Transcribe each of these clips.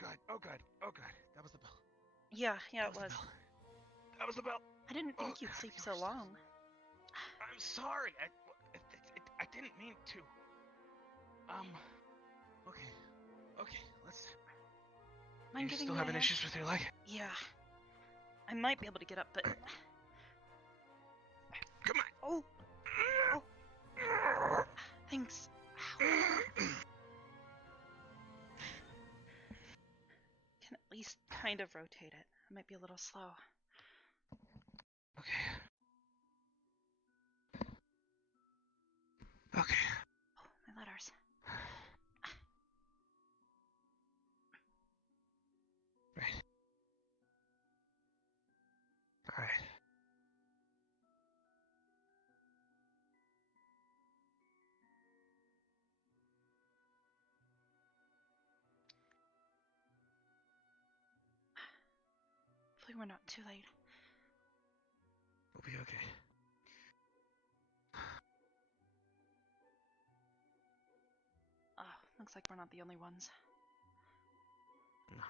God. Oh, God. Oh, God. That was the bell. Yeah, it That was. the bell. That was the bell. I didn't think Oh, you'd God, sleep you so were so- long. I'm sorry. I didn't mean to. Okay, let's... Mind You giving still me a having hand? issues with your leg? Yeah. I might be able to get up, but... Come on. Oh! Thanks. Ow. Can at least kind of rotate it. I might be a little slow. Okay. Oh, my letters. Right. All right. Hopefully we're not too late. We'll be okay. Oh, looks like we're not the only ones. No.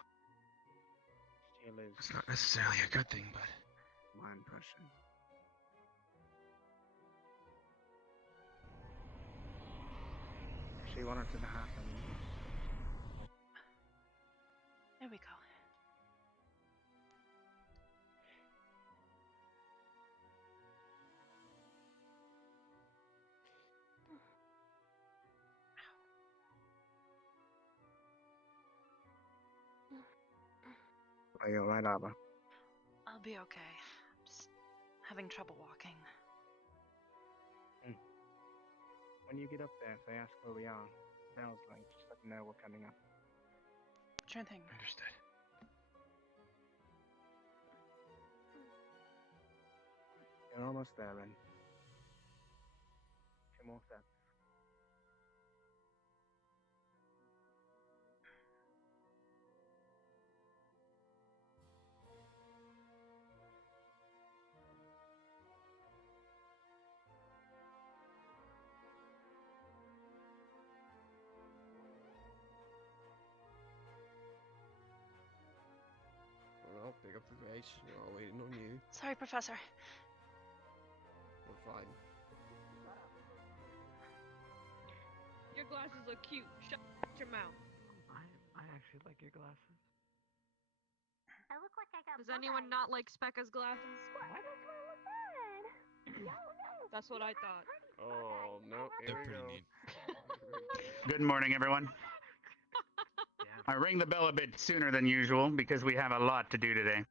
Still is It's not necessarily a good thing, but... my impression. She wanted it to happen. There we go. Are you alright, Arbor? I'll be okay. I'm just having trouble walking. When you get up there, if they ask where we are, Bell's like, just let them know we're coming up. Sure thing. Understood. You're almost there, Ren. 2 more steps. Well, pick up the pace. We're all waiting on you. Sorry, Professor. We're fine. Your glasses look cute. Shut your mouth. I actually like your glasses. I look like I got Does anyone bug-eyed. not like Specca's glasses? What? I just wanna look good. No. That's what I thought. Oh, no. They're Here we pretty go. neat. Good morning, everyone. I rang the bell a bit sooner than usual because we have a lot to do today.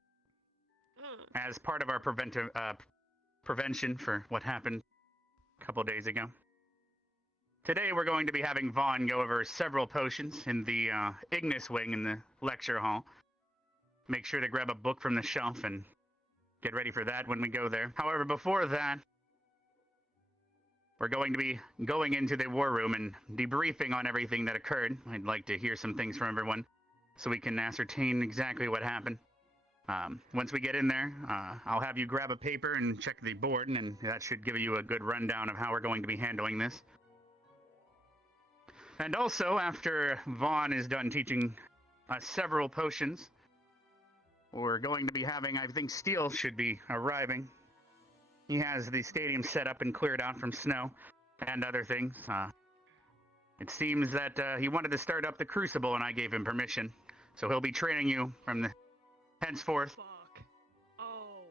As part of our prevention for what happened a couple days ago. Today we're going to be having Vaughn go over several potions in the Ignis wing in the lecture hall. Make sure to grab a book from the shelf and get ready for that when we go there. However, before that, we're going to be going into the war room and debriefing on everything that occurred. I'd like to hear some things from everyone so we can ascertain exactly what happened. Once we get in there, I'll have you grab a paper and check the board, and that should give you a good rundown of how we're going to be handling this. And also, after Vaughn is done teaching us several potions, we're going to be having, I think Steele should be arriving. He has the stadium set up and cleared out from snow and other things. It seems that he wanted to start up the Crucible, and I gave him permission. So he'll be training you from the henceforth. Fuck. Oh.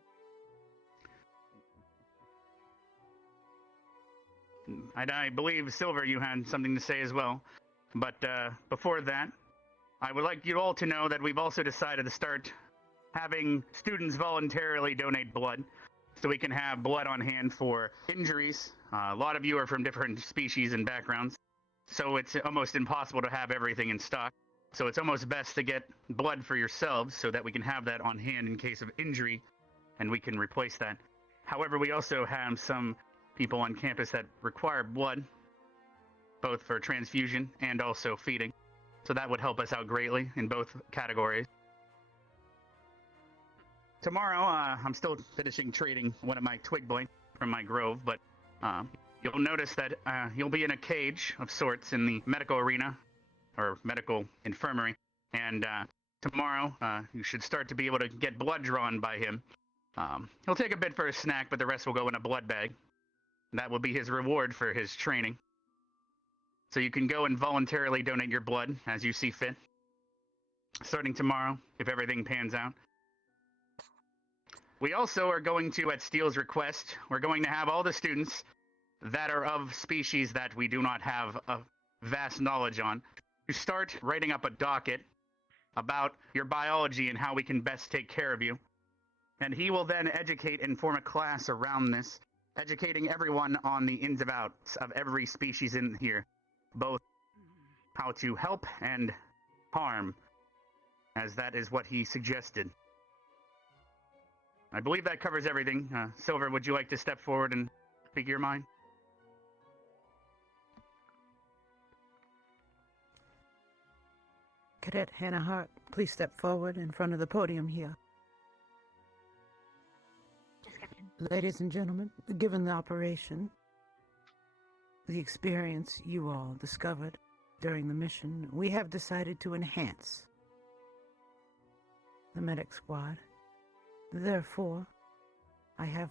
And I believe, Silver, you had something to say as well. But before that, I would like you all to know that we've also decided to start having students voluntarily donate blood so we can have blood on hand for injuries. A lot of you are from different species and backgrounds, so it's almost impossible to have everything in stock. So it's almost best to get blood for yourselves so that we can have that on hand in case of injury, and we can replace that. However, we also have some people on campus that require blood, both for transfusion and also feeding. So that would help us out greatly in both categories. Tomorrow, I'm still finishing trading one of my twig blades from my grove, but you'll notice that you'll be in a cage of sorts in the medical arena, or medical infirmary. And tomorrow, you should start to be able to get blood drawn by him. He'll take a bit for a snack, but the rest will go in a blood bag. That will be his reward for his training. So you can go and voluntarily donate your blood as you see fit. Starting tomorrow, if everything pans out. We also are going to, at Steele's request, we're going to have all the students that are of species that we do not have a vast knowledge on to start writing up a docket about your biology and how we can best take care of you. And he will then educate and form a class around this, educating everyone on the ins and outs of every species in here, both how to help and harm, as that is what he suggested. I believe that covers everything. Silver, would you like to step forward and speak your mind? Cadet Hannah Hart, please step forward in front of the podium here. Ladies and gentlemen, given the operation, the experience you all discovered during the mission, we have decided to enhance the medic squad. Therefore, I have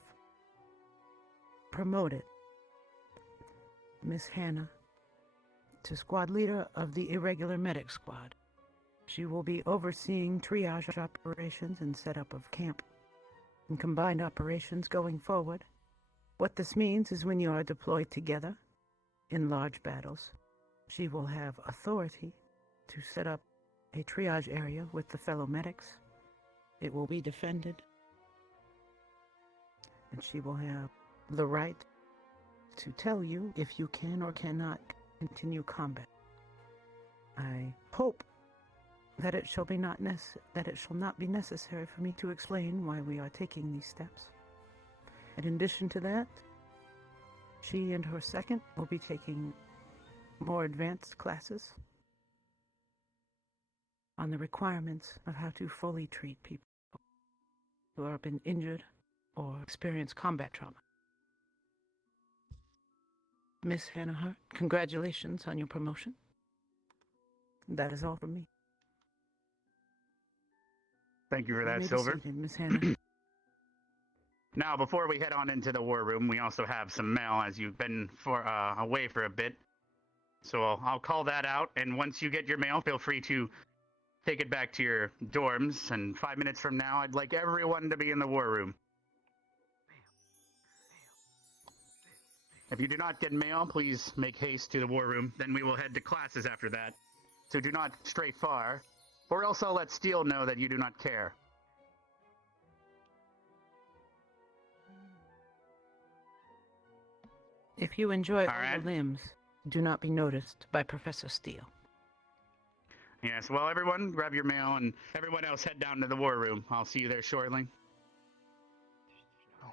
promoted Miss Hannah to squad leader of the irregular medic squad. She will be overseeing triage operations and setup of camp and combined operations going forward. What this means is when you are deployed together in large battles, she will have authority to set up a triage area with the fellow medics. It will be defended, and she will have the right to tell you if you can or cannot continue combat. I hope that it shall not be necessary for me to explain why we are taking these steps. In addition to that, she and her second will be taking more advanced classes on the requirements of how to fully treat people who have been injured or experience combat trauma. Miss Hannah Hart, congratulations on your promotion. That is all from me. Thank you for You that, may be Silver. seated, Miss Hannah. Now, before we head on into the war room, we also have some mail, as you've been away for a bit. So I'll call that out, and once you get your mail, feel free to take it back to your dorms, and 5 minutes from now, I'd like everyone to be in the war room. If you do not get mail, please make haste to the war room. Then we will head to classes after that. So do not stray far, or else I'll let Steele know that you do not care. If you enjoy all right. the limbs, do not be noticed by Professor Steele. Yes, well, everyone, grab your mail, and everyone else head down to the war room. I'll see you there shortly. No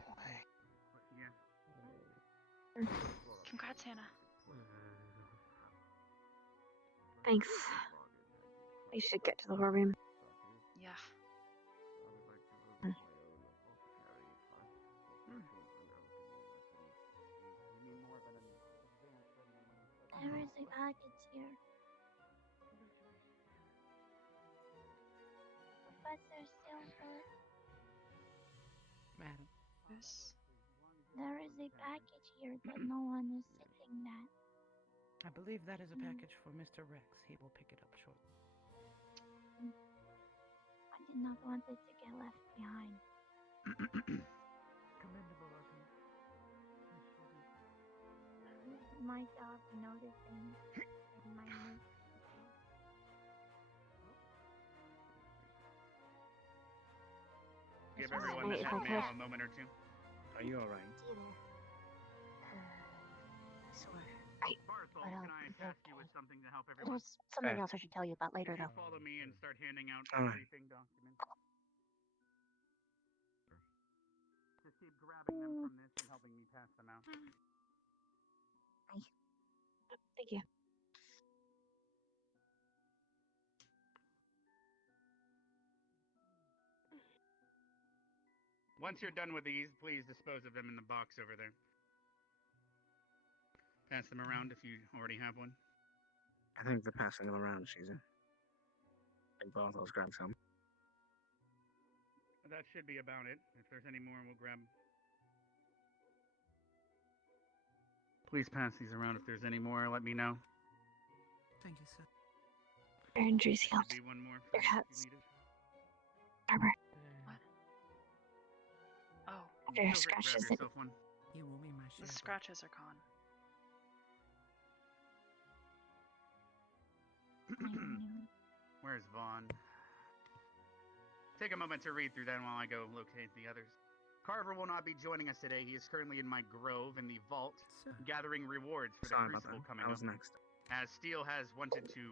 way. Congrats, Hannah. Thanks. We should get to the war room. Yeah. There is a package here. Professor Silver, Madam. Yes. there is a package here that no one is sitting at. I believe that is a package for Mr. Rex. He will pick it up shortly. I did not want it to get left behind. Commendable of you. My job noticing in my new details. Give Sorry, everyone that if had I mail could. a moment or two. Are you alright? Sure. Barthol, But, can I task you with something to help everyone? There's something else I should tell you about later, Could you though. follow me and start handing out Alright. briefing documents? Just keep grabbing them from this and helping me pass them out. Thank you. Once you're done with these, please dispose of them in the box over there. Pass them around if you already have one. I think they're passing them around, Caesar. Like both, I was grabbing some. That should be about it. If there's any more, we'll grab. Please pass these around if there's any more. Let me know. Thank you, sir. Your injuries There healed. should be one more Your for you if cuts. you need it. Arbor, What? Oh, after your Feel free to grab scratches, yourself one. You will be my the share. scratches are gone. Where's Vaughn? Take a moment to read through that while I go locate the others. Carver will not be joining us today. He is currently in my grove in the vault, Sir. gathering rewards for the Sorry about crucible that. coming I up. was next. As Steele has wanted to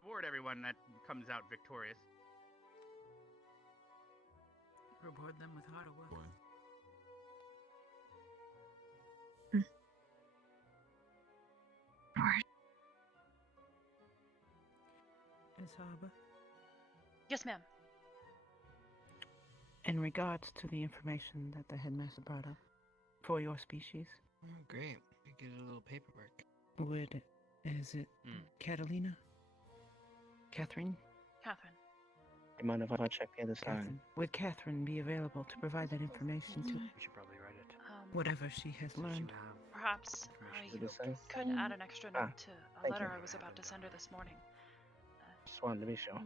reward everyone that comes out victorious. Reward them with harder work. Miss Arbor, Yes, ma'am. in regards to the information that the headmaster brought up for your species, Oh, great. We get a little paperwork. is it Catalina? Catherine? Catherine. You mind if I check the other side? Catherine. Would Catherine be available to provide that information to We should probably write it. whatever she has So learned? you have Perhaps I information. What does it say? could add an extra Ah, note to a thank letter you. I was about to send her this morning. Just wanted to be sure.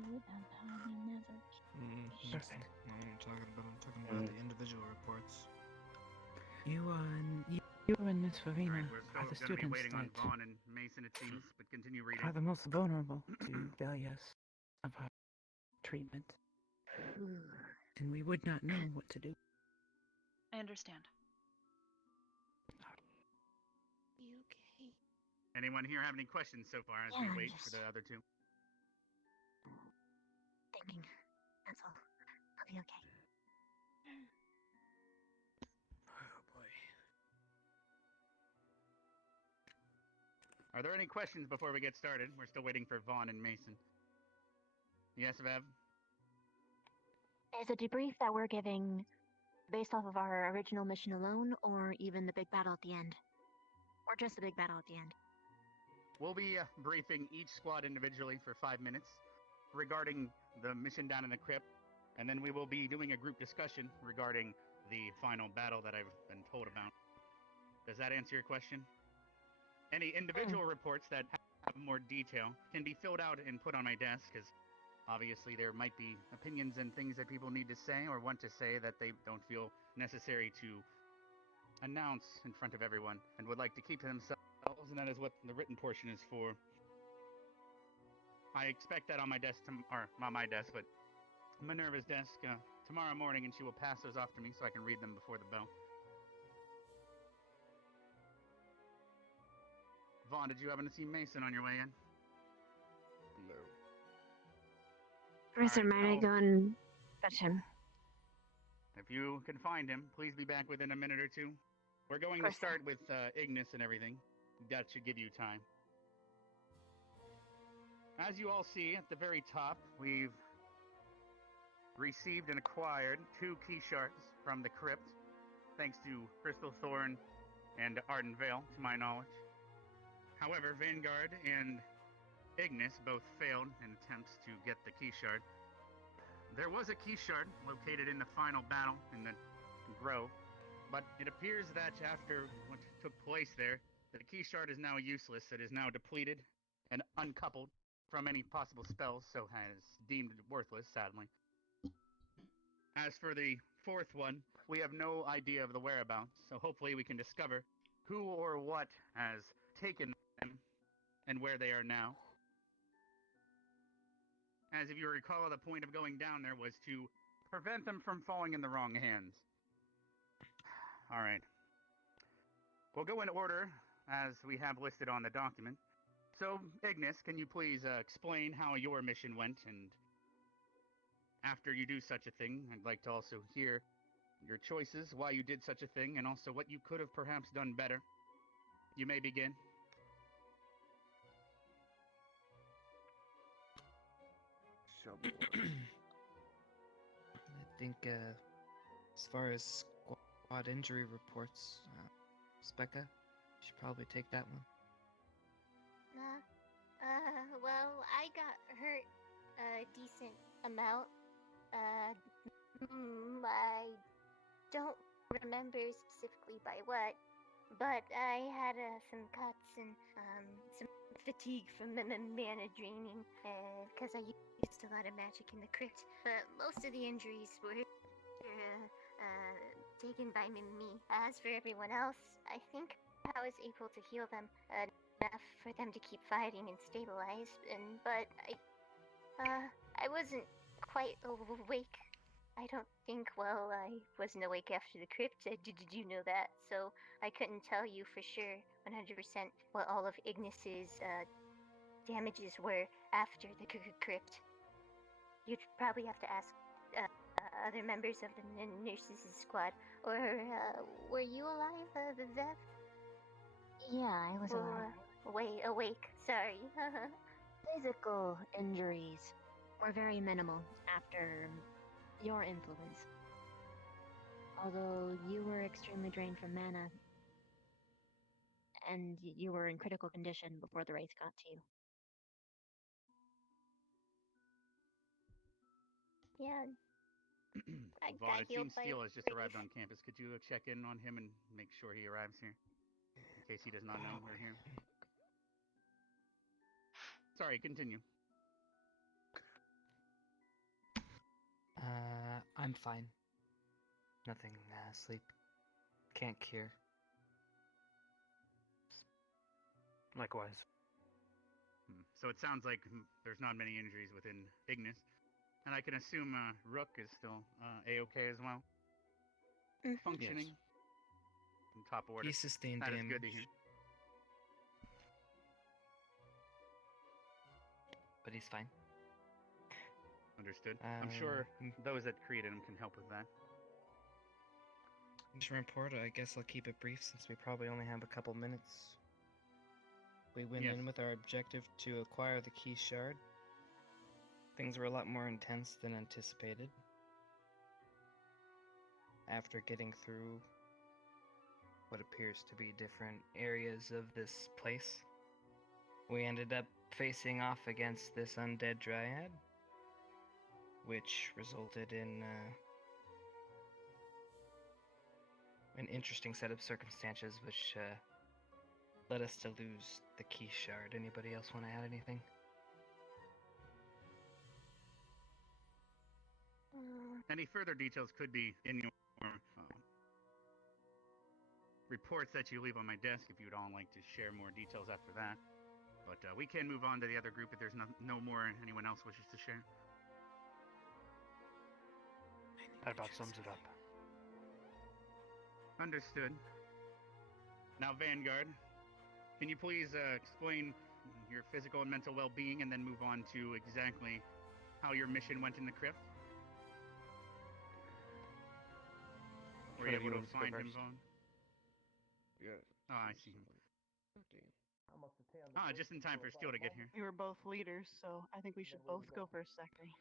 Perfect. No, I'm talking about Mm. the individual reports. You and Miss Farina Alright, we're are the still going to be students waiting on that Vaughn and Mason, it seems, but continue reading. are the most vulnerable to failures of our treatment. And we would not know what to do. I understand. You okay? Anyone here have any questions so far as Yeah, we wait just- for the other two? Thinking. That's all. I'll be okay. Oh boy. Are there any questions before we get started? We're still waiting for Vaughn and Mason. Yes, Vev? Is a debrief that we're giving based off of our original mission alone, or even the big battle at the end? Or just the big battle at the end? We'll be briefing each squad individually for 5 minutes regarding the mission down in the crypt, and then we will be doing a group discussion regarding the final battle that I've been told about. Does that answer your question? Any individual reports that have more detail can be filled out and put on my desk, because obviously there might be opinions and things that people need to say or want to say that they don't feel necessary to announce in front of everyone and would like to keep to themselves, and that is what the written portion is for. I expect that on my desk, or not my desk, but Minerva's desk tomorrow morning, and she will pass those off to me so I can read them before the bell. Vaughn, did you happen to see Mason on your way in? No. Professor, Alright, might I I'll- go and fetch him? If you can find him, please be back within a minute or two. We're going to Course, sir. start with Ignis and everything. That should give you time. As you all see at the very top, we've received and acquired 2 key shards from the crypt, thanks to Crystal Thorn and Arden Vale, to my knowledge. However, Vanguard and Ignis both failed in attempts to get the key shard. There was a key shard located in the final battle in the grove, but it appears that after what took place there, the key shard is now useless. It is now depleted and uncoupled from any possible spells, so has deemed worthless, sadly. As for the 4th one, we have no idea of the whereabouts, so hopefully we can discover who or what has taken them and where they are now. As if you recall, the point of going down there was to prevent them from falling in the wrong hands. Alright. We'll go in order as we have listed on the document. So, Ignis, can you please explain how your mission went, and after you do such a thing, I'd like to also hear your choices, why you did such a thing, and also what you could have perhaps done better. You may begin. Shovel. I think, as far as squad injury reports, Specca, you should probably take that one. Well, I got hurt a decent amount. I don't remember specifically by what, but I had some cuts and some fatigue from the mana draining because I used a lot of magic in the crypt. But most of the injuries were taken by me. As for everyone else, I think I was able to heal them enough for them to keep fighting and stabilize. But I wasn't quite awake. I don't think. Well, I wasn't awake after the crypt. Did you know that? So I couldn't tell you for sure, 100%, what all of Ignis's damages were after the crypt. You'd probably have to ask other members of the nurses' squad. Or were you alive, Viv? Yeah, I was alive. Awake. Sorry. Physical injuries were very minimal after your influence. Although you were extremely drained from mana, and you were in critical condition before the wraith got to you. Yeah. I Vaughn, got it healed seems by Steele has just wraith. arrived on campus. Could you check in on him and make sure he arrives here? In case he does not know we're here. Sorry, continue. I'm fine. Nothing, sleep can't cure. Likewise. So it sounds like there's not many injuries within Ignis. And I can assume Rook is still A-okay as well? Functioning in top order. He sustained That is damage. good to hear. But he's fine. Understood. I'm sure those that created him can help with that. Mission report, I guess I'll keep it brief since we probably only have a couple minutes. We went Yes. in with our objective to acquire the key shard. Things were a lot more intense than anticipated. After getting through what appears to be different areas of this place, we ended up facing off against this undead dryad, which resulted in an interesting set of circumstances which led us to lose the key shard. Anybody else want to add anything? Any further details could be in your reports that you leave on my desk if you'd all like to share more details after that. But we can move on to the other group if there's no more anyone else wishes to share. That about sums it up. Understood. Now, Vanguard, can you please explain your physical and mental well-being and then move on to exactly how your mission went in the crypt? Were you able to find him, Vaughn? Yes. Oh, I see him. Just in time for Steele to get here. We were both leaders, so I think we should both go first, Zachary.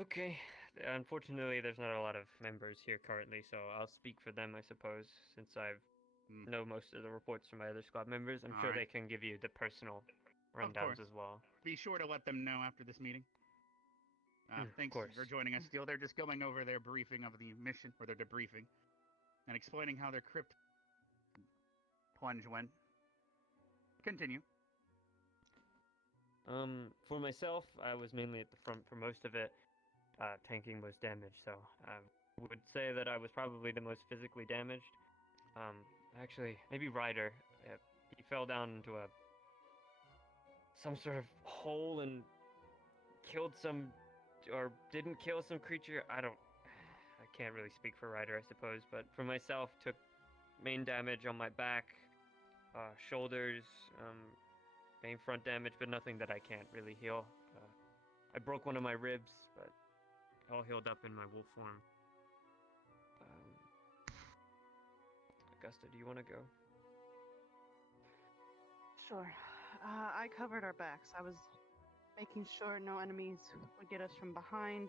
Okay. Unfortunately, there's not a lot of members here currently, so I'll speak for them, I suppose, since I know most of the reports from my other squad members. I'm sure they can give you the personal rundowns as well. Be sure to let them know after this meeting. Thanks for joining us, Steele. They're just going over their briefing of the mission, or their debriefing, and explaining how their crypt plunge went. Continue. For myself, I was mainly at the front for most of it. Tanking was damaged, so I would say that I was probably the most physically damaged. Actually, maybe Ryder. He fell down into some sort of hole and killed some, or didn't kill some creature. I can't really speak for Ryder, I suppose, but for myself, took main damage on my back, shoulders, main front damage, but nothing that I can't really heal. I broke one of my ribs, but all healed up in my wolf form. Augusta, do you want to go? Sure. I covered our backs. I was making sure no enemies would get us from behind.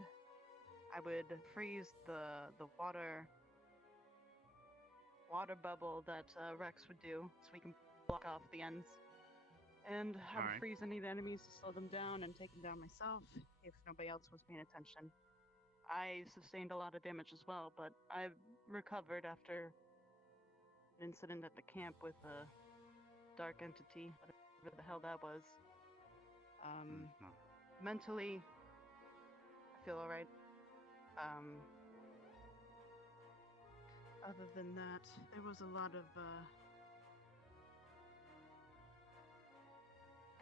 I would freeze the water bubble that Rex would do, so we can block off the ends. and I would Alright. freeze any of the enemies to slow them down and take them down myself if nobody else was paying attention. I sustained a lot of damage as well, but I recovered after an incident at the camp with a dark entity, whatever the hell that was. No. Mentally, I feel alright. Other than that, there was a lot of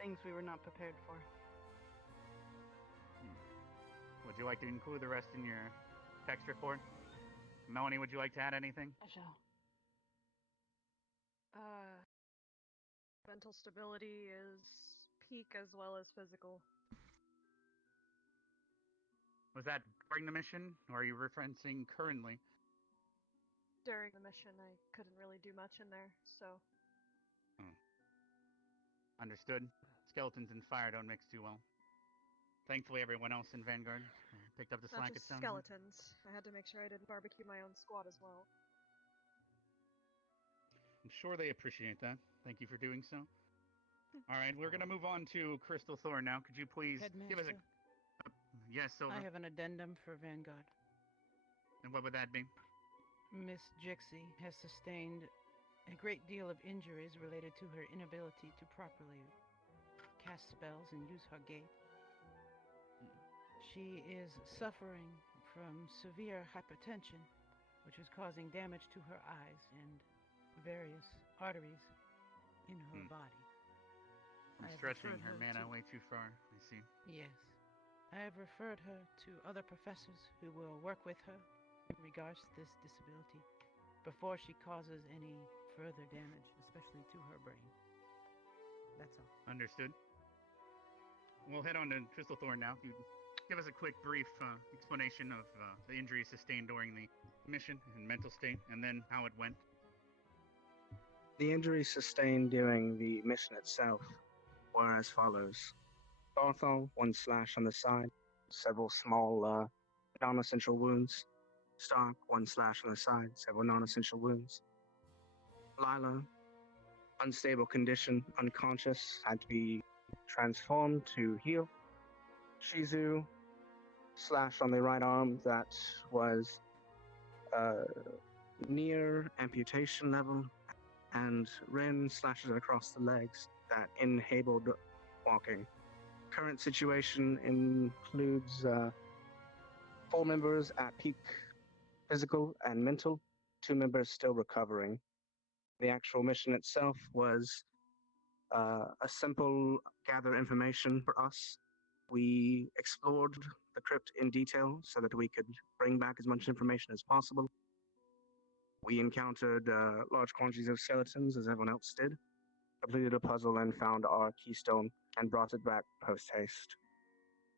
things we were not prepared for. Would you like to include the rest in your text report? Melanie, would you like to add anything? I shall. Mental stability is peak as well as physical. Was that during the mission, or are you referencing currently? During the mission, I couldn't really do much in there, so. Understood. Skeletons and fire don't mix too well. Thankfully, everyone else in Vanguard picked up the Not slack. just It sounds like. skeletons. I had to make sure I didn't barbecue my own squad as well. I'm sure they appreciate that. Thank you for doing so. All right, we're going to move on to Crystal Thorn now. Could you please give us a... Headmaster, Yes, Silver. I have an addendum for Vanguard. And what would that be? Miss Jixie has sustained a great deal of injuries related to her inability to properly cast spells and use her gate. She is suffering from severe hypertension, which is causing damage to her eyes and various arteries in her body. I'm I have stretching referred her her mana to- way too far. I see. Yes. I have referred her to other professors who will work with her in regards to this disability before she causes any further damage, especially to her brain. That's all. Understood. We'll head on to Crystal Thorn now. If you give us a quick, brief explanation of the injuries sustained during the mission and mental state, and then how it went. The injuries sustained during the mission itself were as follows. Barthol, 1 slash on the side, several small non-essential wounds. Stark, 1 slash on the side, several non-essential wounds. Lila, unstable condition, unconscious, had to be transformed to heal. Shizu, slash on the right arm that was near amputation level, and Ren slashes across the legs that enabled walking. Current situation includes 4 members at peak physical and mental, 2 members still recovering. The actual mission itself was a simple gather information for us. We explored the crypt in detail so that we could bring back as much information as possible. We encountered large quantities of skeletons, as everyone else did, completed a puzzle and found our keystone and brought it back post-haste.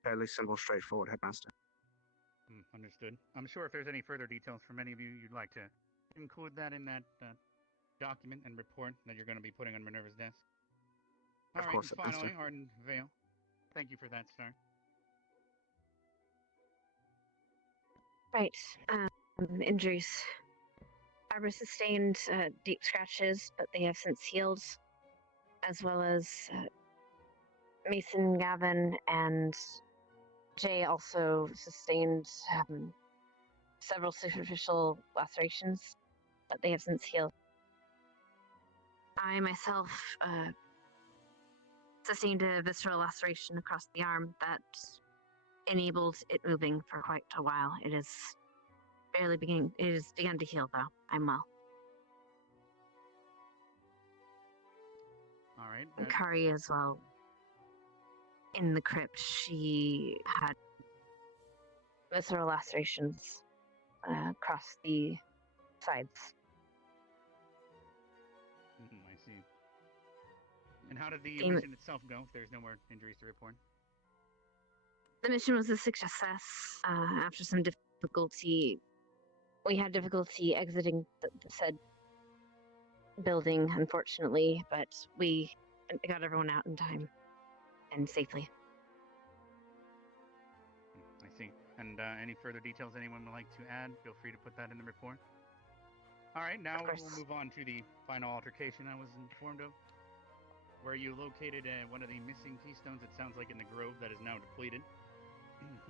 Fairly simple, straightforward, Headmaster. Understood. I'm sure if there's any further details from any of you, you'd like to include that in that document and report that you're going to be putting on Minerva's desk. All Of right, course, and finally, Headmaster. Arden Vale. Thank you for that, Star. Right. Injuries. Arbor sustained deep scratches, but they have since healed, as well as Mason, Gavin, and Jay also sustained several superficial lacerations, but they have since healed. I myself sustained a visceral laceration across the arm that enabled it moving for quite a while. It is begun to heal, though. I'm well. All right. And Kari as well. In the crypt, she had visceral lacerations across the sides. I see. And how did the mission itself go, if there's no more injuries to report? The mission was a success. After some difficulty, we had difficulty exiting the said building, unfortunately, but we got everyone out in time and safely. I see. And any further details anyone would like to add, feel free to put that in the report. All right, now we'll move on to the final altercation I was informed of. where you located one of the missing keystones, it sounds like in the grove that is now depleted.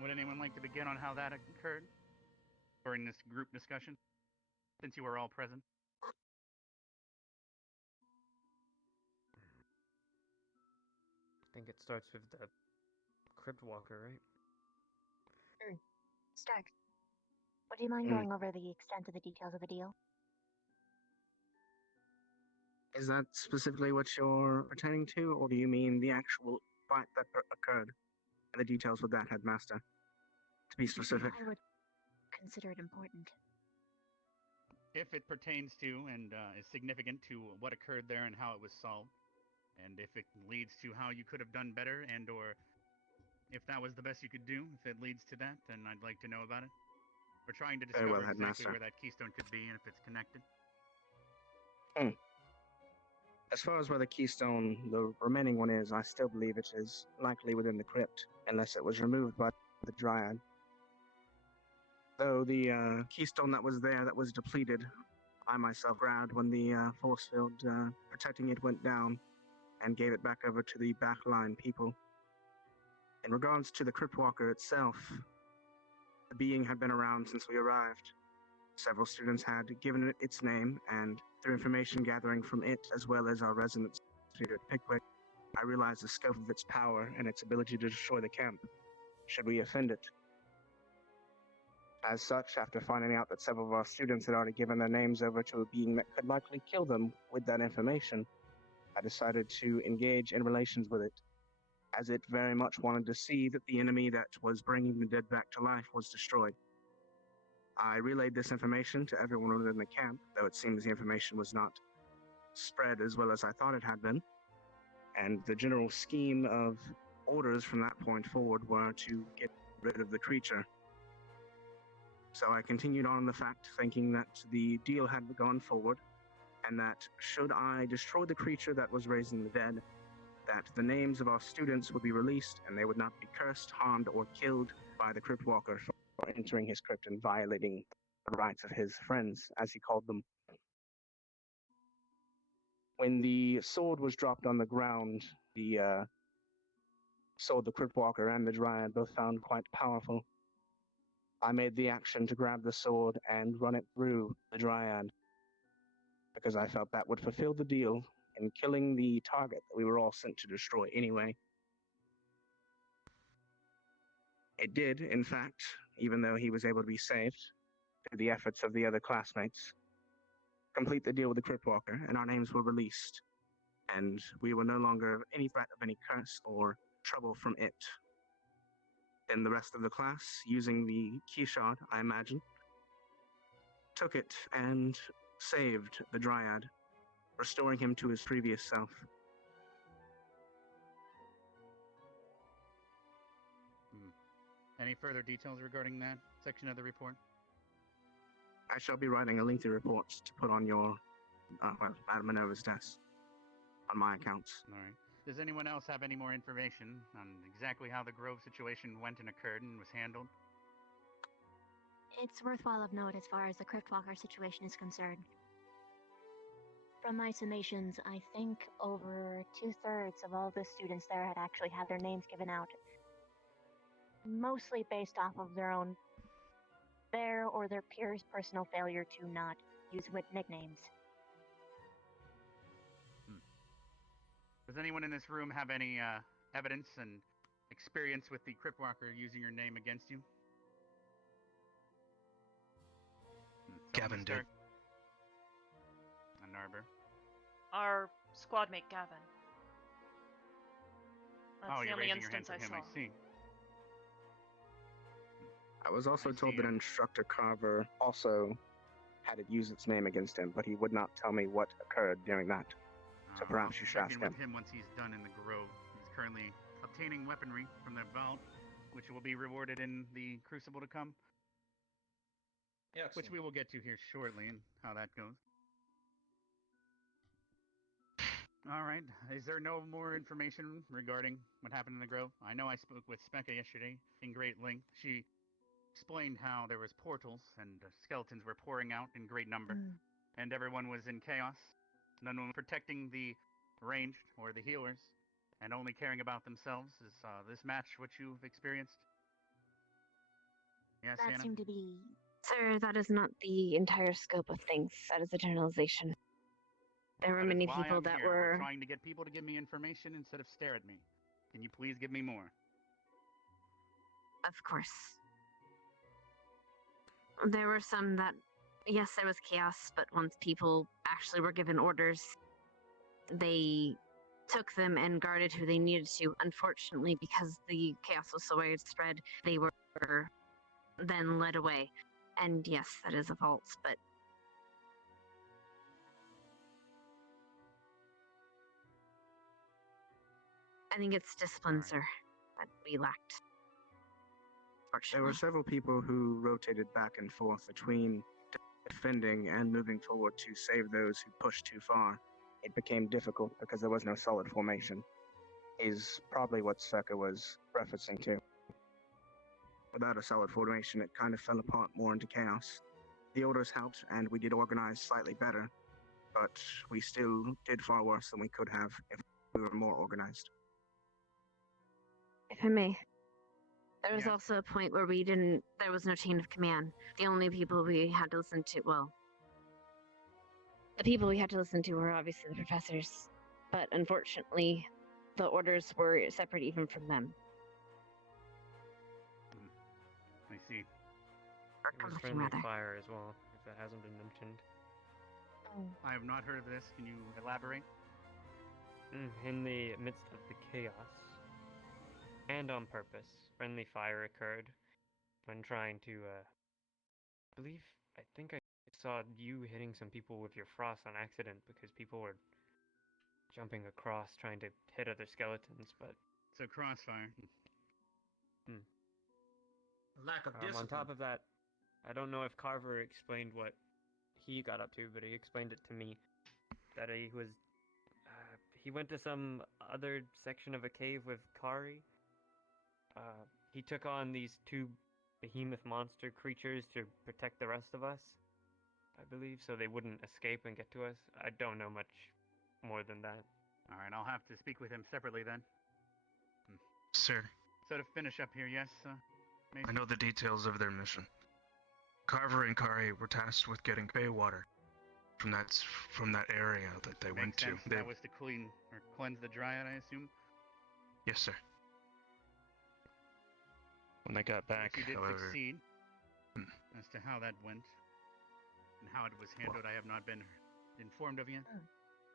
Would anyone like to begin on how that occurred during this group discussion, since you were all present? I think it starts with the Crypt Walker, right? Stark, would you mind going over the extent of the details of the deal? Is that specifically what you're pertaining to, or do you mean the actual fight that occurred and the details with that, Headmaster? To be specific. I would consider it important. If it pertains to and is significant to what occurred there and how it was solved, and if it leads to how you could have done better, and or if that was the best you could do, if it leads to that, then I'd like to know about it. We're trying to discover well, exactly Headmaster. where that keystone could be and if it's connected. As far as where the keystone, the remaining one is, I still believe it is likely within the crypt, unless it was removed by the Dryad. Though the keystone that was there that was depleted, I myself grabbed when the force field protecting it went down and gave it back over to the backline people. In regards to the Cryptwalker itself, the being had been around since we arrived. Several students had given it its name, and through information gathering from it, as well as our residence here at Pickwick, I realized the scope of its power and its ability to destroy the camp, should we offend it. As such, after finding out that several of our students had already given their names over to a being that could likely kill them with that information, I decided to engage in relations with it, as it very much wanted to see that the enemy that was bringing the dead back to life was destroyed. I relayed this information to everyone within the camp, though it seems the information was not spread as well as I thought it had been, and the general scheme of orders from that point forward were to get rid of the creature. So I continued on the fact, thinking that the deal had gone forward, and that should I destroy the creature that was raising the dead, that the names of our students would be released and they would not be cursed, harmed, or killed by the Cryptwalker for entering his crypt and violating the rights of his friends, as he called them. When the sword was dropped on the ground, the sword the Cryptwalker and the Dryad both found quite powerful. I made the action to grab the sword and run it through the Dryad, because I felt that would fulfill the deal in killing the target that we were all sent to destroy anyway. It did, in fact, even though he was able to be saved through the efforts of the other classmates, complete the deal with the Cryptwalker, and our names were released, and we were no longer any threat of any curse or trouble from it. Then the rest of the class, using the key shard, I imagine, took it and saved the Dryad, restoring him to his previous self. Any further details regarding that section of the report? I shall be writing a lengthy report to put on your, Madam Minerva's desk, on my accounts. All right. Does anyone else have any more information on exactly how the Grove situation went and occurred and was handled? It's worthwhile of note as far as the Cryptwalker situation is concerned. From my summations, I think over 2/3 of all the students there had actually had their names given out. Mostly based off of their or their peers' personal failure to not use nicknames. Does anyone in this room have any evidence and experience with the Cryptwalker using your name against you? Gavin did. And Arbor. Our squad mate Gavin. That's Oh, the you're only raising your hand instance for I him, saw. I see. I was also I told see that it. Instructor Carver also had it use its name against him, but he would not tell me what occurred during that. So perhaps you should check ask in him. with him once he's done in the Grove. He's currently obtaining weaponry from the vault, which will be rewarded in the Crucible to come. Yeah, Which we will get to here shortly and how that goes. All right. Is there no more information regarding what happened in the Grove? I know I spoke with Specca yesterday in great length. She explained how there was portals and skeletons were pouring out in great number, and everyone was in chaos. None was protecting the ranged or the healers, and only caring about themselves. Is this match what you've experienced? Yes, That Hannah? seemed to be. Sir, that is not the entire scope of things. That is a generalization. There were That is many why people I'm that here. We're were. trying to get people to give me information instead of stare at me. Can you please give me more? Of course. There were some that. Yes, there was chaos, but once people actually were given orders, they took them and guarded who they needed to. Unfortunately, because the chaos was so widespread, they were then led away. And yes, that is a fault, but I think it's discipline, Alright. sir, that we lacked. There were several people who rotated back and forth between defending and moving forward to save those who pushed too far. It became difficult because there was no solid formation, is probably what Circa was referencing to. Without a solid formation, it kind of fell apart more into chaos. The orders helped, and we did organize slightly better, but we still did far worse than we could have if we were more organized. If I may. There was Yes. also a point where there was no chain of command. The only people we had to listen to, the people we had to listen to were obviously the professors, but unfortunately, the orders were separate even from them. I see. Or It was conflicting, friendly rather. fire as well, if that hasn't been mentioned. I have not heard of this. Can you elaborate? In the midst of the chaos, and on purpose, friendly fire occurred when trying to, I think I saw you hitting some people with your frost on accident because people were jumping across trying to hit other skeletons, but So crossfire. Lack of discipline. on top of that, I don't know if Carver explained what he got up to, but he explained it to me that he was he went to some other section of a cave with Kari. He took on these two behemoth monster creatures to protect the rest of us, I believe, so they wouldn't escape and get to us. I don't know much more than that. Alright, I'll have to speak with him separately then. Sir, So to finish up here, yes, Mason? I know the details of their mission. Carver and Kari were tasked with getting Bay water from that area that they went Makes sense. to. That was to clean or cleanse the dryad, I assume? Yes, sir. When they got back, If you did however, succeed, as to how that went, and how it was handled, I have not been informed of yet.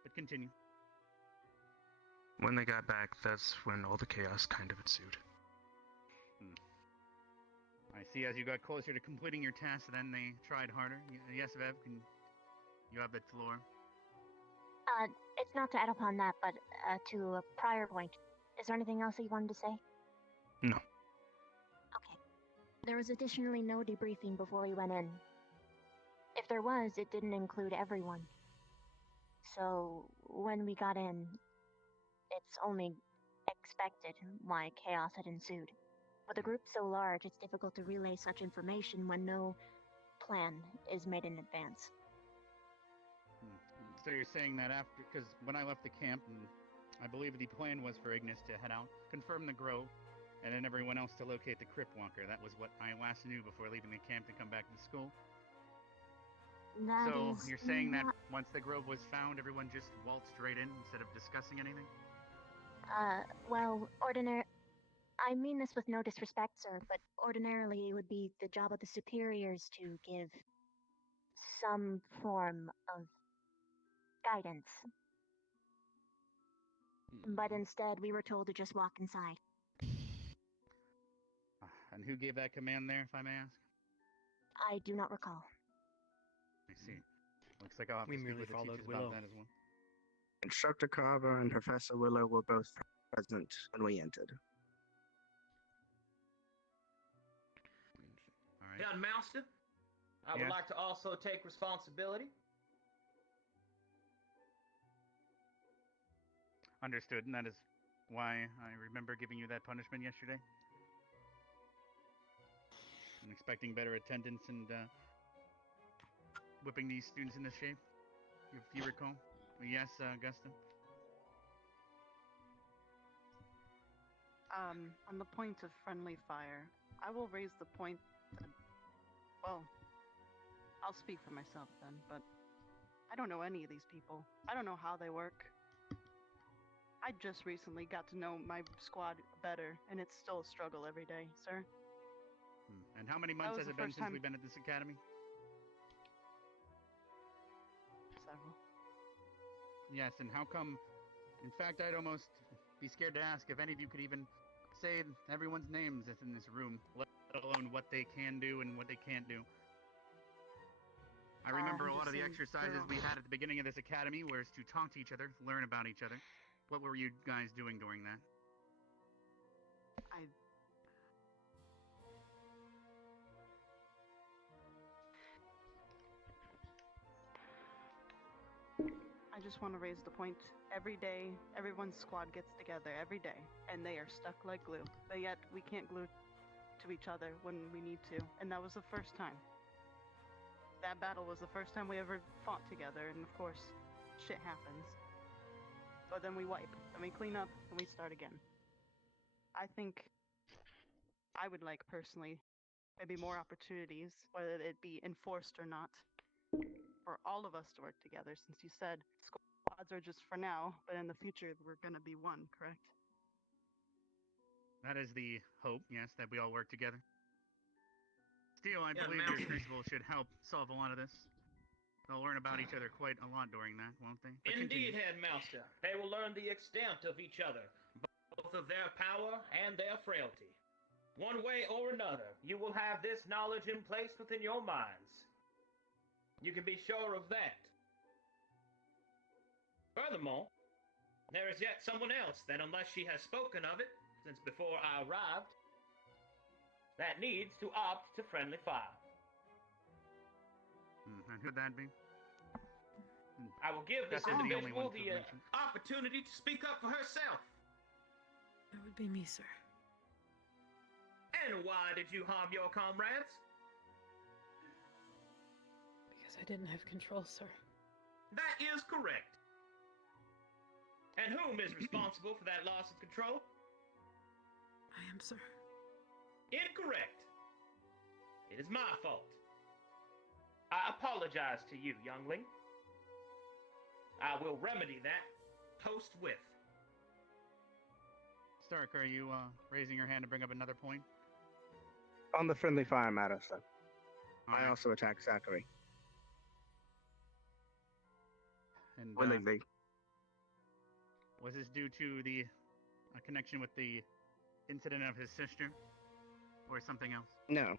But continue. when they got back, that's when all the chaos kind of ensued. I see as you got closer to completing your task, then they tried harder. Yes, Vev, can you have the floor? It's not to add upon that, but to a prior point. Is there anything else that you wanted to say? No. Okay. There was additionally no debriefing before we went in. If there was, it didn't include everyone. So, when we got in, it's only expected why chaos had ensued. With a group so large, it's difficult to relay such information when no plan is made in advance. So you're saying that after, because when I left the camp, and I believe the plan was for Ignis to head out, confirm the grove, and then everyone else to locate the Crypt Walker. That was what I last knew before leaving the camp to come back to school. That So is you're saying that not- once the grove was found, everyone just waltzed straight in instead of discussing anything? Well, I mean this with no disrespect, sir, but ordinarily it would be the job of the superiors to give some form of guidance. But instead, we were told to just walk inside. And who gave that command there, if I may ask? I do not recall. I see. Looks like I'll have We to speak merely with the followed teachers Willow. about that as well. Instructor Carver and Professor Willow were both present when we entered. All right. Head Master, I would Yes? like to also take responsibility. Understood, and that is why I remember giving you that punishment yesterday. I'm expecting better attendance and whipping these students into shape, if you recall. Yes, Augustin? On the point of friendly fire, I will raise the point that, well, I'll speak for myself then, but I don't know any of these people. I don't know how they work. I just recently got to know my squad better, and it's still a struggle every day, sir. And how many months was has the it been first since time- we've been at this academy? Several. Yes, and how come? In fact, I'd almost be scared to ask if any of you could even say everyone's names that's in this room, let alone what they can do and what they can't do. I remember a lot of the exercises we had at the beginning of this academy was to talk to each other, learn about each other. What were you guys doing during that? I just want to raise the point. Every day, everyone's squad gets together every day, and they are stuck like glue. But yet, we can't glue to each other when we need to, and that was the first time. That battle was the first time we ever fought together, and of course, shit happens. But then we wipe, and we clean up, and we start again. I think I would like, personally, maybe more opportunities, whether it be enforced or not, for all of us to work together, since you said squads are just for now, but in the future we're gonna be one, correct? That is the hope, yes, that we all work together. Still, I Yeah, believe your Mountain. crucible should help solve a lot of this. They'll learn about each other quite a lot during that, won't they? But Indeed, continue. Headmaster. They will learn the extent of each other, both of their power and their frailty. One way or another, you will have this knowledge in place within your minds. You can be sure of that. Furthermore, there is yet someone else that, unless she has spoken of it since before I arrived, that needs to opt to friendly fire. And who'd that be? I will give this Definitely the only individual one to the mention. opportunity to speak up for herself. That would be me, sir. And why did you harm your comrades? Because I didn't have control, sir. That is correct. And whom is responsible for that loss of control? I am, sir. Incorrect. It is my fault. I apologize to you, youngling. I will remedy that forthwith. Stark, are you raising your hand to bring up another point? On the friendly fire matter, sir. I Alright. also attacked Zachary. And Willingly. was this due to the connection with the incident of his sister, or something else? No.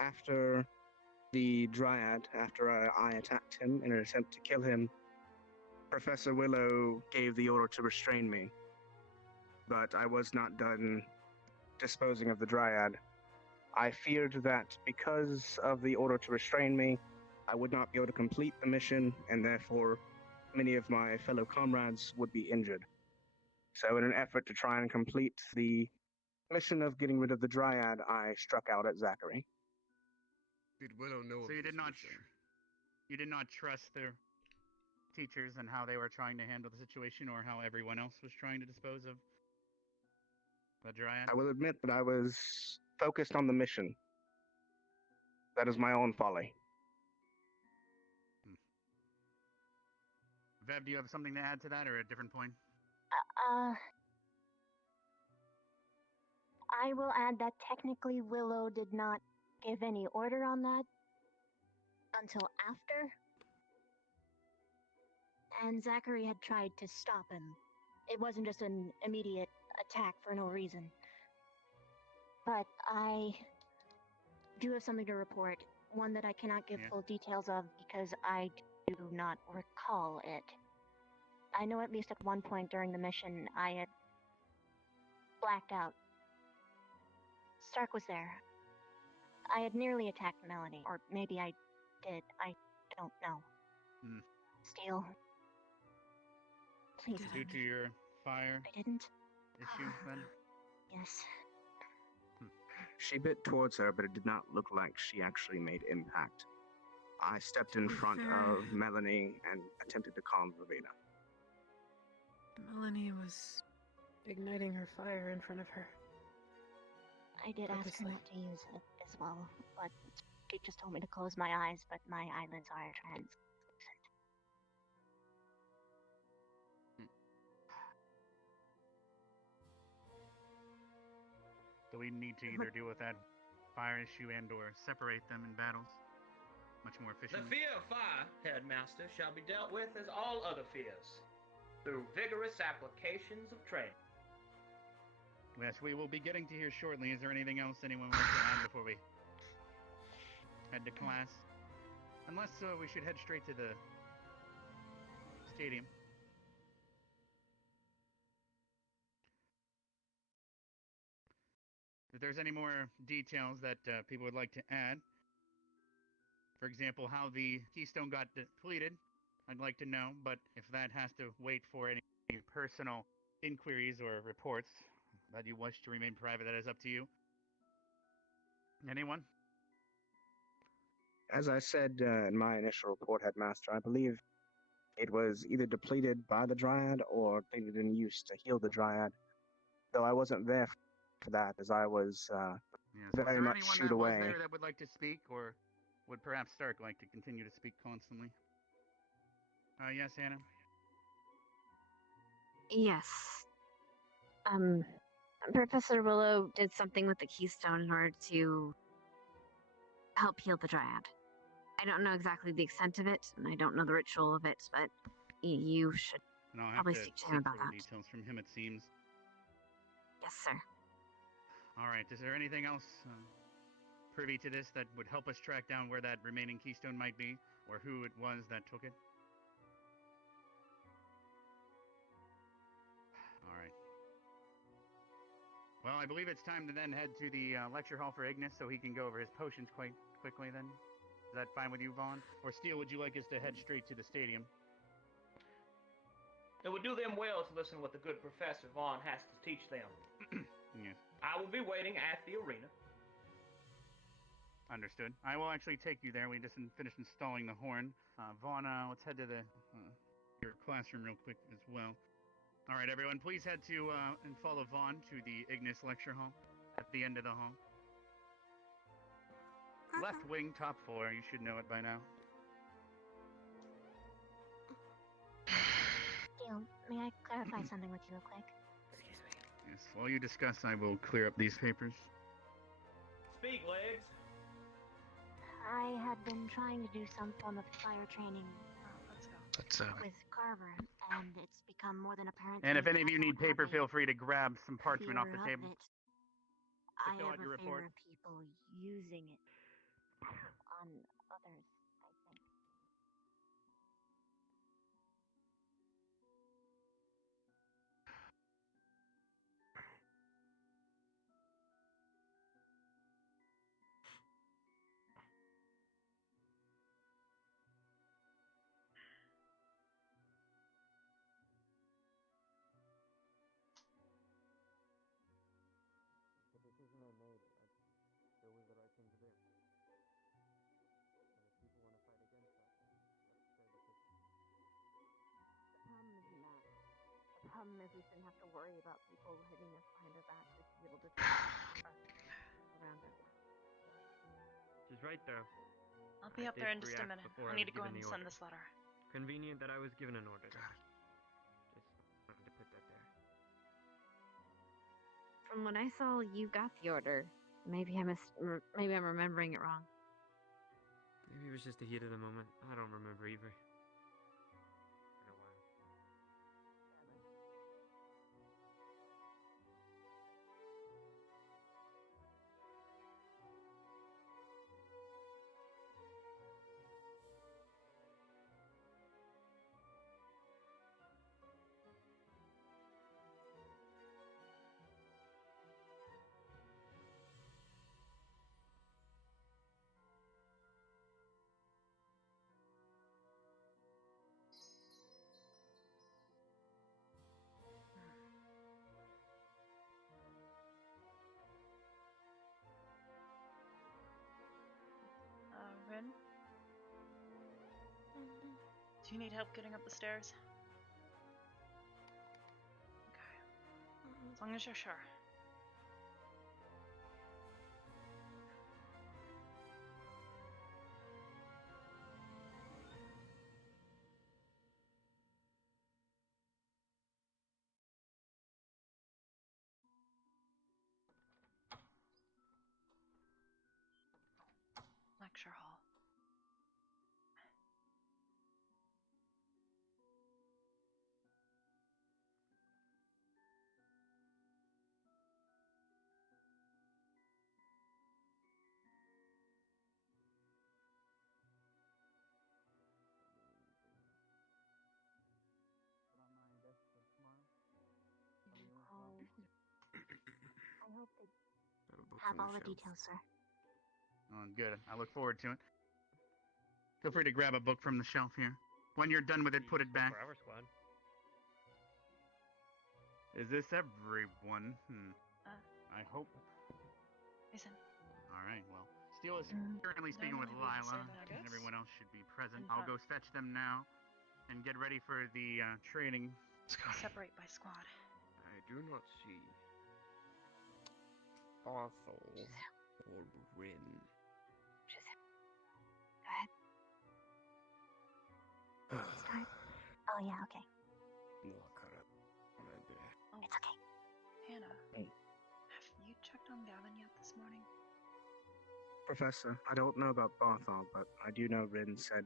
After the Dryad, after I attacked him in an attempt to kill him, Professor Willow gave the order to restrain me. But I was not done disposing of the Dryad. I feared that because of the order to restrain me, I would not be able to complete the mission, and therefore many of my fellow comrades would be injured. So in an effort to try and complete the mission of getting rid of the Dryad, I struck out at Zachary. Did Willow know So of you did this not mission? you did not trust their teachers and how they were trying to handle the situation, or how everyone else was trying to dispose of the Dryad? I will admit that I was focused on the mission. That is my own folly. Vev, do you have something to add to that, or a different point? I will add that technically Willow did not give any order on that until after. And Zachary had tried to stop him. It wasn't just an immediate attack for no reason. But I do have something to report. One that I cannot give full details of because I do not recall it. I know at least at one point during the mission I had blacked out. Stark was there. I had nearly attacked Melanie, or maybe I did. I don't know. Steel. Please. Due to your fire I didn't. issue, then? Yes. She bit towards her, but it did not look like she actually made impact. I stepped in front of Melanie and attempted to calm Ravina. Melanie was igniting her fire in front of her. I did ask her Purposely. not to use it as well, but she just told me to close my eyes, but my eyelids are translucent. So we need to either deal with that fire issue and/or separate them in battles much more The efficiently. fear of fire, Headmaster, shall be dealt with as all other fears, through vigorous applications of training. Yes, we will be getting to here shortly. Is there anything else anyone wants to add before we head to class? Unless we should head straight to the stadium. If there's any more details that people would like to add, for example, how the keystone got depleted, I'd like to know, but if that has to wait for any personal inquiries or reports that you wish to remain private, that is up to you. Anyone? As I said in my initial report, Headmaster, I believe it was either depleted by the Dryad or depleted in use to heal the Dryad, though I wasn't there for that, as I was Yes. Was very there much anyone shoot that was away. there that would like to speak, or would perhaps Stark like to continue to speak constantly? Yes, Anna? Yes. Professor Willow did something with the keystone in order to help heal the Dryad. I don't know exactly the extent of it, and I don't know the ritual of it, but you should And I'll have probably to speak to him about further that. details from him, it seems. Yes, sir. All right. Is there anything else privy to this that would help us track down where that remaining keystone might be, or who it was that took it? All right. Well, I believe it's time to then head to the lecture hall for Ignis so he can go over his potions quite quickly then. Is that fine with you, Vaughn? Or Steele, would you like us to head straight to the stadium? It would do them well to listen to what the good Professor Vaughn has to teach them. Yes. I will be waiting at the arena. Understood. I will actually take you there. We just finished installing the horn. Vaughn, let's head to your classroom real quick as well. All right, everyone, please head to and follow Vaughn to the Ignis lecture hall at the end of the hall. Left wing, top floor. You should know it by now. Dale, may I clarify something with you real quick? Excuse me. Yes, while you discuss, I will clear up these papers. Speak, Legs. I had been trying to do some form of fire training Let's go. with Carver, and it's become more than apparent to And me if any that of you I need don't have paper, a feel free to grab some parchment off fear the of table. it. I fill have out your a fear report. of people using it on others, I think. The decision I made, it was the right thing to do. And if people want to fight against that, that's their decision. The problem isn't that. The problem is we shouldn't have to worry about people hitting us behind our backs. We should be able to around us. She's right, though. I'll be I up there in did just a react minute. before I I need was to go given and the send order. this letter. Convenient that I was given an order. Just wanted to put that there. From what I saw, you got the order. Maybe I'm remembering it wrong. Maybe it was just the heat of the moment. I don't remember either. Been a while. Rin? Do you need help getting up the stairs? Okay. As long as you're sure. Lecture hall. I hope they Books have on all the shelf. details, sir. Oh, good. I look forward to it. Feel free to grab a book from the shelf here. When you're done with it, put it back. For our squad. Is this everyone? I hope. Listen. All right, well. Steel is currently No, speaking no, with maybe we'll Lila, save that. and everyone else should be present. In I'll front. go fetch them now and get ready for the training. Separate by squad. I do not see Arthur or Rin. Go ahead. Start. Oh, yeah, okay. Oh, it's okay. Hannah, Hey. have you checked on Gavin yet this morning? Professor, I don't know about Barthol, but I do know Rin said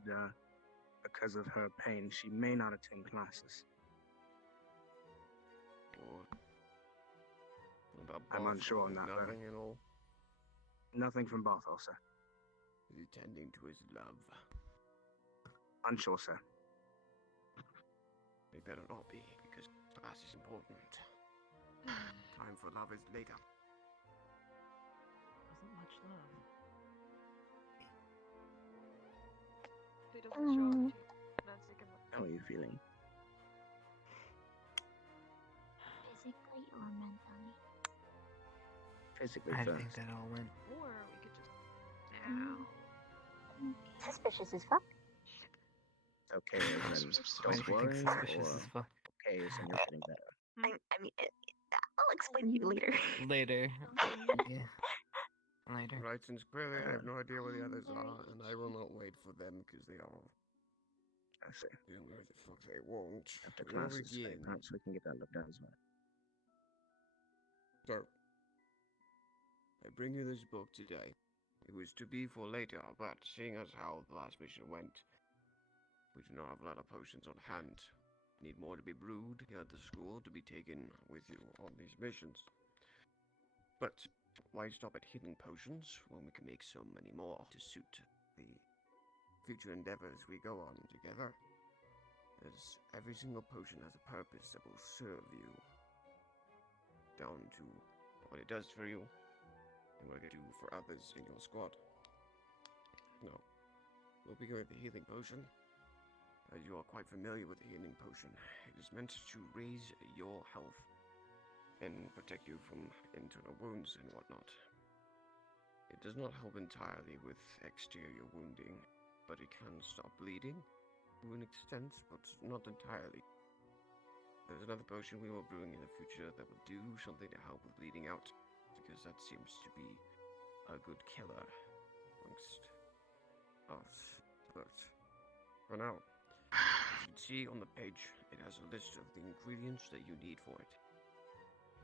because of her pain, she may not attend classes. About I'm unsure on that, though. nothing at all. Nothing from Barthol, sir. Is he tending to his love? Unsure, sir. He better not be, because class is important. Time for love is later. Wasn't much love. If he doesn't show up to Nancy can How are you feeling? Physically or mentally? Physically I first. think that all went. or we could just Suspicious as fuck. Okay, as in Why do don't you think worry, suspicious or as fuck? okay, as in you're getting better. I mean, I'll explain to you later. Later. Yeah. Later. Right, since clearly I have no idea where the others are, and I will not wait for them because they are. I see. Doing where the fuck they won't. After We'll classes today, begin. perhaps we can get that looked at as well. So, I bring you this book today. It was to be for later, but seeing as how the last mission went, we do not have a lot of potions on hand. Need more to be brewed here at the school to be taken with you on these missions. But why stop at healing potions when we can make so many more to suit the future endeavors we go on together? As every single potion has a purpose that will serve you, down to what it does for you and what it can do for others in your squad. Now, we'll begin with the healing potion. As you are quite familiar with the healing potion, it is meant to raise your health and protect you from internal wounds and whatnot. It does not help entirely with exterior wounding, but it can stop bleeding to an extent, but not entirely. There's another potion we will brewing in the future that will do something to help with bleeding out, because that seems to be a good killer amongst us. But for now, as you can see on the page, it has a list of the ingredients that you need for it.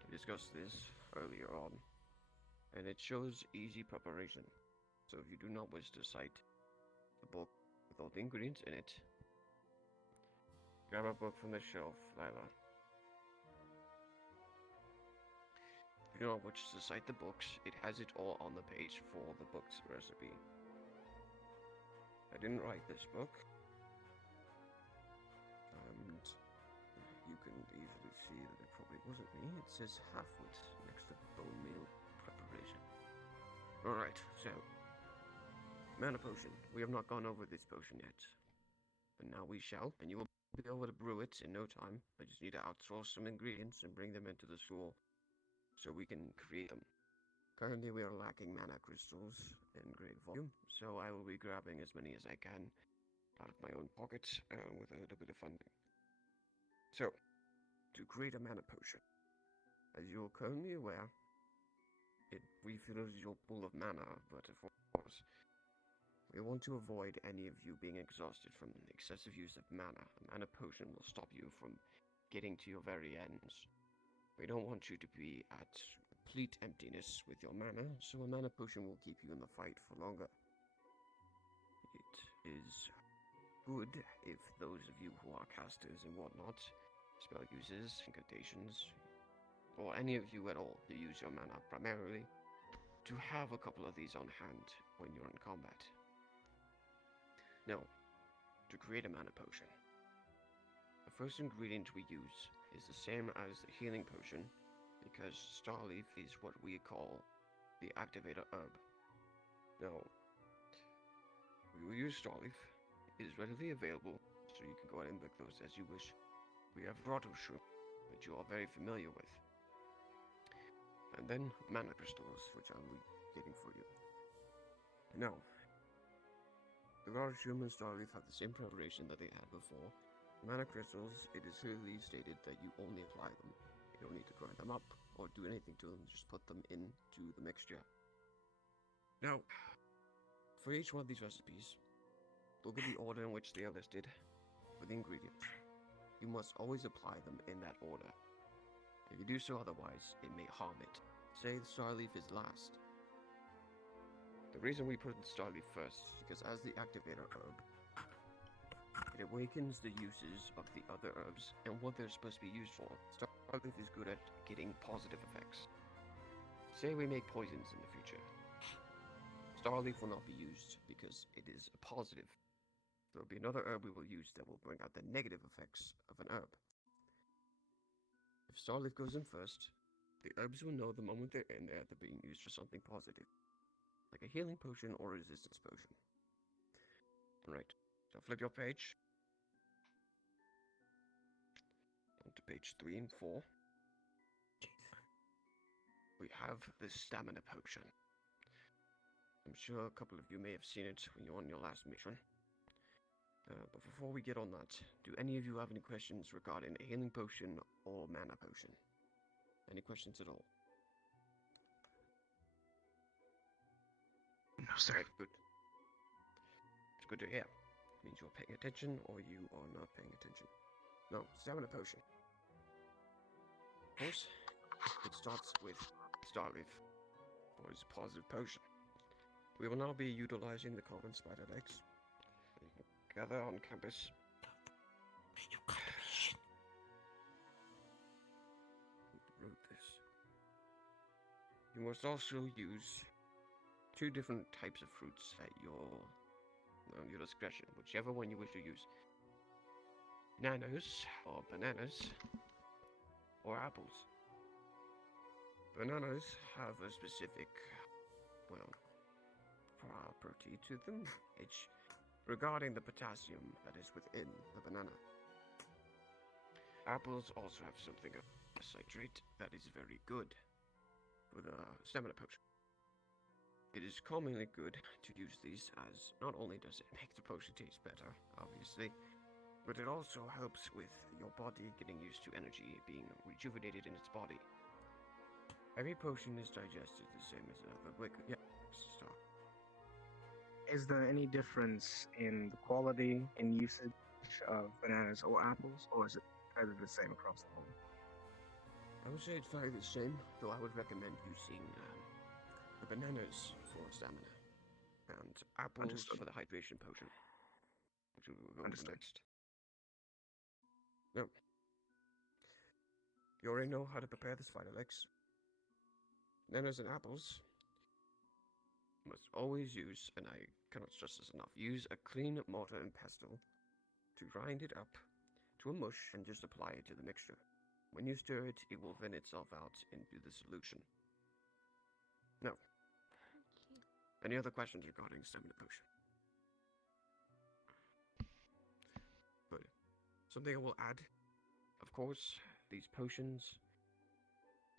We discussed this earlier on, and it shows easy preparation. So if you do not wish to cite the book with all the ingredients in it, grab a book from the shelf, Lila. If you do not wish to cite the books, it has it all on the page for the book's recipe. I didn't write this book, and you can easily see that it probably wasn't me. It says half-wit next to bone meal preparation. Alright, so mana potion. We have not gone over this potion yet, but now we shall, and you will be able to brew it in no time. I just need to outsource some ingredients and bring them into the school so we can create them. Currently we are lacking mana crystals in great volume, so I will be grabbing as many as I can out of my own pocket with a little bit of funding. So, to create a mana potion, As you're currently aware, it refills your pool of mana, but of course, we want to avoid any of you being exhausted from excessive use of mana. A mana potion will stop you from getting to your very ends. We don't want you to be at complete emptiness with your mana, so a mana potion will keep you in the fight for longer. It is good if those of you who are casters and whatnot, spell users, incantations, or any of you at all who use your mana primarily, to have a couple of these on hand when you're in combat. Now, to create a mana potion, the first ingredient we use is the same as the healing potion, because Starleaf is what we call the activator herb. Now, we will use Starleaf. It is readily available, so you can go ahead and pick those as you wish. We have Grotto Shroom, which you are very familiar with. And then mana crystals, which I will be getting for you. Now, the Grotto Shroom and Starleaf have the same preparation that they had before. Mana crystals, it is clearly stated that you only apply them. You don't need to grind them up or do anything to them, just put them into the mixture. Now, for each one of these recipes, look at the order in which they are listed for the ingredients. You must always apply them in that order. If you do so otherwise, it may harm it. Say the Starleaf is last. The reason we put the Starleaf first is because as the activator herb, it awakens the uses of the other herbs and what they're supposed to be used for. Starleaf is good at getting positive effects. Say we make poisons in the future. Starleaf will not be used because it is a positive. There will be another herb we will use that will bring out the negative effects of an herb. If Starleaf goes in first, the herbs will know the moment they're in there they're being used for something positive, like a healing potion or a resistance potion. Alright, so flip your page. On to page 3 and 4. We have the stamina potion. I'm sure a couple of you may have seen it when you're on your last mission. But before we get on that, do any of you have any questions regarding a healing potion or mana potion? Any questions at all? No, sir. Right, good. It's good to hear. It means you're paying attention or you are not paying attention. No, stamina potion. Of course, it starts with Starleaf, or its positive potion. We will now be utilizing the common spider legs. Gather on campus. Who wrote this? You must also use 2 different types of fruits at your discretion, whichever one you wish to use. Nanos, or bananas, or apples. Bananas have a specific, property to them. It's regarding the potassium that is within the banana. Apples also have something of a citrate that is very good for the stamina potion. It is commonly good to use these, as not only does it make the potion taste better, obviously, but it also helps with your body getting used to energy being rejuvenated in its body. Every potion is digested the same as another liquid. Yeah, stop. Is there any difference in the quality and usage of bananas or apples, or is it fairly the same across the board? I would say it's fairly the same, though I would recommend using the bananas for stamina, and apples Understood. for the hydration potion, which we will go to Understood. next. Now, you already know how to prepare the spider legs. Bananas and apples must always use, and I cannot stress this enough, use a clean mortar and pestle to grind it up to a mush and just apply it to the mixture. When you stir it, it will thin itself out into the solution. Now, any other questions regarding stamina potion? Good. Something I will add, of course, these potions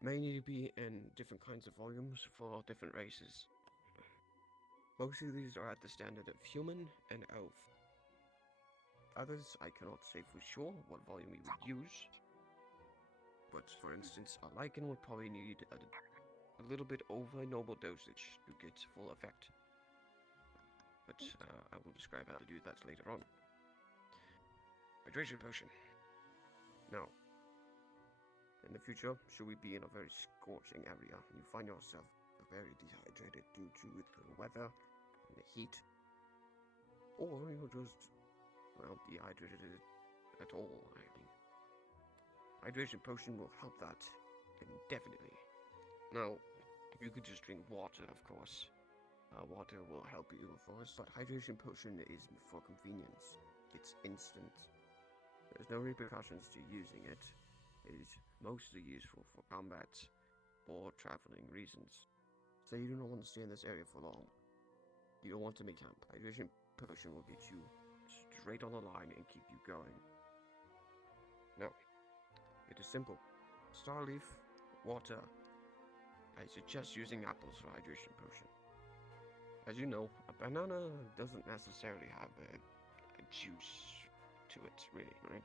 may need to be in different kinds of volumes for different races. Most of these are at the standard of human and elf. Others, I cannot say for sure what volume we would use, but for instance, a lichen would probably need a little bit over normal dosage to get full effect. But I will describe how to do that later on. Hydration potion. Now, in the future, should we be in a very scorching area and you find yourself very dehydrated due to the weather and the heat, or you're just, well, dehydrated at all, I mean, hydration potion will help that indefinitely. Now, you could just drink water, of course. Water will help you, of course, but hydration potion is for convenience. It's instant. There's no repercussions to using it. It is mostly useful for combat or traveling reasons. Say you do not want to stay in this area for long. You don't want to make camp. Hydration potion will get you straight on the line and keep you going. No. It is simple. Starleaf, water. I suggest using apples for hydration potion. As you know, a banana doesn't necessarily have a juice to it, really, right?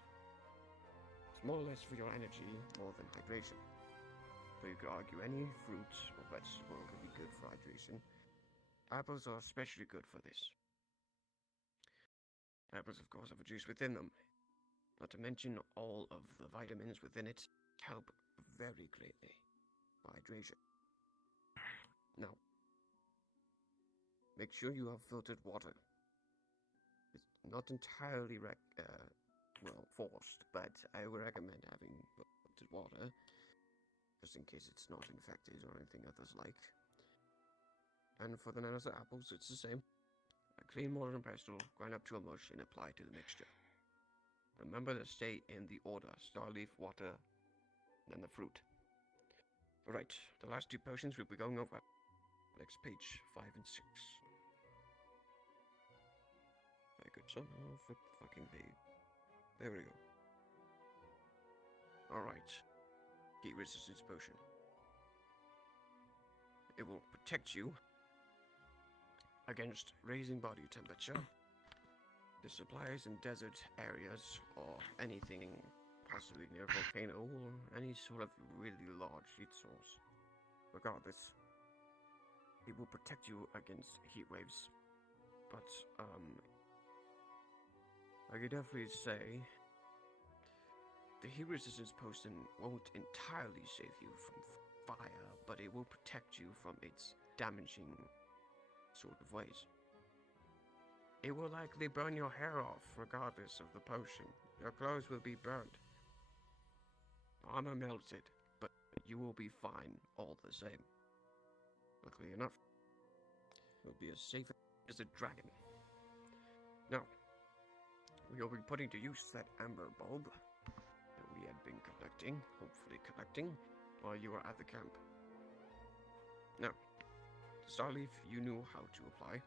It's more or less for your energy more than hydration. So you could argue any fruit or vegetable could be good for hydration. Apples are especially good for this. Apples, of course, have a juice within them. Not to mention all of the vitamins within it help very greatly for hydration. Now, make sure you have filtered water. It's not entirely forced, but I would recommend having filtered water, just in case it's not infected or anything others like. And for the nanas of apples, it's the same. A clean mortar and pestle, grind up to a mush, and apply to the mixture. Remember to stay in the order: starleaf, water, then the fruit. Alright, the last two potions we'll be going over. Next page, 5 and 6. Very good, son. Oh, flip the fucking page. There we go. Alright. Heat resistance potion. It will protect you against raising body temperature. This applies in desert areas or anything possibly near a volcano or any sort of really large heat source. Regardless, it will protect you against heat waves. But, I could definitely say the heat resistance potion won't entirely save you from fire, but it will protect you from its damaging sort of ways. It will likely burn your hair off regardless of the potion. Your clothes will be burned. Armor melted, but you will be fine all the same. Luckily enough, you'll be as safe as a dragon. Now, we'll be putting to use that amber bulb that we had been hopefully collecting, while you were at the camp. Now, Starleaf, you knew how to apply.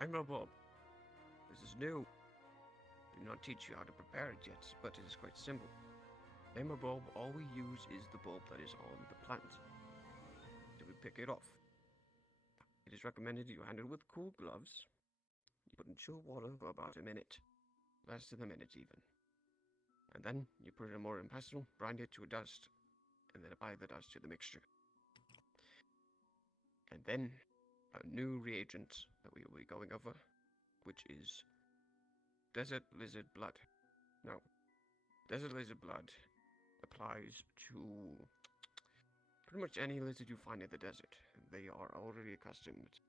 Amber bulb. This is new. I did not teach you how to prepare it yet, but it is quite simple. Amber bulb, all we use is the bulb that is on the plant. So we pick it off. It is recommended you handle it with cool gloves. You put in chill water for about a minute. Less than a minute even. And then you put it in a mortar and pestle, grind it to a dust, and then apply the dust to the mixture. And then a new reagent that we will be going over, which is desert lizard blood. Now, desert lizard blood applies to pretty much any lizard you find in the desert. They are already accustomed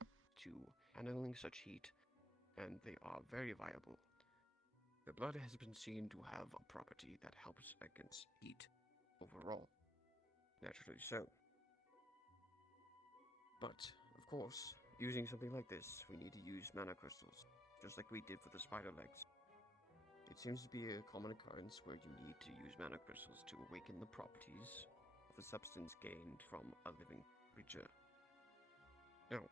to handling such heat, and they are very viable. The blood has been seen to have a property that helps against heat overall. Naturally so. But, of course, using something like this, we need to use mana crystals, just like we did for the spider legs. It seems to be a common occurrence where you need to use mana crystals to awaken the properties of a substance gained from a living creature. Now,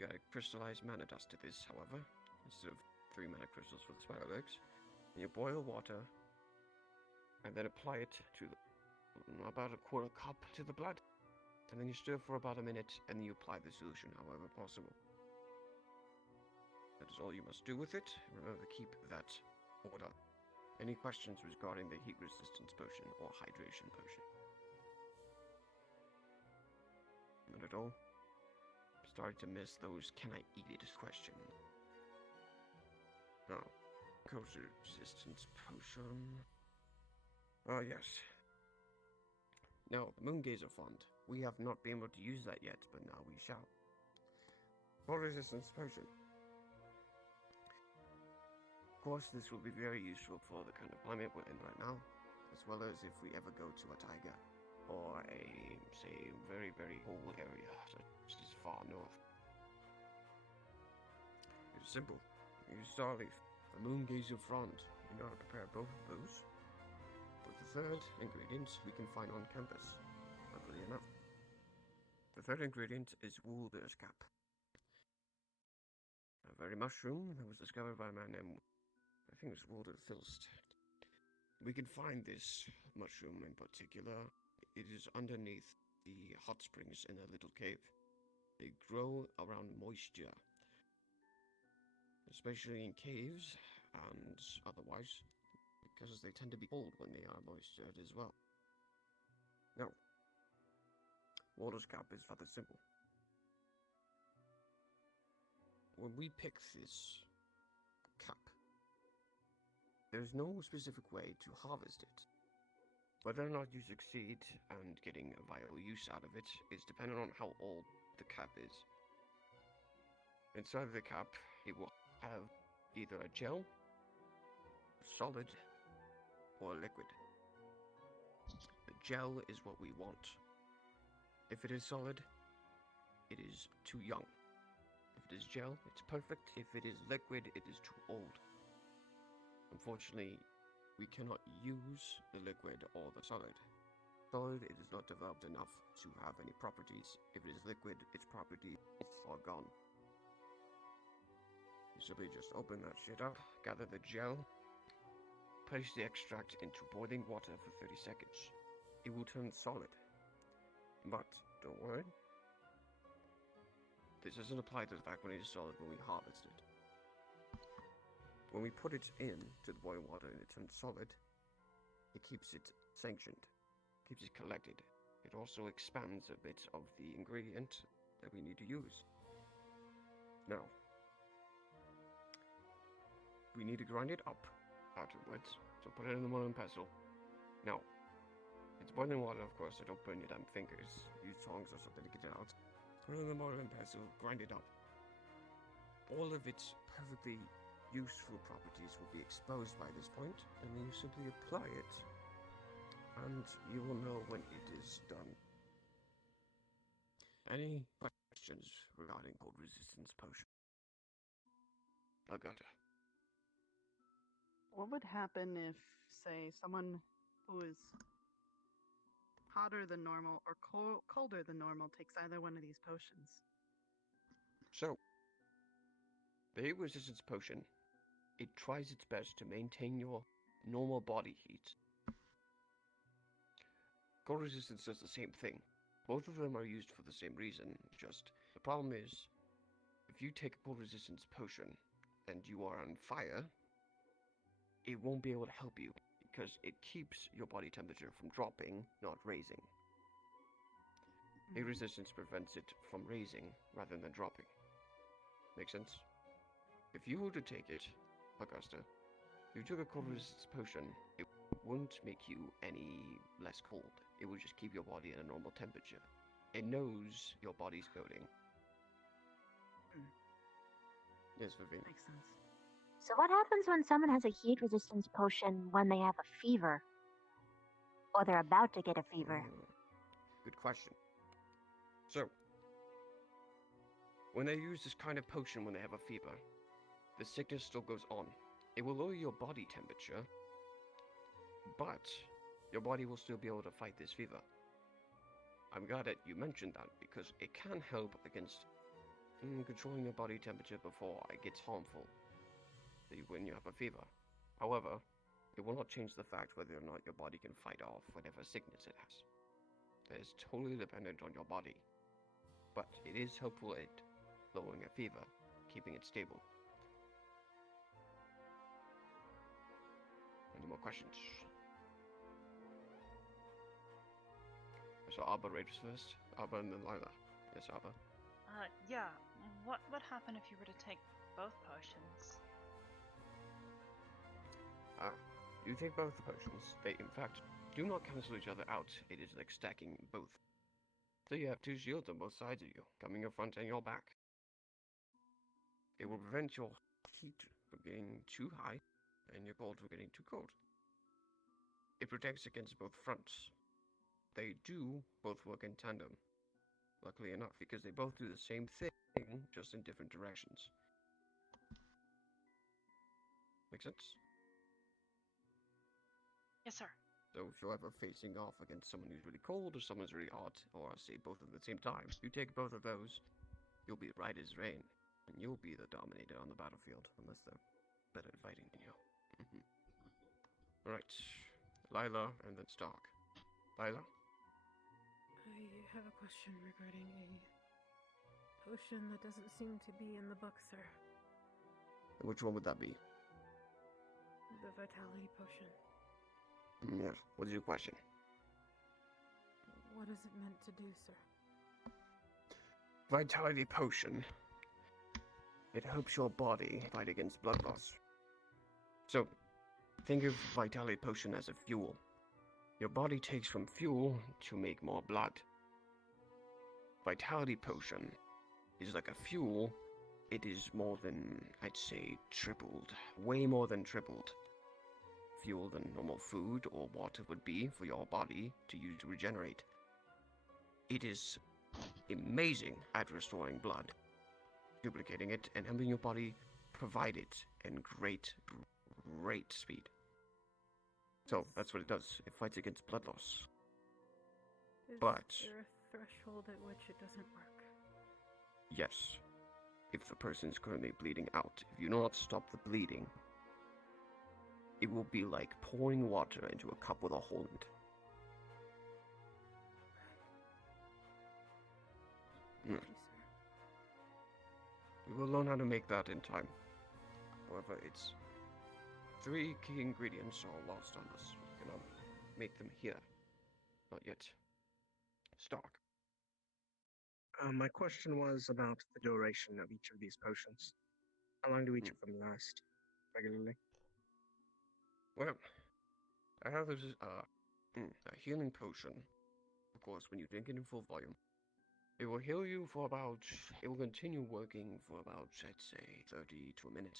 you add crystallized mana dust to this, however, instead of 3 mana crystals for the spider legs. And you boil water, and then apply it to about a quarter cup to the blood. And then you stir for about a minute, and then you apply the solution however possible. That is all you must do with it. Remember to keep that order. Any questions regarding the heat resistance potion or hydration potion? Not at all? Starting to miss those can I eat it questions. Oh, corrosion resistance potion. Oh, yes. Now, the Moongazer Fund. We have not been able to use that yet, but now we shall. Cold resistance potion. Of course, this will be very useful for the kind of climate we're in right now, as well as if we ever go to a taiga, or a, say, very, very cold area, such as far north. It's simple. Use Starleaf, the Moongazer Front. You know how to prepare both of those. With the third ingredient we can find on campus, luckily enough. The third ingredient is wool bear's cap. A very mushroom that was discovered by a man named, I think it was Walter Thilst. We can find this mushroom in particular. It is underneath the hot springs in a little cave. They grow around moisture, especially in caves and otherwise, because they tend to be cold when they are moistured as well. Now, Walter's cap is rather simple. When we pick this cap, there's no specific way to harvest it. Whether or not you succeed and getting a viable use out of it is dependent on how old the cap is. Inside the cap, it will have either a gel, solid, or liquid. The gel is what we want. If it is solid, it is too young. If it is gel, it's perfect. If it is liquid, it is too old. Unfortunately, we cannot use the liquid or the solid. Solid, it is not developed enough to have any properties. If it is liquid, its properties are gone. You simply just open that shit up, gather the gel, place the extract into boiling water for 30 seconds. It will turn solid. But, don't worry. This doesn't apply to the fact when it is solid when we harvest it. When we put it in to the boiling water and it turns solid, it keeps it sanctioned, keeps it collected. It also expands a bit of the ingredient that we need to use. Now, we need to grind it up afterwards, so put it in the molten pestle. Now, it's boiling water, of course, so don't burn your damn fingers. Use tongs or something to get it out. Put it in the molten pestle, grind it up. All of its perfectly useful properties will be exposed by this point, and then you simply apply it, and you will know when it is done. Any questions regarding cold resistance potion? Agata. What would happen if, say, someone who is hotter than normal or colder than normal takes either one of these potions? So, the heat resistance potion, it tries its best to maintain your normal body heat. Cold resistance does the same thing. Both of them are used for the same reason, just the problem is, if you take a cold resistance potion and you are on fire, it won't be able to help you, because it keeps your body temperature from dropping, not raising. Heat resistance prevents it from raising rather than dropping. Make sense? If you were to take it, Augusta, if you took a cold resistance potion, it won't make you any less cold. It will just keep your body at a normal temperature. It knows your body's coding. Yes, Vivian. Makes sense. So what happens when someone has a heat resistance potion when they have a fever? Or they're about to get a fever? Good question. So, when they use this kind of potion when they have a fever, the sickness still goes on. It will lower your body temperature, but your body will still be able to fight this fever. I'm glad that you mentioned that, because it can help against controlling your body temperature before it gets harmful when you have a fever. However, it will not change the fact whether or not your body can fight off whatever sickness it has. That is totally dependent on your body. But it is helpful at lowering a fever, keeping it stable. Any more questions? So Arbor rages first. Arbor and then Lila. Yes, Arbor. Yeah. What would happen if you were to take both potions? You take both the potions. They, in fact, do not cancel each other out. It is like stacking both. So you have two shields on both sides of you, coming your front and your back. It will prevent your heat from getting too high, and your cold from getting too cold. It protects against both fronts. They do both work in tandem, luckily enough, because they both do the same thing, just in different directions. Make sense? Yes, sir. So if you're ever facing off against someone who's really cold or someone's really hot, or say both at the same time, you take both of those, you'll be right as rain, and you'll be the dominator on the battlefield, unless they're better at fighting than you. Alright, Lila and then Stark. Lila? I have a question regarding a potion that doesn't seem to be in the book, sir. Which one would that be? The vitality potion. Yes, what is your question? What is it meant to do, sir? Vitality potion. It helps your body fight against blood loss. So, think of vitality potion as a fuel. Your body takes from fuel to make more blood. Vitality potion is like a fuel. It is more than, I'd say, tripled. Way more than tripled. Fuel than normal food or water would be for your body to use to regenerate. It is amazing at restoring blood, duplicating it, and helping your body provide it in great speed. So that's what it does. It fights against blood loss. Is But there a threshold at which it doesn't work? yes, if the person's currently bleeding out, if you do not stop the bleeding, it will be like pouring water into a cup with a hole in it. Thank you, sir. You will learn how to make that in time. However, its 3 key ingredients are lost on us. We cannot make them here. Not yet. Stark. My question was about the duration of each of these potions. How long do each of them last regularly? Well, I have this, a healing potion. Of course, when you drink it in full volume, it will heal you for about, it will continue working for about, I'd say, 30 to a minute.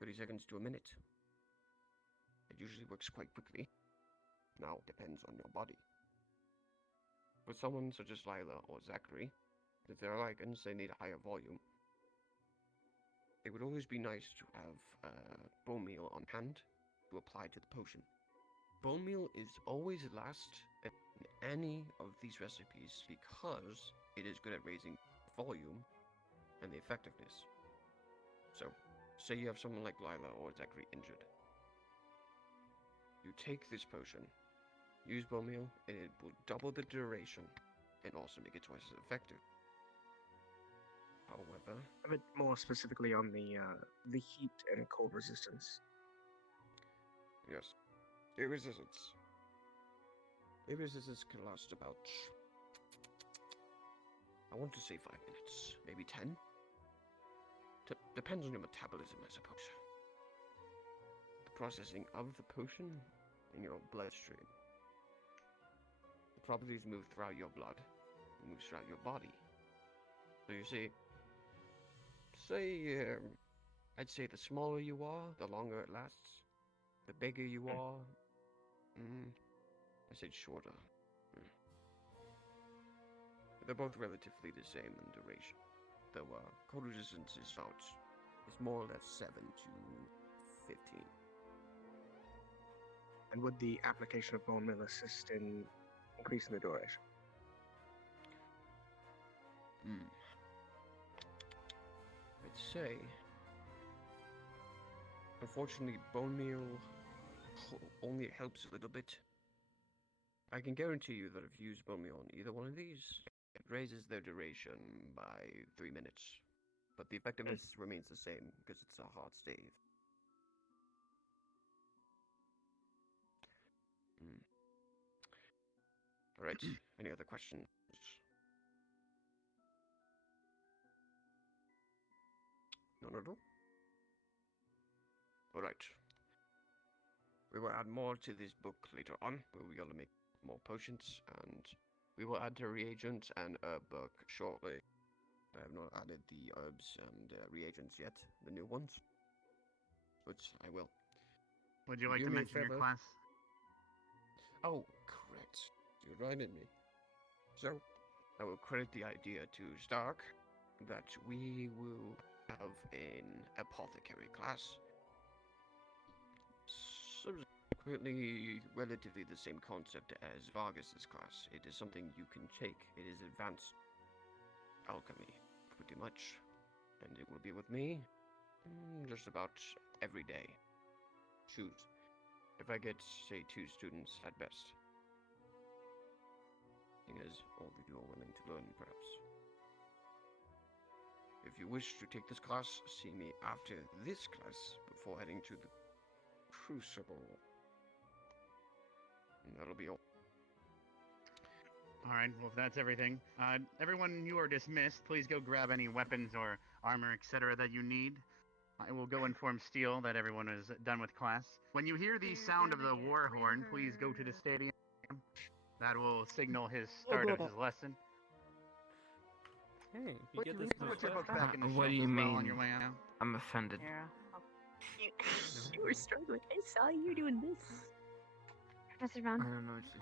30 seconds to a minute. It usually works quite quickly. Now, it depends on your body. For someone such as Lila or Zachary, if they're Lycans, they need a higher volume. It would always be nice to have bone meal on hand to apply to the potion. Bone meal is always last in any of these recipes because it is good at raising volume and the effectiveness. So, say you have someone like Lila or Zachary injured. You take this potion, use bone meal, and it will double the duration and also make it twice as effective. However, A bit more specifically on the heat and cold resistance. yes, the resistance. The resistance can last about, I want to say 5 minutes, maybe 10. Depends on your metabolism, I suppose. The processing of the potion in your bloodstream. The properties move throughout your blood, moves throughout your body. So you see, I'd say the smaller you are, the longer it lasts. The bigger you are, I said shorter. They're both relatively the same in duration. Though cold resistance is about, it's more or less 7 to 15. And would the application of bone meal assist in increasing the duration? I'd say, unfortunately, bone meal only helps a little bit. I can guarantee you that if you use bone meal on either one of these, it raises their duration by 3 minutes. But the effectiveness remains the same because it's a hard stave. Alright, any other questions? None at all? Alright. We will add more to this book later on, where we gotta make more potions, and we will add the reagents and herb book shortly. I have not added the herbs and reagents yet, the new ones, but I will. Would you like Do to me a mention your favor? class? Oh, correct. You reminded me. So, I will credit the idea to Stark that we will have an apothecary class. Subsequently, relatively the same concept as Vargas's class. It is something you can take. It is advanced alchemy, pretty much. And it will be with me just about every day. Choose. If I get, say, 2 students at best. Seeing as all of you are willing to learn, perhaps. If you wish to take this class, see me after this class before heading to the Crucible. And that'll be all. Alright, well, if that's everything. Everyone, you are dismissed. Please go grab any weapons or armor, etc. that you need. I will go inform Steel that everyone is done with class. When you hear the sound of the war horn, please go to the stadium. That will signal his start of his lesson. Hey, you get this Put your books back in the What shelf do you as well mean? on your way out. I'm offended. You were struggling. I saw you doing this. Professor Vaughn, I don't know what you...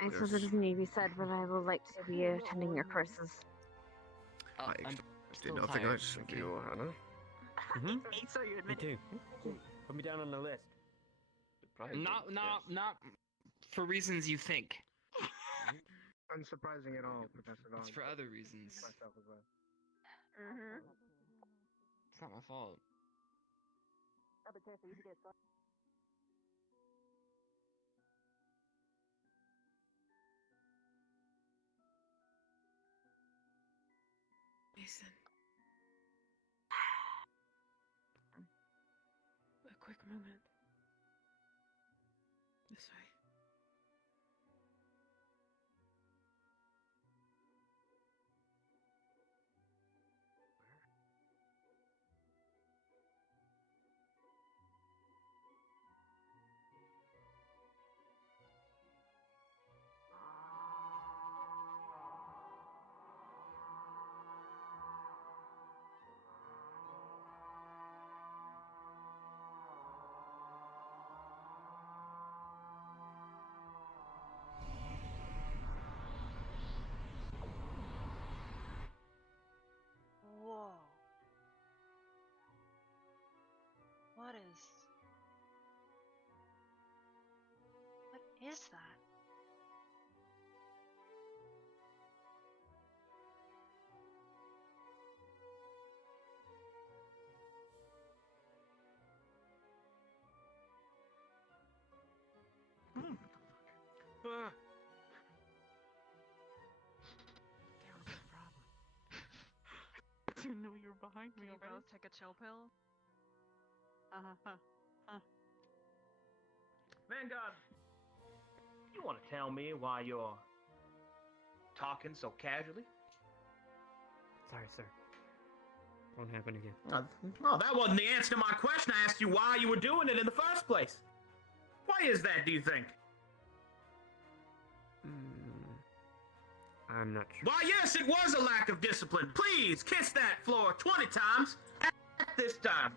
I suppose it doesn't need to be said, but I would like to be attending your courses. I'm did still nothing tired, else of okay. you, Hannah. I saw you Me too. Put me down on the list. Not for reasons you think. Unsurprising at all, Professor Vaughn. It's for other reasons. Myself as well. It's not my fault. Mason. A quick moment. This way. Whoa. What is that? Didn't know you were behind me Can you already. both take a chill pill? Vanguard, you want to tell me why you're talking so casually? Sorry, sir. Won't happen again. Oh, that wasn't the answer to my question. I asked you why you were doing it in the first place. Why is that, do you think? I'm not sure. Why, yes, it was a lack of discipline. Please kiss that floor 20 times at this time.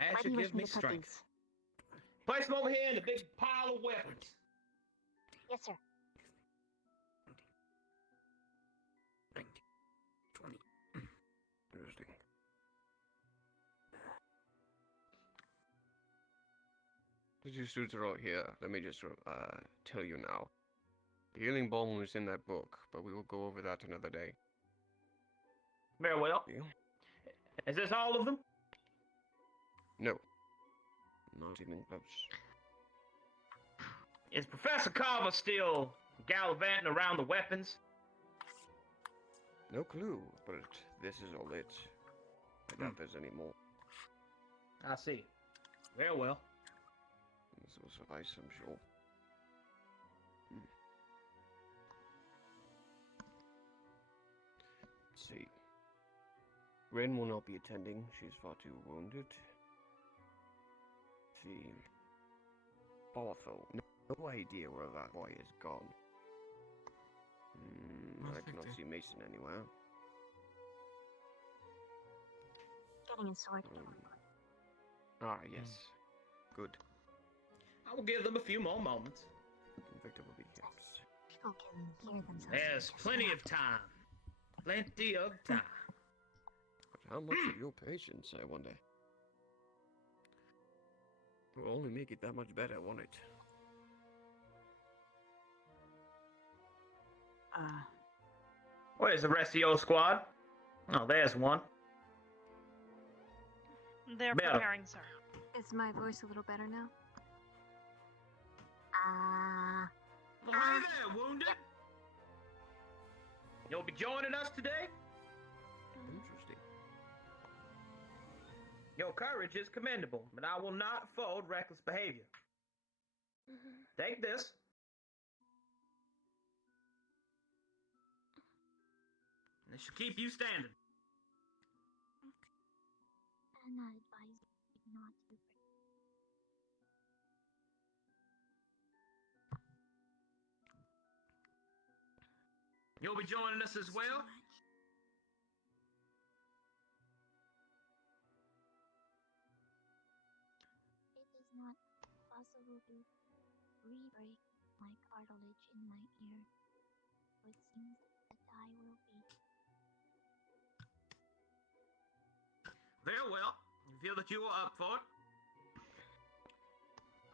That should give me strength. Place them over here in the big pile of weapons. Yes, sir. 20. Interesting. The 2 students are all here. Let me just tell you now. The healing balm is in that book, but we will go over that another day. Very well. Deal? Is this all of them? No. Not even close. Is Professor Carver still gallivanting around the weapons? No clue, but this is all it. I doubt there's any more. I see. Very well. This will suffice, I'm sure. Let's see. Ren will not be attending. She's far too wounded. Let's see. Barthel. No idea where that boy is gone. I cannot see Mason anywhere. Getting a sword. Yes. Good. I will give them a few more moments. Victor will be here. People can hear themselves. There's plenty of time. Plenty of time. But how much of your patience, I wonder? Will only make it that much better, won't it? Where's the rest of your squad? Oh, there's one. They're Better. preparing, sir. Is my voice a little better now? Well, hey there, wounded. You'll be joining us today? Interesting. Your courage is commendable, but I will not afford reckless behavior. Take this. This should keep you standing. I'm not advised not to. You'll be joining us as well? It is not possible to re-break my cartilage in my ear. So it seems that I will be. Very well. You feel that you are up for it?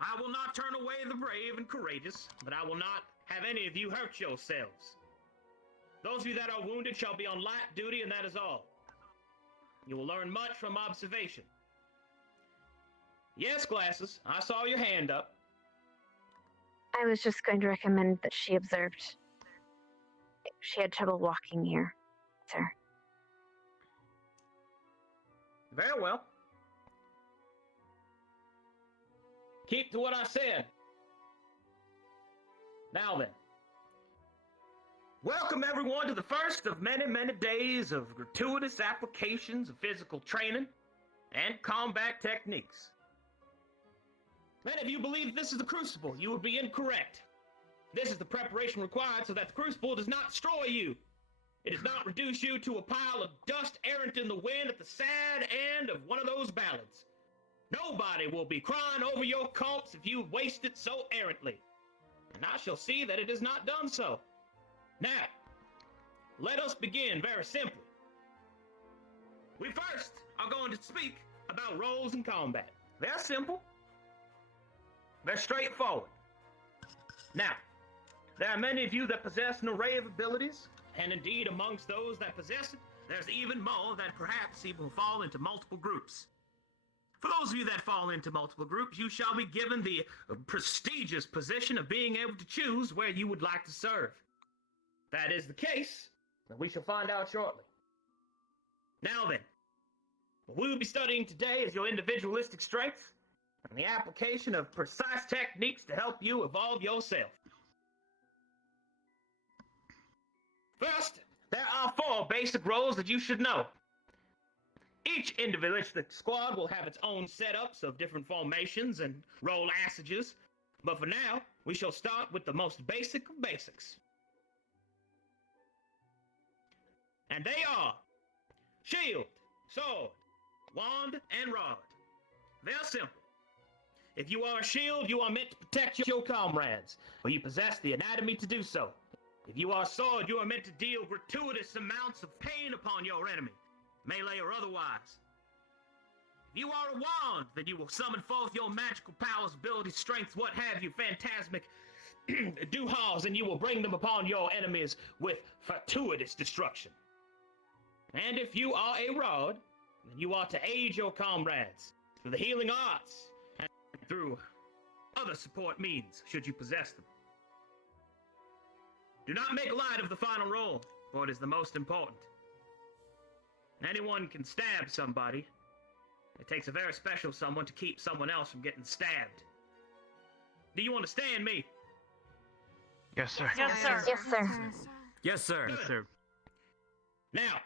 I will not turn away the brave and courageous, but I will not have any of you hurt yourselves. Those of you that are wounded shall be on light duty, and that is all. You will learn much from observation. Yes, Glasses, I saw your hand up. I was just going to recommend that she observed. She had trouble walking here, sir. Very well. Keep to what I said. Now then. Welcome everyone to the first of many, many days of gratuitous applications of physical training and combat techniques. Many of you believe this is the Crucible. You would be incorrect. This is the preparation required so that the Crucible does not destroy you. It does not reduce you to a pile of dust errant in the wind at the sad end of one of those ballads. Nobody will be crying over your corpse if you waste it so errantly. And I shall see that it is not done so. Now, let us begin very simply. We first are going to speak about roles in combat. They're simple. They're straightforward. Now, there are many of you that possess an array of abilities, and indeed amongst those that possess it, there's even more that perhaps even fall into multiple groups. For those of you that fall into multiple groups, you shall be given the prestigious position of being able to choose where you would like to serve. If that is the case, then we shall find out shortly. Now then, what we will be studying today is your individualistic strengths and the application of precise techniques to help you evolve yourself. First, there are 4 basic roles that you should know. Each individualistic squad will have its own setups of different formations and role assages, but for now, we shall start with the most basic of basics. And they are shield, sword, wand, and rod. They're simple. If you are a shield, you are meant to protect your comrades, or you possess the anatomy to do so. If you are a sword, you are meant to deal gratuitous amounts of pain upon your enemy, melee or otherwise. If you are a wand, then you will summon forth your magical powers, abilities, strengths, what have you, phantasmic doohaws, and you will bring them upon your enemies with fortuitous destruction. And if you are a rod, then you are to aid your comrades through the healing arts and through other support means, should you possess them. Do not make light of the final roll, for it is the most important. Anyone can stab somebody. It takes a very special someone to keep someone else from getting stabbed. Do you understand me? Yes, sir. Yes, sir. Yes, sir. Yes, sir. Yes, sir. Now,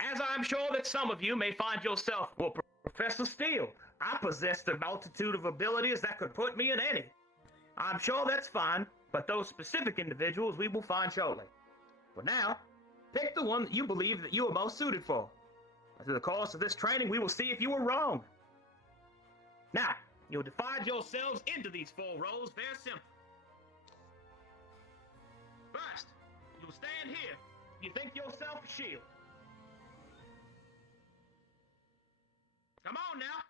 as I'm sure that some of you may find yourself, well, Professor Steele, I possess a multitude of abilities that could put me in any. I'm sure that's fine, but those specific individuals we will find shortly. For now, pick the one that you believe that you are most suited for. Through the course of this training, we will see if you were wrong. Now, you'll divide yourselves into these 4 roles, very simple. First, you'll stand here. You think yourself a shield. Come on now.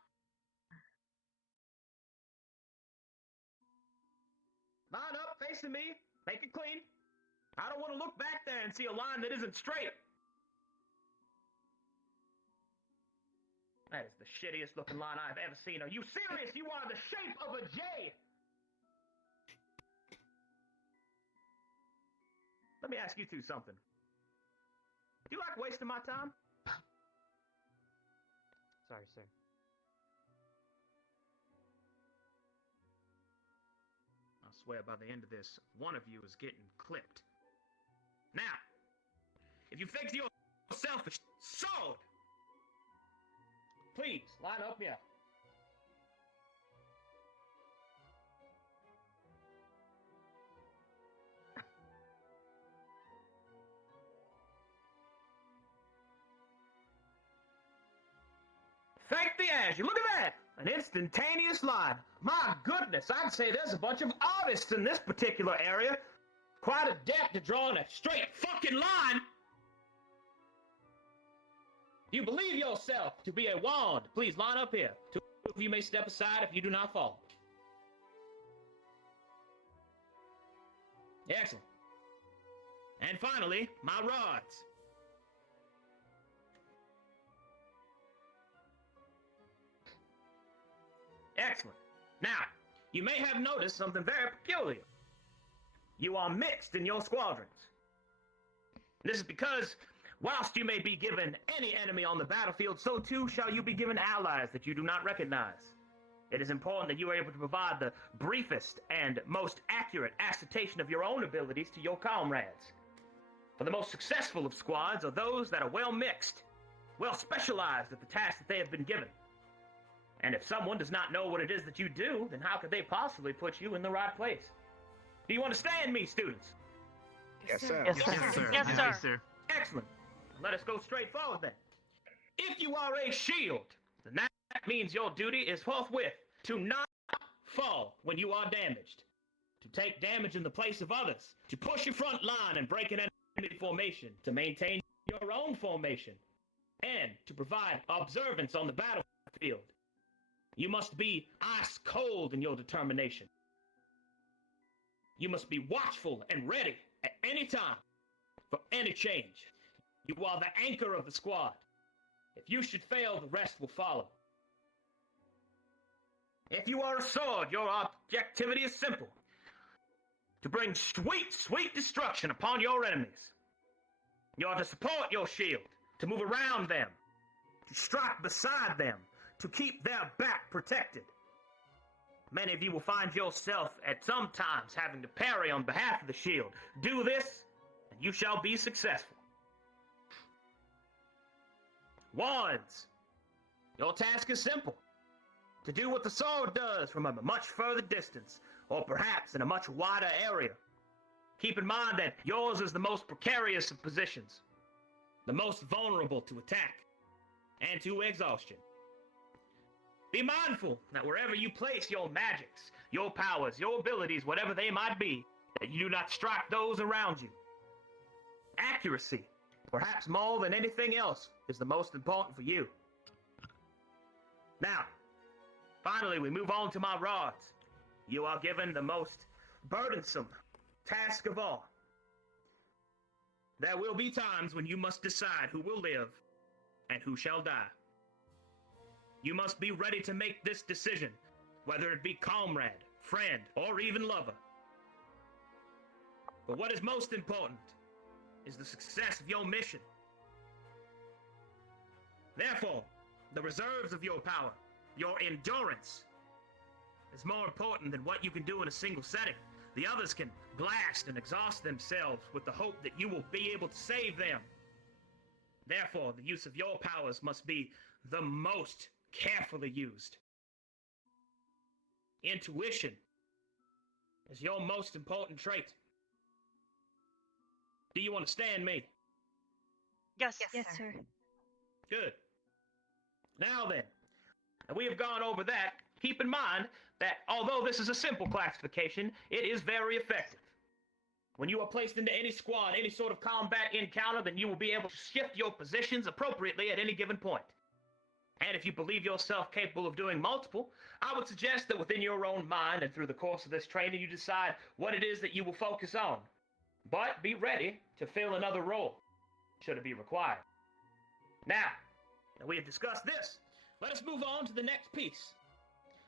Line up, facing me. Make it clean. I don't want to look back there and see a line that isn't straight. That is the shittiest looking line I've ever seen. Are you serious? You are the shape of a J. Let me ask you two something. Do you like wasting my time? Sorry, sir. I swear by the end of this, one of you is getting clipped. Now, if you think you're selfish, sword! Please, line up here. Thank the Azure. Look at that! An instantaneous line. My goodness, I'd say there's a bunch of artists in this particular area. Quite adept at drawing a straight fucking line. You believe yourself to be a wand. Please line up here. 2 of you may step aside if you do not fall. Excellent. And finally, my rods. Excellent. Now, you may have noticed something very peculiar. You are mixed in your squadrons. This is because, whilst you may be given any enemy on the battlefield, so too shall you be given allies that you do not recognize. It is important that you are able to provide the briefest and most accurate assertion of your own abilities to your comrades. For the most successful of squads are those that are well mixed, well specialized at the task that they have been given. And if someone does not know what it is that you do, then how could they possibly put you in the right place? Do you understand me, students? Yes, sir. Yes, sir. Yes, sir. Yes, sir. Yes, sir. Excellent. Let us go straight forward then. If you are a shield, then that means your duty is forthwith to not fall when you are damaged, to take damage in the place of others, to push your front line and break an enemy formation, to maintain your own formation, and to provide observance on the battlefield. You must be ice cold in your determination. You must be watchful and ready at any time for any change. You are the anchor of the squad. If you should fail, the rest will follow. If you are a sword, your objectivity is simple. To bring sweet, sweet destruction upon your enemies. You are to support your shield, to move around them, to strike beside them, to keep their back protected. Many of you will find yourself at some times having to parry on behalf of the shield. Do this, and you shall be successful. Wands. Your task is simple. To do what the sword does from a much further distance, or perhaps in a much wider area. Keep in mind that yours is the most precarious of positions, the most vulnerable to attack, and to exhaustion. Be mindful that wherever you place your magics, your powers, your abilities, whatever they might be, that you do not strike those around you. Accuracy, perhaps more than anything else, is the most important for you. Now, finally, we move on to my rods. You are given the most burdensome task of all. There will be times when you must decide who will live and who shall die. You must be ready to make this decision, whether it be comrade, friend, or even lover. But what is most important is the success of your mission. Therefore, the reserves of your power, your endurance, is more important than what you can do in a single setting. The others can blast and exhaust themselves with the hope that you will be able to save them. Therefore, the use of your powers must be the most carefully used. Intuition is your most important trait. Do you understand me? Yes. Yes, sir. Good. Now then, and we have gone over that. Keep in mind that although this is a simple classification, it is very effective. When you are placed into any squad, any sort of combat encounter, then you will be able to shift your positions appropriately at any given point. And if you believe yourself capable of doing multiple, I would suggest that within your own mind and through the course of this training, you decide what it is that you will focus on. But be ready to fill another role, should it be required. Now that we have discussed this, let us move on to the next piece,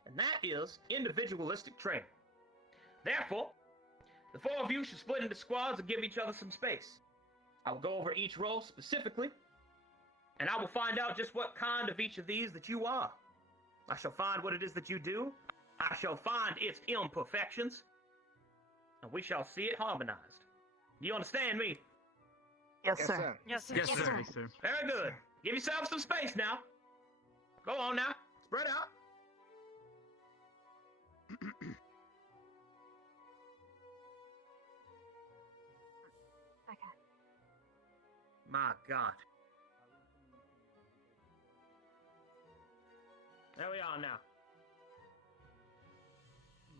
and that is individualistic training. Therefore, the four of you should split into squads and give each other some space. I will go over each role specifically, and I will find out just what kind of each of these that you are. I shall find what it is that you do. I shall find its imperfections, and we shall see it harmonized. Do you understand me? Yes, sir. Yes, sir. Yes, sir. Yes, sir. Very good. Give yourself some space now. Go on now. Spread out. Okay. My God. There we are now.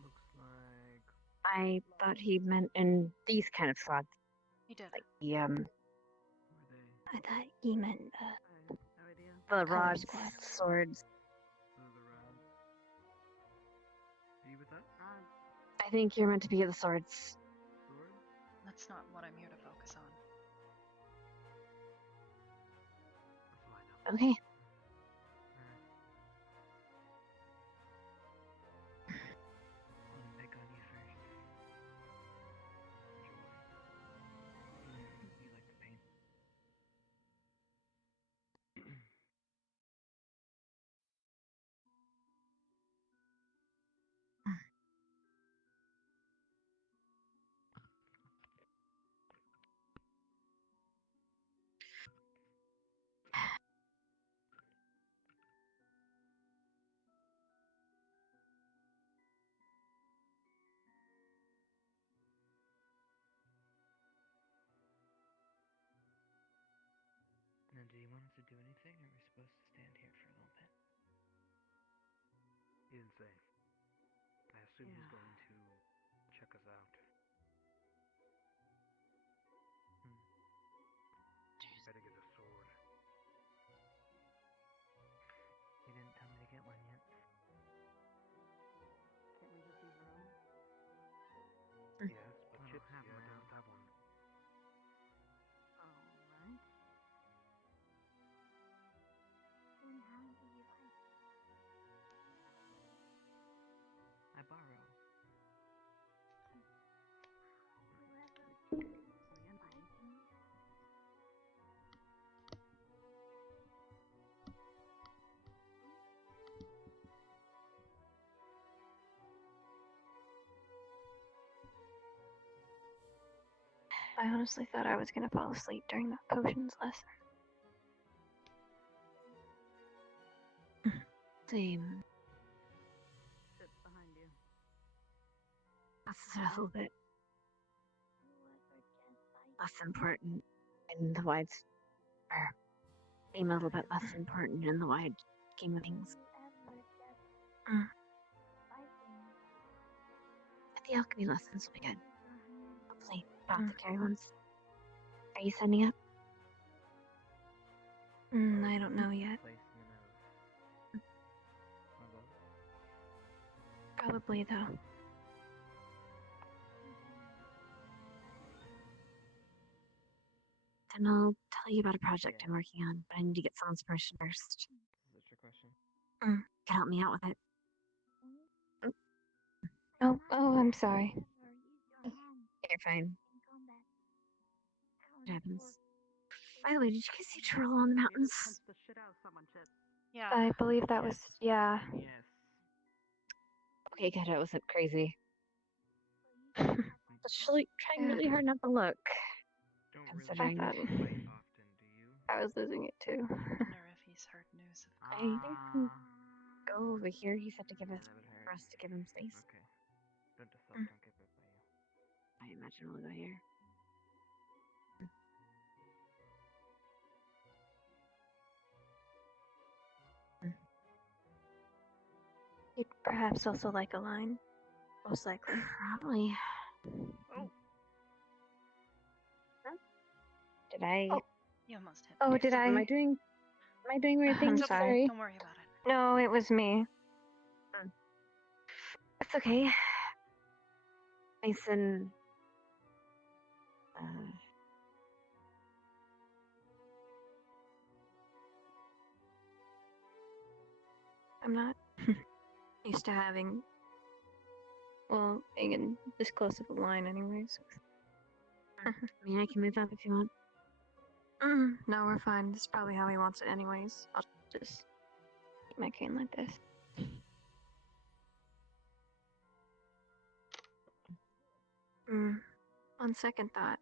Looks like I thought he meant in these kind of squads. He did. Like the I thought he meant No idea. the Color rods, squad. swords. Are you with that? I think you're meant to be the swords. That's not what I'm here to focus on. Okay. Let me pick on you first. Joy. You like the pain. Now, do you want us to do anything, or are we supposed to stand here for a little bit? He didn't say. I assume he's going to check us out. Better get a sword. He didn't tell me to get one yet. Can't we just use our own? Yes, but Chips have one. Doesn't have one. Alright. I borrow. I honestly thought I was gonna fall asleep during the potions lesson. Same. Chips behind you. That's a little bit less important in the wide, or seem a little bit less important in the wide scheme of things. The alchemy lessons will be good. Hopefully, apothecary ones. Are you signing up? I don't know yet. Placement of both. Probably though. Then I'll tell you about a project I'm working on, but I need to get someone's permission first. Is that your question? Can help me out with it. Oh, I'm sorry. You're fine. What happens? By the way, did you guys see Troll on the mountains? Yeah. I believe that was yeah. Yes. Okay, good. It wasn't crazy. Actually, trying really hard not to look. Don't Considering really that fight often, do you? I was losing it too. Wonder if he's heard news of I think we can go over here. He said to give us for us to give him space. Okay. Don't assault, don't get bit by you. I imagine we'll go here. He'd perhaps also like a line. Most likely. Probably. Oh. Did I? Oh. You almost hit Oh, me. did I? Am I doing weird things? It's okay. Sorry. Don't worry about it. No, it was me. It's okay. Mason. I'm not used to having, well, being in this close of a line anyways. I mean, I can move up if you want. No, we're fine. This is probably how he wants it anyways. I'll just keep my cane like this. On second thought.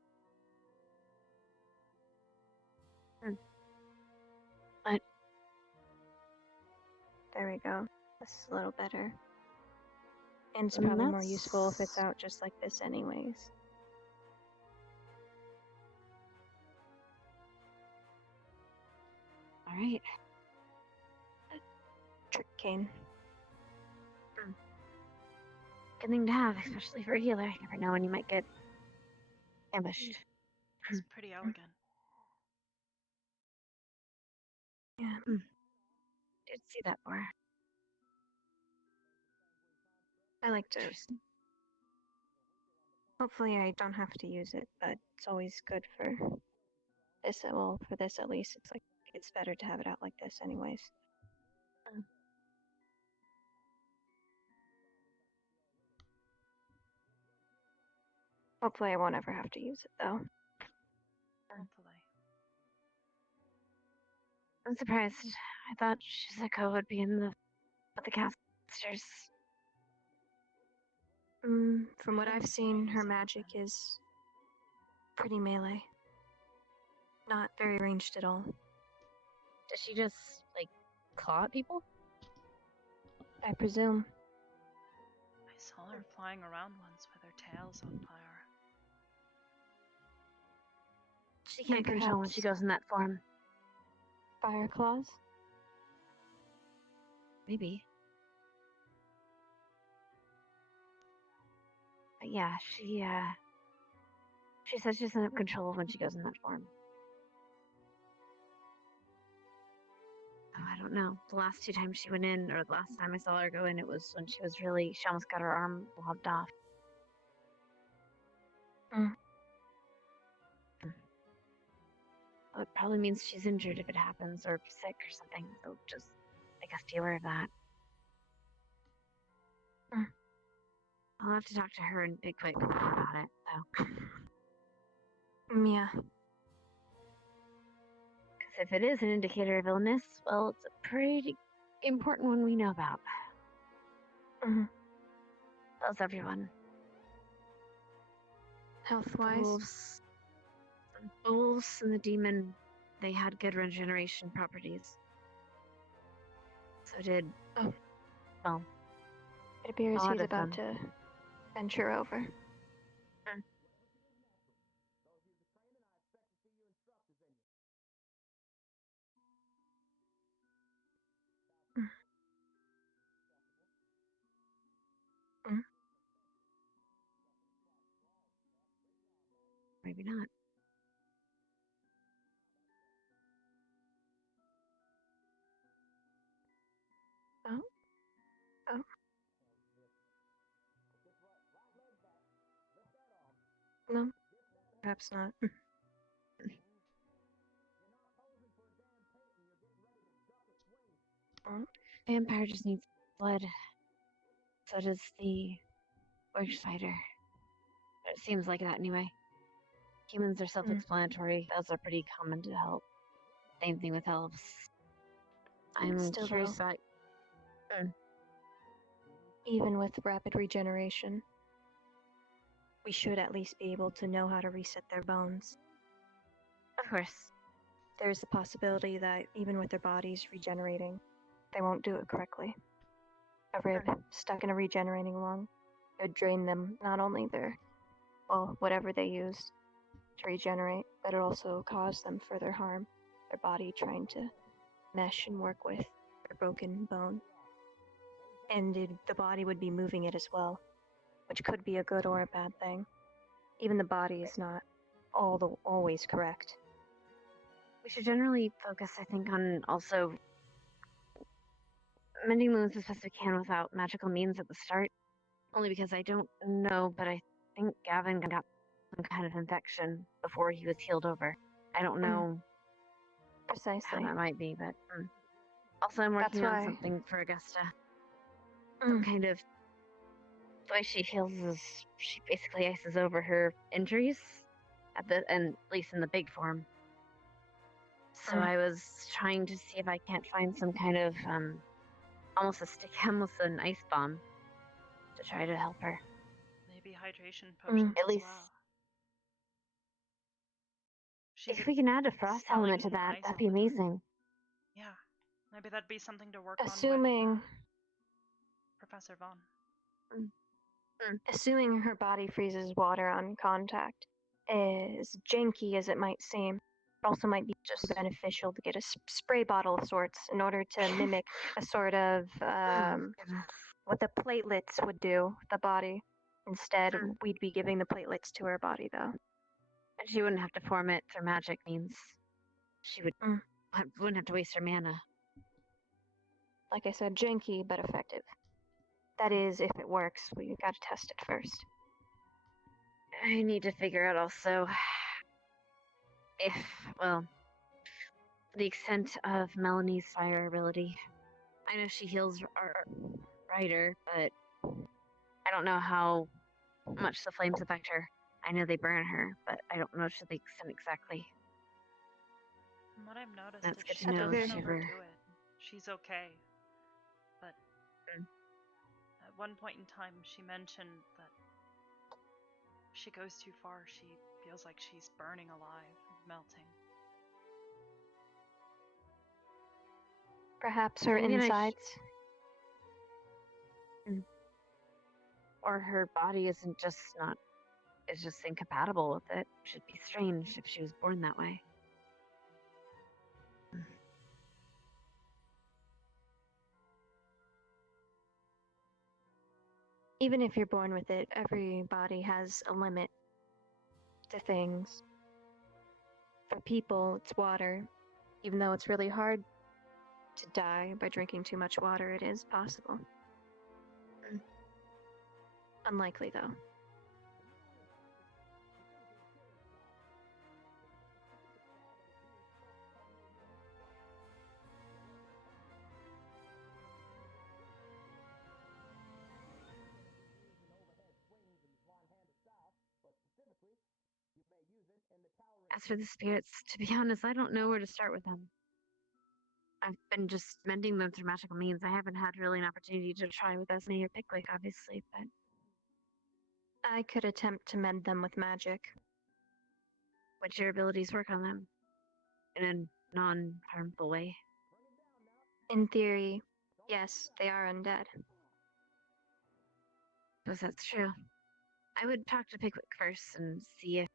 What? There we go. This is a little better. And it's I mean, probably more useful if it's out just like this anyways. Alright. Trick cane. Good thing to have, especially for a healer. You never know when you might get ambushed. It's pretty elegant. Yeah. Did see that bar. I like to. Hopefully I don't have to use it, but it's always good for this. Well, for this at least, it's like it's better to have it out like this anyways. Hopefully I won't ever have to use it though. Hopefully. I'm surprised. I thought Shizuko would be in with the casters. From what I've seen, her magic is pretty melee. Not very ranged at all. Does she just, like, claw at people? I presume. I saw her flying around once with her tails on fire. She can't control when she goes in that form. Fire claws? Maybe. But yeah, she says she doesn't have control when she goes in that form. Oh, I don't know. The last two times she went in, or the last time I saw her go in, it was when she almost got her arm lobbed off. Well, it probably means she's injured if it happens, or sick or something, so just, I guess, be aware of that. I'll have to talk to her and Big Quick about it, though. Yeah. Because if it is an indicator of illness, well, it's a pretty important one we know about. How's everyone? Health-wise? Wolves and the demon, they had good regeneration properties. So did... well... It appears a lot he's of about them. to venture over. Maybe not. Oh. No, perhaps not. Vampire just needs blood. So does the Or spider. It seems like that anyway. Humans are self-explanatory. Those are pretty common to help. Same thing with elves. I'm Still, curious though, about... even with rapid regeneration, we should at least be able to know how to reset their bones. Of course. There's the possibility that even with their bodies regenerating, they won't do it correctly. A rib stuck in a regenerating lung would drain them not only their, well, whatever they used to regenerate, but it also cause them further harm. Their body trying to mesh and work with their broken bone. And the body would be moving it as well, which could be a good or a bad thing. Even the body is not always correct. We should generally focus, I think, on also mending wounds as best we can without magical means at the start. Only because I don't know, but I think Gavin got some kind of infection before he was healed over. I don't know precisely how that might be, but also I'm working on something for Augusta. Some kind of... The way she heals is she basically ices over her injuries, at least in the big form. So I was trying to see if I can't find some kind of, almost a stick, almost an ice bomb, to try to help her. Maybe hydration potions At least, as well. if we can add a frost element to that, that'd be amazing. Yeah, maybe that'd be something to work on Assuming with Professor Vaughn. Assuming her body freezes water on contact, as janky as it might seem, it also might be just beneficial to get a spray bottle of sorts in order to mimic a sort of what the platelets would do the body. Instead, we'd be giving the platelets to her body, though. And she wouldn't have to form it through magic means. She wouldn't have to waste her mana. Like I said, janky but effective. That is, if it works, we gotta test it first. I need to figure out also the extent of Melanie's fire ability. I know she heals Ryder, but I don't know how much the flames affect her. I know they burn her, but I don't know to the extent exactly. From what I've noticed, That's if good she to know. doesn't overdo it, she's okay. But at one point in time, she mentioned that if she goes too far, she feels like she's burning alive, melting. Perhaps her insides. Or her body isn't just not... is just incompatible with it. Should be strange if she was born that way. Even if you're born with it, every body has a limit to things. For people, it's water. Even though it's really hard to die by drinking too much water, it is possible. Unlikely, though. As for the spirits, to be honest, I don't know where to start with them. I've been just mending them through magical means. I haven't had really an opportunity to try with Esme or Pickwick, obviously, but... I could attempt to mend them with magic. Would your abilities work on them? In a non-harmful way? In theory, yes, they are undead. Suppose that's true. I would talk to Pickwick first and see if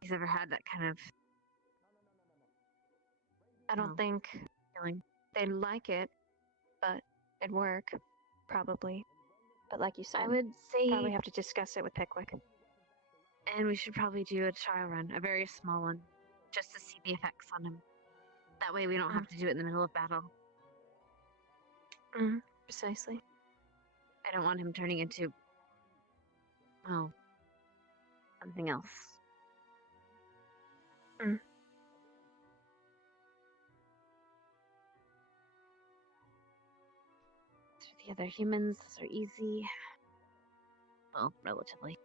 he's ever had that kind of... I don't think feeling. They'd like it, but it'd work, probably. But like you said, I would say... probably have to discuss it with Pickwick. And we should probably do a trial run, a very small one, just to see the effects on him. That way we don't have to do it in the middle of battle. Precisely. I don't want him turning into... well, something else. The other humans, those are easy. Well, relatively.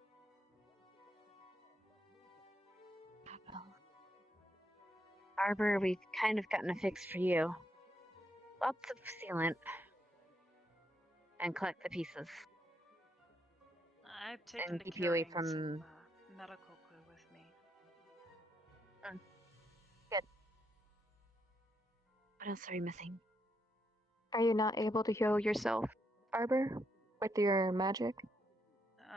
Capital. Arbor, we've kind of gotten a fix for you. Lots of sealant. And collect the pieces. I've taken And to keep you away carrying some from... medical glue with me. Good. What else are you missing? Are you not able to heal yourself, Arbor, with your magic?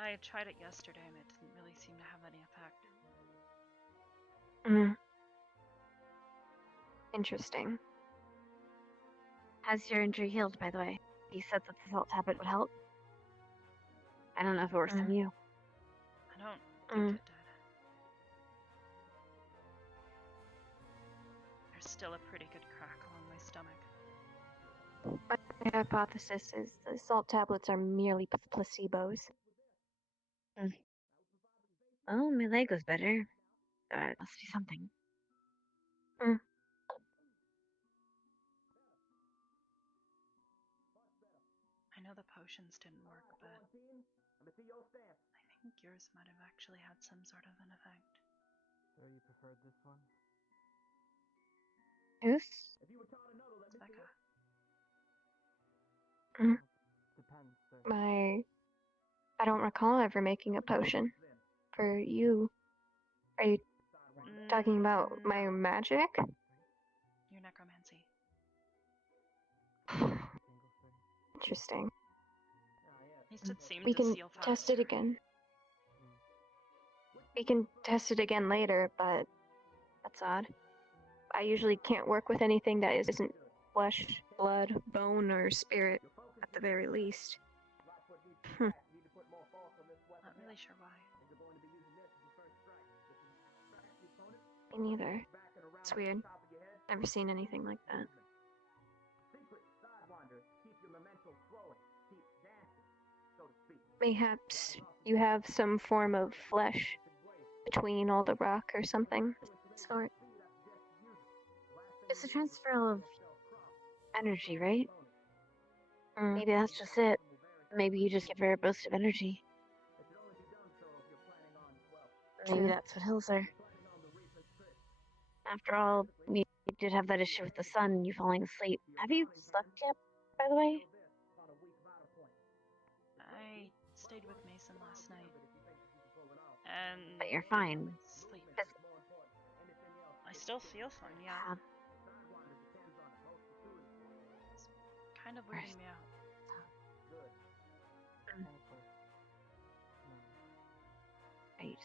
I tried it yesterday and it didn't really seem to have any effect. Interesting. Has your injury healed, by the way? You said that the salt tablet would help. I don't know if it works on you. I don't think it did. There's still a pretty good crack along my stomach. My hypothesis is the salt tablets are merely placebos. Oh, my leg was better. It must be something. I know the potions didn't work, but I think yours might have actually had some sort of an effect. So you preferred this one? Who's? It's Becca. Depends. I don't recall ever making a potion for you. Are you talking about my magic? Your necromancy. Interesting. At least it seemed We to can seal test it faster. again. We can test it again later, but that's odd. I usually can't work with anything that isn't flesh, blood, bone, or spirit, at the very least. Not really sure why. Me neither. It's weird. Never seen anything like that. Mayhaps you have some form of flesh between all the rock or something of the sort. It's a transfer of energy, right? Maybe that's just it. Maybe you just give her a boost of energy. Maybe that's what heals her. After all, you did have that issue with the sun and you falling asleep. Have you slept yet, by the way? I stayed with Mason last night. And But you're fine. sleep. I still feel fine, yeah. It's kind of weirding me out. Right.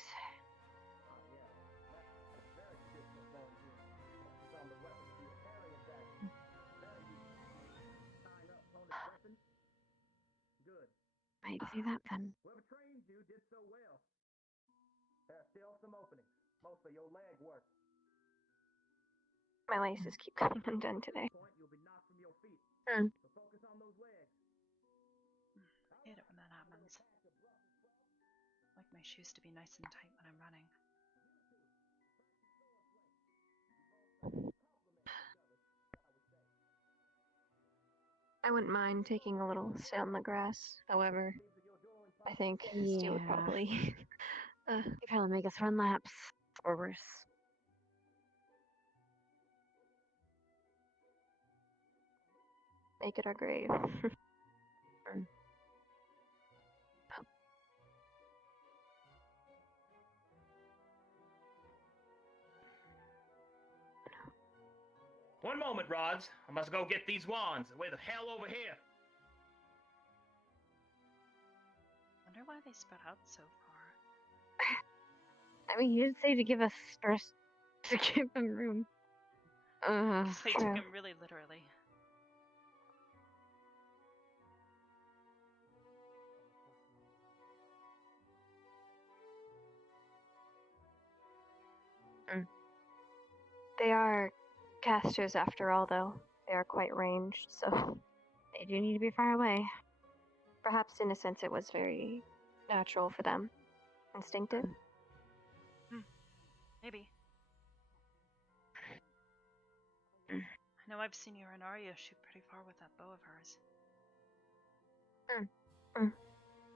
Might do that then. Whoever trained you did so well. There are still some openings. Most of your leg work. My laces keep coming undone today. You'll be knocked from your feet. So focus on those legs. I hate it when that happens. I like my shoes to be nice and tight when I'm running. I wouldn't mind taking a little sit on the grass. However, I think Steel would probably You probably make us run laps. Or worse. make it our grave. One moment, Rods. I must go get these wands. Way the hell over here. Wonder why they spread out so far. I mean, you did say to give us first to give them room. They took him really literally. They are casters after all, though. They are quite ranged, so they do need to be far away. Perhaps in a sense it was very natural for them. Instinctive? Maybe. I know I've seen your and Arya shoot pretty far with that bow of hers.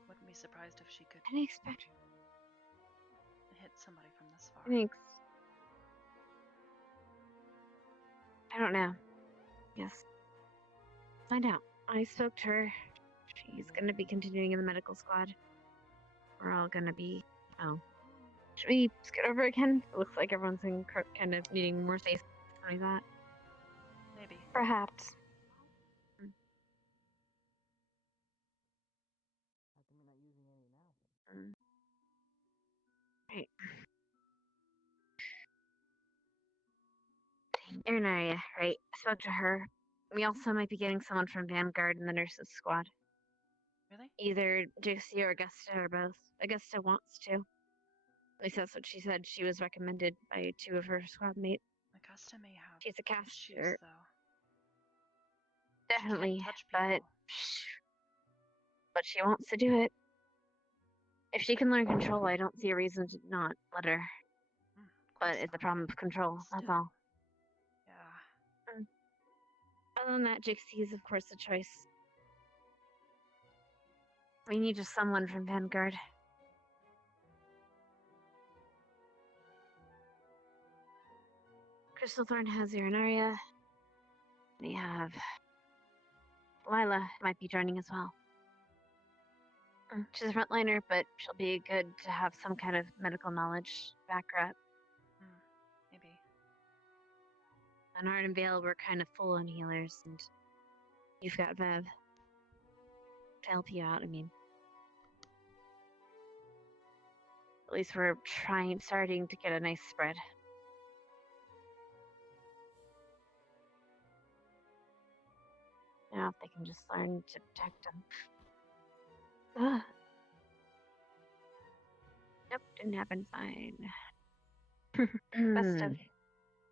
Wouldn't I'd be surprised if she could I didn't expect. hit somebody from this far. Thanks. I don't know. Yes. Find out. I spoke to her. She's gonna be continuing in the medical squad. We're all gonna be. Oh. Should we scoot over again? It looks like everyone's in kind of needing more space. Like that. Maybe. Perhaps. Right. Irinaria, right? I spoke to her. We also might be getting someone from Vanguard in the nurses squad. Really? Either Dixie or Augusta or both. Augusta wants to. At least that's what she said. She was recommended by 2 of her squad mates. Augusta may have She's a issues, caster. though. Definitely, She can't touch but people. she wants to do it. If she can learn control, I don't see a reason to not let her. But it's a problem of control, that's all. Yeah. Other than that, Jixie is of course a choice. We need just someone from Vanguard. Crystalthorn has Urinaria. We have Lila might be joining as well. She's a frontliner, but she'll be good to have some kind of medical knowledge to back her up. Maybe. On Art and Vale, we're kind of full on healers, and you've got Vev to help you out. I mean, at least we're starting to get a nice spread. Now, if they can just learn to protect them. Nope, didn't happen. Fine.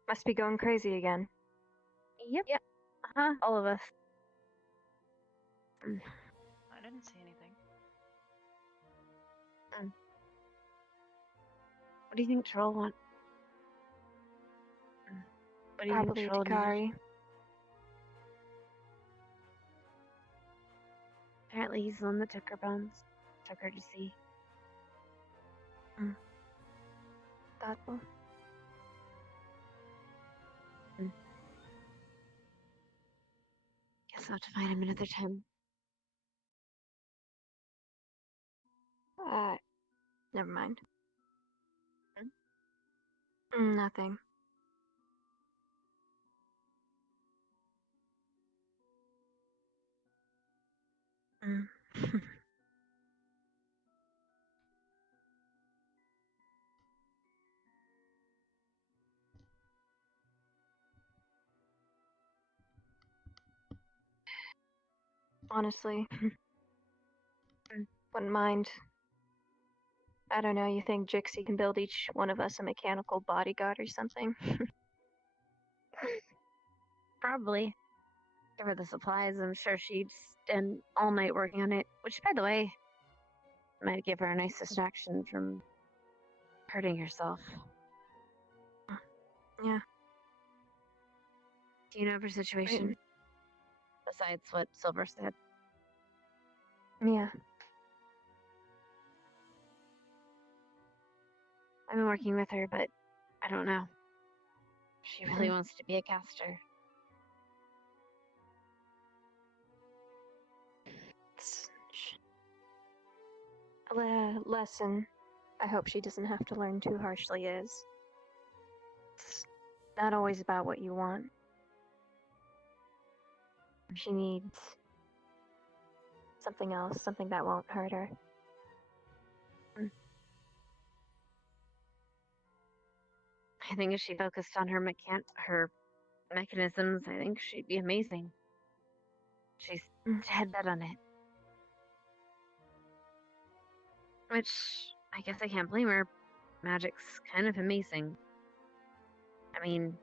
Must be going crazy again. Yep. All of us. I didn't see anything. What do you think Troll want? What do you Probably think Troll needed? Takari. Apparently he's the one that took her bones. Took her to see. Thoughtful. Guess I'll have to find him another time. Never mind. Nothing. Honestly, wouldn't mind. I don't know, you think Jixie can build each one of us a mechanical bodyguard or something? Probably. Give her the supplies. I'm sure she'd spend all night working on it. Which, by the way, might give her a nice distraction from hurting herself. Yeah. Do you know of her situation? Besides what Silver said. Yeah. I've been working with her, but I don't know. She really wants to be a caster. It's a lesson I hope she doesn't have to learn too harshly is. It's not always about what you want. She needs something else, something that won't hurt her. I think if she focused on her mechanisms, I think she'd be amazing. She's dead set on it. Which, I guess I can't blame her. Magic's kind of amazing. I mean,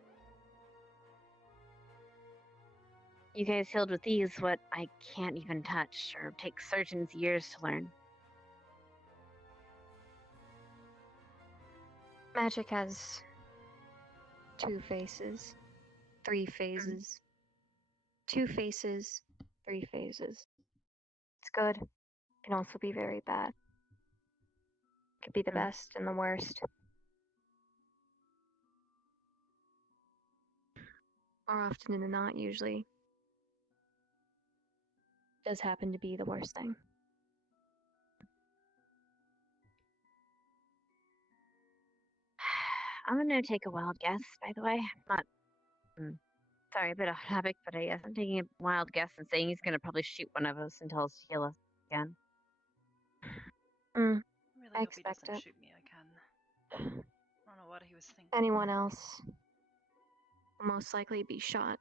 you guys healed with these what I can't even touch, or take surgeons years to learn. Magic has 2 faces, 3 phases. 2 faces, 3 phases. It's good. can also be very bad. Could be the best and the worst. More often than not, usually does happen to be the worst thing. I'm gonna take a wild guess, by the way. Not. Sorry, a bit off topic, but I guess I'm taking a wild guess and saying he's gonna probably shoot one of us and tell us to heal us again. Really I hope he expect doesn't it. shoot me again. I don't know what he was thinking. Anyone else will most likely be shot.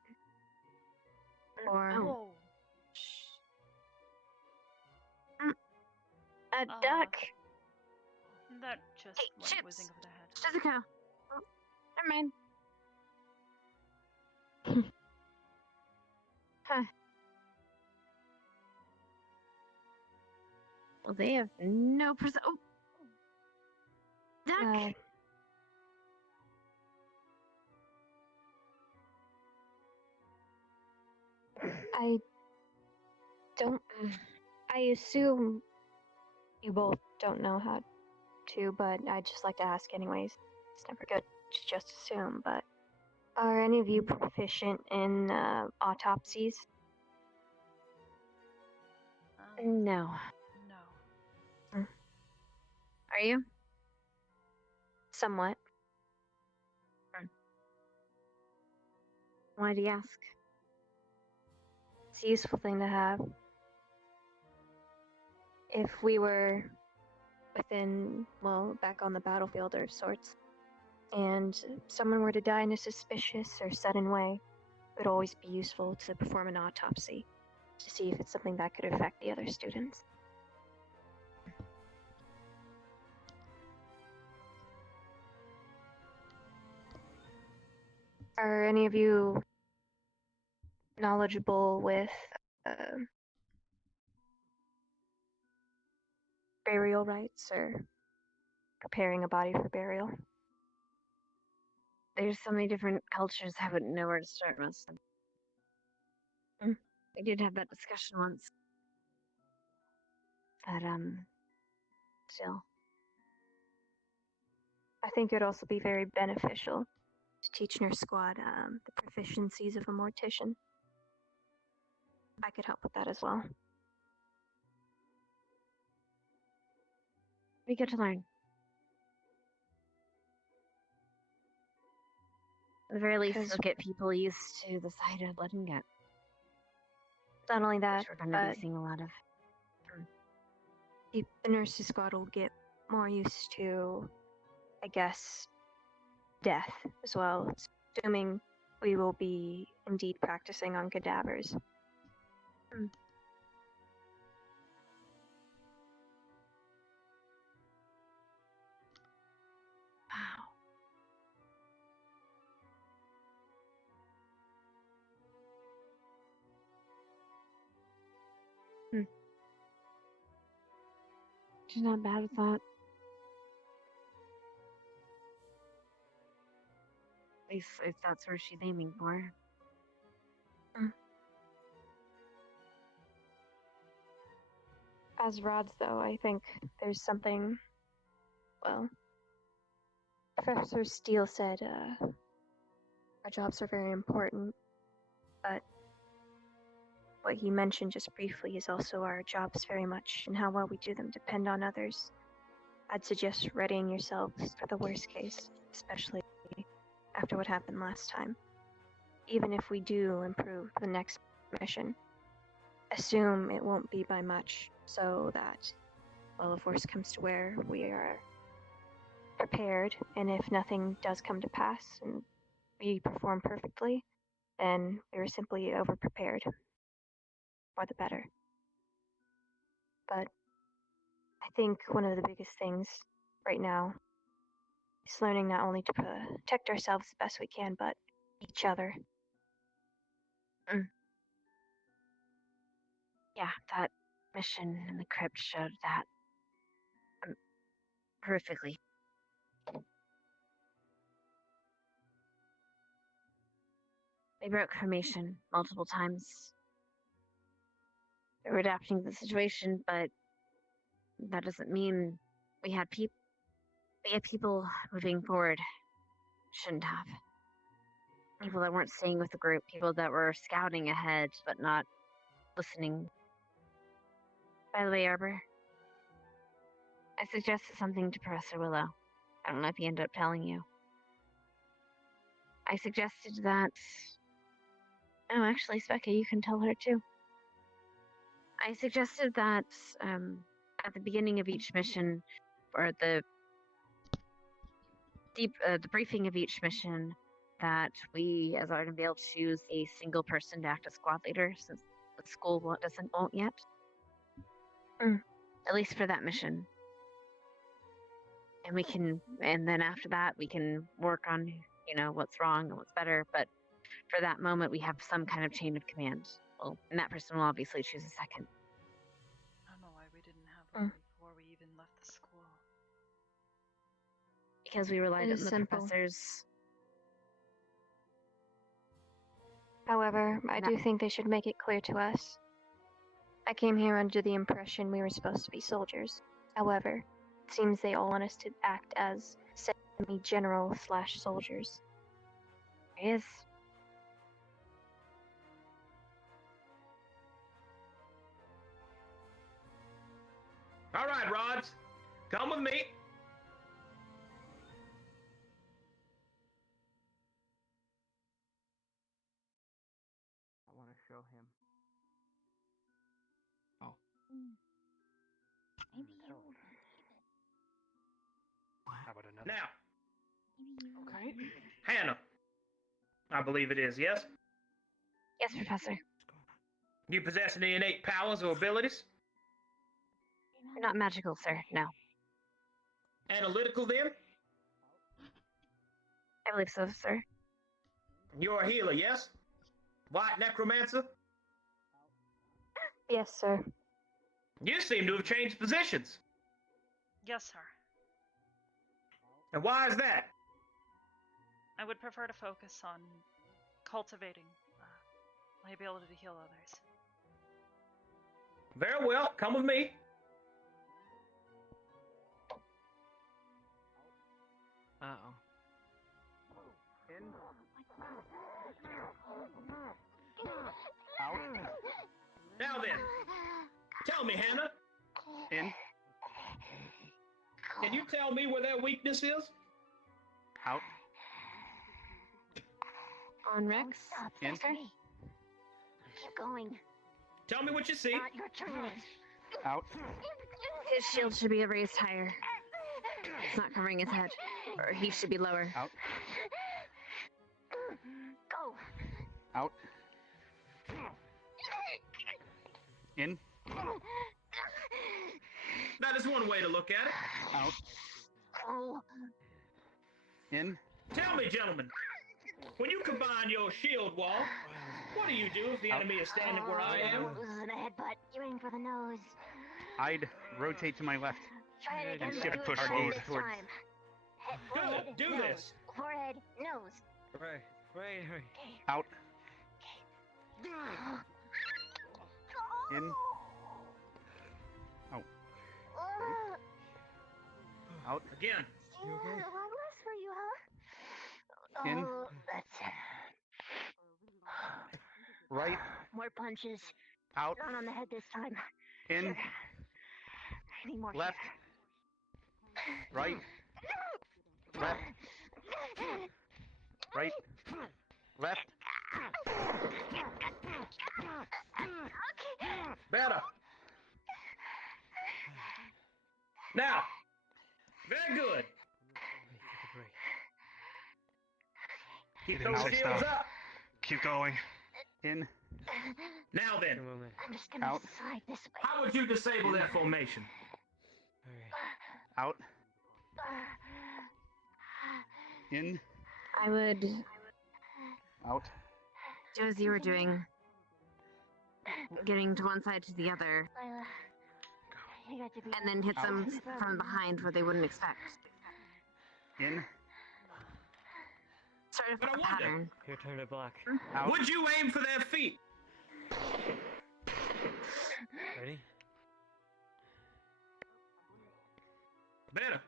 Or Whoa. A duck! That just Hey, went Chips! whizzing over their head. Shizuka! Oh, never mind. Huh. Well, they have no Oh! Duck! I don't. I assume you both don't know how to, but I'd just like to ask anyways. It's never good to just assume, but are any of you proficient in autopsies? No. No. Are you? Somewhat. Why do you ask? It's a useful thing to have. If we were within, well, back on the battlefield or sorts, and someone were to die in a suspicious or sudden way, it would always be useful to perform an autopsy to see if it's something that could affect the other students. Are any of you knowledgeable with burial rites or preparing a body for burial? There's so many different cultures, I wouldn't know where to start most of them. We did have that discussion once. But, still. I think it would also be very beneficial to teach in your squad the proficiencies of a mortician. I could help with that as well. We get to learn. At the very least, it'll get people used to the sight of blood and gut. Not only that, Which we're going to but be seeing a lot of. the nurses squad will get more used to, I guess, death as well, assuming we will be indeed practicing on cadavers. Wow. She's not bad with that. At least if that's where she's aiming for. As rods, though, I think there's something, well, Professor Steele said our jobs are very important, but what he mentioned just briefly is also our jobs very much, and how well we do them depend on others. I'd suggest readying yourselves for the worst case, especially after what happened last time. Even if we do improve the next mission, assume it won't be by much, so that, well, if worse comes to where, we are prepared, and if nothing does come to pass and we perform perfectly, then we were simply over-prepared. For the better. But I think one of the biggest things right now is learning not only to protect ourselves the best we can, but each other. Yeah, that mission in the crypt showed that perfectly. They broke formation multiple times. They were adapting to the situation, but that doesn't mean we had people moving forward. Shouldn't have. People that weren't staying with the group, people that were scouting ahead but not listening. By the way, Arbor, I suggested something to Professor Willow. I don't know if he ended up telling you. I suggested that... Oh, actually, Specca, you can tell her too. I suggested that at the beginning of each mission, or the briefing of each mission, that we, as are going to be able to choose a single person to act as squad leader, since the school won't yet. At least for that mission. And then after that, we can work on, what's wrong and what's better. But for that moment, we have some kind of chain of command. Well, and that person will obviously choose a second. I don't know why we didn't have one before we even left the school. Because we relied on the simple. professors. However, I do think they should make it clear to us. I came here under the impression we were supposed to be soldiers. However, it seems they all want us to act as semi-general/soldiers. Yes. All right, Rods, come with me. I want to show him. Oh. Maybe you How about another? Now, Okay. Hannah, I believe it is, yes? Yes, Professor. Do you possess any innate powers or abilities? Not magical, sir. No. Analytical, then? I believe so, sir. You're a healer, yes? White necromancer? Yes, sir. You seem to have changed positions. Yes, sir. And why is that? I would prefer to focus on cultivating my ability to heal others. Very well, come with me. Uh-oh. Out. Now then, tell me, Hannah. In. Can you tell me where their weakness is? Out. On Rex. Stop, In. Dexter. Keep going. Tell me what you see. Not your turn. Out. His shield should be raised higher. It's not covering his head. Or he should be lower. Out. Go. Out. In. That is one way to look at it. Out. Go. In. Tell me, gentlemen, when you combine your shield wall, what do you do if the enemy is standing where I am? This is a headbutt. You aim for the nose. I'd rotate to my left. Try it again. And but shift do it push right forward this towards. time. Forehead, Do nose. this. Forehead, nose. Right. Out. In. Out. Out. Again. You okay? Long last for you, huh? In. Oh, that's it. Right. More punches. Out. Not on the head this time. In. Sure. I need more Left. Right. Left. Right. Left. Better. Now. Very good. Keep Get in, those sit shields down. up. Keep going. In. Now then, I'm just gonna Out. slide this way. how would you disable that formation? Out. In. I would Out. do as you were doing. Getting to one side to the other. Lila, you got to be And then hit them from behind where they wouldn't expect. In. Sort of But I a wonder- pattern. Your turn to block. Out. Would you aim for their feet? Ready? better.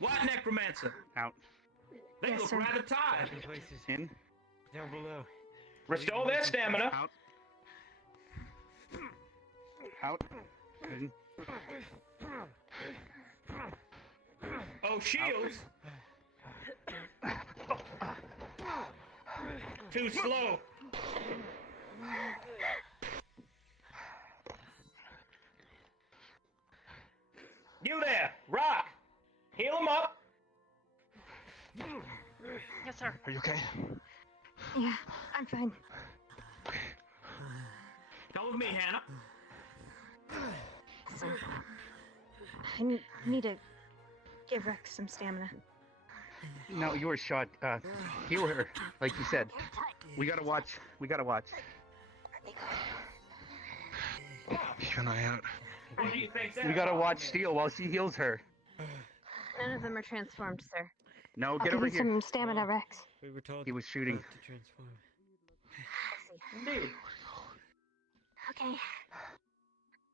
What necromancer? Out. They Yes, look sir. rather tired. In. Down below. Restore their stamina. Out. Out. In. Oh, shields. Too slow. You there, Rock. Heal him up. Yes, sir. Are you okay? Yeah, I'm fine. Come with me, Hannah. So, I need to give Rex some stamina. No, you were shot. Heal her, like you said. We gotta watch. We gotta watch. Keep an eye out. What do you think that We gotta about watch me? Steel while she heals her. None of them are transformed, sir. No, I'll get give over you here. some stamina, Rex. We were told He was shooting. not to transform. Indeed. Okay.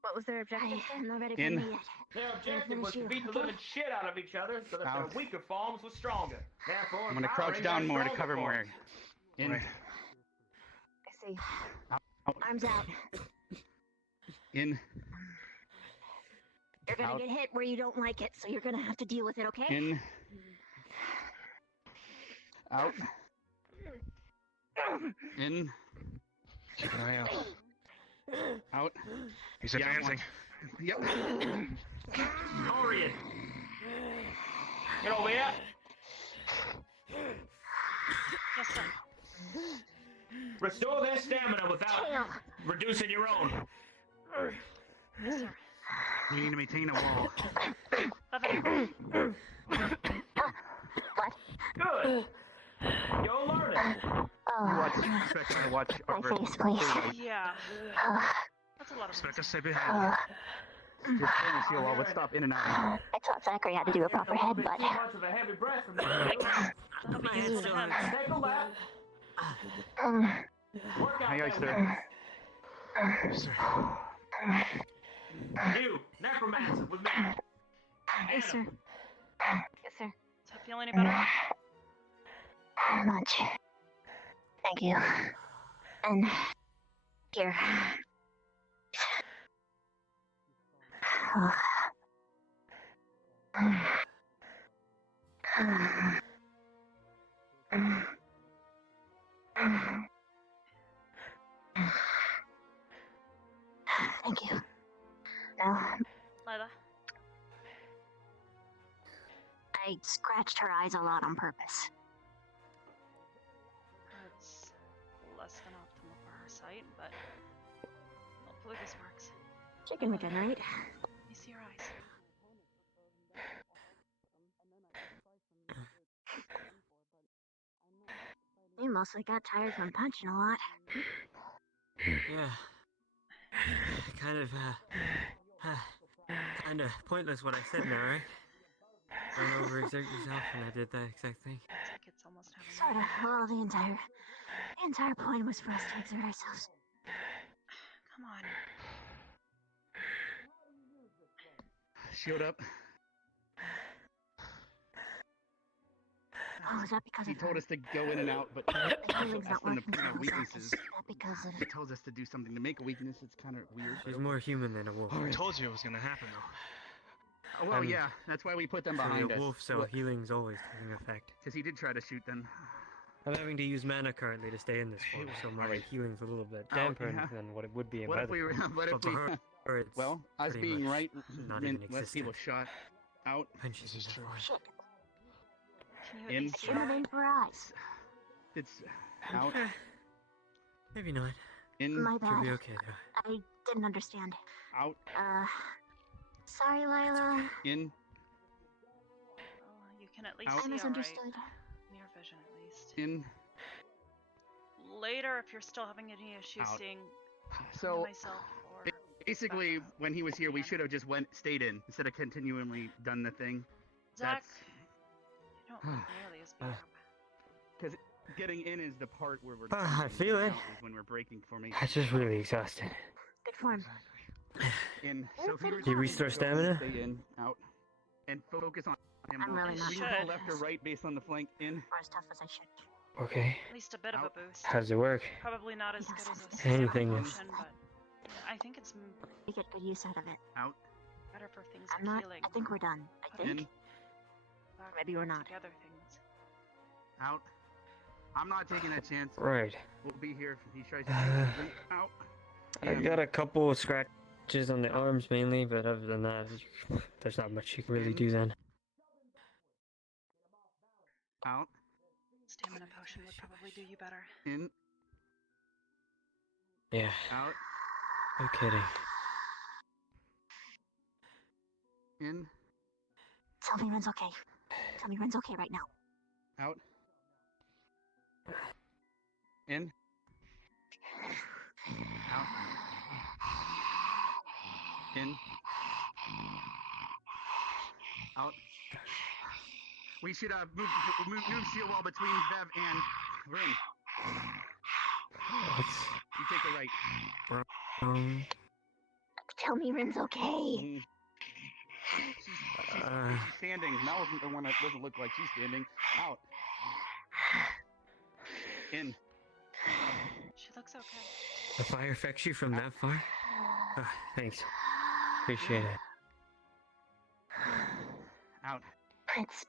What was their objective? I'm not ready for In. me yet. Their objective finish was to you, beat the okay? living shit out of each other so that Out. their weaker forms were stronger. Therefore, I'm gonna crouch empowering down their more to stronger cover more. forms. In. I see. Arms out. In. You're gonna Out. get hit where you don't like it, so you're gonna have to deal with it, okay? In. Out. In. Keep an eye out. Out. He's Yeah, advancing. Yep. Orion. Get over here. Yes, sir. Restore their stamina without reducing your own. Yes, sir. We need to maintain a wall. Good. You're learning. You watch. Expect to watch Arbor. Yeah. That's a lot of Spectre, stay behind. Just finish heal while we'll stop in and out. I taught Zachary how to do a proper headbutt. Too much of a heavy breath from That'll be used to him. Take a lap. Work out Aye, aye, that sir. way. You, necromancer, with me. Yes, sir. Yes, sir. Does that feel any better? Not much. Thank you. And here. Thank you. Now, Lila? I scratched her eyes a lot on purpose. It's less than optimal for her sight, but hopefully this works. She can regenerate. Let me see your eyes. You mostly got tired from punching a lot. Yeah. Kind of pointless what I said now, right? Don't overexert yourself, and I did that exact thing. It's like it's almost having Sort of. Well, the entire point was for us to exert ourselves. Come on. Shield up. Oh, is that because He of told her? us to go in and out, but The healing's that's not been the working point of for us. weaknesses. Is that because of He told us to do something to make a weakness. It's kind of weird. She's more human than a wolf. I told you it was gonna happen, though. Oh, well, yeah, that's why we put them behind a us. wolf, so healing's always taking effect. Because he did try to shoot them. I'm having to use mana currently to stay in this form, so my Alright. healing's a little bit Oh, dampened yeah. than what it would be in What my if we? other form. What if But for we? her, it's Well, us pretty being much right not meant even less people existent. shot out. And she's This is true. shit? Can you at In. least I see shouldn't your have eye? aimed for her eyes. It's out. Maybe not. In. My She'll be bad. okay though. I didn't understand. Out. Sorry, Lila. In. Well, you can at least Out. I see alright. misunderstood. Near vision, at least. In. Later, if you're still having any issues Out. seeing So myself or basically, Becca, when he was here, we again. should have just stayed in instead of continually done the thing. Zach, That's you don't look nearly as beat up. because getting in is the part where we're. I feel it. Is when we're breaking formation. I'm just really exhausted. Good form. In. So if Do you restore stamina? Stay in. Out. and focus on him. I'm really not We good can at go left or this. right based on the flank. In. Or as tough as I should. Okay. At least a bit of a Out. boost. How does it work? Probably not as good as a Anything stamina is- potion, but I think it's We get good use out of it. Out. better for things I'm like not. healing. I think we're done. I think. In. Maybe we're not. Together things. Out. I'm not taking that chance. Right. We'll be here if he tries to shoot me. Out. I got a couple of scratches on the arms mainly, but other than that, there's not much you can really do then. Out. Stamina potion would probably do you better. In. Yeah. Out. No kidding. In. Tell me Ren's okay. Tell me Ren's okay right now. Out. In. Out. In. Out. We should move shield wall between Vev and Rin. You take the right. Tell me Ren's okay. She's standing. Mel isn't the one that doesn't look like she's standing. Out. In. She looks okay. The fire affects you from that far? Thanks. Appreciate it. Out. Prince.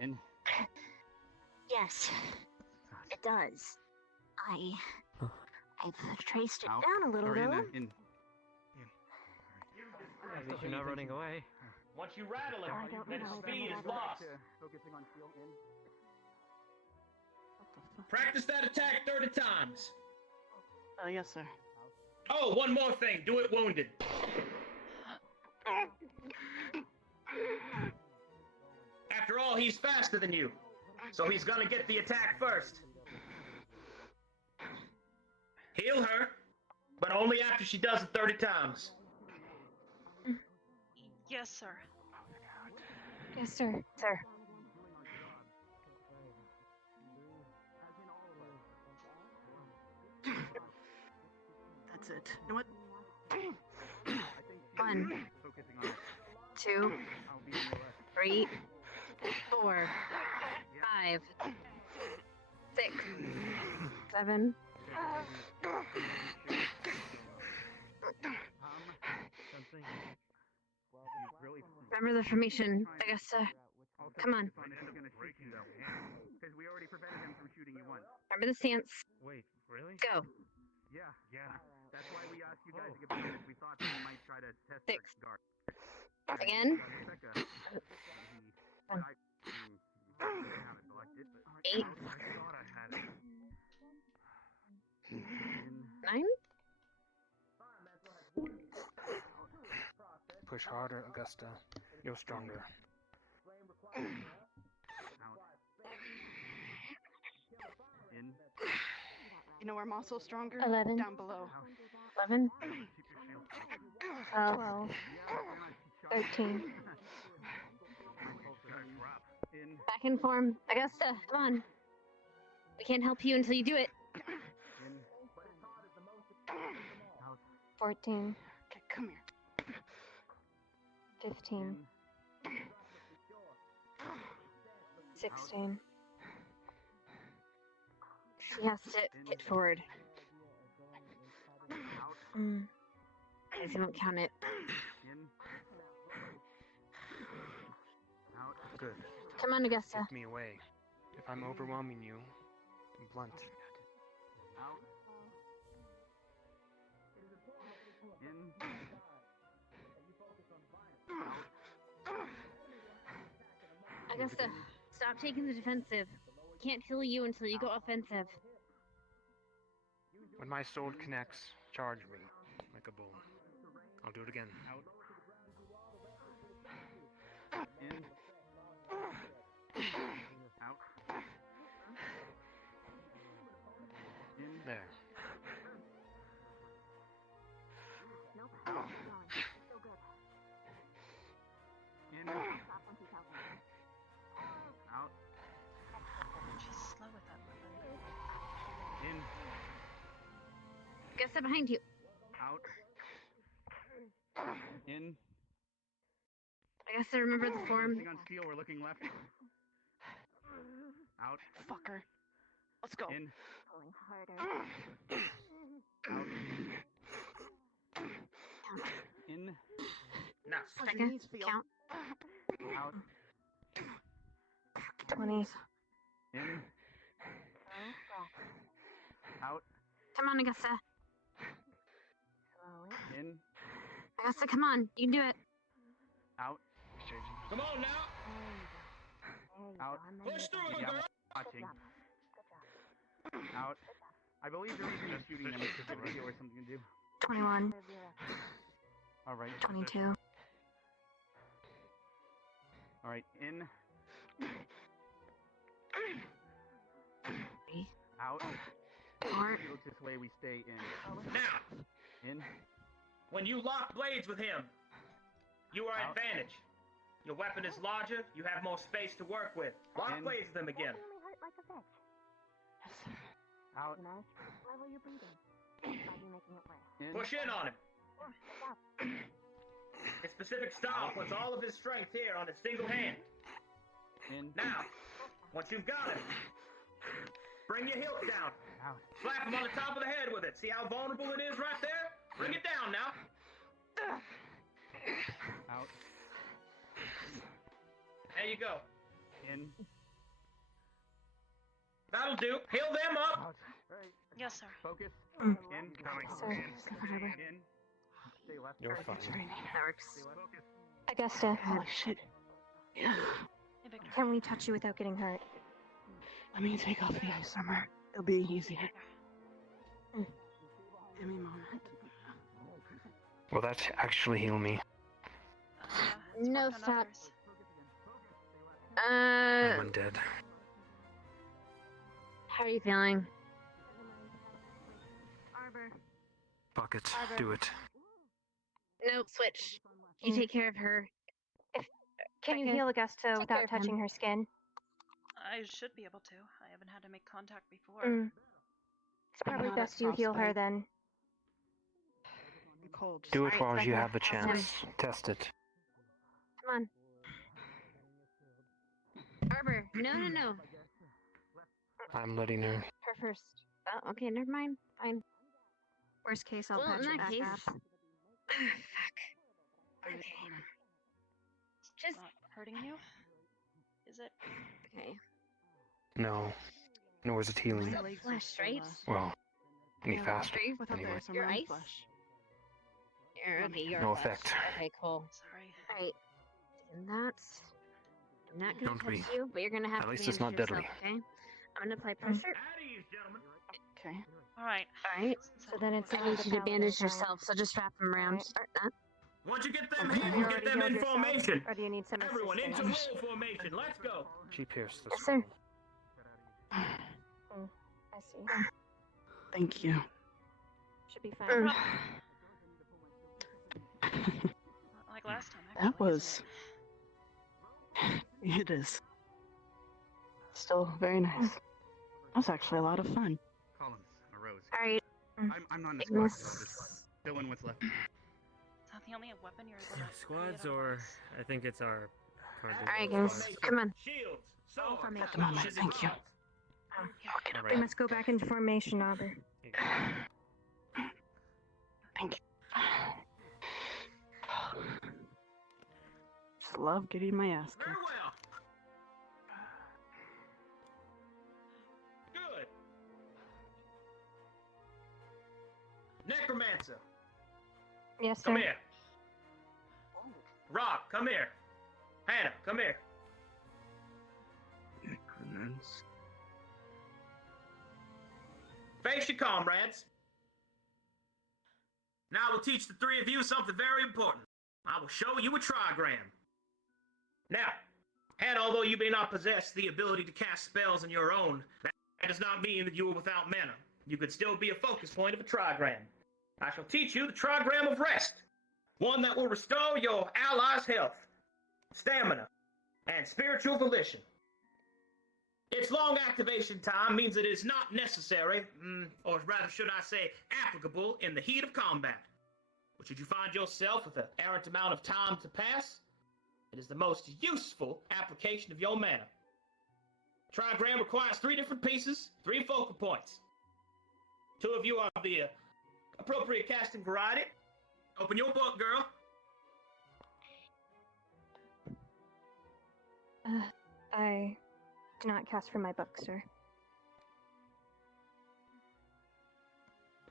In. Yes. It does. I've traced it Out. down a little Or though. in. At least you're not running away. Once you rattle him, I don't then his know. speed is lost. Focusing on shield. In. Practice that attack 30 times. Yes, sir. Oh, one more thing. Do it wounded. After all, he's faster than you. So he's gonna get the attack first. Heal her, but only after she does it 30 times. Yes, sir. Yes, sir. Sir. That's it. You know what? 1, Focusing on it. 2, I'll be on your left. 3, 4, 5, 6, 7. Something. Really. Remember the formation, Augusta. Come on. Because we already prevented him from shooting you once. Remember the stance. Wait, really? Go. Yeah. That's why we asked you guys to get behind us. We thought that you might try to test 6. the guard. Again. 8. 9. Push harder, Augusta. You're stronger. In. You know where I'm also stronger? 11. Down below. 11. 12. 13. In. Back in form. Augusta, come on. We can't help you until you do it. 14. Okay, come here. 15. 16. She has to hit forward. Guys, you won't count it. Good. Come on, Augusta. Take me away. If I'm overwhelming you, I'm blunt. Augusta, stop taking the defensive. Can't heal you until you go offensive. When my sword connects, charge me like a bull. I'll do it again. In. Out. In. There. In. Out. She's slow with that weapon. In. Augusta, behind you. Out. In. I guess I remember the form. Focusing on steel, we're looking left. Out. Fucker. Let's go. In. Pulling harder. Out. In. Now, Second. Count. Out. 20. In. Out. Come on, Augusta. In. Augusta, come on. You can do it. Out. come on now. Out. Push through it, Yeah, girl. watching. Out. I believe the reason you're shooting them is because they feel there's something to do. 21. All right. 22. All right. In. Out. Four. He looks this way, we stay in. Now, In. when you lock blades with him, you are Out. advantage. Your weapon is larger, you have more space to work with. Lock In. blades with him again. Out. Level your breathing. By you making it worse. In. Push in on him. His specific style puts all of his strength here on a single hand. In. Now, once you've got him, bring your hilt down. Out. Slap him on the top of the head with it. See how vulnerable it is right there? Bring it down now. Out. There you go. In. That'll do. Heal them up. Out. Right. Yes, sir. Focus. Mm. In. Coming. Sorry. In. Whatever. In. Stay left. You're fine. That works. Stay left. Focus. Augusta, Holy shit. Yeah. Hey, Victor. can we touch you without getting hurt? Let me take off the ice armor. It'll be easier. Give me a moment. Will that actually heal me? It's No, worked on stop. others. I'm undead. How are you feeling? Arbor. Fuck it. Arbor. Do it. No, switch. You take care of her. Can you Okay. heal Augusta Take care without of him. touching her skin? I should be able to. I haven't had to make contact before. It's probably not at best you heal her frostbite. then. Cold. Do it Alright, while you second. have the Awesome. chance. Test it. Come on. Arbor, no. I'm letting her. Her first. Oh, okay, never mind. Fine. Worst case, I'll Well, patch in it that back case. up. Fuck. Okay. Just. It's not hurting you? Is it? Okay. No. Nor is it healing. My legs are Flesh, still, right? Well, any Yeah. faster. Are you, without the Anyway. ice armor You're and ice? flesh. okay, you're No flesh. effect. Okay, cool. Sorry. Alright. And that's. I'm not gonna Don't touch be. you, but you're gonna have At to least it's manage not yourself, deadly. okay? I'm gonna apply pressure. At ease, gentlemen. Okay. Alright. Alright. So then it's I on need the you to paladin bandage side. yourself, so just wrap him around. Alright. Start that. Once you get them Okay. healed, You get already them healed in yourself? formation. Or do you need some Everyone into assistance? roll formation. Let's go. She pierced this Yes, sir. wall. I see. Thank you. Should be fine. Not like last time, actually. That was. It is. Still very nice. That was actually a lot of fun. Collins. A rose. Alright. I'm not in the squad. Ignis. So just fill in what's left. Is that the only weapon you're able to Squads, create or otherwise? I think it's our cardinal. Alright, guys. Come on. Shields. Oh, Swords. formation. At the moment, Shizzy thank you. clubs. All We right. must go back into formation, Arbor. Thank you. Just love getting my ass Very kicked. well. Good. Necromancer, Yes, sir. come here. Rock, come here. Hannah, come here. Necromance. Face your comrades. Now I will teach the three of you something very important. I will show you a trigram. Now, Hannah, although you may not possess the ability to cast spells on your own, that does not mean that you are without mana. You could still be a focus point of a trigram. I shall teach you the trigram of rest, one that will restore your allies' health, stamina, and spiritual volition. Its long activation time means that it is not necessary, or rather should I say, applicable in the heat of combat. But should you find yourself with an errant amount of time to pass, It is the most useful application of your mana. Trigram requires 3 different pieces, 3 focal points. 2 of you are the appropriate casting variety. Open your book, girl. I do not cast from my book, sir.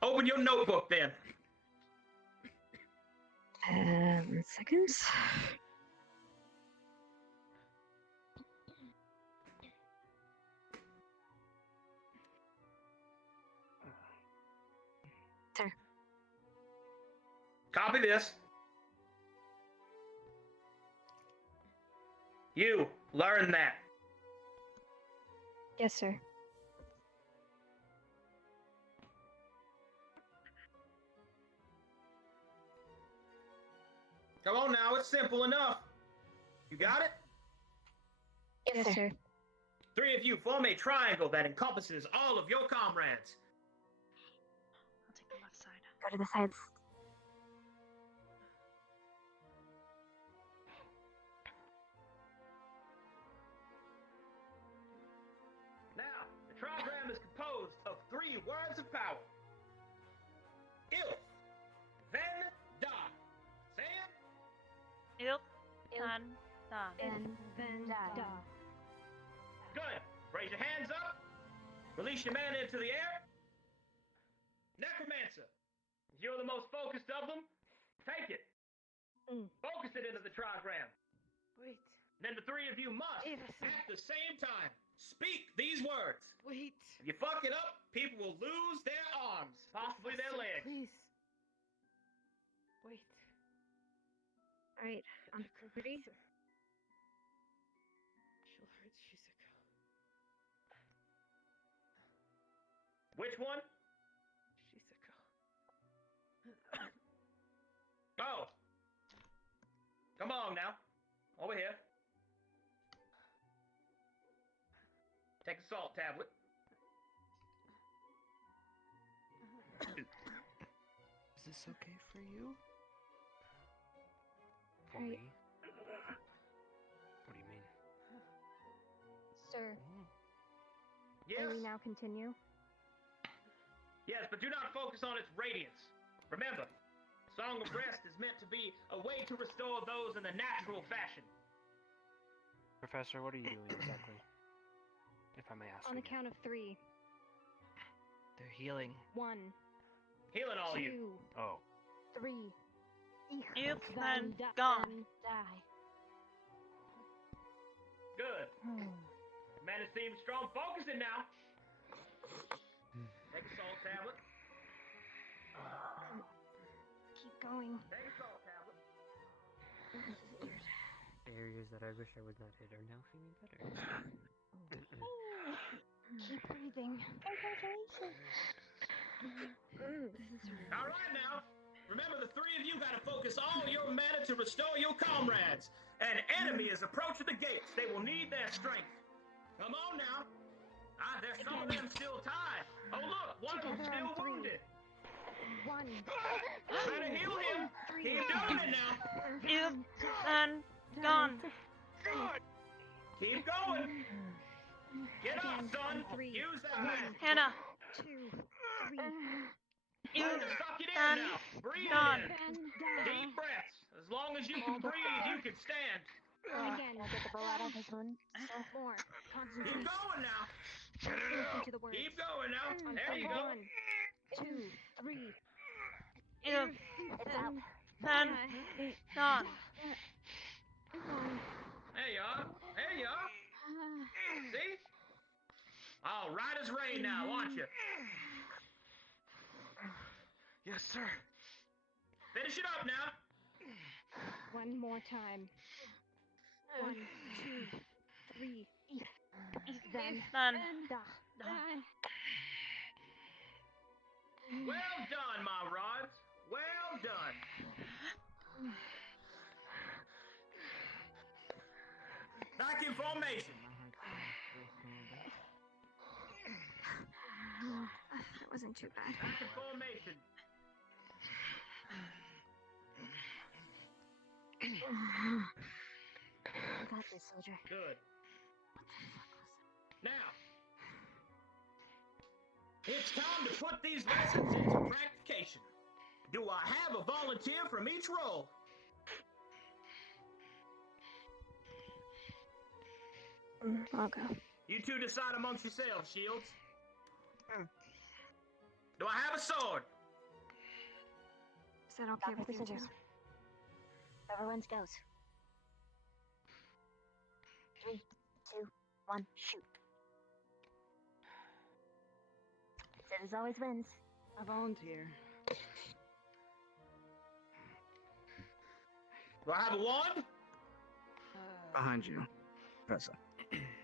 Open your notebook, then. 1 second. Sir. Copy this. You learn that. Yes, sir. Come on now, it's simple enough. You got it? Yes, sir. 3 of you form a triangle that encompasses all of your comrades. I'll take the left side. Go to the sides. Now, the trigram is composed of 3 words of power. Ilf, then, da. Say it. Ilk, Tan, Da. Then die. Good. Raise your hands up. Release your mana into the air. Necromancer. You're the most focused of them. Take it. Focus it into the trigram. Wait. Then the 3 of you must, at the same time, speak these words. Wait. If you fuck it up, people will lose their arms, possibly their legs. Please. Wait. Alright, on 3. She'll hurt Shizuka. Which one? Shizuka. Oh. Come on now. Over here. Take a salt tablet. Is this okay for you? For Right. me? What do you mean? Sir, Yes? may we now continue? Yes, but do not focus on its radiance. Remember, Song of Rest is meant to be a way to restore those in a natural fashion. Professor, what are you doing exactly? If I may ask On the again. count of 3. They're healing. 1, Healing all 2, you. Oh. 3. Ilk, Then Tan, gone. die. Good. Man, it seems strong. Focus it now. Take a salt tablet. Keep going. Take a salt tablet. This is weird. Areas that I wish I was not hit are now feeling better. Keep breathing. Congratulations. This is weird. All right now. Remember, the 3 of you gotta focus all your mana to restore your comrades. An enemy is approaching the gates. They will need their strength. Come on now. There's some of them still tied. Oh look, one of them still wounded. 1. Better heal him. Keep doing it now. Ilk, Tan, gone. Keep going. Get up, son. Use that mask. Hannah. 2, 3. Suck it in Tan, now. Breathe gone. in. Deep breaths. As long as you can breathe, you can stand. Again, I'll get the bow out of his one. More. Keep Concentrate. going now. Into the words. Keep going now. On There you go. 1, 2, 3. Ilk, It's out. Tan, gone. There you are. There you are. See? All right as rain now, aren't you? Yes, sir. Finish it up now. One more time. 1, 2, 3. Then Tan, da. Well done, my rods. Well done. Back in formation. That wasn't too bad. Back in formation. Please, soldier. Good. Now, it's time to put these lessons into practication. Do I have a volunteer from each role? I'll go. You two decide amongst yourselves, Shields. Do I have a sword? Is that okay with you two? Whoever wins goes. 3, 2, 1, shoot. Scissors always wins. I volunteer. Do I have a wand? Behind you, Professor.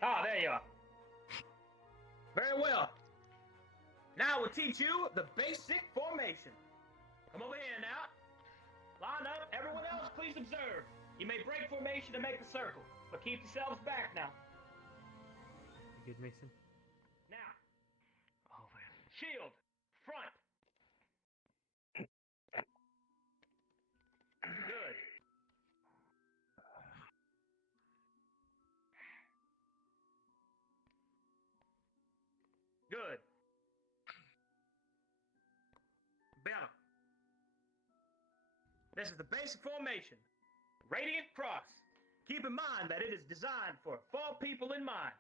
Ah, there you are. Very well. Now we'll teach you the basic formation. Come over here now. Line up. Everyone else, please observe. You may break formation to make a circle, but keep yourselves back now. You good, Mason? Now, Oh man. shield, front. Good. Good. Better. This is the basic formation. Radiant cross. Keep in mind that it is designed for 4 people in mind.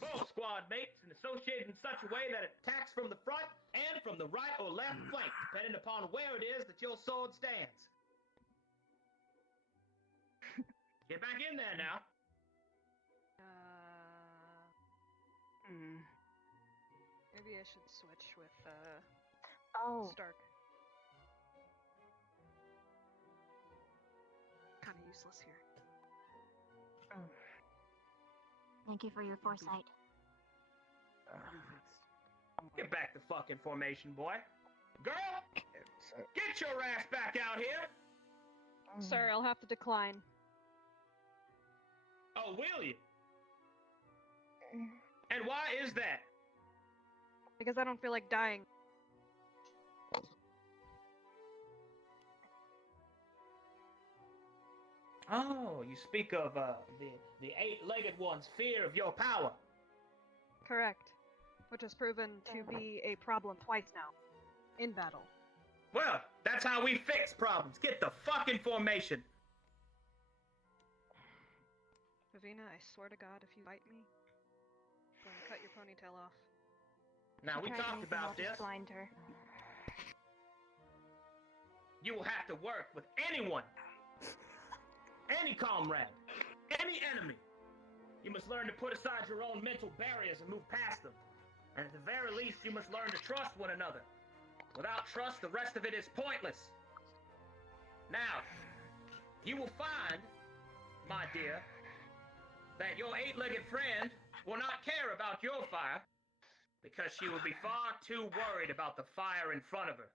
4 squad mates and associated in such a way that it attacks from the front and from the right or left flank, depending upon where it is that your sword stands. Get back in there now. Maybe I should switch with Stark. Kind of useless here. Thank you for your foresight. Get back to fucking formation, boy. Girl, get your ass back out here. Sir, I'll have to decline. Oh, will you? And why is that? Because I don't feel like dying. Oh, you speak of the 8-legged one's fear of your power. Correct. Which has proven to be a problem twice now. In battle. Well, that's how we fix problems. Get the fucking formation. Vivina, I swear to God, if you bite me, I'm going to cut your ponytail off. Now, we talked about this. Blind her. You will have to work with anyone. Any comrade. Any enemy. You must learn to put aside your own mental barriers and move past them. And at the very least, you must learn to trust one another. Without trust, the rest of it is pointless. Now, you will find, my dear, that your 8-legged friend will not care about your fire because she will be far too worried about the fire in front of her.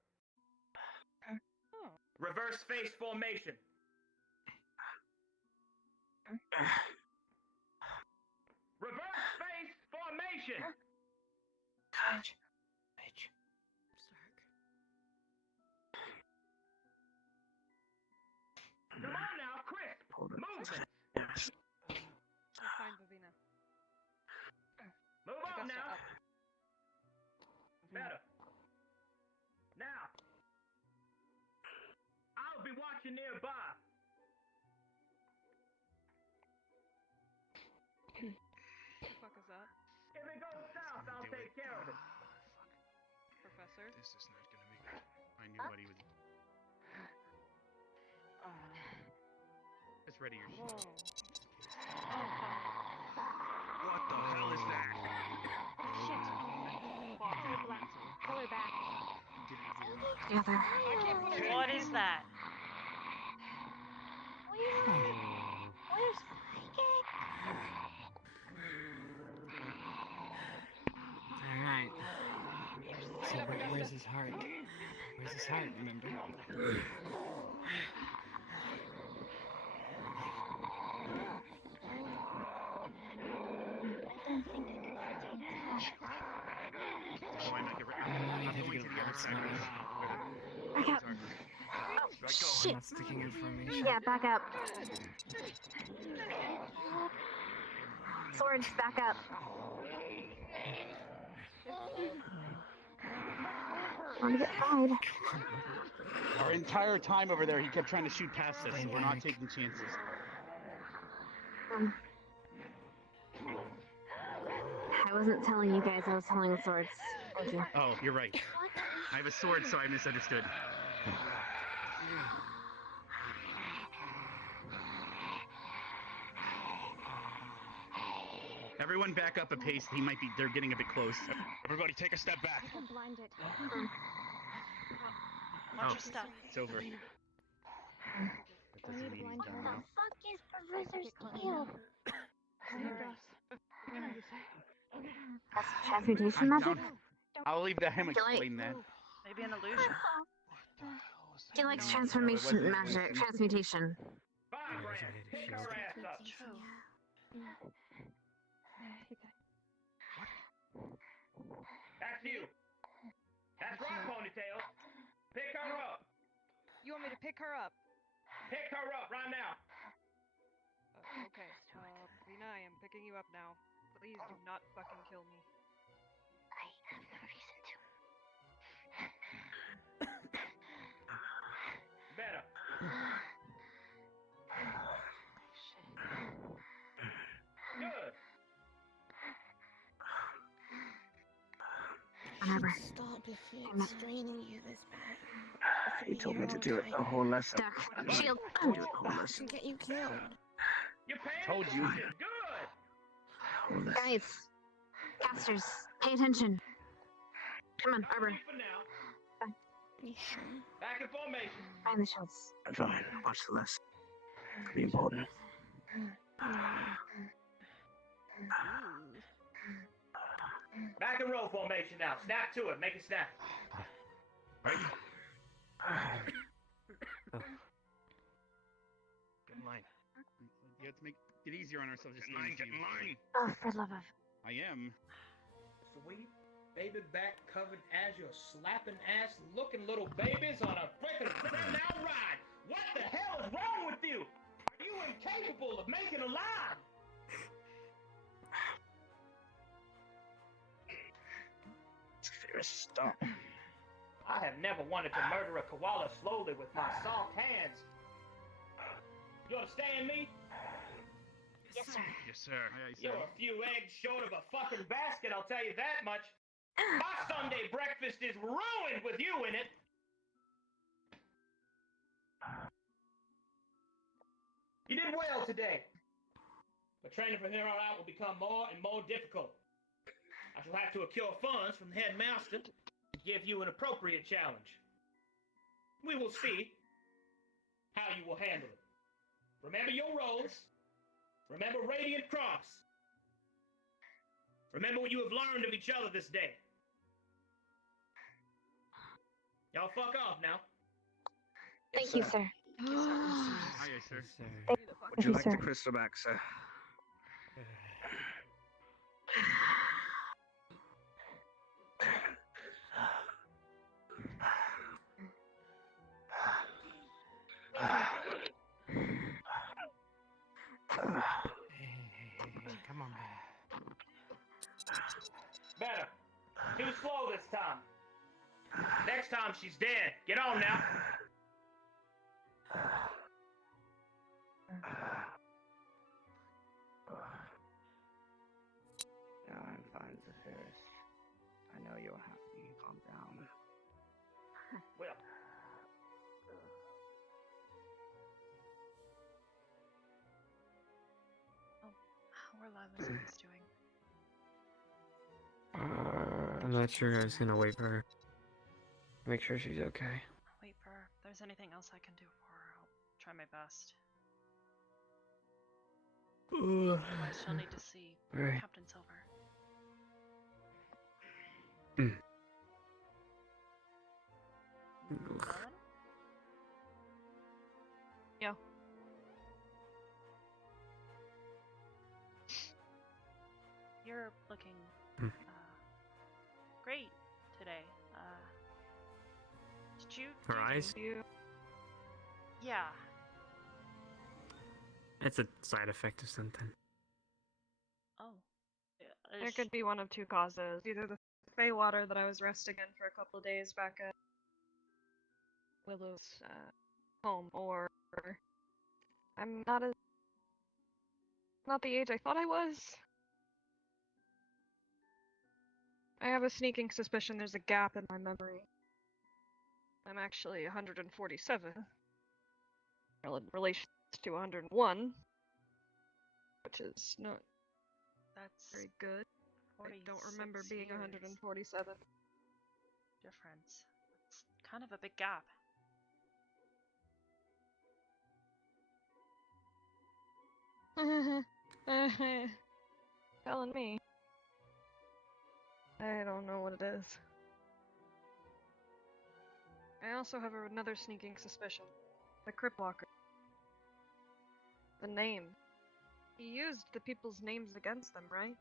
Reverse face formation. Reverse face formation. Come on now, quick! Movement! You're fine, Vivina. Move on now! Better. Now, I'll be watching nearby. What the fuck is that? If it goes south, I'll take care of it. Professor? This is not gonna be good. I knew what he was. Just ready your shit. What the hell is that? Shit. Pull her back. Together. What is that? Where's Psychic? Alright. So where's his heart? Where's his heart, remember? Going to get I'm going to the other side of the Back up. I'm not sticking information. Yeah, back up. Swords, back up. Want to get fried. Our entire time over there, he kept trying to shoot past us, so we're not taking chances. I wasn't telling you guys, I was telling the swords. Thank you. Oh, you're right. I have a sword, so I misunderstood. Everyone back up a pace. They're getting a bit close. Everybody take a step back. I'm blinded. Watch your step. It's over. That doesn't mean he's done now. Fuck is Professor Steele? That's transmutation magic? I'll leave him explain that. Maybe an illusion. He likes transformation magic, transmutation. True. That's you. That's right, Ponytail. Pick her up. You want me to pick her up? Pick her up right now. Okay. Rena, I am picking you up now. Please do not fucking kill me. I have no reason to. Better. Good. Whatever. Stop if Damn it. it's draining you this bad. He told me to do it the whole lesson. Duck. Shield. Do it the whole lesson. Can get you killed. You're paying Told you. attention. Good. Whole lesson. Guys. Casters. Pay attention. Come on, Arbor. For now. You sure? Back in formation. Find the shields. Fine. Watch the lesson. Could be important. Back in roll formation now. Snap to it. Make it snap. Right? Get in line. You have to make it easier on ourselves. Get in line, get in line. Oh, for love of. I am. Sweet baby back covered as your slapping ass looking little babies on a freaking now ride. What the hell is wrong with you? Are you incapable of making a line? Stop. I have never wanted to murder a koala slowly with my soft hands. You understand me? Yes, sir. Yes, sir. You're a few eggs short of a fucking basket, I'll tell you that much. My Sunday breakfast is ruined with you in it. You did well today. But training from here on out will become more and more difficult. I shall have to accrue funds from the headmaster to give you an appropriate challenge. We will see how you will handle it. Remember your roles. Remember Radiant Cross. Remember what you have learned of each other this day. Y'all fuck off now. Thank you, sir. Aye, sir. Would you like the crystal back, sir? Come on, Better. Too slow this time. Next time she's dead. Get on now. No, I'm fine, Zephyris. I know you're happy. Calm down. Well. How are Lila's doing? I'm not sure. I was gonna wait for her. Make sure she's okay. Wait for her. If there's anything else I can do for her, I'll try my best. Otherwise, she'll need to see Right. Captain Silver. Merlin? Yo. You're looking great today. Did you Her do eyes? Yeah. It's a side effect of something. Oh. There could be one of two causes. Either the Fey water that I was resting in for a couple of days back at Willow's home, or I'm not the age I thought I was. I have a sneaking suspicion there's a gap in my memory. I'm actually 147 in relation to 101, which is not That's very good. I don't remember 46 being years 147. difference. It's kind of a big gap. Telling me. I don't know what it is. I also have another sneaking suspicion. The Crypt Walker. The name. He used the people's names against them, right?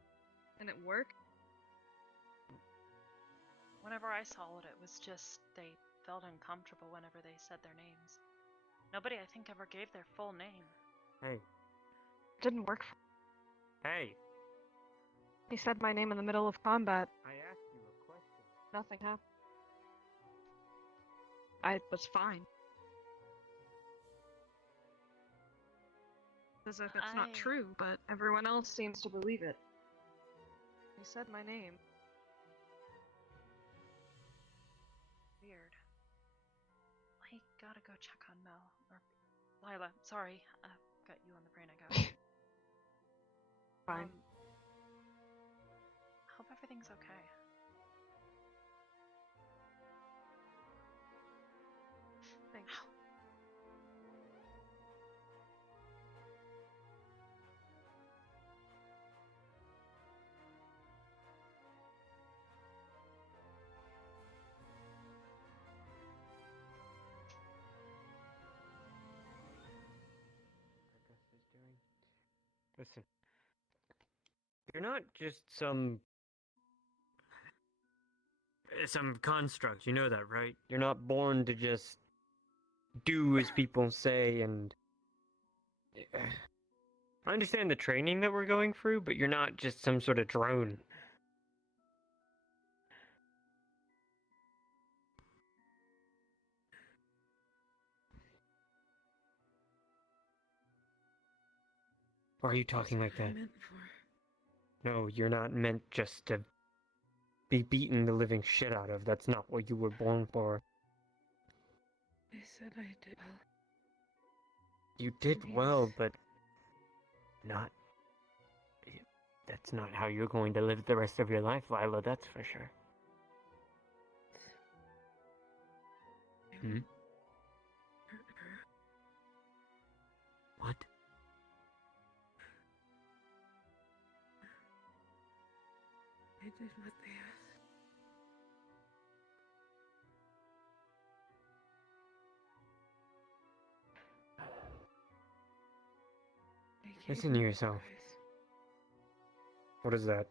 And it worked? Whenever I saw it, it was just they felt uncomfortable whenever they said their names. Nobody, I think, ever gave their full name. Hey. It didn't work for Hey! He said my name in the middle of combat. I asked you a question. Nothing happened. I was fine. As if it's not true, but everyone else seems to believe it. He said my name. Weird. I gotta go check on Mel. Or Lila, sorry. Got you on the brain, I guess. Fine. Hope everything's okay. Thanks. Listen. You're not just some construct, you know that, right? You're not born to just do as people say and I understand the training that we're going through, but you're not just some sort of drone. Why are you talking like that? No, you're not meant just to be beaten the living shit out of. That's not what you were born for. I said I did well. You did well, but not... That's not how you're going to live the rest of your life, Lila, that's for sure. Hmm? What? I did what they asked. Listen to yourself. What is that?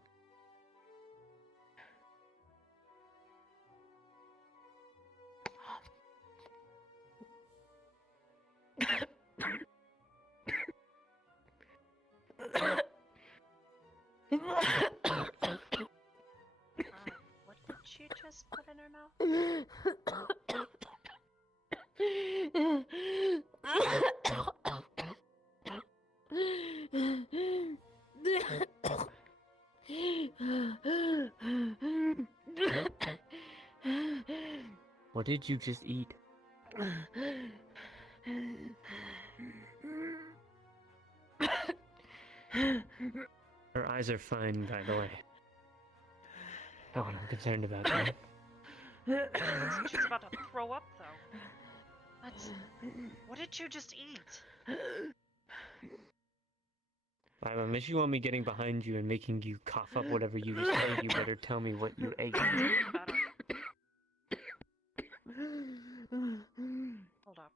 What did she just put in her mouth? What did you just eat? Her eyes are fine, by the way. Not what I'm concerned about, man. She's about to throw up, though. That's... What did you just eat? Lila, if you want me getting behind you and making you cough up whatever you just ate, you better tell me what you ate. Hold up.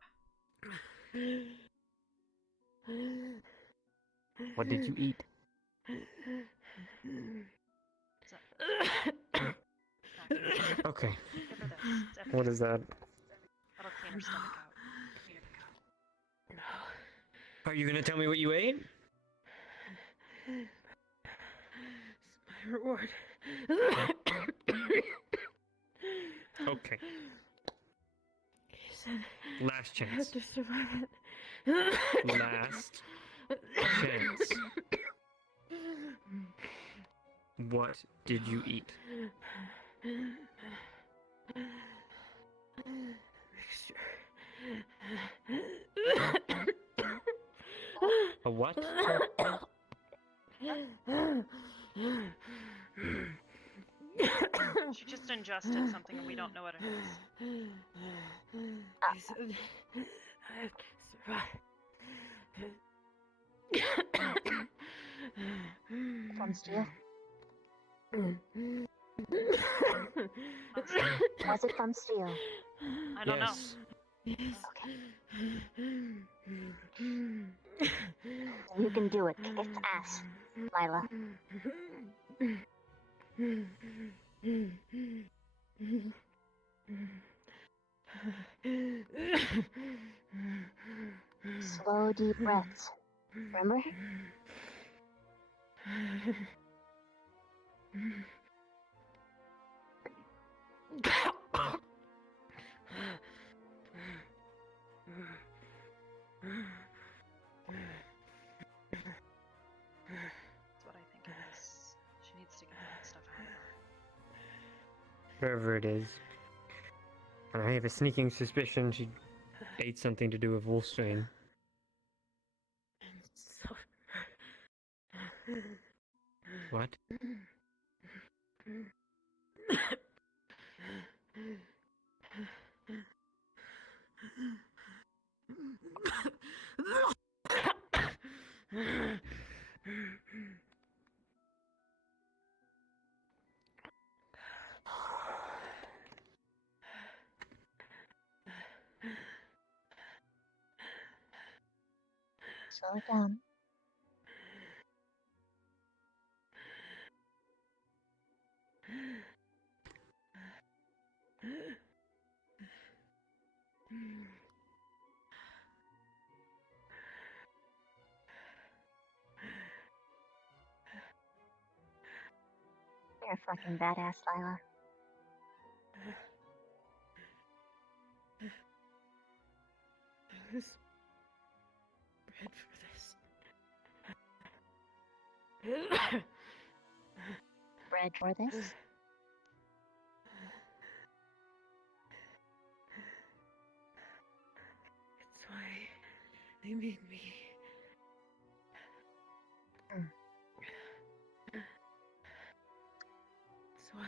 What did you eat? Okay. Give her this. What is that? That'll clean her stomach out. Are you gonna tell me what you ate? It's my reward. Okay. He said Last I had chance. to survive it. Last chance. What did you eat? Mixture. A what? She just ingested something and we don't know what it is. He said I have to survive. From steel? Was it from steel? I don't know. Yes. Okay. You can do it. Kick its ass, Lila. Slow, deep breaths. Remember? That's what I think it is. She needs to get that stuff out of her. Wherever it is. I have a sneaking suspicion she ate something to do with Wolfsbane. So... What? Slow it down. You're a fucking badass, Lila. I was bred for this. Bred for this? It's why they made me. That's why I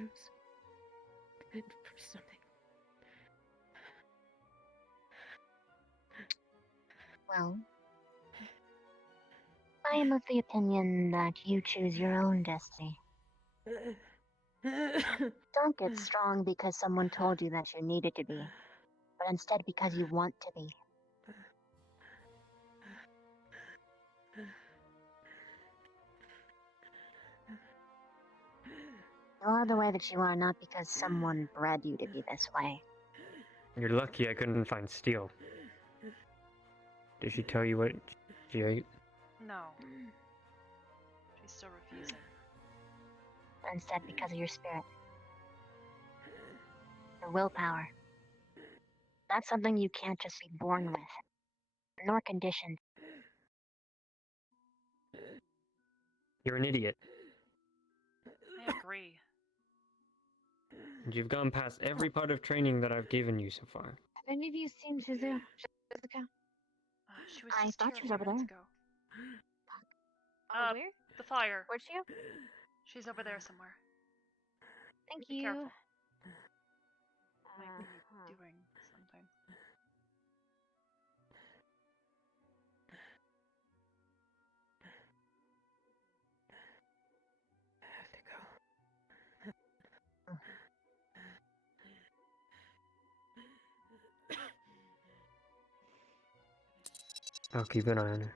was bred for something. Well, I am of the opinion that you choose your own destiny. Don't get strong because someone told you that you needed to be, but instead because you want to be. You are the way that you are not because someone bred you to be this way. You're lucky I couldn't find steel. Did she tell you what she ate? No. She's still refusing. But instead because of your spirit. Your willpower. That's something you can't just be born with, nor conditioned. You're an idiot. I agree. And you've gone past every part of training that I've given you so far. Have any of you seen Jessica? She was I just thought here she was a over few minutes there. ago. Where? The fire. Where'd she go? She's over there somewhere. Thank Be you. careful. Might be doing something. I have to go. I'll keep an eye on her.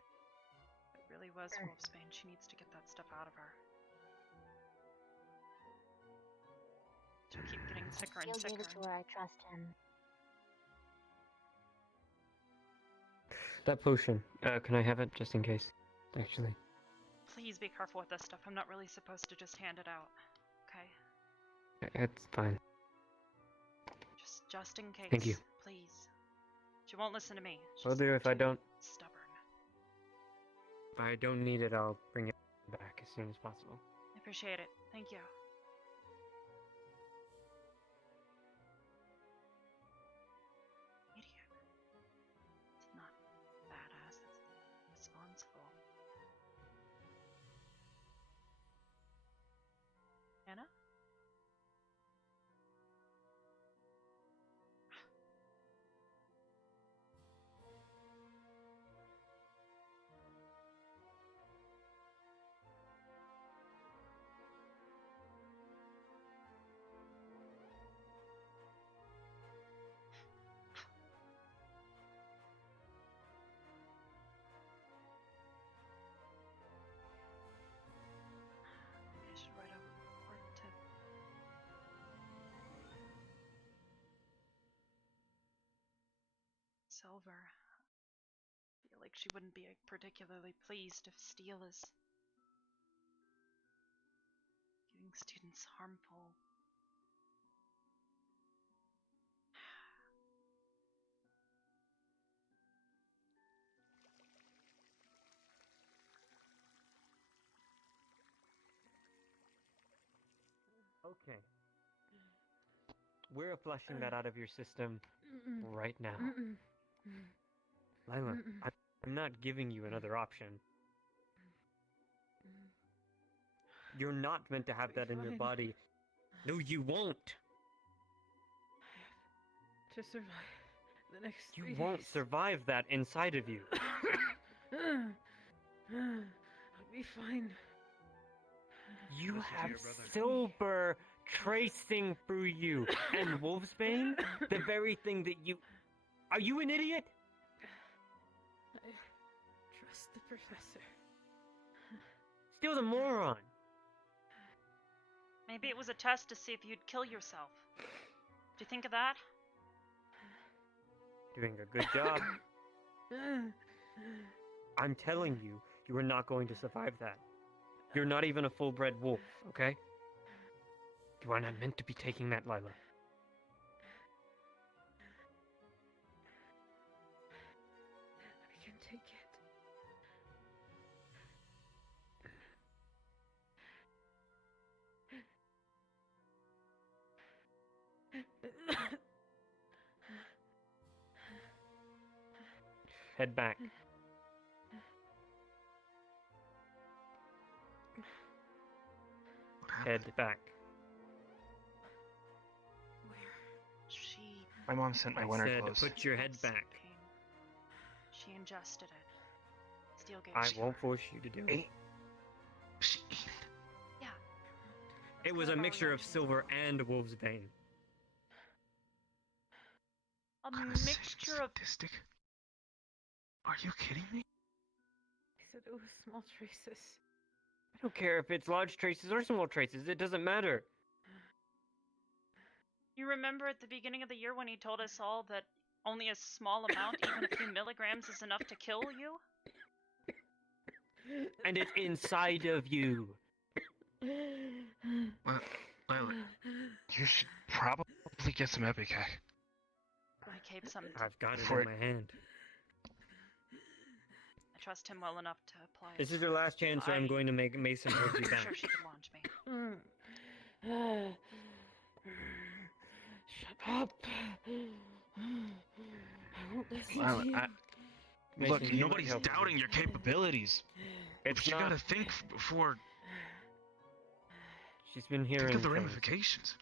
It really was Wolfsbane. She needs to get that stuff out of her. She'll keep getting sicker and He'll sicker. give it to her, I trust him. That potion. Can I have it just in case? Actually. Please be careful with this stuff. I'm not really supposed to just hand it out. Okay? It's fine. Just in case. Thank you. Please. She won't listen to me. Will do if I don't. Stubborn. If I don't need it, I'll bring it back as soon as possible. I appreciate it. Thank you. Idiot. It's not badass. It's responsible. Anna? I should write a report to Silver. I feel like she wouldn't be particularly pleased if steel is giving students harmful. Okay. We're flushing that out of your system right now. Lila, I'm not giving you another option. You're not meant to have that in your body. No, you won't. To survive the next You 3 won't days. survive that inside of you. I'll be fine. You Listen to have your brother. silver tracing through you. And Wolfsbane? The very thing that you... Are you an idiot? I trust the professor. Still the moron. Maybe it was a test to see if you'd kill yourself. Do you think of that? Doing a good job. I'm telling you, you are not going to survive that. You're not even a full-bred wolf, okay? You are not meant to be taking that, Lila. I can take it. Head back. Head back. She My mom sent my I winter said clothes. put your head back. She ingested it. Steel gave I it to won't her. force you to do it. She ate Yeah. It was a mixture of silver and Wolfsbane. A kind of mixture of sadistic. Are you kidding me? He said it was small traces. I don't care if it's large traces or small traces, it doesn't matter. You remember at the beginning of the year when he told us all that only a small amount, even a few milligrams, is enough to kill you? And it's inside of you. Well, Lila, you should probably get some Epicac. I gave some. I've got it For in my hand. I trust him well enough to apply it. This is your last chance, or I'm going to make Mason hold you I'm back. sure she could launch me. Shut up. I won't listen Lila, to you. Mason, look, you might nobody's help me. doubting your capabilities. It's But you not- gotta think before. She's been Think hearing of the things. ramifications.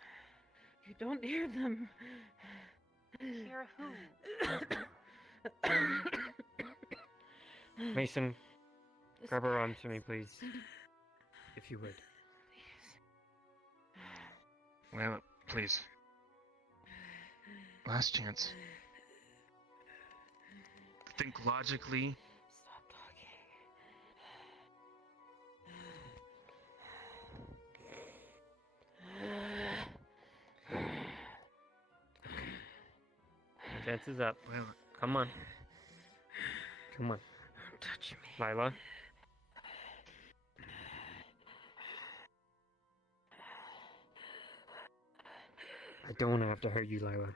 You don't hear them. Hear who? Mason, grab her arm to me, please. If you would. Lila, please. Last chance. Think logically. Stop talking. Chances up. Lila, Come on. Come on. Don't touch me. Lila? I don't want to have to hurt you, Lila.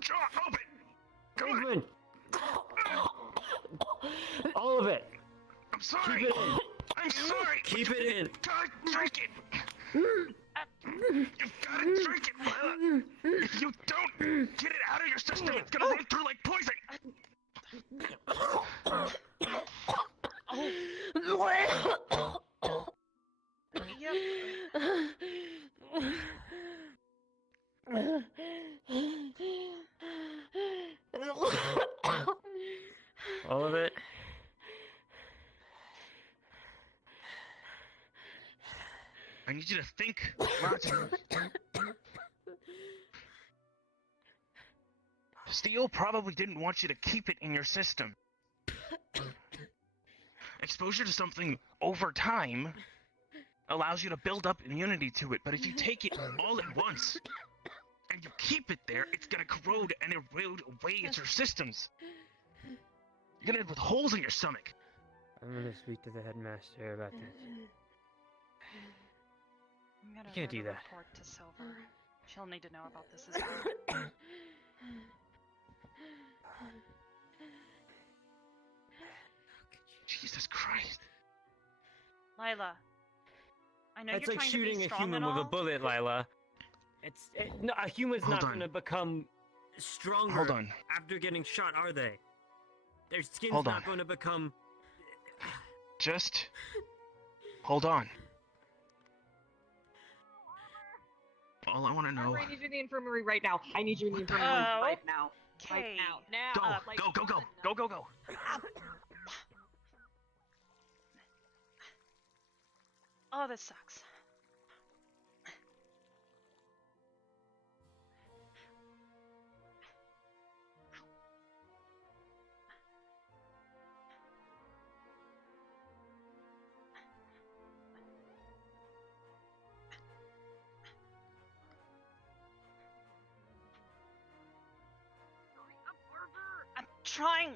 Jaw open! Open! All of it! I'm sorry! Keep it in! I'm sorry! Keep it in! Gotta drink it! You've gotta drink it, Lila! If you don't get it out of your system, it's gonna run through like poison! All of it? I need you to think, Roger. Steel probably didn't want you to keep it in your system. Exposure to something over time allows you to build up immunity to it, but if you take it all at once and you keep it there, it's gonna corrode and erode away at your systems. You're gonna end up with holes in your stomach. I'm gonna speak to the headmaster about this. I'm gonna You can't do that. report to Silver. She'll need to know about this as well. Jesus Christ. Lila, I know That's you're like trying to be shooting a strong human and with a all. bullet, Lila. No, a human's Hold not on. gonna become stronger Hold on. after getting shot, are they? Their skin's Hold not on. going to become. Just hold on. All I want to know. I need you in the infirmary right now. I need you in the infirmary right now. Right Okay. now. Go, Now. Like, go, go, go, go, go, go. Oh, this sucks. I'm trying.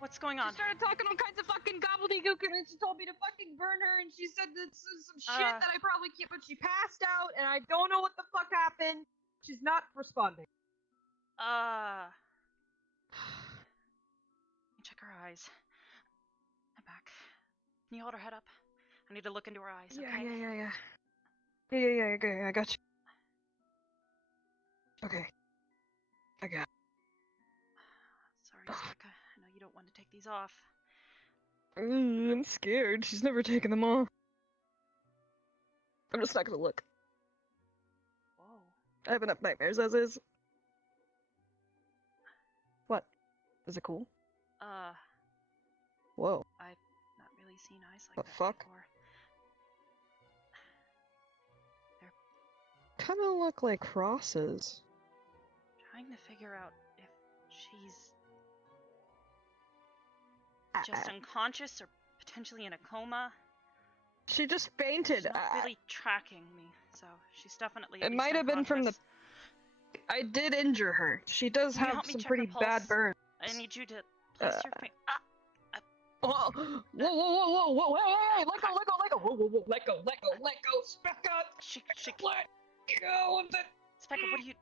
What's going on? She started talking all kinds of fucking gobbledygook, and then she told me to fucking burn her, and she said this is some shit that I probably can't, but she passed out, and I don't know what the fuck happened. She's not responding. Let me check her eyes. I'm back. Can you hold her head up? I need to look into her eyes, okay? Yeah. Yeah, okay, I got you. Okay. I got it. Sorry, Becca. I know you don't want to take these off. I'm scared. She's never taken them off. I'm just not gonna look. Whoa. I have enough nightmares as is. What? Is it cool? Whoa. I've not really seen eyes like The that fuck? before. Kinda look like crosses. Trying to figure out if she's just unconscious or potentially in a coma. She just fainted. She's not really tracking me, so she's definitely. It might have been from the. I did injure her. She does Can you have help me some check pretty her bad pulse? burns. I need you to place your finger. Whoa! Hey! Let go! Whoa! Let go! Spec up! She. Let go of it! Specca, what are you?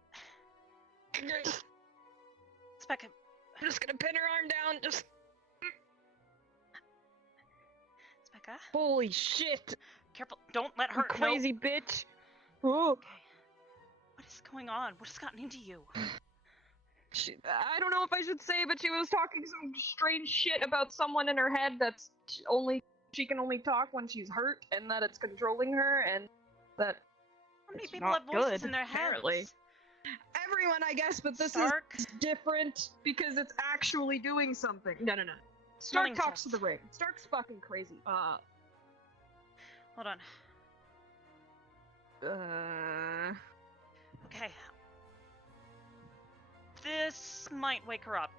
Specca. I'm just gonna pin her arm down. Just. Specca. Holy shit! Careful! Don't let her. You crazy no. bitch! Oh. Okay. What is going on? What has gotten into you? I don't know if I should say, but she was talking some strange shit about someone in her head that's she can only talk when she's hurt, and that it's controlling her, and that How many it's people not have voices good, in their heads? apparently. Everyone, I guess, but this Stark? is different because it's actually doing something. No. Stark Smelling talks to test. the ring. Stark's fucking crazy. Hold on. Okay. might wake her up.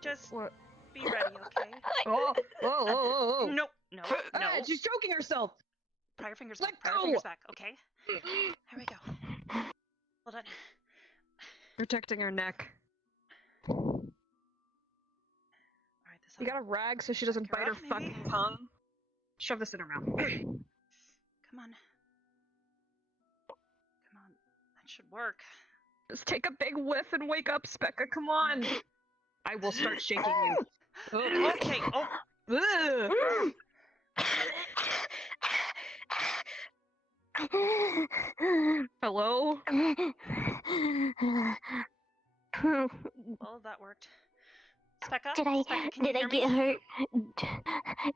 Just What? be ready, okay? Oh, whoa. No, no, no. She's choking herself. Pry your fingers Let back. Pry your go. fingers back, okay? Here we go. Hold on. Protecting her neck. Alright, this You got a rag so she doesn't bite her fucking tongue? Shove this in her mouth. Come on. Come on. That should work. Just take a big whiff and wake up, Specca. Come on. I will start shaking you. Okay. Oh. Hello? Well, that worked. Specca? Did I Specca, can you did I hear get me? hurt?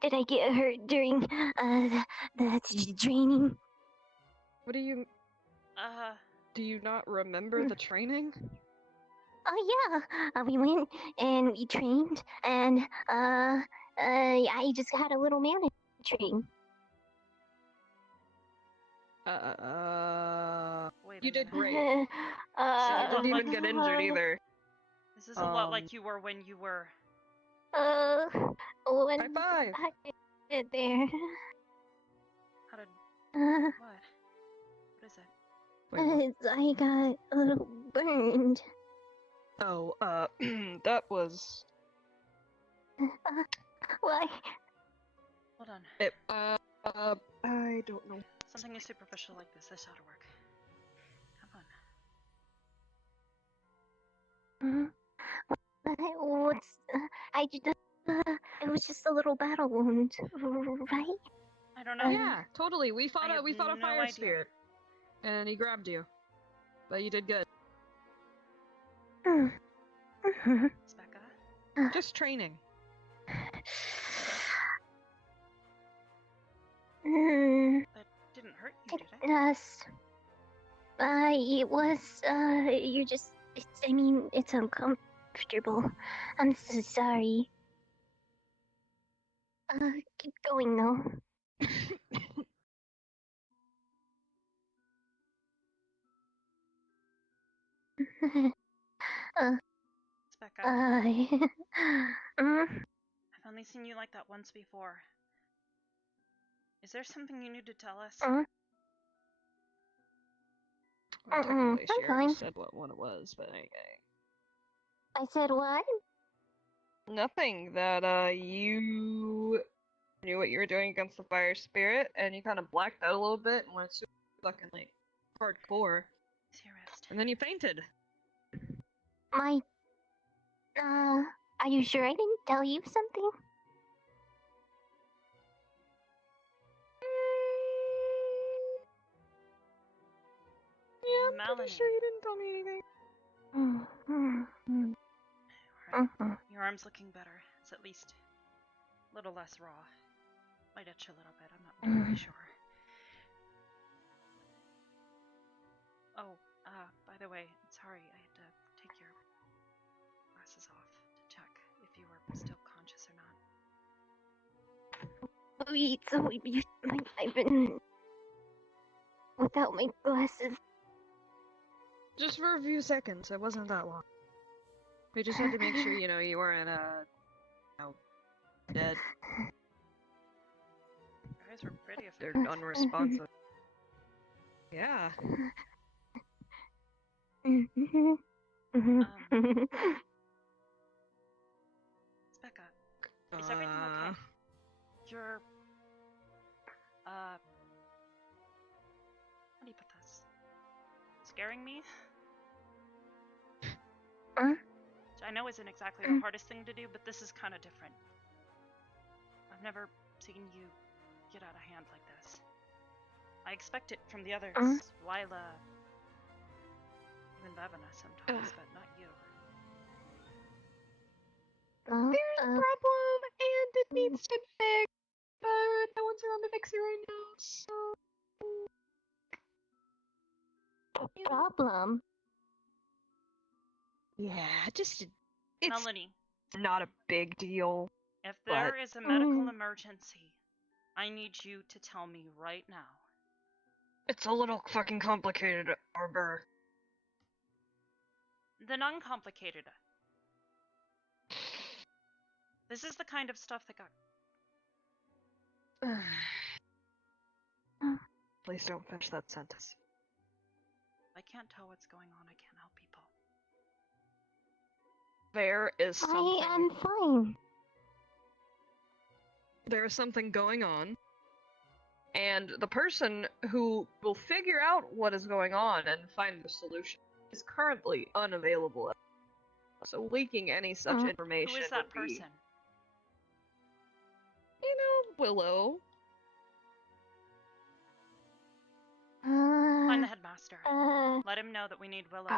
Did I get hurt during the training? What do you... Uh... Do you not remember the training? Oh yeah, we went and we trained, and I just got a little mana train. Wait You a did minute. great. So You didn't even get injured either. This is a lot like you were when you were... When High five. I get there. How did... What? What is it? I got a little burned. Oh, that was... Why? Hold on. It, I don't know. Something is superficial like this. This ought to work. Come on. What's... I just... it was just a little battle wound, right? I don't know. Yeah, totally. We fought a no fire idea. spirit. And he grabbed you. But you did good. Specca? Just training. That didn't hurt you, did it? It was, you're just... I mean, it's uncomfortable. I'm so sorry. Keep going, though. Specca? Mm? I've only seen you like that once before. Is there something you need to tell us? Well, technically, she I'm already fine. said what one it was, but okay. I said what? Nothing. That, you knew what you were doing against the fire spirit, and you kind of blacked out a little bit and went super fucking, like, hardcore. And then you fainted. Are you sure I didn't tell you something? Yeah, I'm pretty sure you didn't tell me anything. Alright. Your arm's looking better. It's at least a little less raw. Might itch a little bit, I'm not really sure. Oh, by the way, sorry, I had to take your glasses off to check if you were still conscious or not. Wait, so I've been without my glasses. Just for a few seconds. It wasn't that long. We just had to make sure, you weren't, dead. Your eyes were pretty They're effective. unresponsive. Yeah. Specca, is everything okay? You're, how do you put this? Scaring me? Which I know isn't exactly the hardest thing to do, but this is kind of different. I've never seen you get out of hand like this. I expect it from the others, Lila, even Bevina sometimes, but not you. There's a problem, and it needs to be fixed, but no one's around to fix it right now, so... Problem? Yeah, it's Melanie, not a big deal. if there is a medical emergency, I need you to tell me right now. It's a little fucking complicated, Arbor. Then uncomplicated. This is the kind of stuff that got. Please don't finish that sentence. I can't tell what's going on. I can't help people. There is something. I am fine. There is something going on, and the person who will figure out what is going on and find the solution is currently unavailable. So leaking any such information Who is that would be, person? Willow. Find the headmaster. Let him know that we need Willow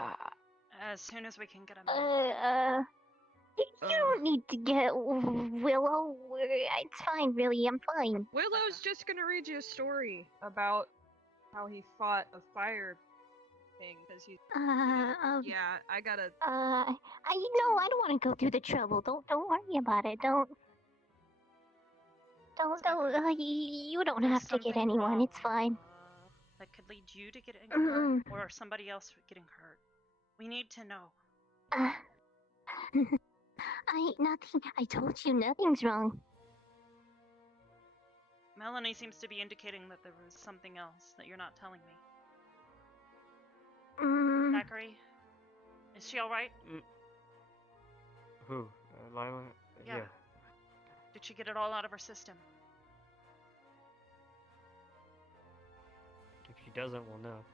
as soon as we can get him in. You don't need to get Willow. It's fine, really. I'm fine. Willow's just gonna read you a story about how he fought a fire thing because he's. Yeah, I gotta. I I don't want to go through the trouble. Don't worry about it. Don't. You don't have to get anyone. It's fine. That could lead you to getting hurt, or somebody else getting hurt. We need to know. Nothing. I told you nothing's wrong. Melanie seems to be indicating that there was something else that you're not telling me. Zachary, is she all right? Who? Lila? Yeah. Did she get it all out of her system? If she doesn't, we'll know.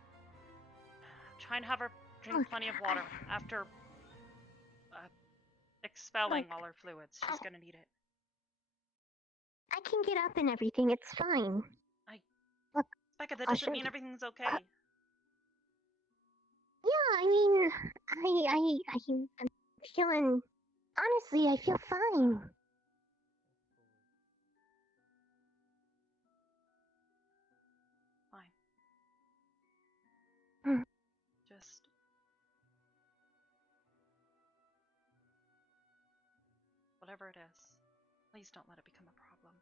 Try and have her drink plenty of water after expelling all her fluids. She's gonna need it. I can get up and everything. It's fine. Becca, that I'll doesn't show mean you. everything's okay. Yeah, I mean, I'm feeling. Honestly, I feel fine. Fine. Just whatever it is, please don't let it become a problem.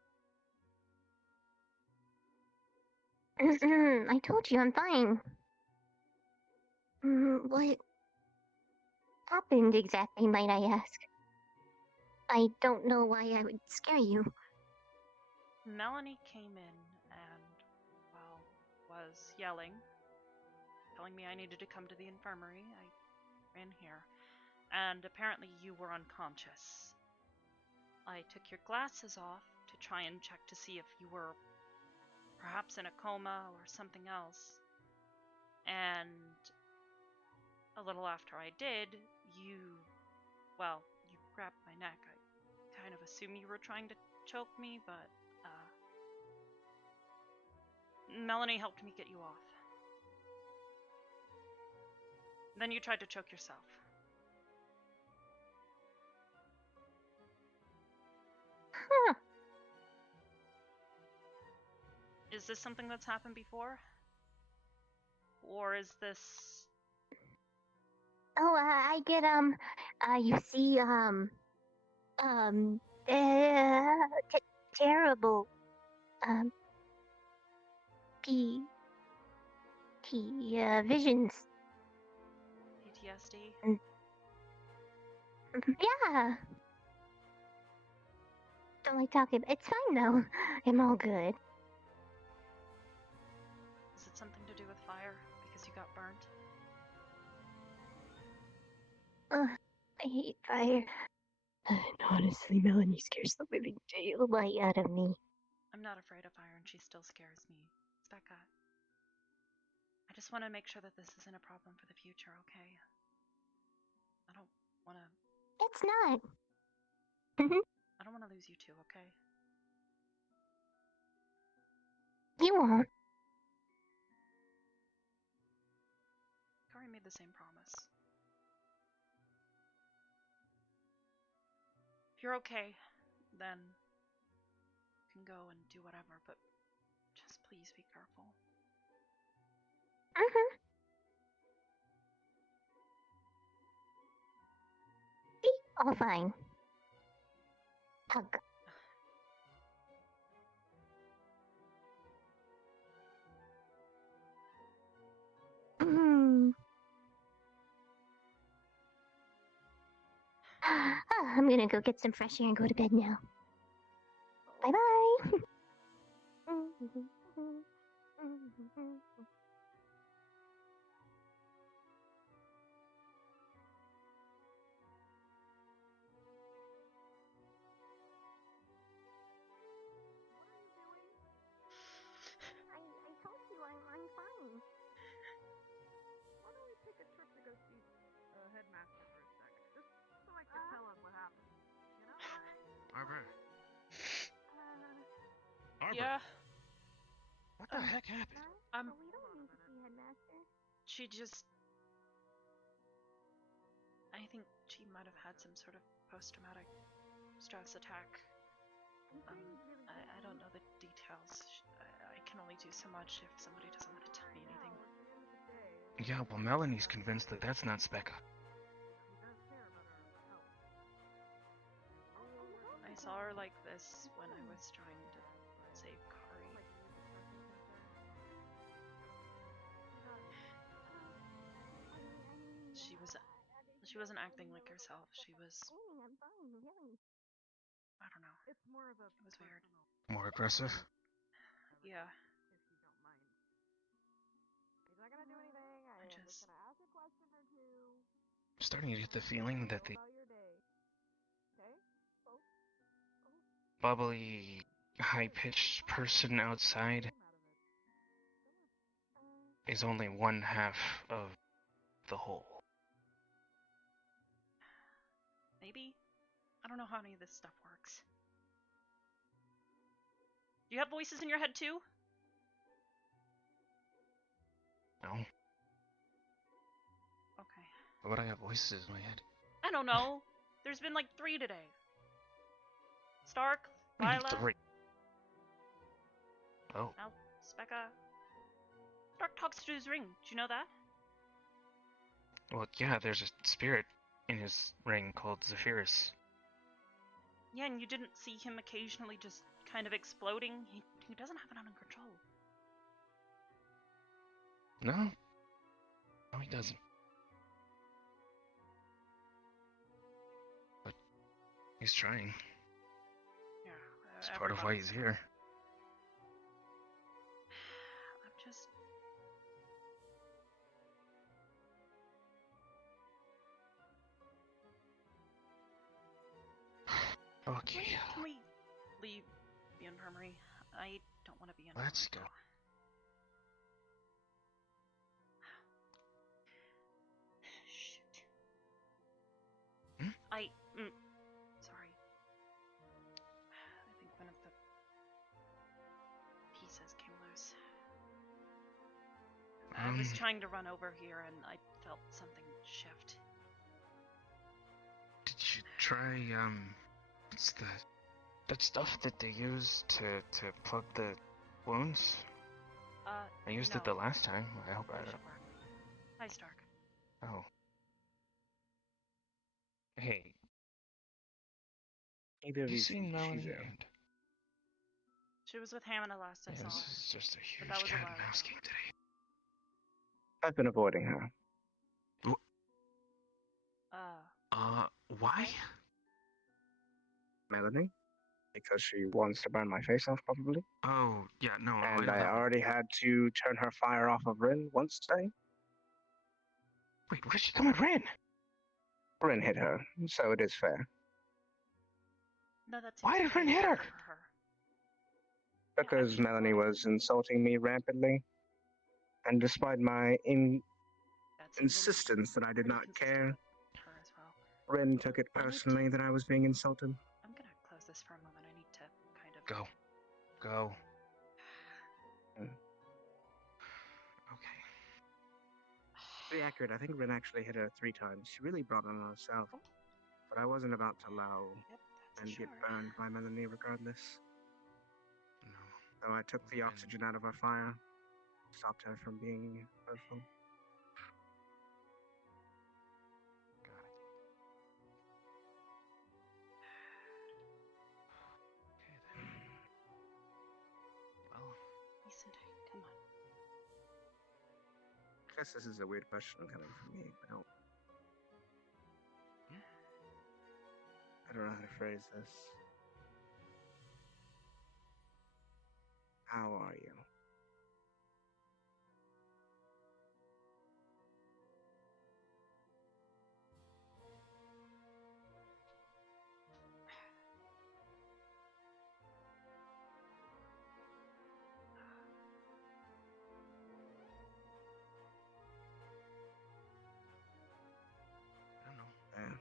I told you I'm fine. What happened exactly, might I ask? I don't know why I would scare you. Melanie came in and, well, was yelling, telling me I needed to come to the infirmary. I ran here, and apparently you were unconscious. I took your glasses off to try and check to see if you were perhaps in a coma or something else. And a little after I did, you grabbed my neck. I kind of assume you were trying to choke me, but Melanie helped me get you off. Then you tried to choke yourself. Huh. Is this something that's happened before? Or is this... Oh, I get, you see, terrible, visions. PTSD? Yeah. Don't like talking. It's fine, though. I'm all good. Is it something to do with fire? Because you got burnt? I hate fire. And honestly, Melanie scares the living daylight out of me. I'm not afraid of fire, and she still scares me. Becca, I just want to make sure that this isn't a problem for the future, okay? I don't want to... It's not. I don't want to lose you two, okay? You won't. Corey made the same promise. If you're okay, then you can go and do whatever, but just please be careful. All fine. Hug. I'm gonna go get some fresh air and go to bed now. Bye bye. I told you I'm fine. Why don't we take a trip to go see Headmaster for a sec? Just so I can tell him what happened. You know, Arbor. Arbor. Yeah. What the heck happened? We don't need to see Headmaster. She just. I think she might have had some sort of post-traumatic stress attack. I don't know the details. I can only do so much if somebody doesn't want to tell me anything. Yeah, well, Melanie's convinced that that's not Specca. I saw her like this when I was trying to save Kari. She wasn't acting like herself. She was. I'm fine, really. I don't know. It's more of a. It was weird. More aggressive? Yeah. If you don't mind. He's not gonna do anything. I'm just gonna ask a question or two. I'm starting to get the feeling that the About your day. Okay? Oh. bubbly, high-pitched person outside is only one half of the whole. Maybe? I don't know how any of this stuff works. Do you have voices in your head too? No? Okay. Why would I have voices in my head? I don't know. There's been like 3 today. Stark, Lila, 3. Oh. now Specca. Stark talks to his ring. Do you know that? Well, yeah, there's a spirit in his ring called Zephyrus. Yeah, and you didn't see him occasionally just kind of exploding? He doesn't have it under control. No? No, he doesn't. But he's trying. Yeah. It's part of why he's here. I'm just... Okay. Can we leave the infirmary? I don't want to be in. Let's go. Shit. Hmm? Sorry. I think one of the pieces came loose. I was trying to run over here and I felt something shift. Did you try, what's that stuff that they use to plug the wounds? I used it the last time. I hope I don't. Hi, Stark. Oh. Hey. Either of You you seen see Melanie? she's She was with Hannah last I saw this her. is just a But that huge was a cat while and mouse ago. game today. I've been avoiding her. Why? Okay. Melanie? Because she wants to burn my face off, probably. Oh, yeah, no. And I already had to turn her fire off of Rin once today. Wait, where's she coming, Rin? Rin hit her, so it is fair. No, that's Why did Rin hit her? for her. Because Melanie was insulting me rampantly. And despite my insistence that I did not care, Her as well. Rin took it personally that I was being insulted. I'm gonna close this for a moment. I need to kind of... Go. Go. Mm. Okay. To be accurate, I think Rin actually hit her 3 times. She really brought it on herself. But I wasn't about to allow and get burned by Melanie regardless. No. So I took the oxygen out of her fire, stopped her from being hurtful. Got it. Okay then. Well. Listen, come on. I guess this is a weird question coming from me. I I don't know how to phrase this. How are you? I don't know. Yeah.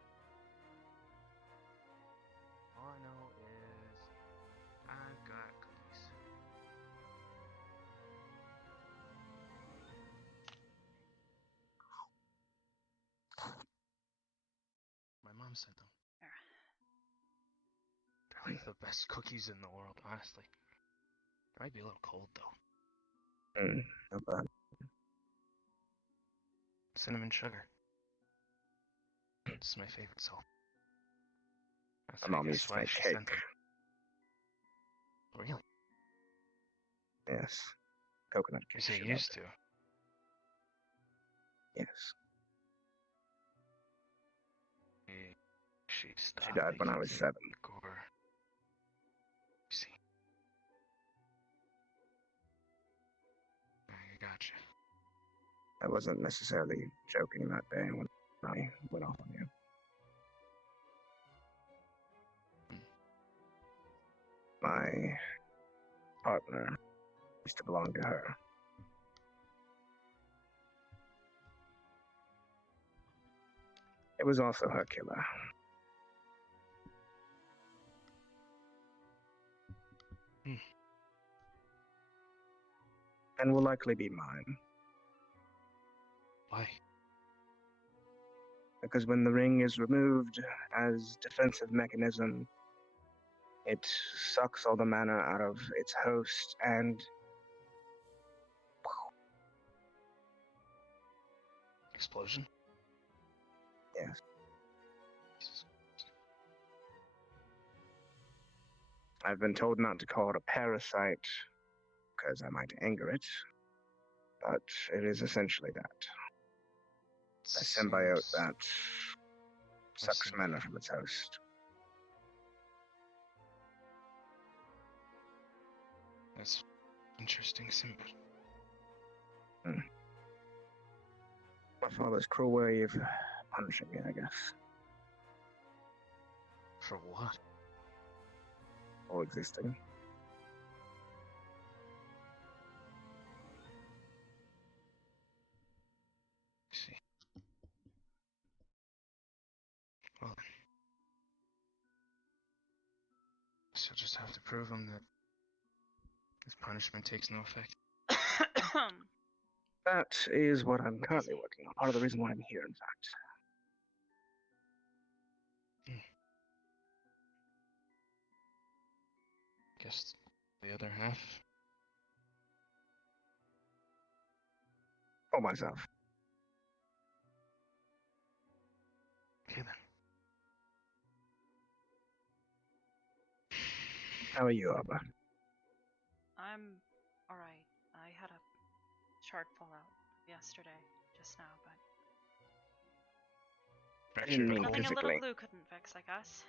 All I know is I've got cookies. My mom sent them. They're like the best cookies in the world, honestly. They might be a little cold though. Not bad. Cinnamon sugar. It's my favorite, so. That's My mom I used guess to why make she cake. sent them. Really? Yes. Coconut You cake. say she used to. loved. Yes. She stopped. She died when I was 7. Or, see. I gotcha. I wasn't necessarily joking that day when I went off on you. My partner used to belong to her. It was also her killer. And will likely be mine. Why? Because when the ring is removed as defensive mechanism, it sucks all the mana out of its host and Explosion? yes. I've been told not to call it a parasite because I might anger it, but it is essentially that. A symbiote that sucks mana from its host. That's interesting symbol. My father's cruel way of punishing me, I guess. For what? For existing. See. Well, so just have to prove him that his punishment takes no effect. That is what I'm currently working on. Part of the reason why I'm here, in fact. Guess the other half. For myself. Okay then. How are you, Arbor? I'm alright. I had a shard fall out yesterday, just now, but I didn't mean nothing a physically. little glue couldn't fix, I guess.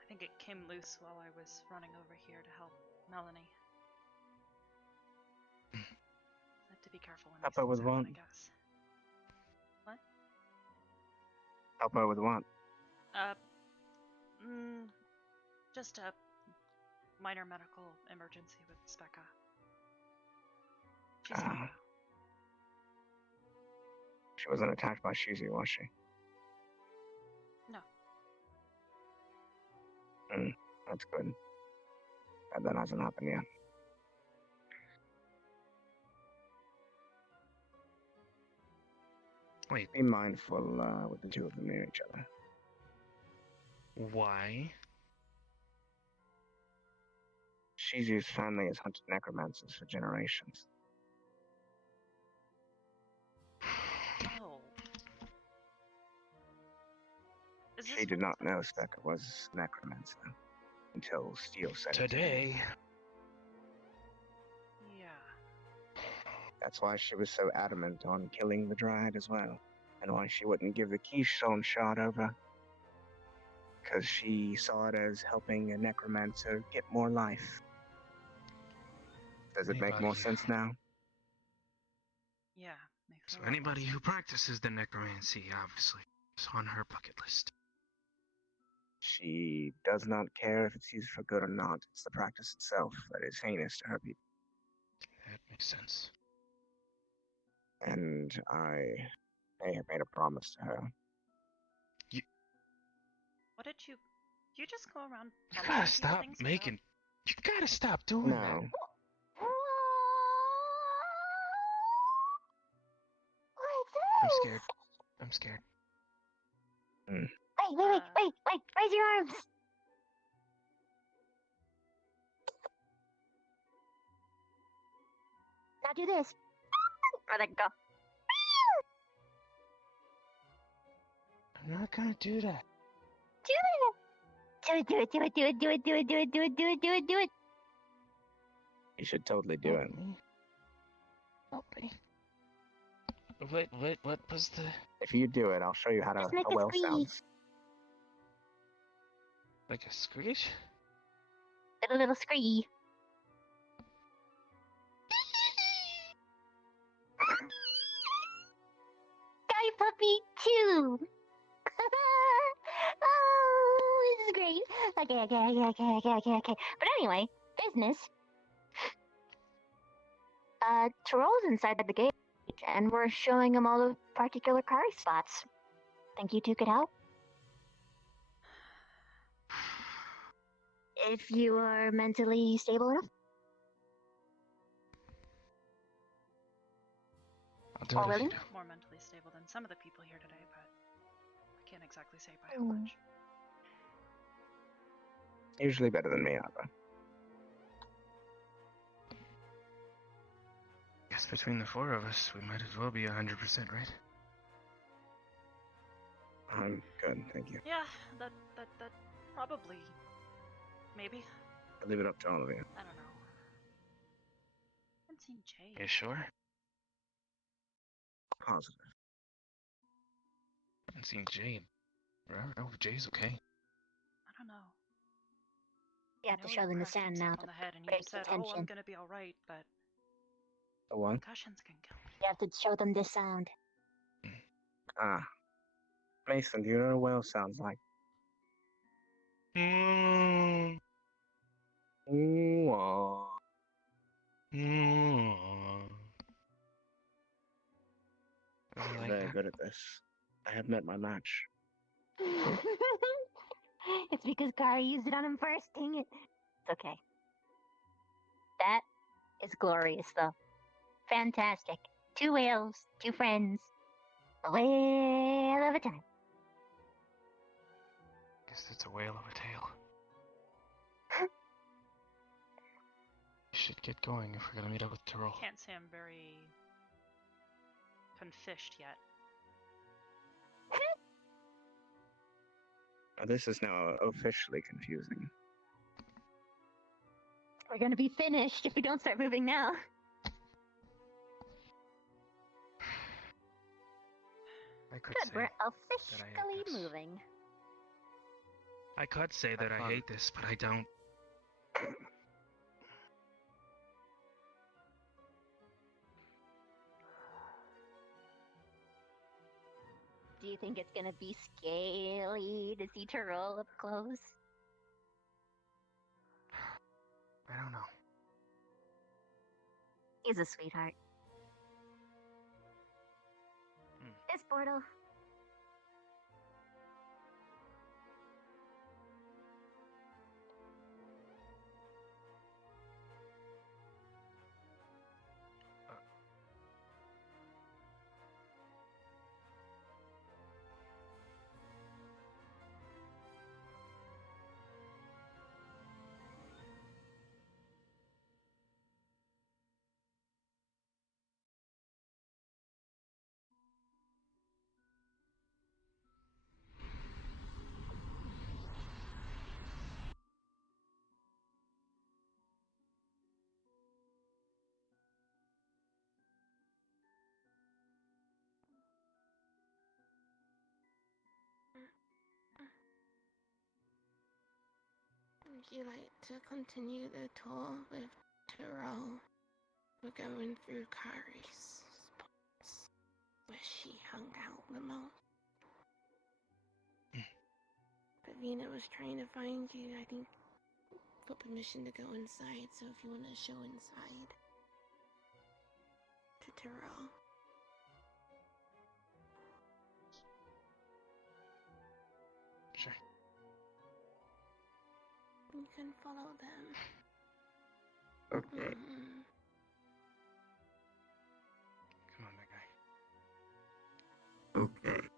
I think it came loose while I was running over here to help Melanie. I have to be careful when Help these her with things happen, what? I guess. What? Help her with what? Just a minor medical emergency with Specca. She's fine. She wasn't attacked by Shizu, was she? No. That's good. And that hasn't happened yet. Wait. Be mindful with the two of them near each other. Why? Shizu's family has hunted necromancers for generations. Oh. She did not know Specca was necromancer until Steel said it. Today. Yeah. That's why she was so adamant on killing the Dryad as well, and why she wouldn't give the Keystone shard over. because she saw it as helping a necromancer get more life. Does it make more Anybody- sense now? Yeah, makes So a lot more anybody who sense. practices the necromancy, obviously, is on her bucket list. She does not care if it's used for good or not. It's the practice itself that is heinous to her people. That makes sense. And I may have made a promise to her. What did you? Do you just go around? You promising gotta people stop things making. You gotta stop doing that. No. I'm scared. I'm scared. Wait, raise your arms! Now do this. Or then go. I'm not gonna do that. Do it! Do it, do it, do it, do it, do it, do it, do it, do it, do it, do it! You should totally do it. Help me. What was the... If you do it, I'll show you how to Just make a a whale squeak. sounds. Like a screech? Little scree. Guy puppy 2! Oh, this is great. Okay. But anyway, business. Tyrell's inside the gate, and we're showing him all the particular Kari spots. Think you two could help? If you are mentally stable enough? I'll do Or it if you willing? do. More mentally stable than some of the people here today, but I can't exactly say by how Hmm. much. Usually better than me, Arbor. Guess between the four of us, we might as well be 100%, right? I'm good, thank you. Yeah, that probably, maybe. I'll leave it up to all of you. I don't know. I haven't seen Jay. You sure? Positive. I haven't seen Jade. I don't know if Jay's okay. I don't know. You have I to know show he them the cracked sand himself now on to the head, and you break the said, "Oh, I'm tension. gonna be all right," but A what? concussions can kill me. You have to show them this sound. Ah. Mason, do you know what a whale sounds like? Mm. Ooh, aw. Mm. I'm Like very that. good at this. I have met my match. It's because Kari used it on him first, dang it. It's okay. That is glorious, though. Fantastic. 2 whales, 2 friends. A whale of a time. Guess that's a whale of a tail. We should get going if we're gonna meet up with Tyrell. Can't say I'm very confished yet. This is now officially confusing. We're gonna be finished if we don't start moving now. I could Good, say we're that I hate officially this. moving. I could say that I fun. hate this, but I don't. Do you think it's gonna be scaly to see Tyrell up close? I don't know. He's a sweetheart. This portal. you like to continue the tour with Tyrell? We're going through Kari's spots where she hung out the most. Pavina was trying to find you, I think, for permission to go inside, so if you want to show inside to Tyrell. Sure. You can follow them. Okay. Come on, big guy. Okay.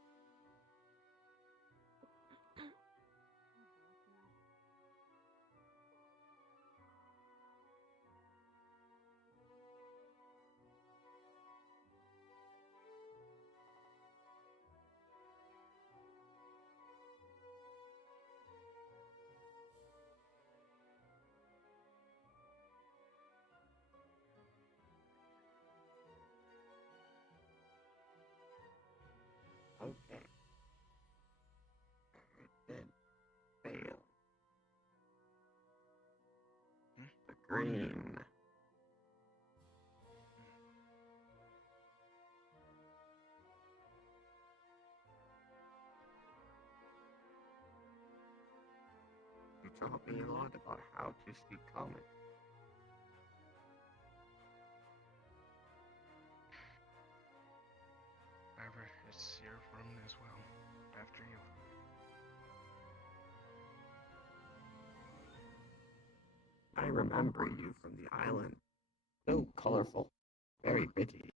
Okay. Then fail. The green. You taught me a lot about how to speak common. Arbor, it's your room as well. After you. I remember you from the island. So colorful. Very pretty.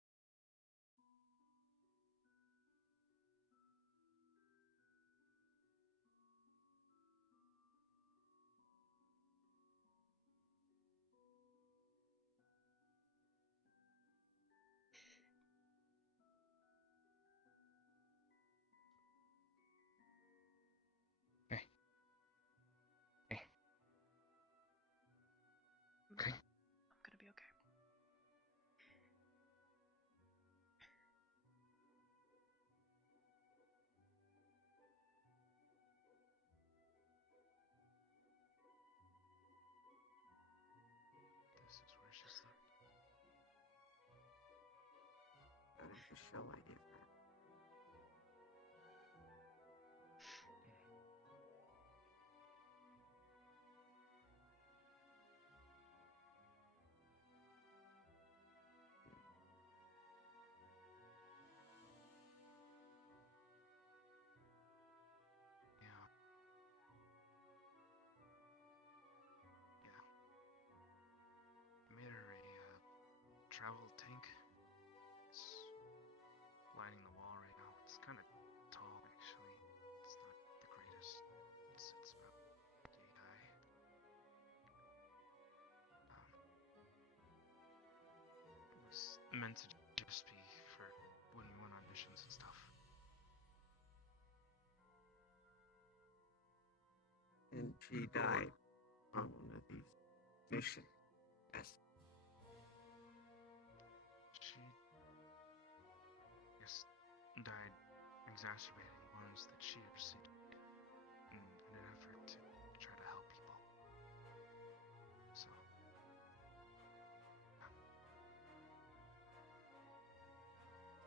Hey. Hey. Okay. I'm gonna be okay. This is where she slept. That is the shell I gave her. Yeah. Yeah. I made her a travel tank. It's lining the wall right now. It's kind of tall, actually. It's not the greatest. It's about yay high. It was meant to just be for when we went on missions and stuff. And she died on one of these missions. Yes. She, yes, died exacerbating wounds that she received in an effort to try to help people. So,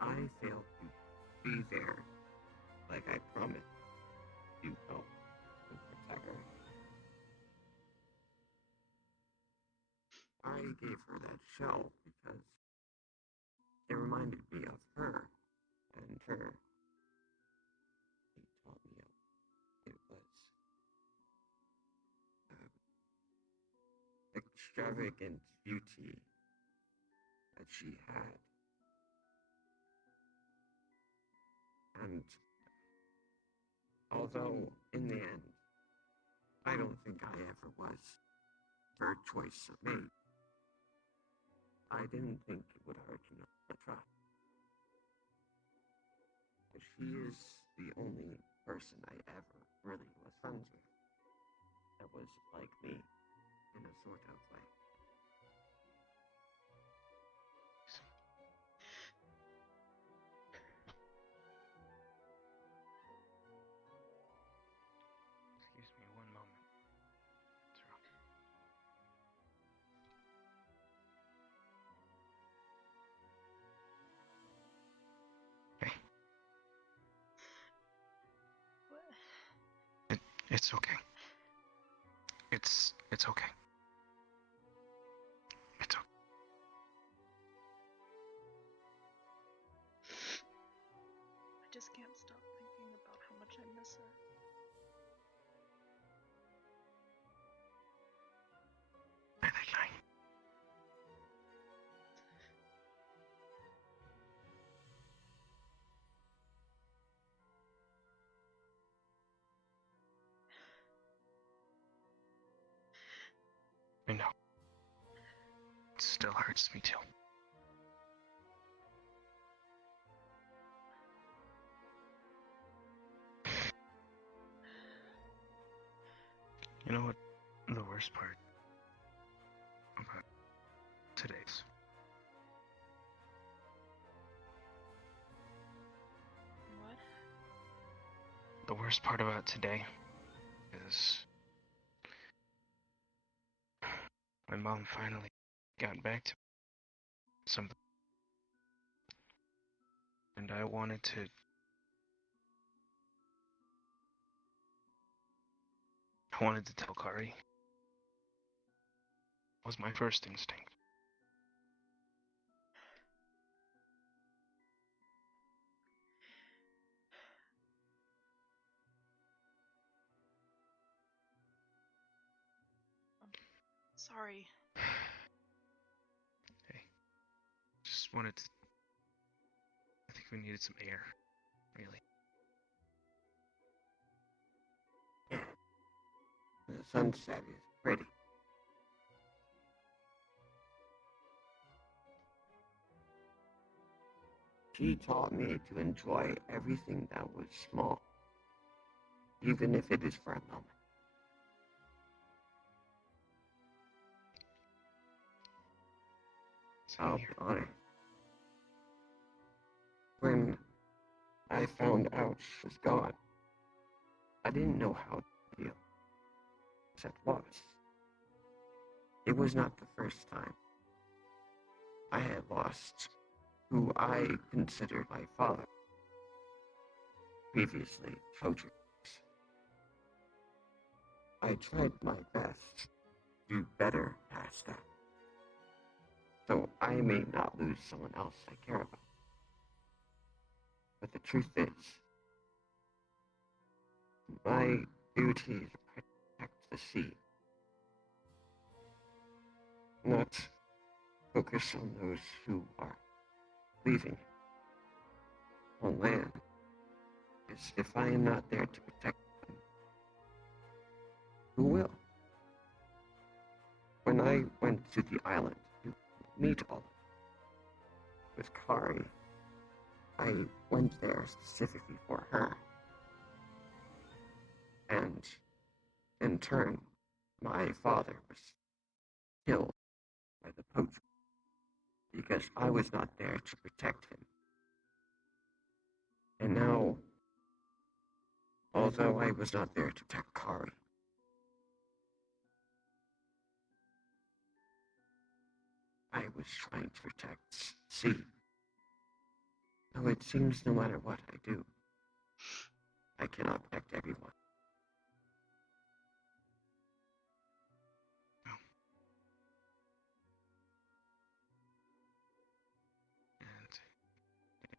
I failed to be there, like I promised. You help and protect her. I gave her that shell because it reminded me of her and her. He taught me it was extravagant beauty that she had. And although in the end, I don't think I ever was her choice of mate, I didn't think it would hurt enough to try. But she is the only person I ever really was friends with that was like me in a sort of way. excuse me one moment. Zero. It's okay. It's okay. It's okay. I just can't stop thinking about how much I miss her. I think I know. It still hurts me too. You know what? The worst part about today's. What? The worst part about today is my mom finally got back to something, and I wanted to. I wanted to tell Kari. Was my first instinct. Sorry. Hey, just wanted to. I think we needed some air, really. The sunset is pretty. She taught me to enjoy everything that was small, even if it is for a moment. I'll be honest. When I found out she was gone, I didn't know how to feel. As it was. It was not the first time I had lost who I considered my father, previously Chodrix. I tried my best to do better past that, so I may not lose someone else I care about. But the truth is, my duty is to protect the sea, not focus on those who are leaving on land. Because if I am not there to protect them, who will? When I went to the island to meet all with Kari, I went there specifically for her. And in turn, my father was killed by the poacher because I was not there to protect him. And now, although I was not there to protect Kari, I was trying to protect C. Though it seems no matter what I do, I cannot protect everyone.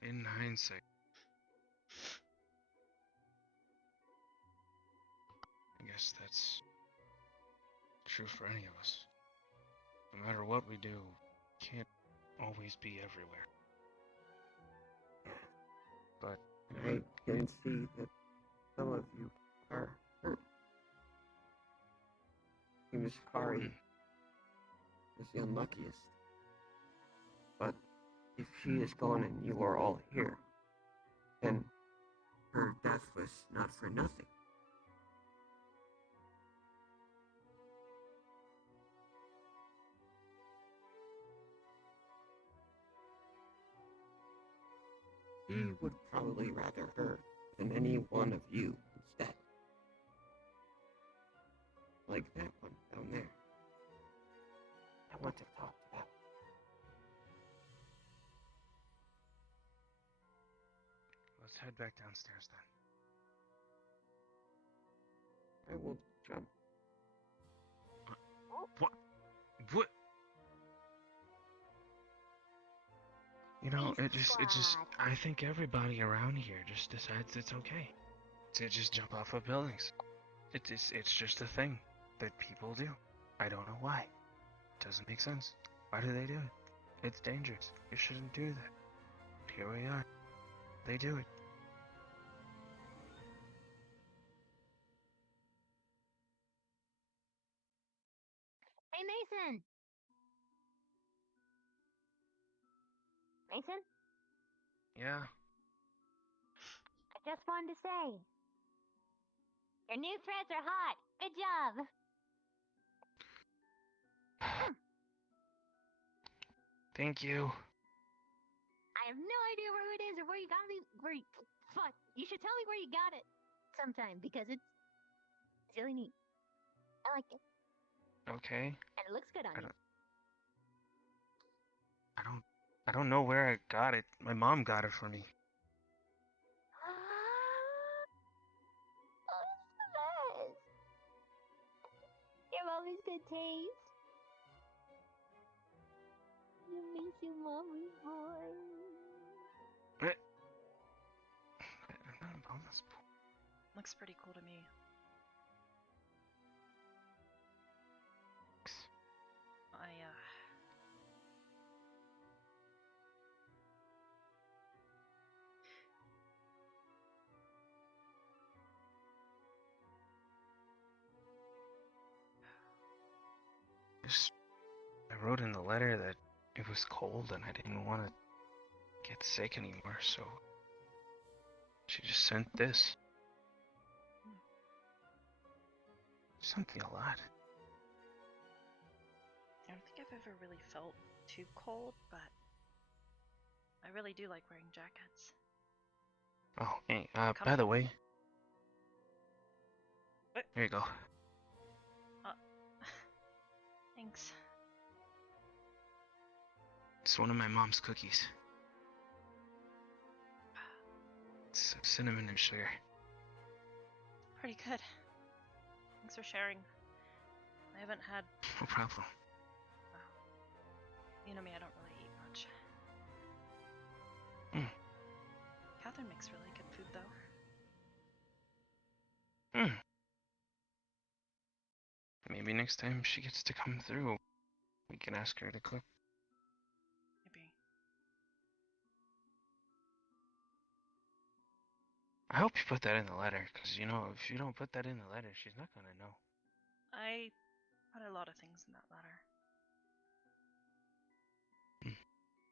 And in hindsight, I guess that's true for any of us. No matter what we do, we can't always be everywhere. But I can see that some of you are hurt. Miss Kari is the unluckiest. But if she is gone and you are all here, then her death was not for nothing. He would probably rather her than any one of you instead. Like that one down there. I want to talk to that. let's head back downstairs then. I will jump. What? What? You know, it just, I think everybody around here just decides it's okay to just jump off of buildings. It's just a thing that people do. I don't know why. It doesn't make sense. Why do they do it? It's dangerous. You shouldn't do that. But here we are. They do it. Hey, Mason! Mason? Yeah. I just wanted to say. Your new threads are hot. Good job. Thank you. I have no idea where it is or where you got me. Fuck. You should tell me where you got it sometime because it's really neat. I like it. Okay. And it looks good on you. I don't know where I got it. My mom got it for me. Oh, it's the best. You have always good taste. You miss your mommy's voice. Looks pretty cool to me. I wrote in the letter that it was cold and I didn't want to get sick anymore, so she just sent this. Sent me a lot. I don't think I've ever really felt too cold, but I really do like wearing jackets. Oh, hey, by the way. What? Here you go. Thanks. It's one of my mom's cookies. It's cinnamon and sugar. Pretty good. Thanks for sharing. I haven't had... No problem. You know me, I don't really eat much. Catherine makes really good food, though. Maybe next time she gets to come through, we can ask her to cook. Maybe. I hope you put that in the letter, because, you know, if you don't put that in the letter, she's not gonna know. I put a lot of things in that letter.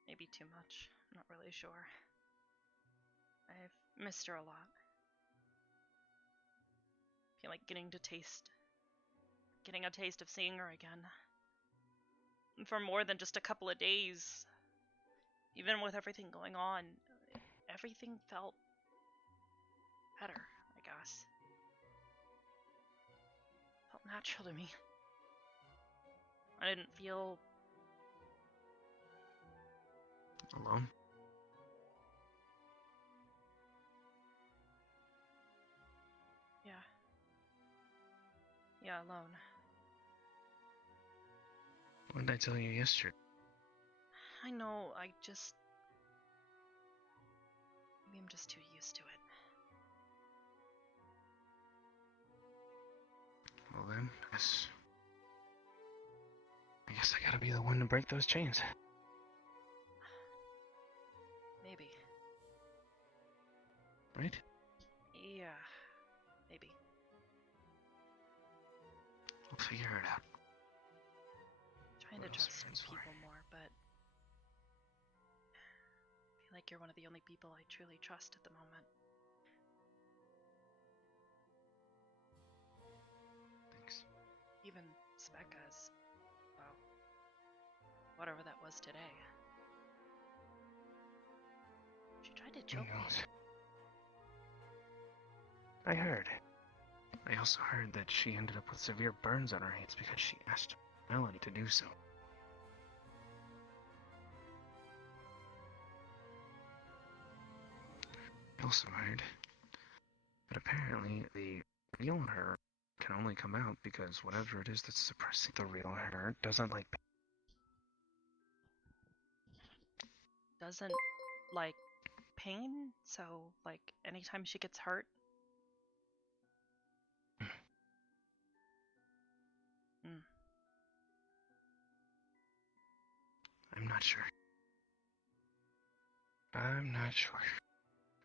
Maybe too much. I'm not really sure. I've missed her a lot. I feel like getting a taste of seeing her again. And for more than just a couple of days. Even with everything going on, everything felt better, I guess. Felt natural to me. I didn't feel alone. Yeah, alone. What did I tell you yesterday? I know, maybe I'm just too used to it. Well then, I guess I gotta be the one to break those chains. Maybe. Right? Yeah, maybe. We'll figure it out. Trying to trust people more, but I feel like you're one of the only people I truly trust at the moment. Thanks. Even Specca's, well, whatever that was today. She tried to choke me. I heard. I also heard that she ended up with severe burns on her hands because she asked Melanie to do so. I also heard that apparently they feel her can only come out because whatever it is that's suppressing the real her doesn't like. Doesn't like pain, so like anytime she gets hurt. Mm. I'm not sure. I'm not sure.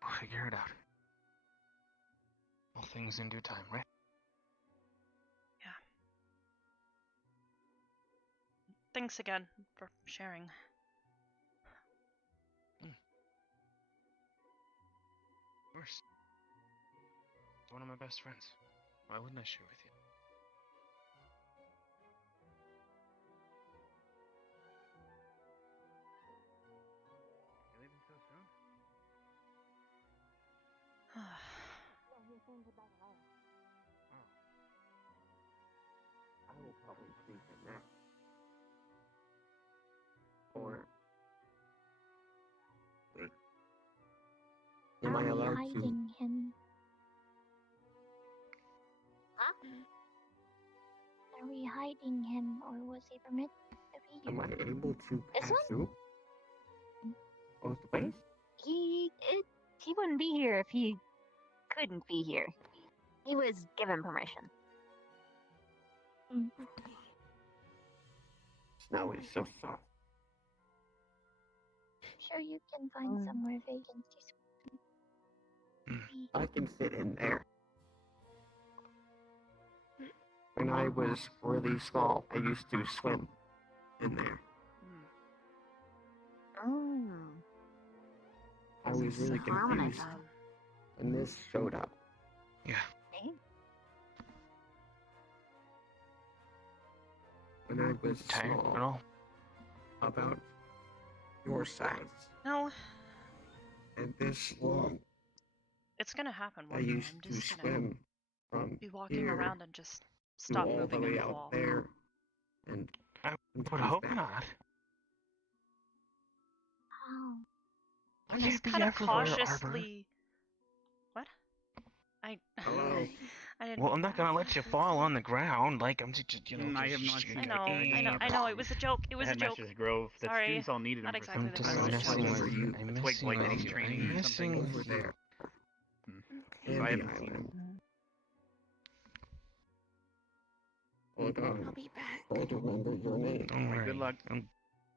We'll figure it out. All things in due time, right? Yeah. Thanks again for sharing. Of course. One of my best friends. Why wouldn't I share with you? You leaving so soon? I will probably sleep in there. Or wait. Am I allowed to? Hiding him. Huh? Are we hiding him, or was he permitted to be here? Am I able to This pass one? through? Both ways? He wouldn't be here if he couldn't be here. He was given permission. Snow is so soft. Sure you can find somewhere vacant to swim. I can fit in there. When I was really small, I used to swim in there. I was really confused when this showed up. Yeah. When I was Tired small, at all? about your size No, and this long, it's gonna happen I one day. used I'm to just gonna swim from be walking here around and just to stop all the moving way in the out wall. there, and I would hope not. Oh. I'm You just can't be kind of everywhere, Arbor. cautiously. What? I. Hello. I didn't. Well, I'm mean not that. gonna let you fall on the ground. Like I'm just, you know. I have not seen I that. know. It was a joke. It was a joke. Headmaster's Grove. The Sorry. students all needed him Not for exactly something. the I'm same. just messing with you. I'm Twig messing with lightning you. training I'm or messing something. with there. So I haven't seen him. Hold on. I'll be back. I don't remember your name. Don't worry. Good luck. I'll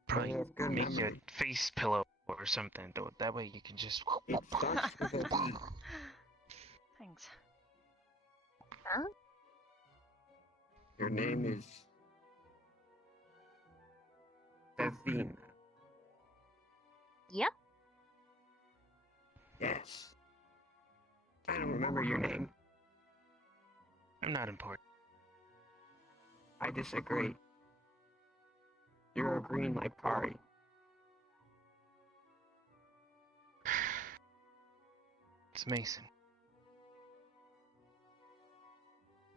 probably I have good make you a memory. face pillow or something, though. That way you can just. It starts with a B. Thanks. Huh? Your name is Davina. Yep. Yes. I don't remember your name. I'm not important. I disagree. You're a green like Kari. It's Mason.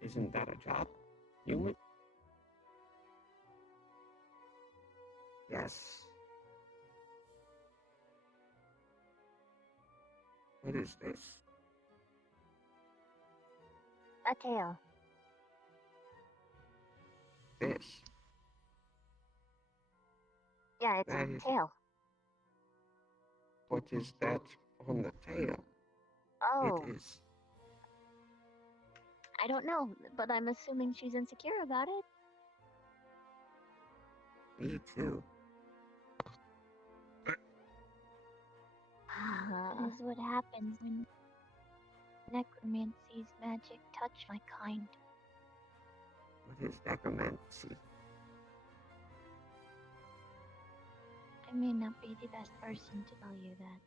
Isn't that a job? Human? Yes. What is this? A tail. This. Yeah, it's That a is- tail. What is that on the tail? Oh, It is. I don't know, but I'm assuming she's insecure about it. Me too. That is what happens when necromancy's magic touch my kind. What is necromancy? I may not be the best person to tell you that,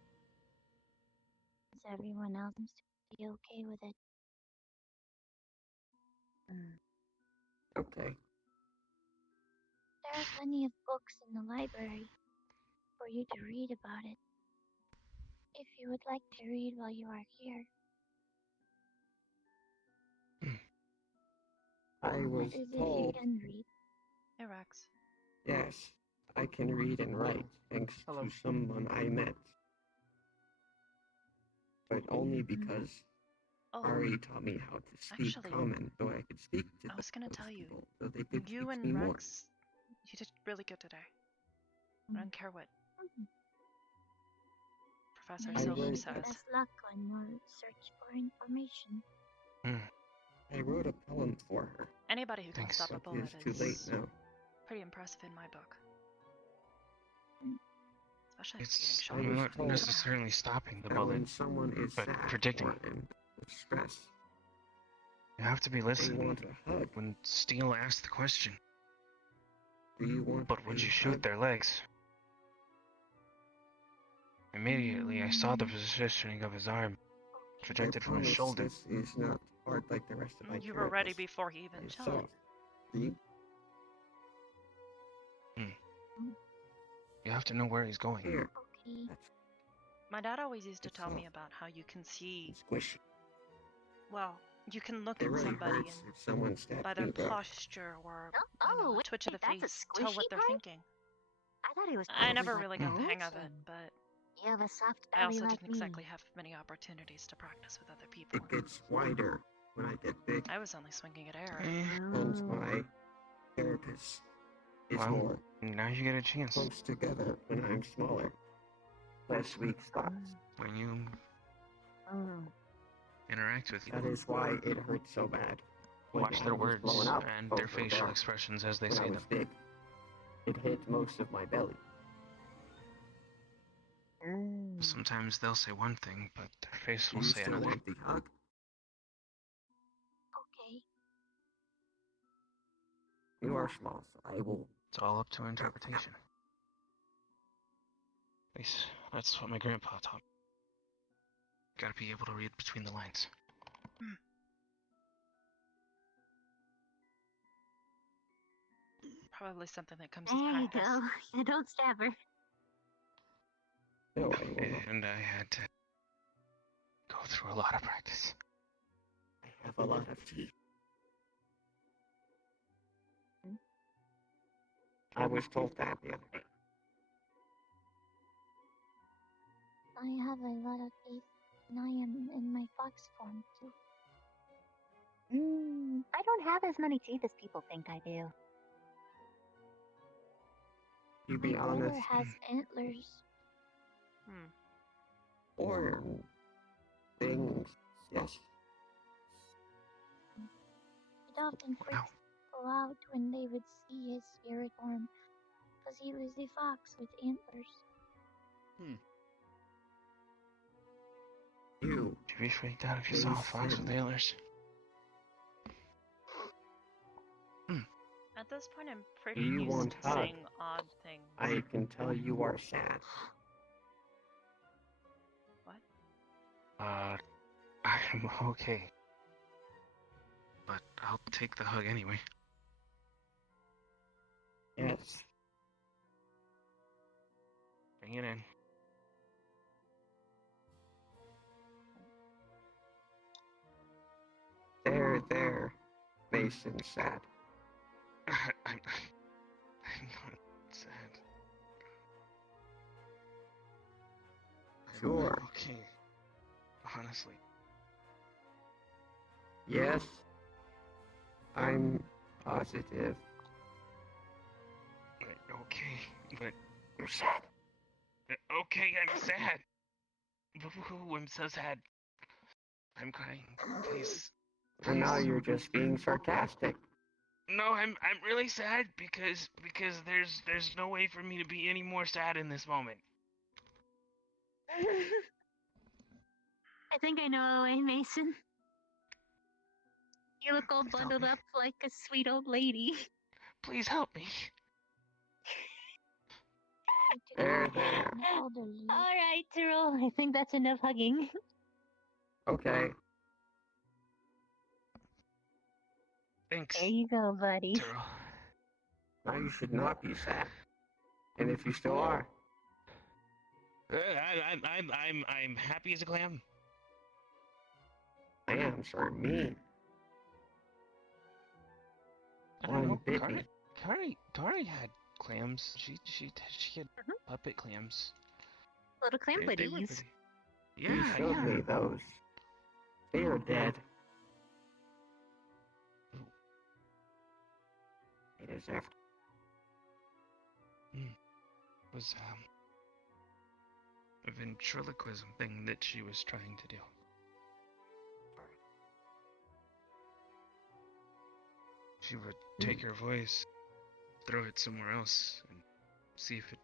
as everyone else seems to be okay with it. Okay. There are plenty of books in the library for you to read about it. If you would like to read while you are here. I was What is it you told. can read? Hey, Rex. Yes, I can read and write thanks to someone I met. But only because Oh, Ari taught me how to speak actually, common, so I could speak to I was gonna those tell you, people, so they could you teach and me more. Rex, you did really good today. I don't care what Professor I Silver wrote- says. Best luck on your search for information. I wrote a poem for her. Anybody who can stop a But bullet it's too late is now. pretty impressive in my book. Especially after getting It's shot. not necessarily stopping the that when bullet, someone is but sad predicting or it. in stress, You have to be they listening want a hug. when Steele asked the question. Do you want But would a you shoot hug? their legs? Immediately, I saw the positioning of his arm, projected from his promise shoulder. This is not hard like the rest of my You were ready characters. before he even I shot. saw. You You have to know where he's going. here. Okay. My dad always used to It's tell me soft. about how you can see, Squishy. well, you can look It at really somebody hurts if someone and stabs by their me, though. posture or Oh, a twitch of the wait, that's face a tell squishy what they're part? thinking. I thought he was. I never probably, really like, got the hang of bouncing. it, but You have a soft I belly also like didn't me. exactly have many opportunities to practice with other people. It gets wider when I get big. I was only swinging at air. And my carapace is Well, more now you get a chance. close together when I'm smaller. Less weak spots. When you interact with That is why it hurts so bad. When watch my their head was words blown up and their over facial there expressions as they when I say was them. big. It hit most of my belly. Sometimes they'll say one thing, but their face Do will you say still another. want the hug? Okay. You are small, so I will. It's all up to interpretation. At least that's what my grandpa taught me. Gotta be able to read between the lines. Probably something that comes There with you practice. go. Yeah, don't stab her. No, I will not. And I had to go through a lot of practice. I have a lot of teeth. I was told that the other day. I have a lot of teeth, and I am in my fox form too. I don't have as many teeth as people think I do. You be My brother honest. has antlers. Or things. Yes. It often freaks people out when they would see his spirit form, because he was a fox with antlers. You. You'd be freaked out if you saw a fox with antlers. At this point, I'm Do pretty you used want to hug? saying odd things. I can tell you are sad. What? I'm okay. But I'll take the hug anyway. Yes. Bring it in. There. Mason sad. I'm not sad. Sure. Okay. Honestly. Yes. I'm positive. Okay, but You're sad. okay, I'm sad. Boo-hoo, I'm so sad. I'm crying. Please. And now you're just being sarcastic. No, I'm really sad because there's no way for me to be any more sad in this moment. I think I know a way, Mason. You look all bundled up like a sweet old lady. Please help me. There. Alright, Tyrell. I think that's enough hugging. Okay. Thanks. There you go, buddy. Tyrell. Now you should not be sad. And if you still are, I'm happy as a clam. clams are mean. I don't know. One bit me. Kari had clams. She had puppet clams. Little clam They were buddies. pretty- You Yeah, showed yeah. me those. They are dead. They deserve. Was a ventriloquism thing that she was trying to do. She would take her voice, throw it somewhere else, and see if it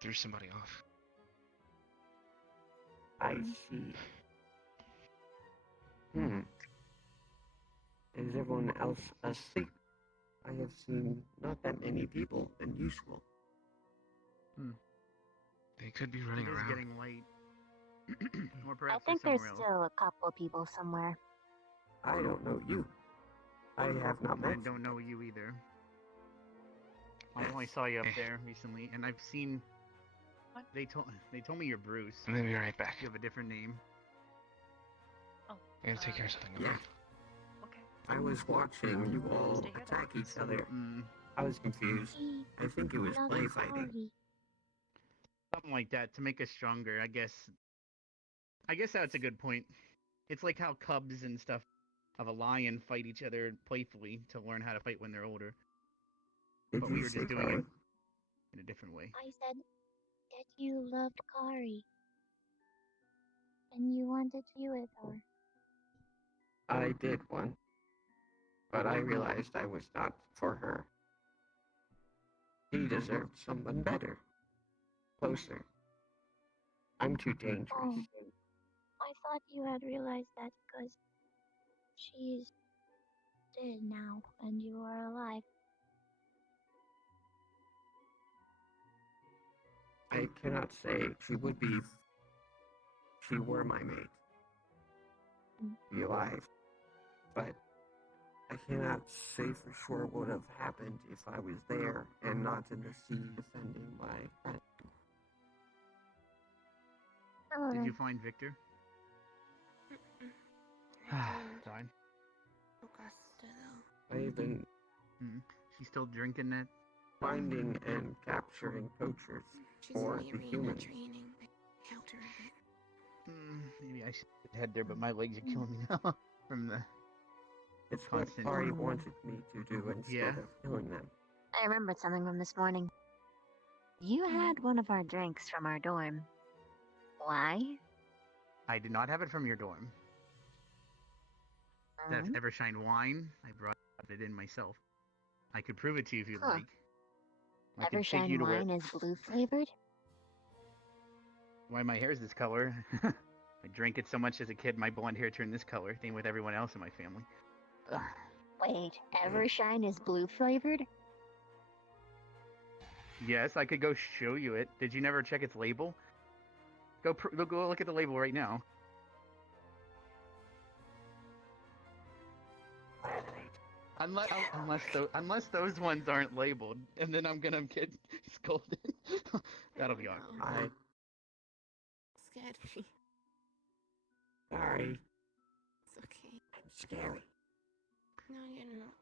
threw somebody off. I see. Is everyone else asleep? I have seen not that many people than usual. They could be running It is around. getting late. Or I perhaps think they're there's somewhere else. still a couple people somewhere. I don't know you. I have not met I don't know you either. I only saw you up there recently, and I've seen. What? They told me you're Bruce. I'm gonna be right back. You have a different name. Oh. I gotta take care of something. Yeah. Okay. I was watching you all Stay here. attack each other. I was confused. I think it was play fighting. Something like that to make us stronger, I guess. I guess that's a good point. It's like how cubs and stuff of a lion fight each other playfully to learn how to fight when they're older. Did But you we were say just doing play? it in a different way. I said that you loved Kari. And you wanted to be with her. I did one. But I realized I was not for her. He deserved someone better. Closer. I'm too dangerous. Oh, I thought you had realized that because she's dead now and you are alive. I cannot say she would be if she were my mate. Be alive. But I cannot say for sure what would have happened if I was there and not in the sea defending my friend. Did you find Victor? Fine. Augusta, though. I've been She's still drinking that? finding and capturing poachers She's for in the the arena humans. training. I helped her a bit. Maybe I should head there, but my legs are killing me now from the It's what constant. Kari wanted me to do instead Yeah? of killing them. I remembered something from this morning. You had one of our drinks from our dorm. Why? I did not have it from your dorm. That's Evershine wine. I brought it in myself. I could prove it to you if you'd Huh. like. I could take Evershine you to where. wine is blue flavored? Why my hair's this color? I drank it so much as a kid, my blonde hair turned this color. Same with everyone else in my family. Ugh. Wait, Evershine is blue flavored? Yes, I could go show you it. Did you never check its label? Go look at the label right now. Unless those ones aren't labeled, and then I'm gonna get scolded. That'll be awkward. I Scared me. sorry. It's okay. I'm scary. No, you're not.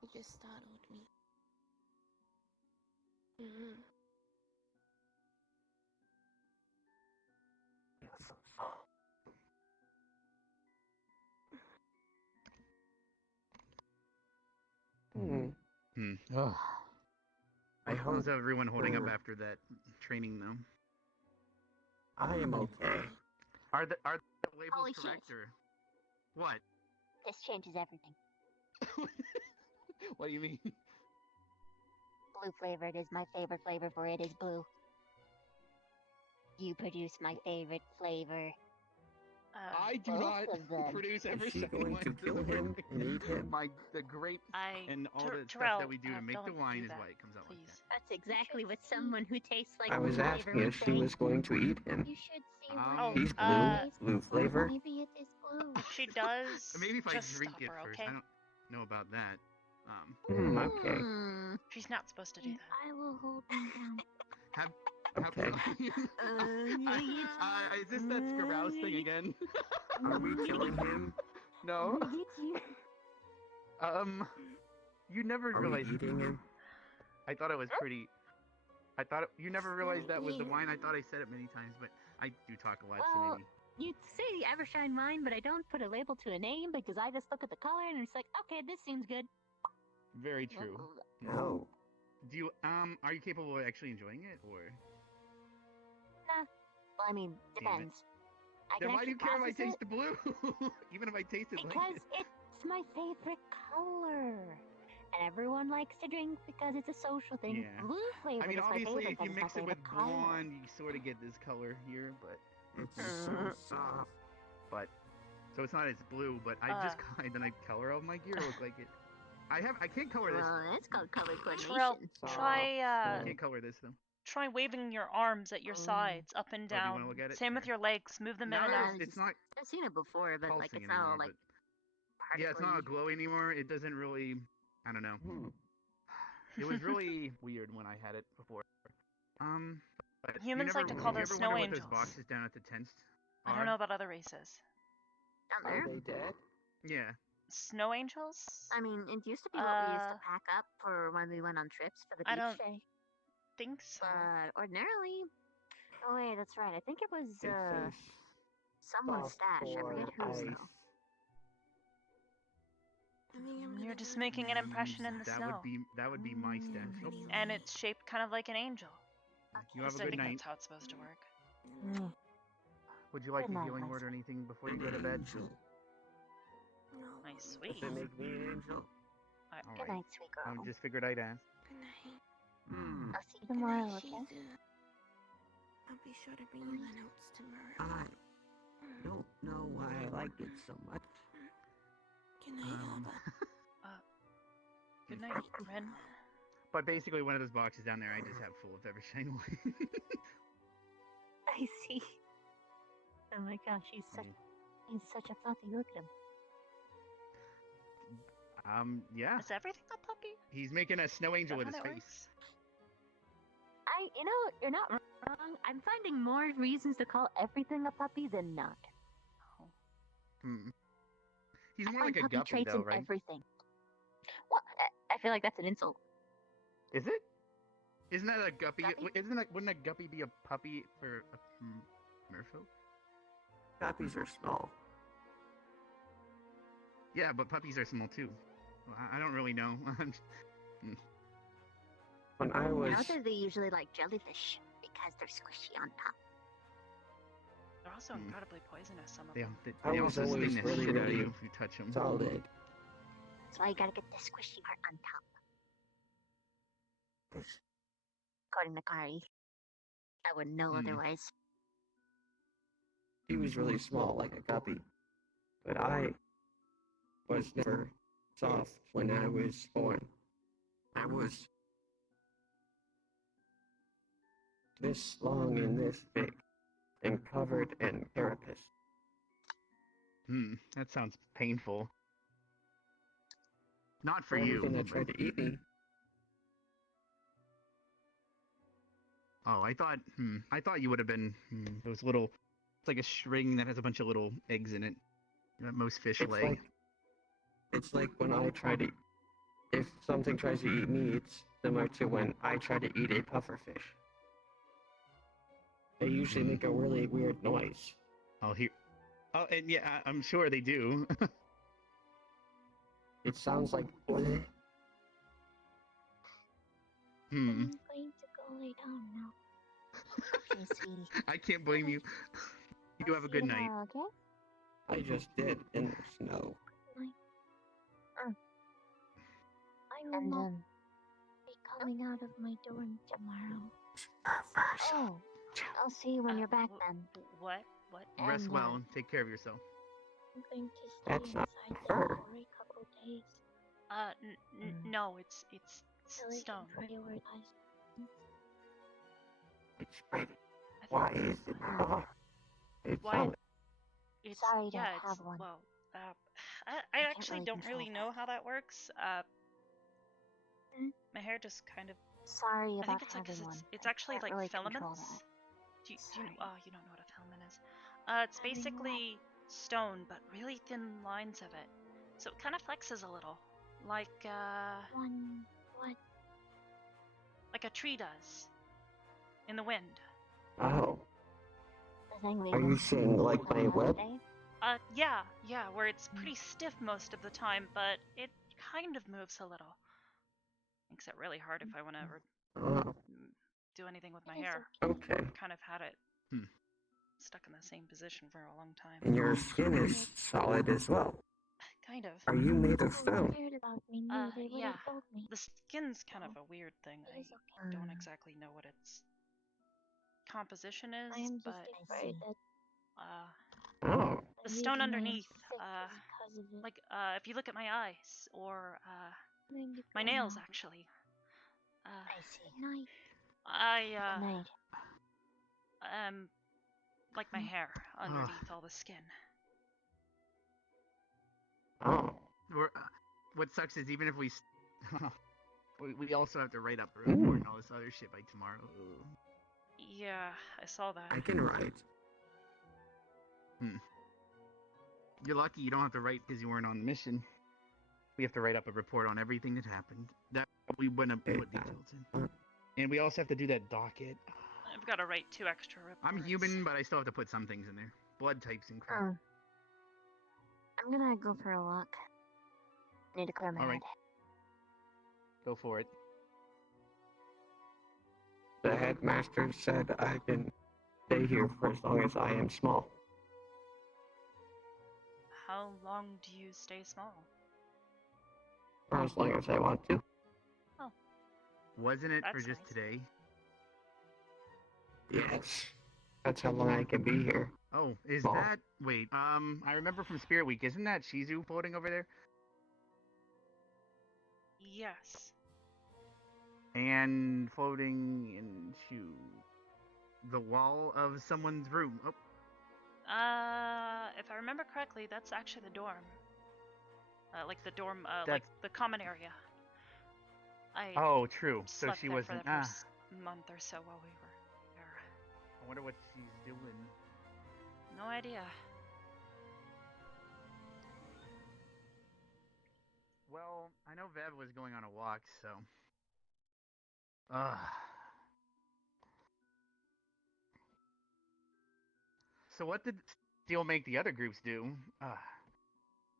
You just startled me. Mm-hmm. Ugh. How's hope everyone holding up for- after that training, though? I am okay. Are the labels Holy correct shit. or what? This changes everything. What do you mean? Blue flavored is my favorite flavor, for it is blue. You produce my favorite flavor. I do both not of them. produce Is ever she such going wine to as kill a him birthday. and eat him? The grape and all the stuff Terrell, that we do to make the don't wine do is that, why it comes out like that. That's exactly what someone who tastes like I was blue asking flavor if would she say. was going to eat him. You should see Oh, He's blue, uh, blue flavor. Maybe it is blue. She does. Maybe if I just drink stop it her, first. okay? I don't know about that. Okay. She's not supposed to do that. I will hold him down. Have Okay. is this that Scarouse thing again? Are we killing him? No. You never Are we realized. eating him? I thought it was pretty. You never realized that was the wine. I thought I said it many times, but I do talk a lot, so Well, maybe. you say Evershine mine, but I don't put a label to a name because I just look at the color and it's like, okay, this seems good. Very true. No. Do you are you capable of actually enjoying it, or? Nah. Well, I mean, Damn it. depends. I Then can why do you actually care if I process taste the blue? Even if I tasted like because it. it's my favorite color. And everyone likes to drink because it's a social thing. Yeah. Blue flavor I mean, is my obviously, favorite if you because mix it's my it with favorite color. blonde, you sort of get this color here, but It's so soft. but so it's not as blue, but I just then I color all my gear look like it. I can't color this. Well, it's called color coordination. Terrell, try I can't color this though. try waving your arms at your sides, up and Oh, do you down. wanna look at it? Same with your legs. Move them in Now and out. it's not I've seen it before, but like pulsing it's not all anymore, like but yeah, it's not glowy anymore. It doesn't really. I don't know. It was really weird when I had it before. But Humans like to call you those ever snow wonder angels. what those boxes down at the tents I are? don't know about other races. Down there? Are they dead? Yeah. Snow angels? I mean, it used to be what we used to pack up for when we went on trips for the I beach don't day. think so. But ordinarily, oh wait, that's right. I think it was someone's soft stash. I forget for whose ice. though. You're just making an impression in the snow. That would be my stash. Oh, And it's shaped kind of like an angel. you At have least a I good think night. that's how it's supposed to work. Would you like Good a night, healing my word or anything before you go to bed? My sweet. Does it make me an angel? All Good right. night, sweet girl. I just figured I'd ask. Good night. I'll see you tomorrow, Good night, okay? Shizu. I'll be sure to bring you the notes tomorrow. I don't know why I like it so much. Good night, Alba. Good night, Ren. But basically, one of those boxes down there, I just have full of Evershine wine. I see. Oh my gosh, he's such a puppy. Look at him. Yeah. Is everything a puppy? He's making a snow angel Is with that his how that face. You know, you're not wrong. I'm finding more reasons to call everything a puppy than not. He's I more find like a puppy guppy, traits though, in right? everything. Well, I feel like that's an insult. Is it? Isn't that a guppy? Wouldn't a guppy be a puppy for a merfolk? Guppies are small. Yeah, but puppies are small too. Well, I don't really know. When I was... I know that they usually like jellyfish because they're squishy on top. They're also incredibly poisonous, some of They, them. they I was also always sting the really, shit out of really you if you touch them. solid. That's why you gotta get the squishy part on top. According to Kari. I wouldn't know otherwise. He was really small, like a guppy. But I was never soft when I was born. I was this long and this big, and covered in carapace. That sounds painful. Not for Everything you. that tried to eat me. Oh, I thought you would have been those little. It's like a string that has a bunch of little eggs in it. That most fish lay. It's like when I try to. If something tries to eat me, it's similar to when I try to eat a pufferfish. They usually make a really weird noise. Oh, here. Oh, and yeah, I'm sure they do. It sounds like. I'm going to go lay down now. Okay, sweetie. I can't blame you. You have a good night. Tomorrow, okay? I just did in the snow. I will not be coming out of my dorm tomorrow. Oh, I'll see you when you're back then. What? Rest And, well and take care of yourself. I'm going to stay That's not inside fur. there for a couple days. No, it's Till I can stone. prioritize. It's pretty. Why is it not? It's Why? solid. It's Sorry, yeah, don't it's have one. well. I can't actually really don't control really know how that works. My hair just kind of. Sorry I about think it's like 'cause having one. it's I actually can't like really control filaments. that. Do you know? Oh, you don't know what a filament is. It's Having basically stone, but really thin lines of it. So it kind of flexes a little, like One, what? like a tree does in the wind. Oh. The Are you saying like my web? Yeah, where it's pretty stiff most of the time, but it kind of moves a little. Makes it really hard if I want to ever do anything with my hair. Okay. Kind of had it Hmm. stuck in the same position for a long time. And your skin is solid as well. Kind of. Are you made of stone? Yeah. The skin's kind of a weird thing. I don't exactly know what its composition is, but Oh. the stone underneath, like if you look at my eyes or my nails, actually. Like my hair underneath all the skin. Oh. What sucks is even if we also have to write up a report and all this other shit by tomorrow. Yeah, I saw that. I can write. You're lucky you don't have to write because you weren't on mission. We have to write up a report on everything that happened. That we wouldn't put details in. And we also have to do that docket. I've got to write 2 extra reports. I'm human, but I still have to put some things in there. Blood types and crap. I'm gonna go for a walk. Need to clear my head. Go for it. The headmaster said I can stay here for as long as I am small. How long do you stay small? For as long as I want to. Oh. Wasn't it for That's just nice. today? Yes. That's how long I can be here. Oh, is Small. that... Wait, I remember from Spirit Week, isn't that Shizu floating over there? Yes. And floating into the wall of someone's room. Oh, If I remember correctly, that's actually the dorm. Like the dorm, like That's- the common area. oh, true. So Slept she there wasn't... for the first month or so while we were there. I wonder what she's doing. No idea. Well, I know Vev was going on a walk, so... So what did Steel make the other groups do?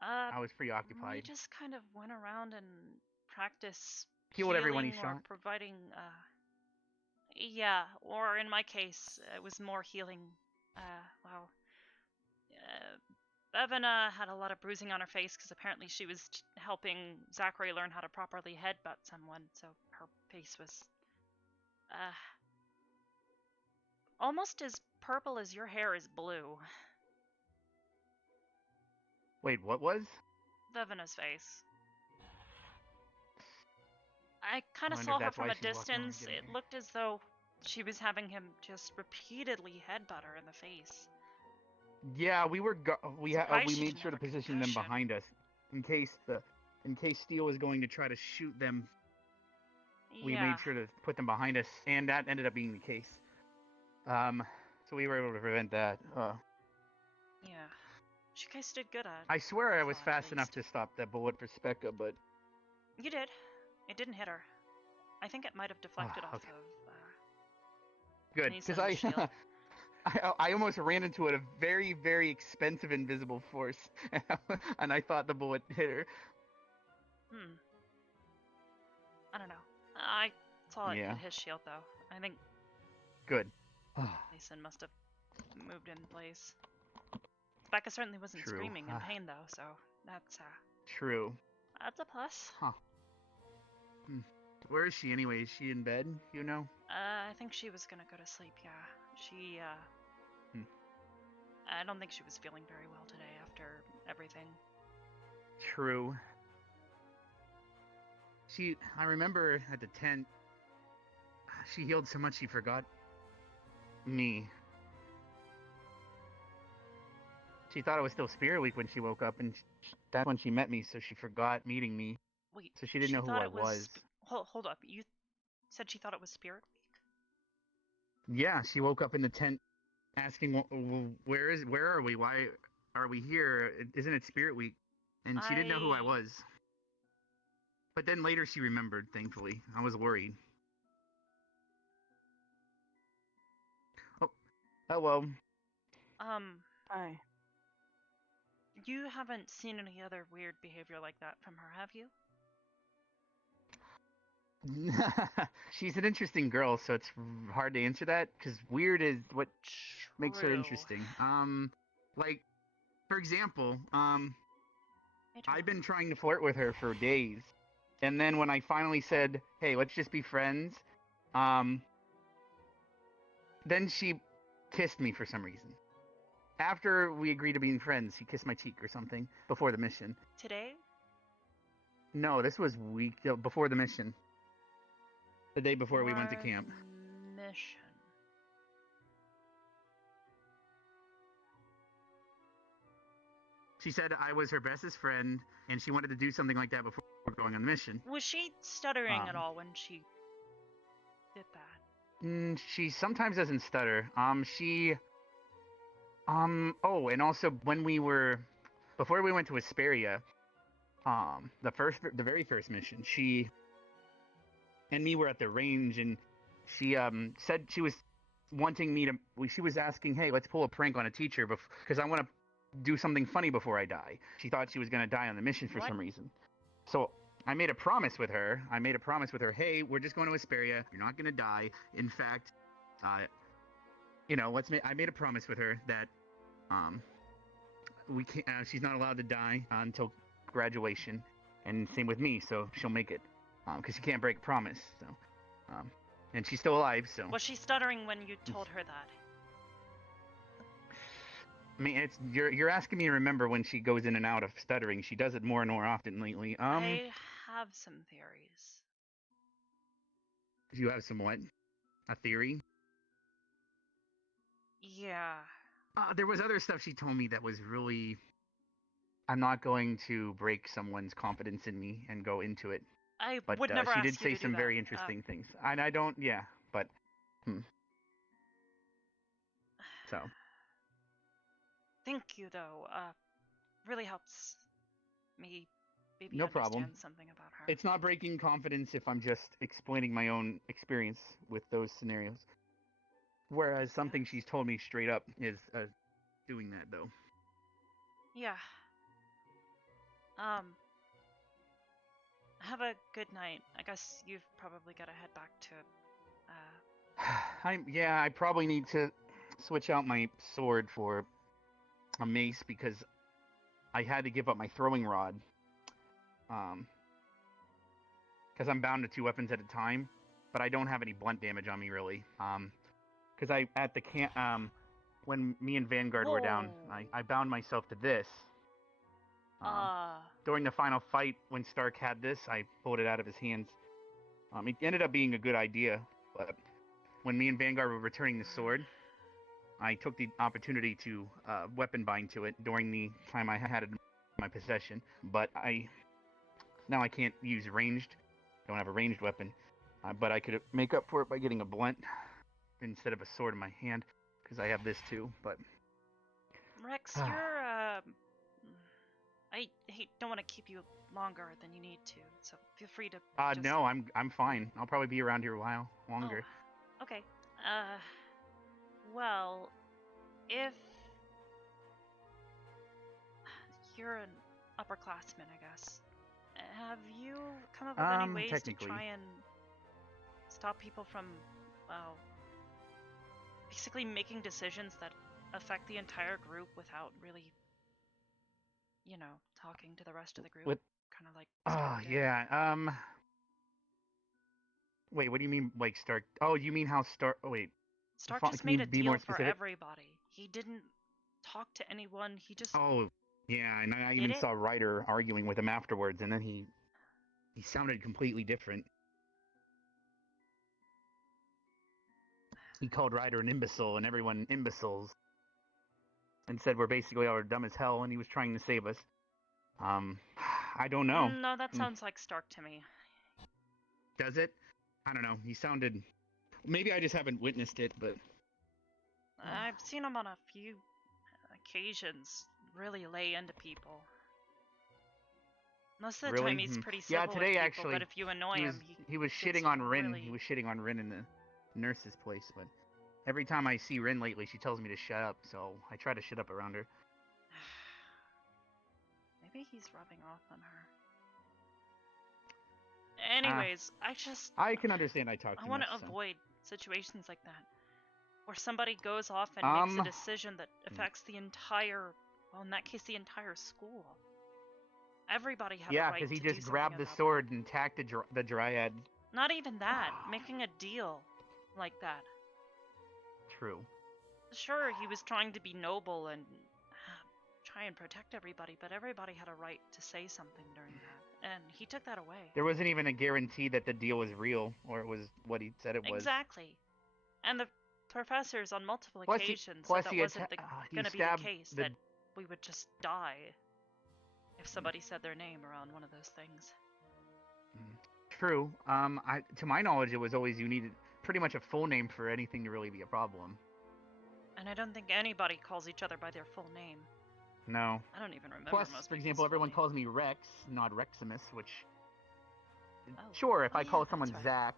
I was We preoccupied. just kind of went around and practiced Healed everyone he healing or shot. providing, yeah, or in my case, it was more healing. Well, Bevan had a lot of bruising on her face because apparently she was helping Zachary learn how to properly headbutt someone, so her face was almost as purple as your hair is blue. Wait, what was? Vevana's face. I kind of wonder saw if her that's from why a she's walking around distance. getting It looked as though she was having him just repeatedly headbutt her in the face. Yeah, we were we Surprised she made didn't sure to have a position them concussion. behind us in case Steel was going to try to shoot them. We Yeah. made sure to put them behind us, and that ended up being the case. So we were able to prevent that. Yeah. You guys did good at it. I swear I was thought, at fast enough to stop that bullet for Specca, but You did. It didn't hit her. I think it might have deflected off okay. of Good, Anissa because and the shield. I almost ran into a very, very expensive invisible force, and I thought the bullet hit her. I don't know. I saw it Yeah. hit his shield though. I think Good. Mason must have moved in place. Becca certainly wasn't True. screaming in pain though, so that's True. that's a plus. Huh. Where is she anyway? Is she in bed? You know? I think she was gonna go to sleep, yeah. She I don't think she was feeling very well today after everything. True. I remember at the tent, she healed so much she forgot me. She thought it was still Spirit Week when she woke up, and that's when she met me, so she forgot meeting me. Wait, so she didn't know who thought I it was. Hold up. You said she thought it was Spirit Week? Yeah, she woke up in the tent asking, where are we? Why are we here? Isn't it Spirit Week? And she didn't know who I was. But then later she remembered, thankfully. I was worried. Oh, hello. Hi. You haven't seen any other weird behavior like that from her, have you? She's an interesting girl, so it's hard to answer that because weird is what makes her True. interesting. Like for example, I've been trying to flirt with her for days, and then when I finally said, "Hey, let's just be friends," then she kissed me for some reason. After we agreed to being friends, he kissed my cheek or something before the mission. Today? No, this was before the mission. The day before we went to camp. Mission. She said I was her bestest friend, and she wanted to do something like that before going on the mission. Was she stuttering at all when she did that? She sometimes doesn't stutter. Oh, and also before we went to Asperia, the very first mission, she and me were at the range, and she said she was wanting me to. She was asking, "Hey, let's pull a prank on a teacher because I want to do something funny before I die." She thought she was going to die on the mission for some reason. So I made a promise with her. Hey, we're just going to Asperia. You're not going to die. In fact, I made a promise with her that we can't. She's not allowed to die until graduation, and same with me. So she'll make it because she can't break a promise. So, and she's still alive. So Was she stuttering when you told her that? I mean, you're asking me to remember when she goes in and out of stuttering. She does it more and more often lately. I have some theories. You have some what? A theory? Yeah. There was other stuff she told me that was really. I'm not going to break someone's confidence in me and go into it. I but, would never she ask did you say to some do very that. interesting things. And I don't. Yeah, but. So. Thank you, though. Really helps me maybe No understand problem. something about her. It's not breaking confidence if I'm just explaining my own experience with those scenarios. Whereas something she's told me straight up is doing that, though. Yeah. Have a good night. I guess you've probably got to head back to, I probably need to switch out my sword for a mace because I had to give up my throwing rod. Because I'm bound to 2 weapons at a time, but I don't have any blunt damage on me really. Because at the camp, when me and Vanguard were down, I bound myself to this. During the final fight, when Stark had this, I pulled it out of his hands. It ended up being a good idea, but when me and Vanguard were returning the sword, I took the opportunity to weapon bind to it during the time I had it in my possession. But now I can't use ranged. Don't have a ranged weapon, but I could make up for it by getting a blunt instead of a sword in my hand because I have this too. But Rex, you're I don't want to keep you longer than you need to, so feel free to just... No, I'm fine. I'll probably be around here a while longer. Oh, okay. Well, if you're an upperclassman, I guess, have you come up with any ways to try and stop people from, well, basically making decisions that affect the entire group without really, talking to the rest of the group? Kind of like... yeah. Wait, what do you mean, like, Stark? Oh, you mean how Stark... Oh, wait. Stark just made a deal for everybody. He didn't talk to anyone. He just... Oh, yeah, and I even saw Ryder arguing with him afterwards, and then he sounded completely different. He called Ryder an imbecile and everyone imbeciles, and said we're basically all dumb as hell, and he was trying to save us. I don't know. No, that sounds like Stark to me. Does it? I don't know. He sounded... Maybe I just haven't witnessed it, but... I've seen him on a few occasions really lay into people. Most of the time he's pretty civil with people, actually, but if you annoy him, he was shitting on Rin. really... He was shitting on Rin in the nurse's place, but Every time I see Rin lately, she tells me to shut up, so I try to shut up around her. Maybe he's rubbing off on her. Anyways, I can understand I talk I too want much. to So. avoid situations like that. Where somebody goes off and makes a decision that affects the entire, well, in that case, the entire school. Everybody had a right because he to do just something grabbed the about sword and attacked the dryad. that. Not even that. Making a deal like that. True. Sure, he was trying to be noble and try and protect everybody, but everybody had a right to say something during that, and he took that away. There wasn't even a guarantee that the deal was real, or it was what he said it was. Exactly. And the professors on multiple occasions said that wasn't going to be the case, that we would just die if somebody said their name around one of those things. True. To my knowledge, it was always you needed pretty much a full name for anything to really be a problem. And I don't think anybody calls each other by their full name. No. I don't even remember Plus, most for example, everyone calls me Rex, not Reximus, which... Oh. Sure, if I call someone Zach,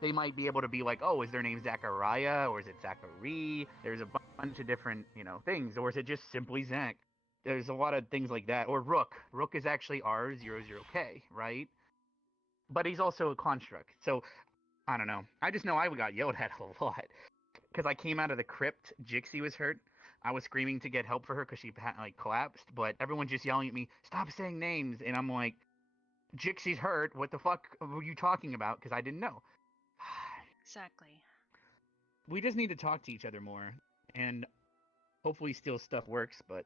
they might be able to be like, oh, is their name Zachariah, or is it Zachary? There's a bunch of different, things. Or is it just simply Zach? There's a lot of things like that. Or Rook. Rook is actually R00K, right? But he's also a construct. So, I don't know. I just know I got yelled at a lot. Because I came out of the crypt, Jixie was hurt. I was screaming to get help for her because she collapsed. But everyone's just yelling at me, stop saying names. And I'm like, Jixie's hurt. What the fuck were you talking about? Because I didn't know. Exactly. We just need to talk to each other more. And hopefully still stuff works. But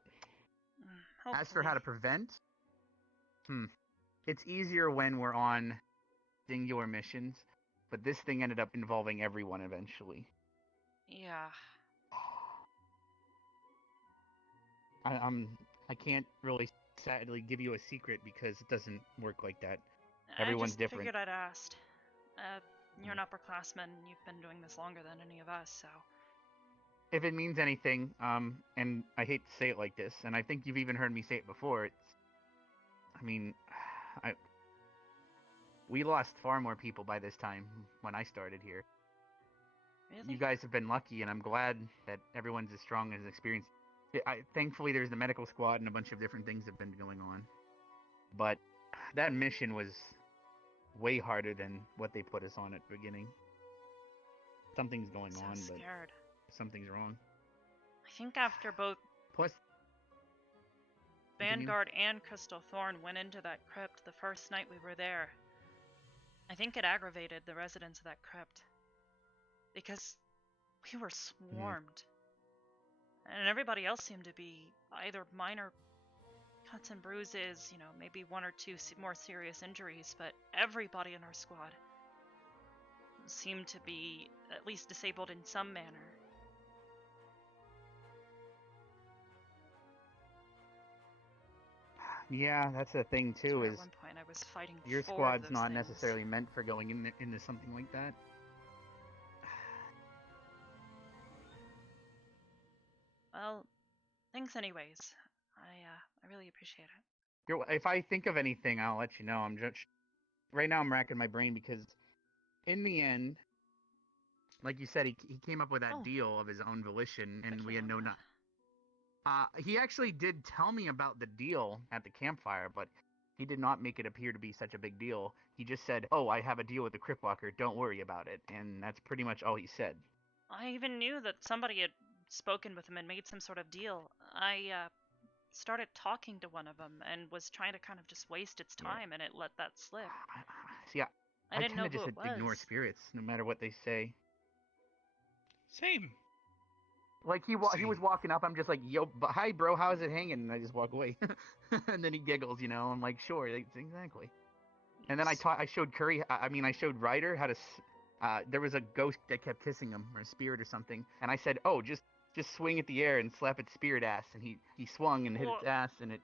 as for how to prevent, it's easier when we're on singular missions. But this thing ended up involving everyone eventually. Yeah. I can't really sadly give you a secret because it doesn't work like that. Everyone's different. I just figured I'd asked. You're an upperclassman. You've been doing this longer than any of us, so. If it means anything, and I hate to say it like this, and I think you've even heard me say it before. We lost far more people by this time when I started here. Really? You guys have been lucky, and I'm glad that everyone's as strong and as experienced. Thankfully, there's the medical squad and a bunch of different things have been going on. But that mission was way harder than what they put us on at the beginning. Something's going on, but something's wrong. I think after both Plus, Vanguard and Crystal Thorn went into that crypt the first night we were there, I think it aggravated the residents of that crypt. Because we were swarmed. And everybody else seemed to be either minor cuts and bruises, maybe one or two more serious injuries, but everybody in our squad seemed to be at least disabled in some manner. Yeah, that's the thing too. Is at one point I was fighting your four squad's of those not things. necessarily meant for going into something like that. Well, thanks anyways. I really appreciate it. If I think of anything, I'll let you know. Right now I'm racking my brain because in the end, like you said, he came up with that deal of his own volition, and we had no. He actually did tell me about the deal at the campfire, but he did not make it appear to be such a big deal. He just said, "Oh, I have a deal with the Cryptwalker. Don't worry about it," and that's pretty much all he said. I even knew that somebody had spoken with him and made some sort of deal. I started talking to one of them and was trying to kind of just waste its time, and it let that slip. See, I didn't know tend to who just it was. ignore spirits, no matter what they say. Same. Like he was walking up, I'm just like, "Yo, hi, bro, how's it hanging?" And I just walk away, and then he giggles, I'm like, "Sure, exactly." And then I showed Curry, I showed Ryder how to. There was a ghost that kept kissing him, or a spirit or something, and I said, "Oh, just swing at the air and slap its spirit ass," and he swung and hit its ass, and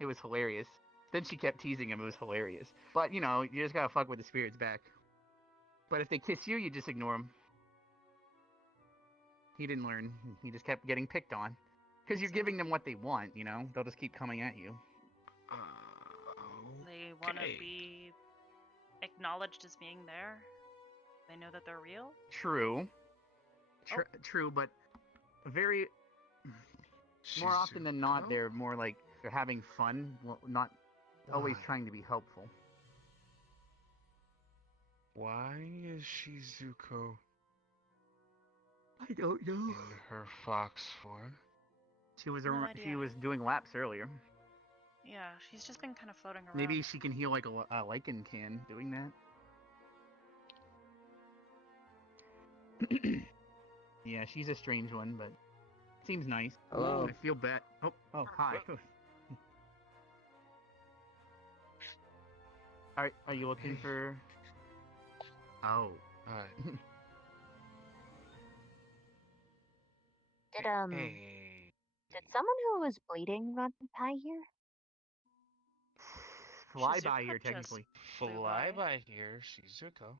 it was hilarious. Then she kept teasing him. It was hilarious. But you just gotta fuck with the spirits back. But if they kiss you, you just ignore them. He didn't learn. He just kept getting picked on. Because you're giving them what they want, They'll just keep coming at you. They want to be acknowledged as being there. They know that they're real. True. True, but very more often than not, they're more like they're having fun, well, not always Why? trying to be helpful. Why is Shizuko I don't know. in her fox form? She was No she idea. was doing laps earlier. Yeah, she's just been kind of floating around. Maybe she can heal like a lichen can doing that. Yeah, she's a strange one, but seems nice. Hello. I feel bad. Oh, hi. Are you looking for? Oh. Hi. Did Hey. did someone who was bleeding run by here? Fly by Shizuka here, just technically. Fly by here, Shizuko.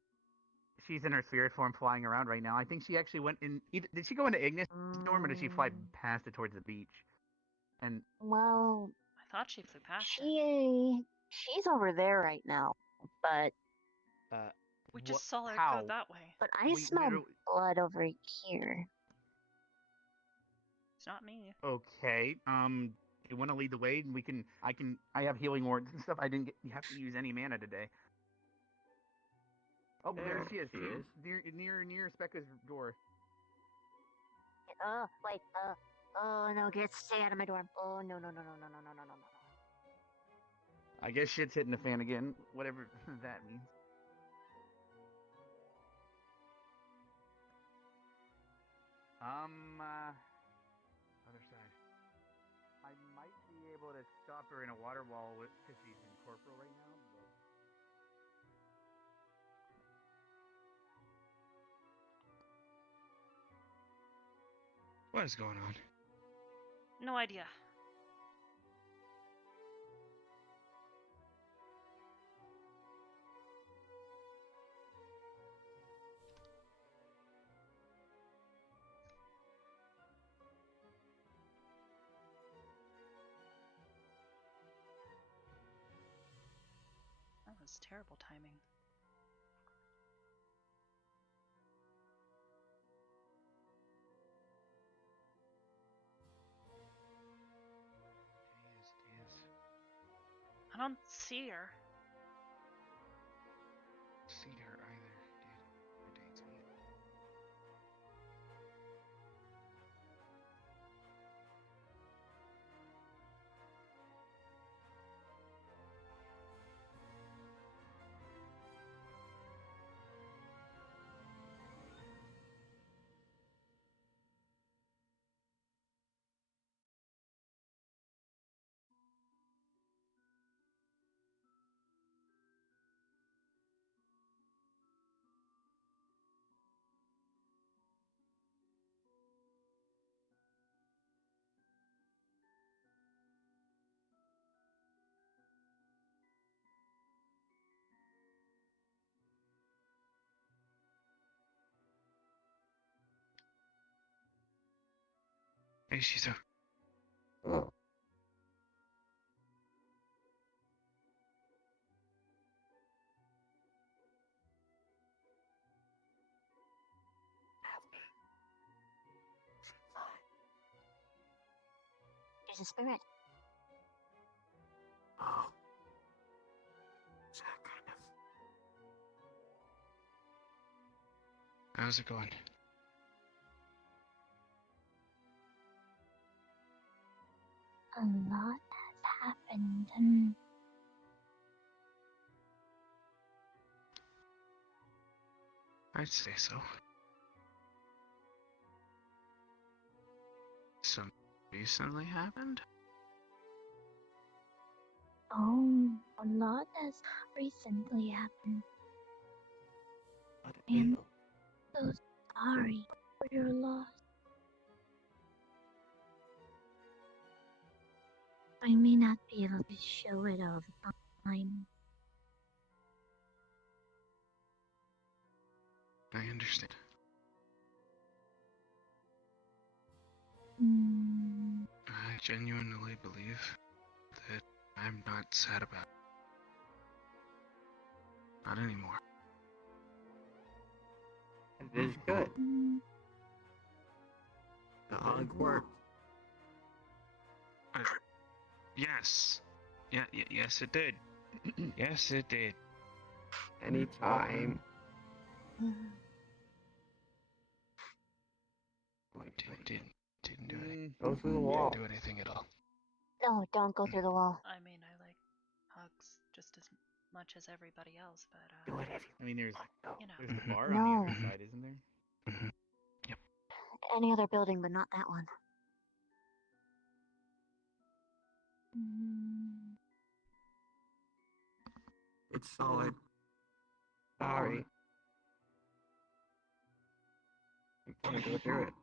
She's in her spirit form flying around right now. I think she actually went in. Did she go into Ignis Storm or did she fly past it towards the beach? And Well, I thought she flew past it. she's over there right now, but We just saw her how? go that way. but I smell blood over here. It's not me. Okay. You want to lead the way? And I have healing wards and stuff. You have to use any mana today. Oh, there she is. Near Specca's door. Wait, oh no, stay out of my door. Oh no. I guess shit's hitting the fan again. Whatever that means. Other side. I might be able to stop her in a water wall because she's in corporal right now, but... What is going on? No idea. That was terrible timing. I don't see her. See her either. It irritates me. Hey, Shizu. There's a spirit. Oh. Is that kind of... How's it going? A lot has happened, and I'd say so. Some recently happened? oh, a lot has recently happened. I am so sorry for your loss. I may not be able to show it all the time. I understand. I genuinely believe that I'm not sad about it. Not anymore. It is good. The hug worked. Yes. Yes, it did. Yes, it did. Anytime. Didn't do anything. Go through the wall. Didn't do anything at all. No, don't go through the wall. I mean, I like hugs just as much as everybody else, but I mean, there's you know. there's the bar on the other side, isn't there? Any other building, but not that one. It's solid. Sorry. You can't go through it.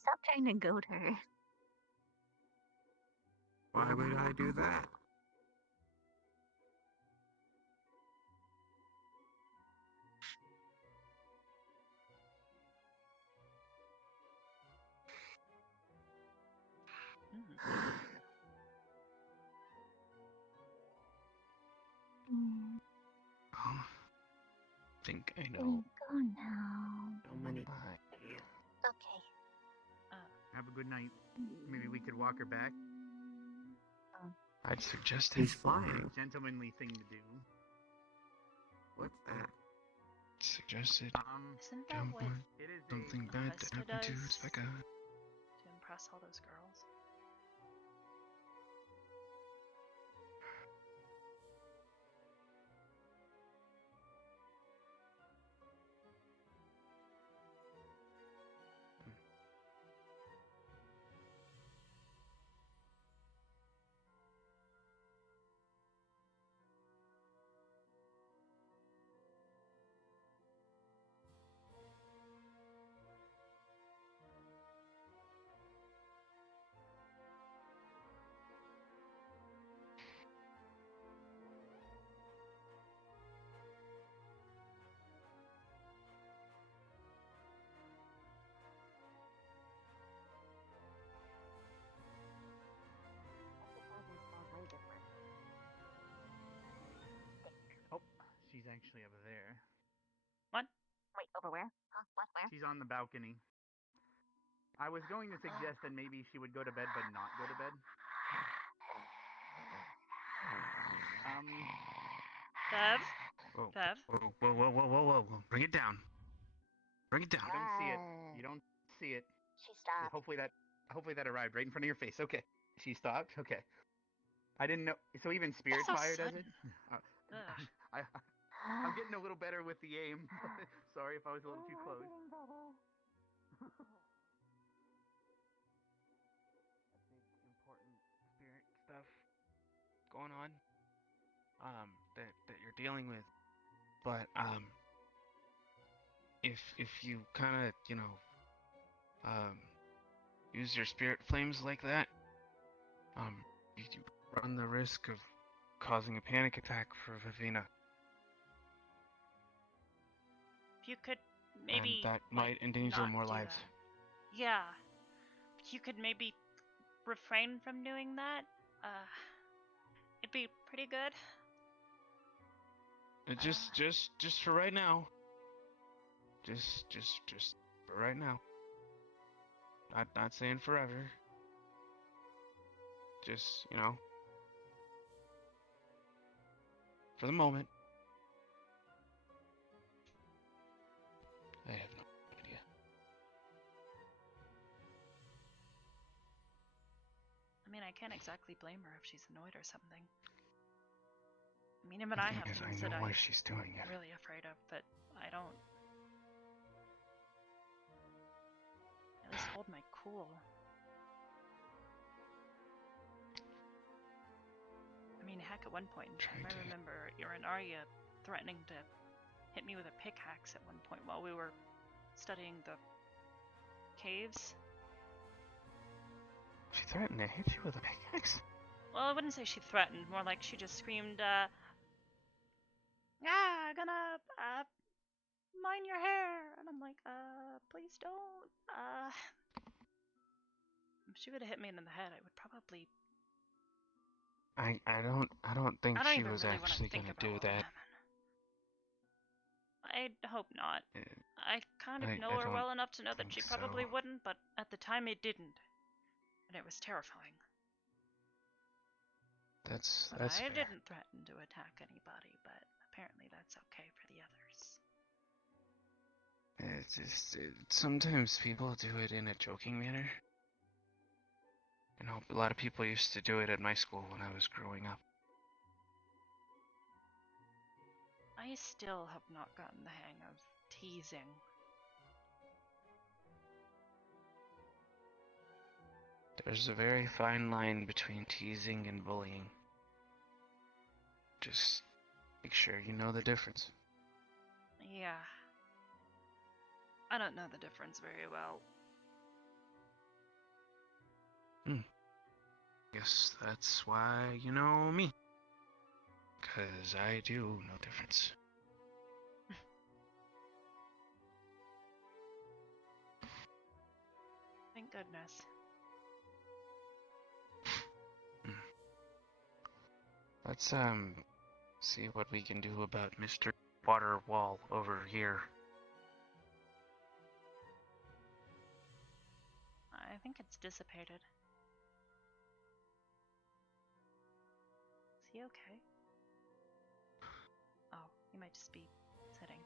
Stop trying to goad her. Why would I do that? Oh, think I know. Go now. So many. Okay. Have a good night. Maybe we could walk her back. I'd suggest He's it. flying. Gentlemanly thing to do. What's that? Suggested. Isn't that Don't what want something bad to Hesta happen to does Rebecca. to impress all those girls? Oh, she's actually over there. What? Wait, over where? Huh? What? Where? She's on the balcony. I was going to suggest that maybe she would go to bed, but not go to bed. Bev? Whoa. Bev? Whoa. Bring it down. Bring it down. You don't see it. You don't see it. She stopped. Hopefully that arrived right in front of your face. Okay. She stopped? Okay. I didn't know. So even Spirit so Fire does sudden. it? I'm getting a little better with the aim. Sorry if I was a little too close. Important spirit stuff going on. That you're dealing with. But if you kind of use your spirit flames like that, you run the risk of causing a panic attack for Vivina. If you could maybe. And that might endanger not more do lives. that. Yeah. If you could maybe refrain from doing that, it'd be pretty good. Just for right now. Just for right now. Not saying forever. Just, for the moment. I have no idea. I mean, I can't exactly blame her if she's annoyed or something. I mean, even I have Because things I know that why I'm she's doing it. really afraid of, but I don't. At least hold my cool. I mean, heck, at one point in time, I remember Arya threatening to hit me with a pickaxe at one point while we were studying the caves. She threatened to hit you with a pickaxe? Well, I wouldn't say she threatened, more like she just screamed, gonna, mine your hair. And I'm like, please don't. If she would have hit me in the head, I would probably. I don't think I don't she even was really want to actually think gonna about do what that. would I hope not. I kind of I know her don't well enough to know that think she probably so. wouldn't, but at the time it didn't. And it was terrifying. That's But I fair. didn't threaten to attack anybody, but apparently that's okay for the others. It's just sometimes people do it in a joking manner. You know, a lot of people used to do it at my school when I was growing up. I still have not gotten the hang of teasing. There's a very fine line between teasing and bullying. Just make sure you know the difference. Yeah. I don't know the difference very well. Guess that's why you know me. 'Cause I do know difference. Thank goodness. Let's see what we can do about Mr. Water Wall over here. I think it's dissipated. Is he okay? Oh, he might just be sitting.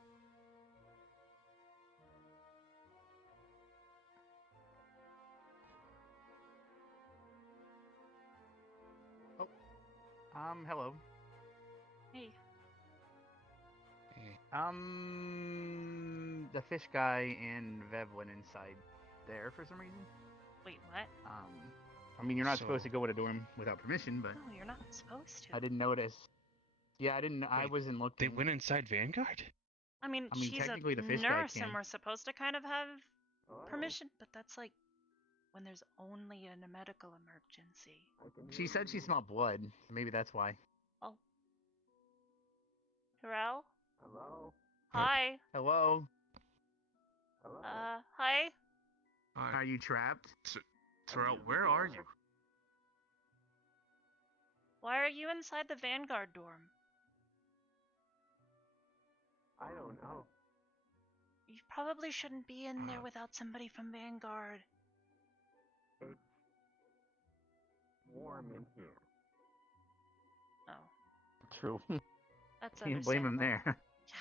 Hello. Hey. The fish guy and Vev went inside there for some reason. Wait, what? I mean, you're not So- supposed to go in a dorm without permission, but No, you're not supposed to. I didn't notice. Yeah, I Wait, wasn't looking. They went inside Vanguard? I mean, I mean, she's a technically the fish guy nurse and can. we're supposed to kind of have permission, but that's like when there's only a medical emergency. She said she smelled blood. Maybe that's why. Oh. Terrell? Hello. Hi. Hello. Hi? Are you trapped? Terrell, where are you? Why are you inside the Vanguard dorm? I don't know. You probably shouldn't be in there without somebody from Vanguard. It's warm in here. Oh. True. That's Can't blame him understandable. there. Yeah.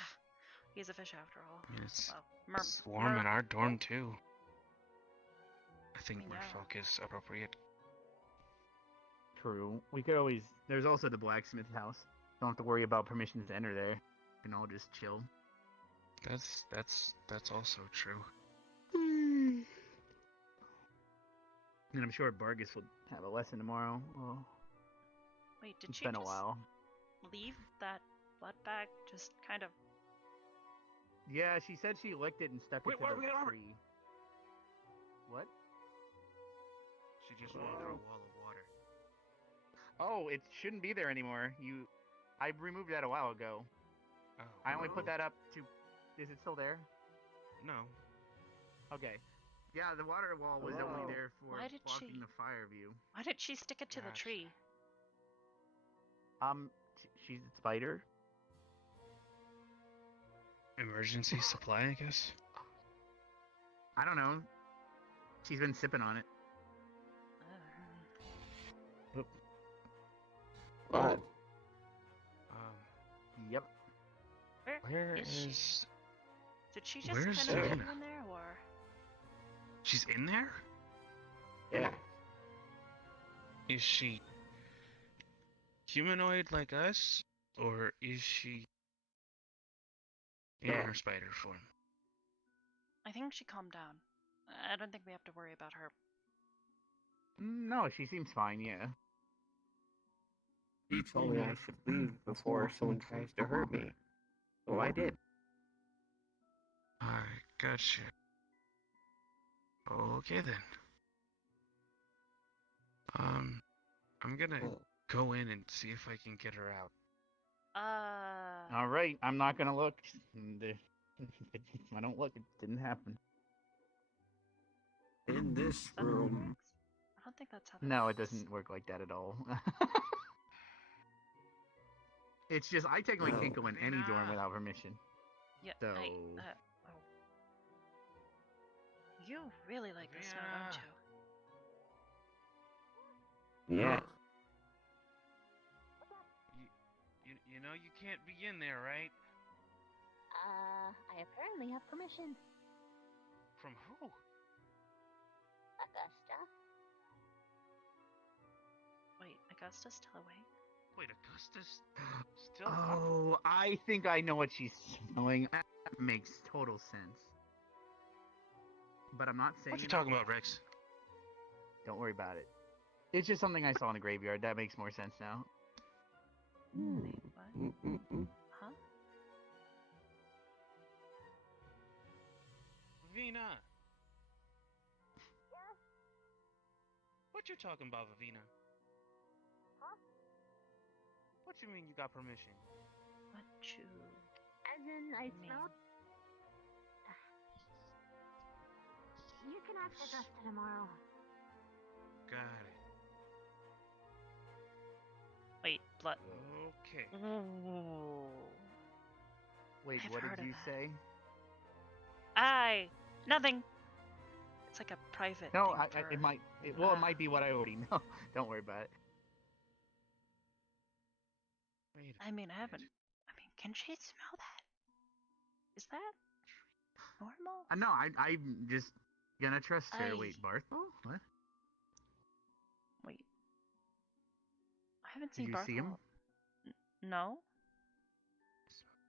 He's a fish after all. It's, Well, it's warm in our dorm too. I think We know. Merfolk is appropriate. True. We could always. There's also the blacksmith house. Don't have to worry about permissions to enter there. We can all just chill. That's also true. And I'm sure Bargus will have a lesson tomorrow. Well, Wait, did it's she been a just while. leave that blood bag just kind of... Yeah, she said she licked it and stuck Wait, it to what? the We got Arbor. tree. What? She just went through a wall of water. Oh, it shouldn't be there anymore. I removed that a while ago. Oh. I only put that up to. Is it still there? No. Okay. Yeah, the water wall was only there for Why did blocking she- the fire view. Why did she stick it to the Gotcha. tree? She's a spider. Emergency supply, I guess. I don't know. She's been sipping on it. What? Yep. Where is she? is? Did she just Where's kind of leave Savannah? you in there, or... She's in there? Yeah. Is she humanoid like us, or is she in her spider form? I think she calmed down. I don't think we have to worry about her. No, she seems fine. Yeah. He told me I should leave before someone tries to hurt me. So I did. Alright, gotcha. Okay then. I'm gonna go in and see if I can get her out. All right. I'm not gonna look. If I don't look, it didn't happen. In this room. I don't think that's how that No, it works. doesn't work like that at all. It's just I technically can't go in any dorm without permission. Yeah, So oh. You really like the snow, don't you? Yeah. You know you can't be in there, right? I apparently have permission. From who? Augusta. Wait, Augusta's still awake? Wait, Augusta's still up? Oh, I think I know what she's smelling. That makes total sense. But I'm not saying. What you talking about, Rex? Don't worry about it. It's just something I saw in the graveyard. That makes more sense now. Wait, what? Huh? Vina! Yeah? What you talking about, Vina? Huh? What you mean you got permission? What you... As in, I smelled... You can ask Augusta tomorrow. Got it. Wait, blood... Okay. Ooh. Wait, I've what heard did of you that. say? Nothing. It's like a private No, thing it might. It might be what I already know. Don't worry about it. Wait. I mean, can she smell that? Is that normal? No, I'm just gonna trust her. Wait, Barthol? What? Wait. I haven't Did seen you Barthol. see him? No.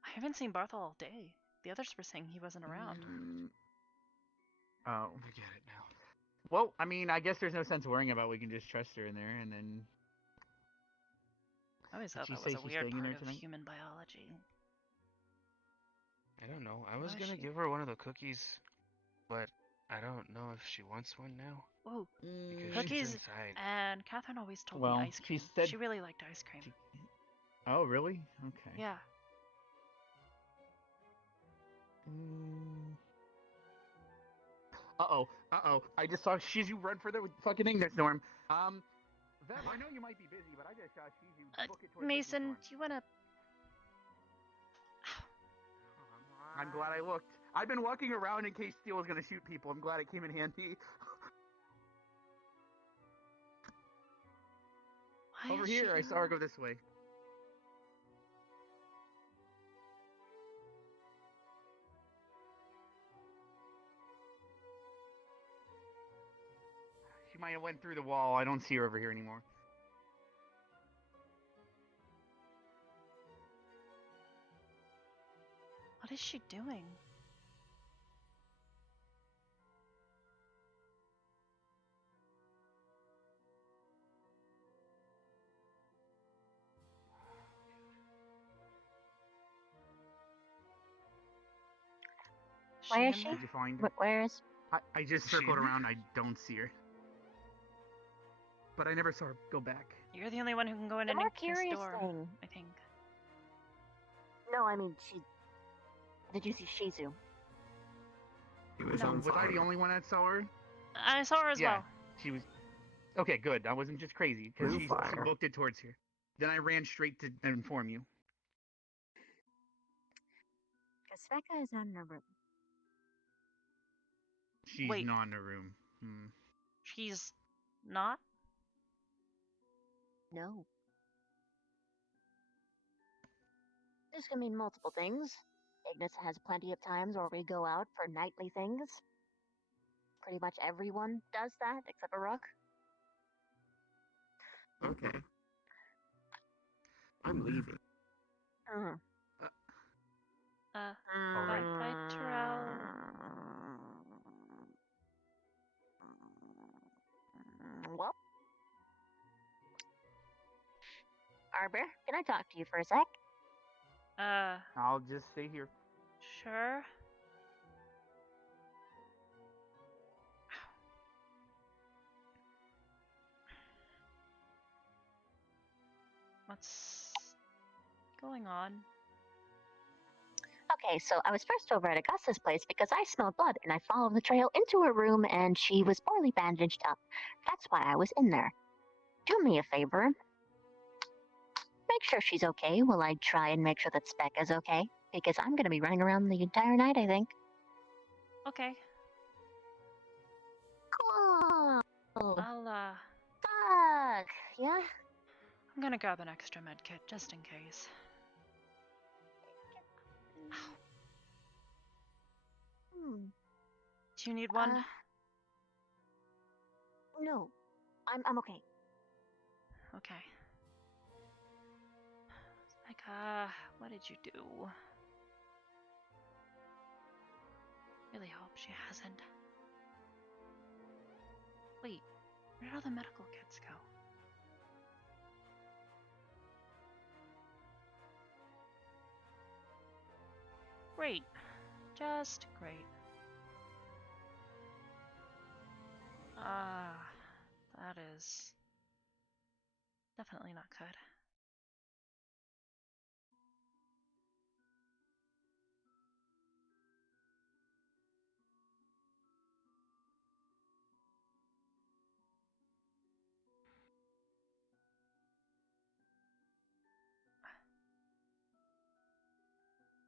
I haven't seen Barthol all day. The others were saying he wasn't around. Oh. I get it now. Well, I mean, I guess there's no sense worrying about. We can just trust her in there, and then. I always Did thought she that say was a she's weird staying in part there of tonight? human biology. I don't know. I was Why is gonna she- give her one of the cookies, but I don't know if she wants one now. Whoa. Because Cookies she's inside. and Catherine always told Well, me ice cream. she said- She really liked ice cream. Oh, really? Okay. Yeah. Uh oh. I just saw Shizu run for the fucking English storm. Vev, I know you might be busy, but I just saw Shizu book it towards the Mason, Ignistorm. do you wanna... I'm glad I looked. I've been walking around in case Steel was gonna shoot people. I'm glad it came in handy. Why Over is here, she I saw her go this way. She might have went through the wall. I don't see her over here anymore. What is she doing? Where is she? Did you find her? Where is? I just Is she circled in there? around. I don't see her. But I never saw her go back. You're the only one who can go in The and more ink this curious door, thing. I think. No, I mean she. Did you see Shizu? He was No, on was I fire. the only one that saw her? I saw her as Yeah, well. she was. Okay, good. I wasn't just crazy because Blue she fire. booked it towards here. Then I ran straight to inform you. Because Sveka is not in her room. She's Wait. not in her room. She's not? No. This can mean multiple things. Ignis has plenty of times where we go out for nightly things. Pretty much everyone does that except for Rook. Okay. I'm leaving. All right. Bye, Terrell. Well, Arbor, can I talk to you for a sec? I'll just stay here. Sure. What's going on? Okay, so I was first over at Augusta's place because I smelled blood and I followed the trail into her room and she was poorly bandaged up. That's why I was in there. Do me a favor. Make sure she's okay while I try and make sure that Spec is okay. because I'm gonna be running around the entire night, I think. Okay. Cool. I'll, Fuck. Yeah? I'm gonna grab an extra med kit just in case. Hmm. Do you need one? No. I'm okay. Okay. Like, what did you do? Really hope she hasn't. Wait, where did all the medical kits go? Great. Just great. That is definitely not good.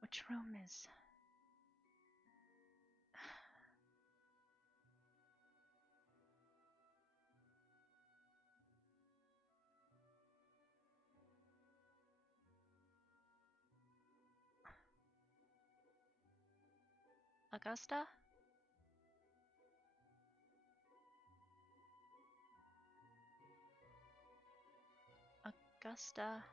Which room is... Augusta? Augusta?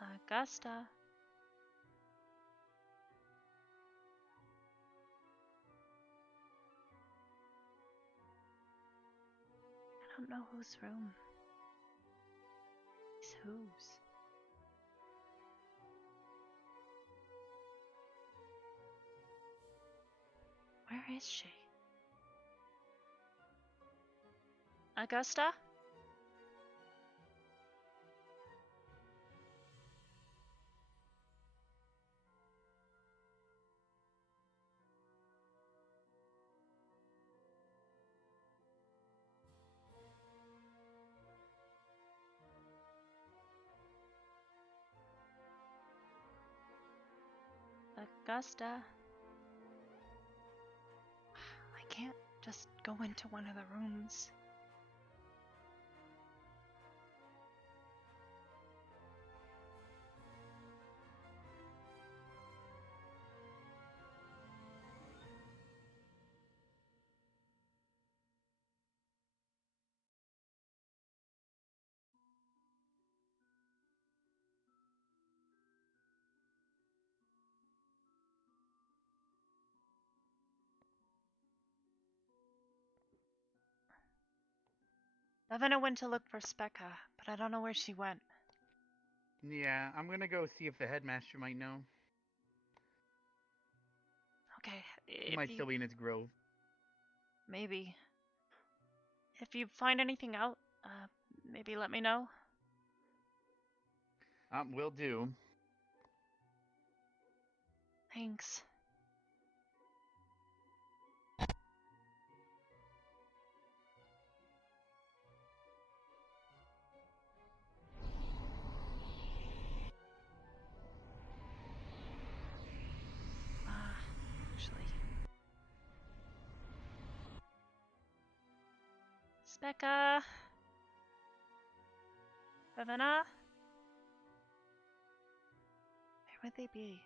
Augusta? I don't know whose room. It's whose? Where is she? Augusta? Augusta? I can't just go into one of the rooms. Lavina went to look for Specca, but I don't know where she went. Yeah, I'm gonna go see if the headmaster might know. Okay, He might still be in his grove. Maybe. If you find anything out, maybe let me know. Will do. Thanks. Actually. Specca? Lavina? Where would they be?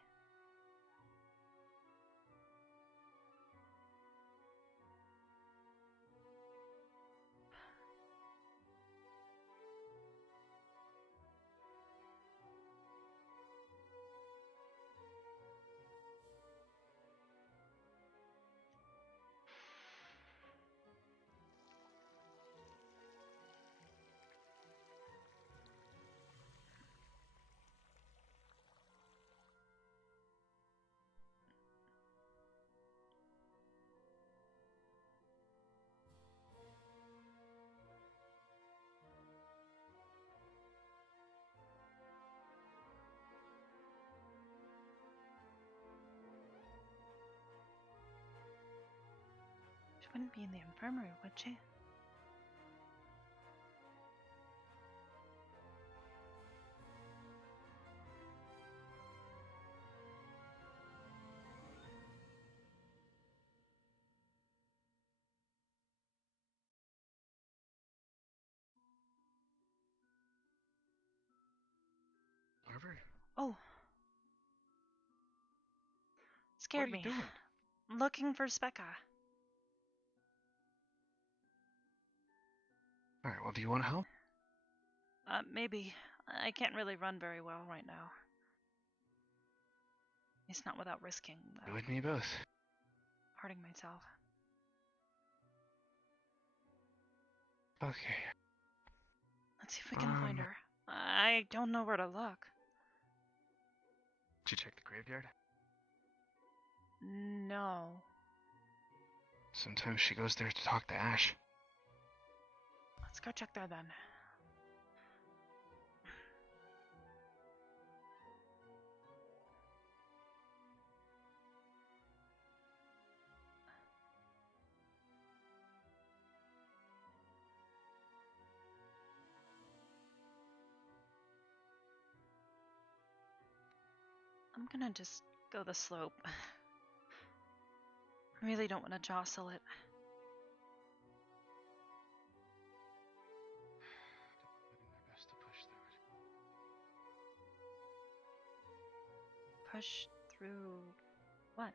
wouldn't be in the infirmary, would she? Arbor? Oh. Scared What are me. you doing? I'm looking for Specca. Alright, well, do you want to help? Maybe. I can't really run very well right now. It's not without risking, You and me both. hurting myself. Okay. Let's see if we can find her. I don't know where to look. Did you check the graveyard? No. Sometimes she goes there to talk to Ash. Let's go check there then. I'm gonna just go the slope. I really don't want to jostle it. Doing my best to push through it. Push through what?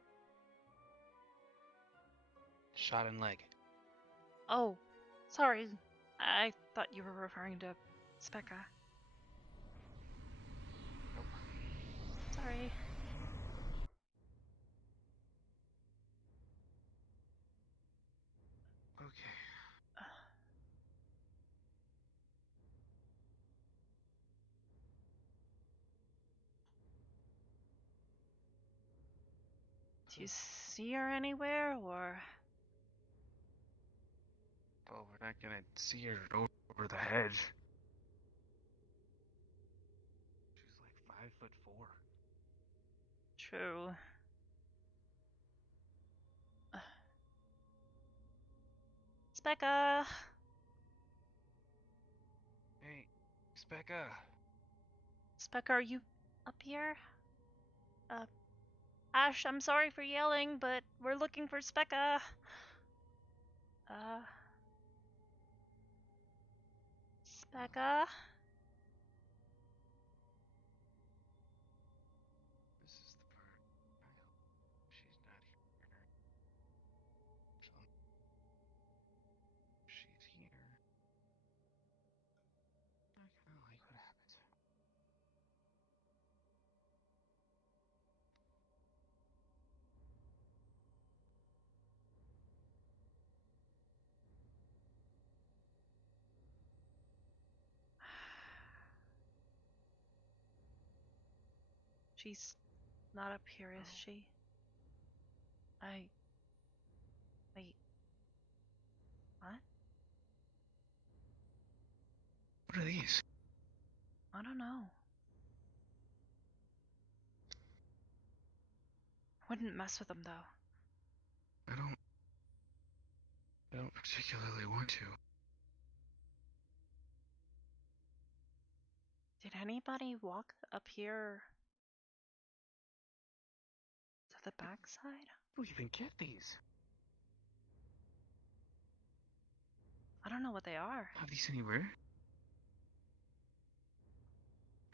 Shot in leg. Oh, sorry. I thought you were referring to Specca. Sorry. Okay. Do you see her anywhere, or? Well, we're not gonna see her over the hedge. She's like 5'4". True. Specca! Hey, Specca. Specca, are you up here? Ash, I'm sorry for yelling, but we're looking for Specca. Specca? This is the part I hope she's not here. So, she's here. I kinda like what happens. She's not up here, is she? Wait. What? What are these? I don't know. Wouldn't mess with them, though. I don't particularly want to. Did anybody walk up here to the backside? Who even get these? I don't know what they are. Have these anywhere?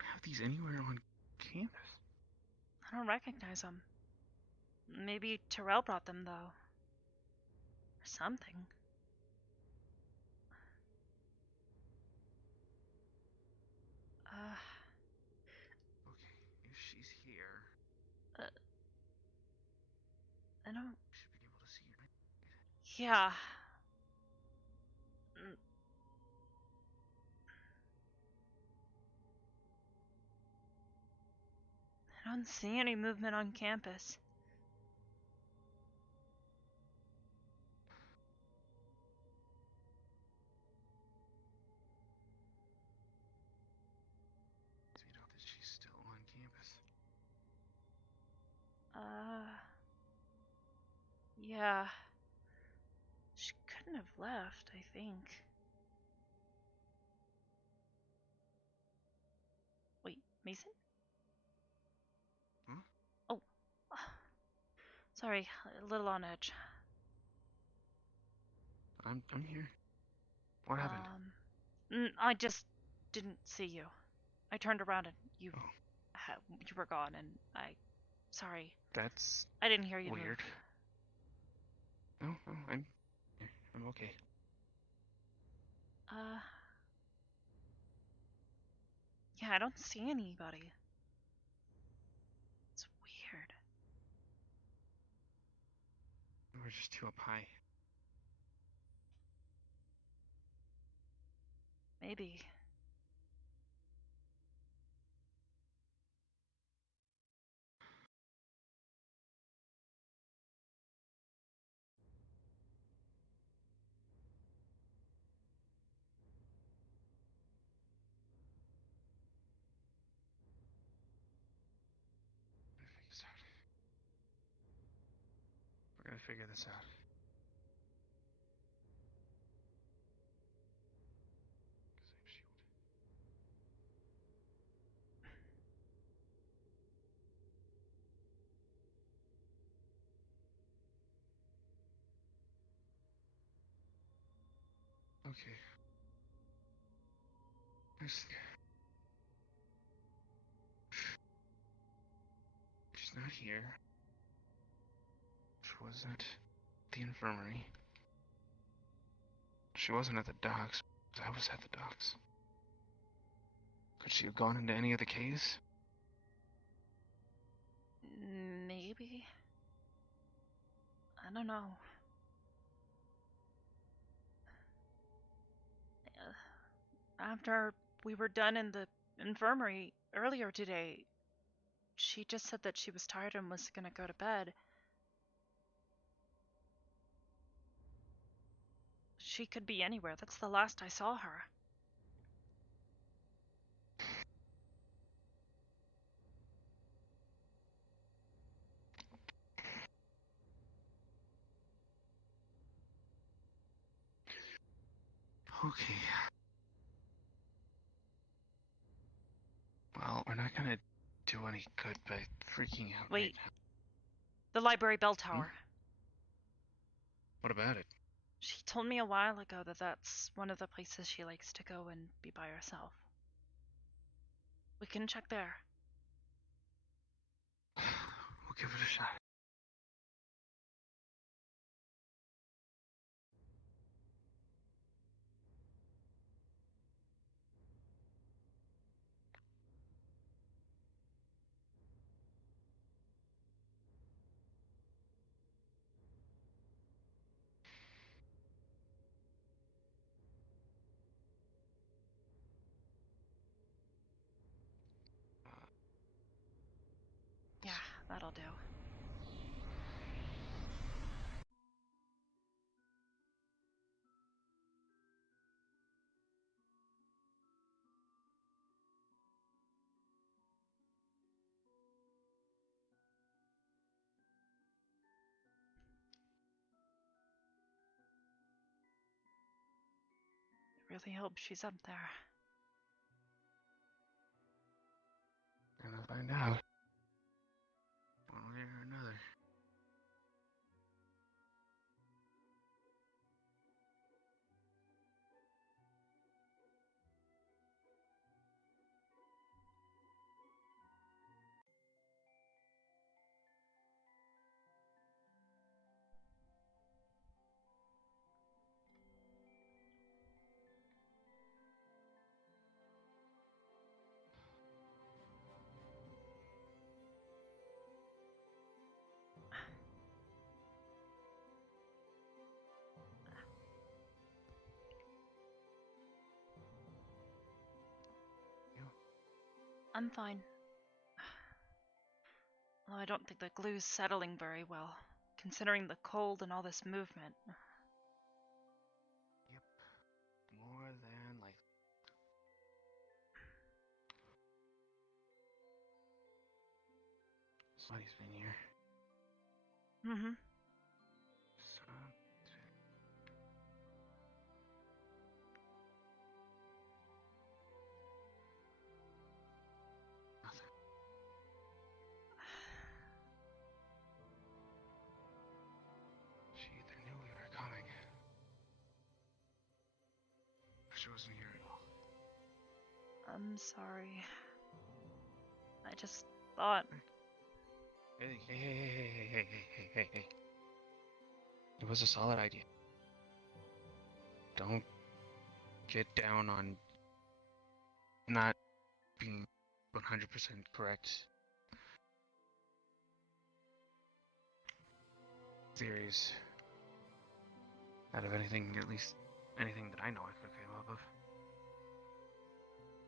Have these anywhere on campus? I don't recognize them. Maybe Terrell brought them, though. Or something. Okay, if she's here, I don't. we should be able to see her. Yeah. I don't see any movement on campus. We know that she's still on campus. Yeah. shouldn't have left, I think. Wait, Mason? Hmm? Oh. Sorry, a little on edge. I'm here. What happened? I just didn't see you. I turned around and you were gone, and sorry. That's I didn't hear you weird. move. No, I'm okay. Yeah, I don't see anybody. It's weird. We're just too up high. Maybe. We're gonna figure this out. Okay. She's not here. She wasn't at the infirmary. She wasn't at the docks. I was at the docks. Could she have gone into any of the caves? Maybe. I don't know. After we were done in the infirmary earlier today, she just said that she was tired and was gonna go to bed. She could be anywhere. That's the last I saw her. Okay. Well, we're not gonna do any good by freaking out right Wait. now. The library bell tower. What about it? She told me a while ago that that's one of the places she likes to go and be by herself. We can check there. We'll give it a shot. Yeah, that'll do. Really hope she's up there. Gonna find out. One way or another. I'm fine. Although I don't think the glue's settling very well, considering the cold and all this movement. Yep. More than like. Somebody's been here. Mm-hmm. she wasn't here at all. I'm sorry. I just thought. Hey. It was a solid idea. Don't get down on not being 100% correct. Theories. Out of anything, at least anything that I know I could have came up with.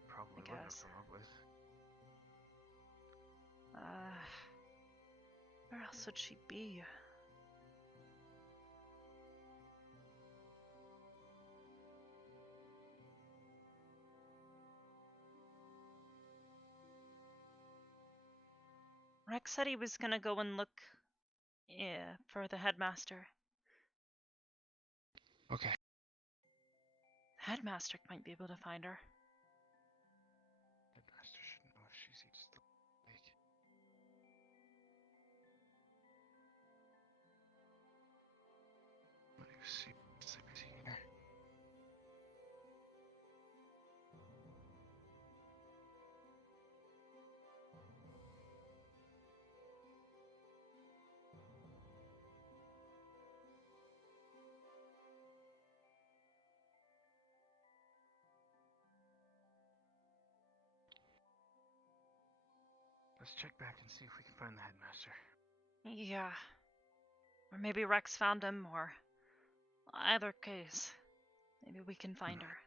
Probably wouldn't have come up with. Where else would she be? Rex said he was gonna go and look for the headmaster. Okay. Headmaster might be able to find her. Headmaster should know if she's still awake. Let me see what's everything here. Let's check back and see if we can find the headmaster. Yeah. Or maybe Rex found him, or either case, maybe we can find her.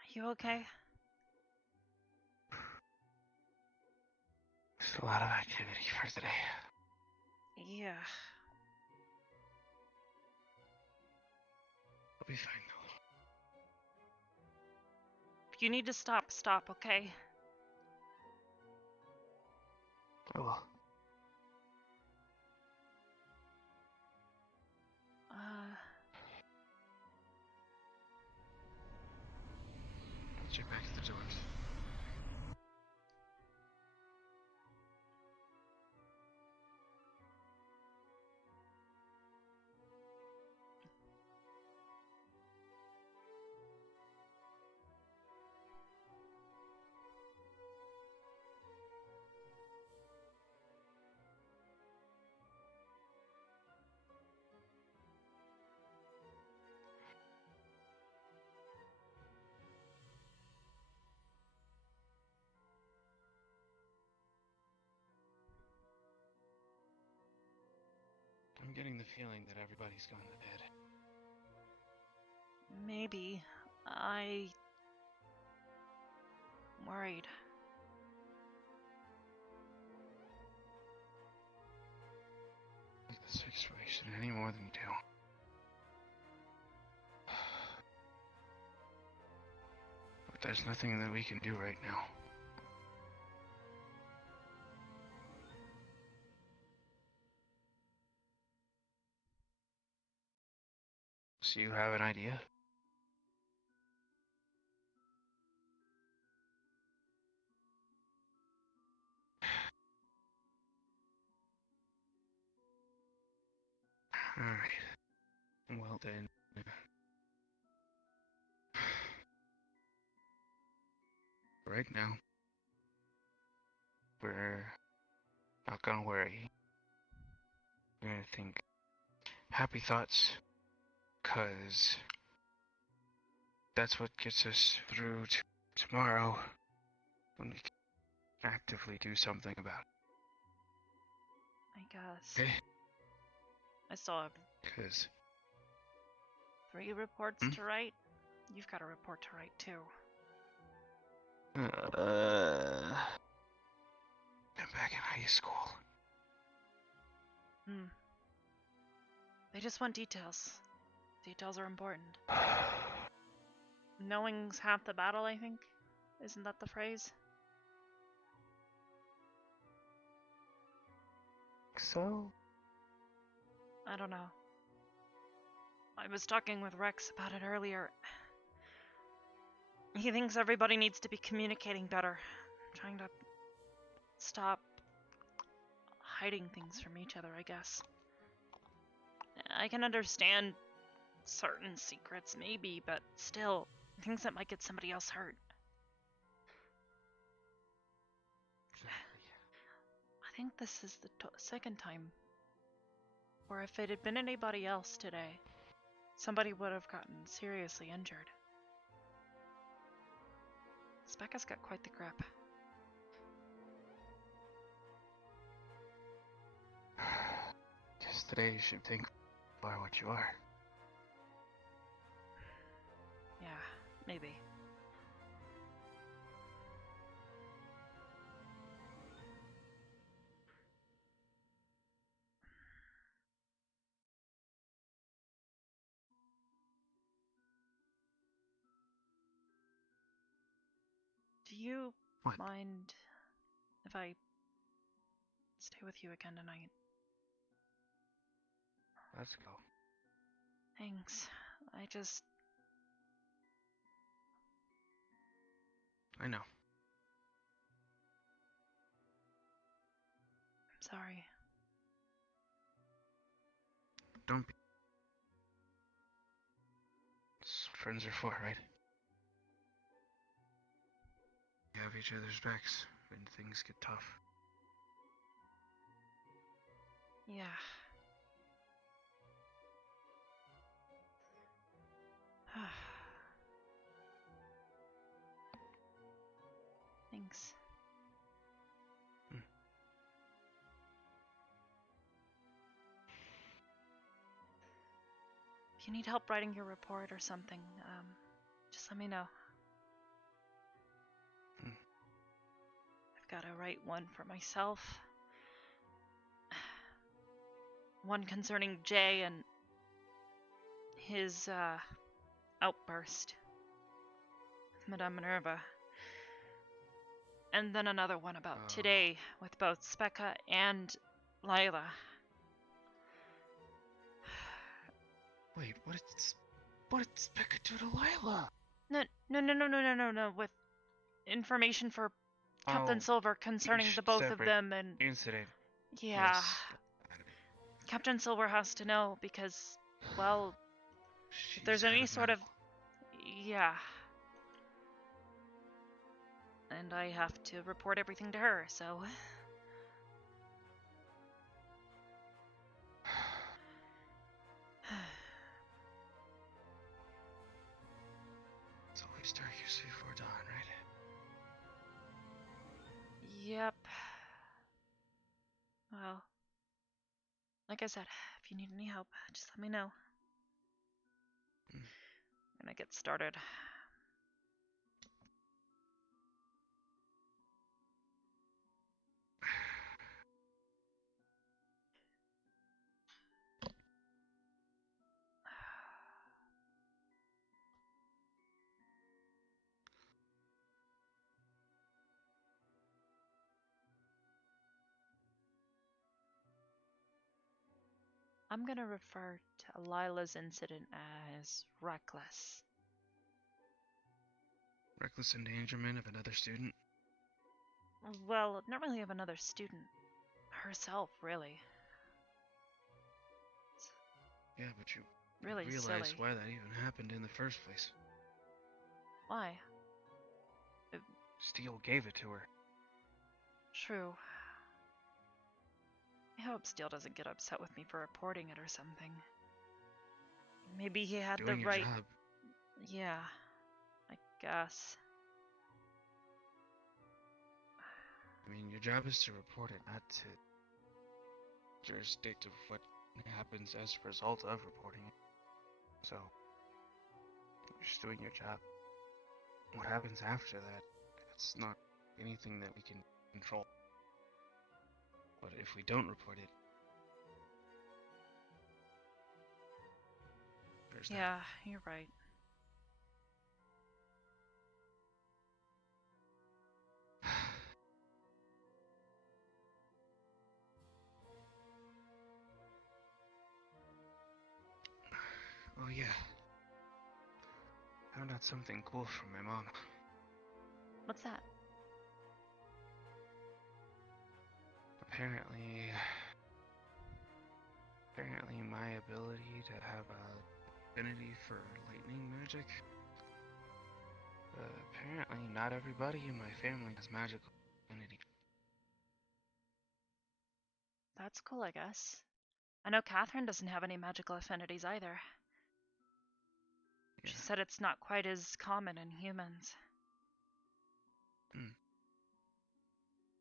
Are you okay? There's a lot of activity for today. Yeah. I'll be fine though. If you need to stop, okay? I will. Let's check back at the doors. I'm getting the feeling that everybody's gone to bed. Maybe. I'm worried. I like the situation any more than you do. But there's nothing that we can do right now. So you have an idea? Alright. Well then. Right now, we're not gonna worry. We're gonna think happy thoughts, 'cause that's what gets us through tomorrow when we actively do something about I guess. it. Okay? I still have Because 3 reports to write. You've got a report to write too. I'm back in high school. They just want details. Details are important. Knowing's half the battle, I think. Isn't that the phrase? So? I don't know. I was talking with Rex about it earlier. He thinks everybody needs to be communicating better. Trying to stop hiding things from each other, I guess. I can understand certain secrets, maybe, but still, things that might get somebody else hurt. I think this is the second time. Or if it had been anybody else today, somebody would have gotten seriously injured. Specca's got quite the grip. Guess today you should think you are what you are. Yeah, maybe. Do you mind if I stay with you again tonight? Let's go. Thanks. I know. I'm sorry. Don't be. That's what friends are for, right? You have each other's backs when things get tough. Yeah. Thanks. If you need help writing your report or something, just let me know. I've got to write one for myself, one concerning Jay and his outburst with Madame Minerva, and then another one about today with both Specca and Lila. Wait, what did Specca do to Lila? No, with information for Captain Silver concerning the both of them and... Incident. Yeah. Yes. Captain Silver has to know because, well, if there's any sort of... Yeah. And I have to report everything to her, so... It's always darkest before dawn, right? Yep. Well, like I said, if you need any help, just let me know. I'm gonna get started. I'm gonna refer to Lila's incident as reckless. Reckless endangerment of another student? Well, not really of another student. Herself, really. Yeah, but you Really realize silly. why that even happened in the first place. Why? Steele gave it to her. True. I hope Steele doesn't get upset with me for reporting it or something. Maybe he had Doing the your right... job. Yeah, I guess. I mean, your job is to report it, not to jurisdict of what happens as a result of reporting it. So, you're just doing your job. What happens after that, it's not anything that we can control. But if we don't report it, there's that. Yeah, you're right. Oh yeah. Found out something cool from my mom. What's that? Apparently my ability to have a affinity for lightning magic. Apparently not everybody in my family has magical affinity. That's cool, I guess. I know Catherine doesn't have any magical affinities either. She said it's not quite as common in humans.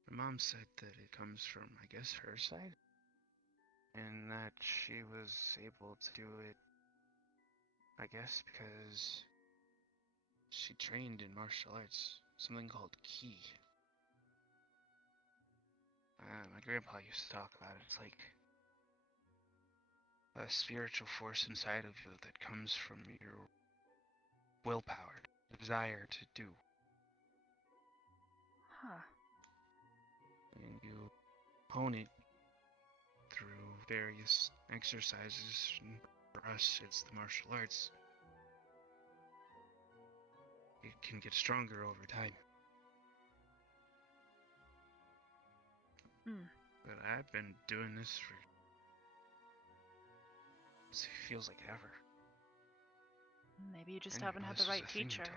My mom said that it comes from, I guess, her side. And that she was able to do it, I guess, because she trained in martial arts. Something called ki. My grandpa used to talk about it. It's like a spiritual force inside of you that comes from your willpower, desire to do. Huh. And you hone it through various exercises. And for us, it's the martial arts. It can get stronger over time. But I've been doing this for... it feels like ever. Maybe you just I didn't haven't know had this the was right a thing teacher. until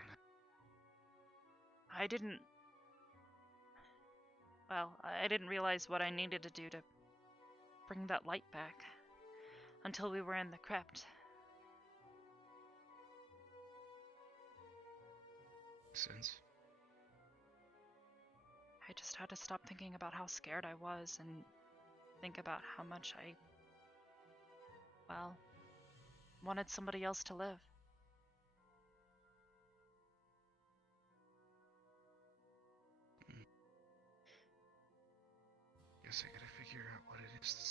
now. I didn't realize what I needed to do to bring that light back until we were in the crypt. Makes sense. I just had to stop thinking about how scared I was and think about how much I, wanted somebody else to live. Guess I gotta figure out what it is that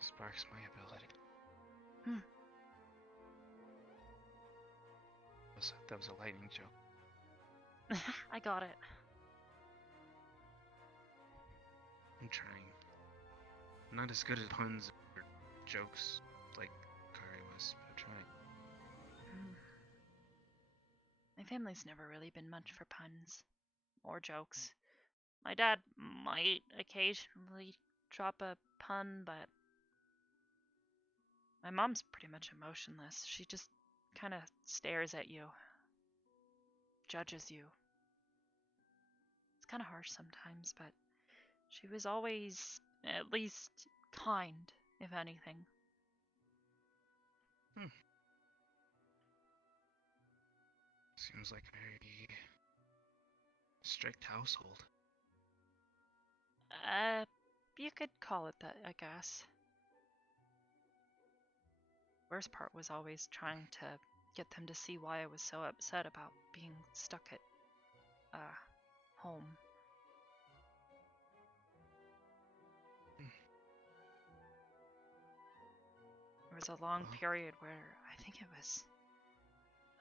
sparks my ability. That was a lightning joke. I got it. I'm trying. I'm not as good at puns or jokes like Kari was, but I'm trying. My family's never really been much for puns or jokes. My dad might occasionally drop a pun, but my mom's pretty much emotionless. She just kind of stares at you, judges you. It's kind of harsh sometimes, but she was always at least kind, if anything. Seems like a very strict household. You could call it that, I guess. Worst part was always trying to get them to see why I was so upset about being stuck at, home. There was a long period where I think it was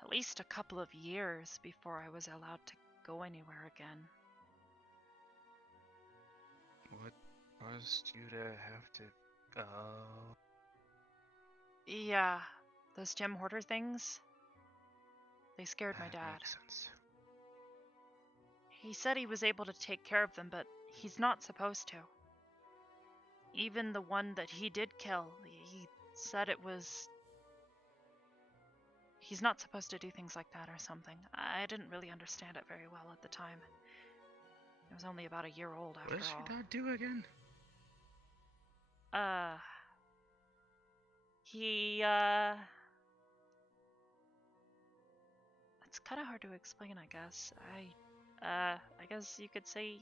at least a couple of years before I was allowed to go anywhere again. What caused you to have to go? Yeah, those gem hoarder things, they scared my dad. Makes sense. He said he was able to take care of them, but he's not supposed to. Even the one that he did kill, he said it was... he's not supposed to do things like that or something. I didn't really understand it very well at the time. I was only about a year old after all. What does your dad do again? He, kind of hard to explain, I guess. I guess you could say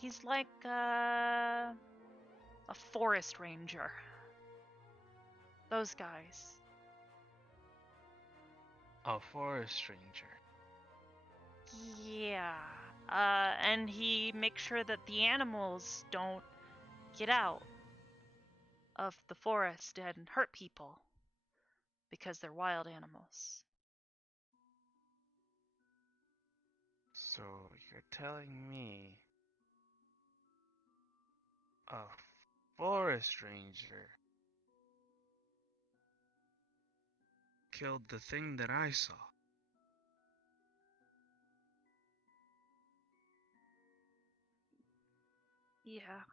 he's like a forest ranger. Those guys. A forest ranger. Yeah. And he makes sure that the animals don't get out of the forest and hurt people because they're wild animals. So you're telling me a forest ranger killed the thing that I saw? Yeah.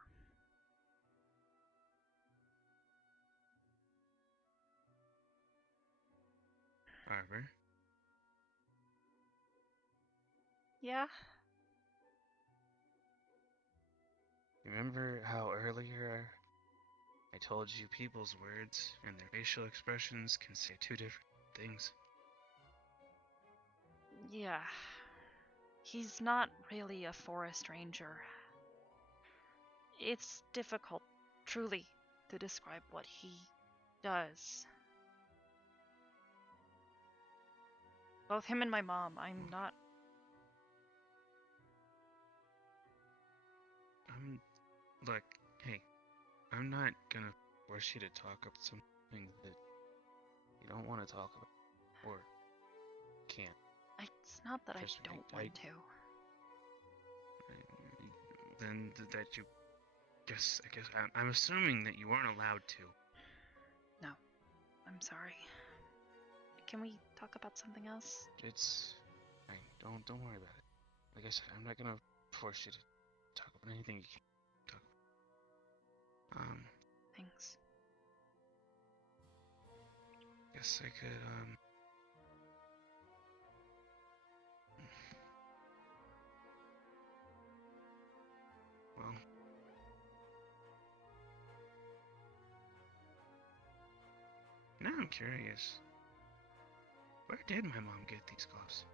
Arbor? Yeah? Remember how earlier I told you people's words and their facial expressions can say two different things? Yeah. He's not really a forest ranger. It's difficult, truly, to describe what he does. Both him and my mom, Look, hey, I'm not gonna force you to talk about something that you don't want to talk about, or can't. It's not that Trust I me, don't want to. Then that you, I guess I'm assuming that you aren't allowed to. No. I'm sorry. Can we talk about something else? It's fine. Don't worry about it. Like I said, I'm not gonna force you to talk about anything you can't talk about. Thanks. Guess I could well, now I'm curious. Where did my mom get these gloves?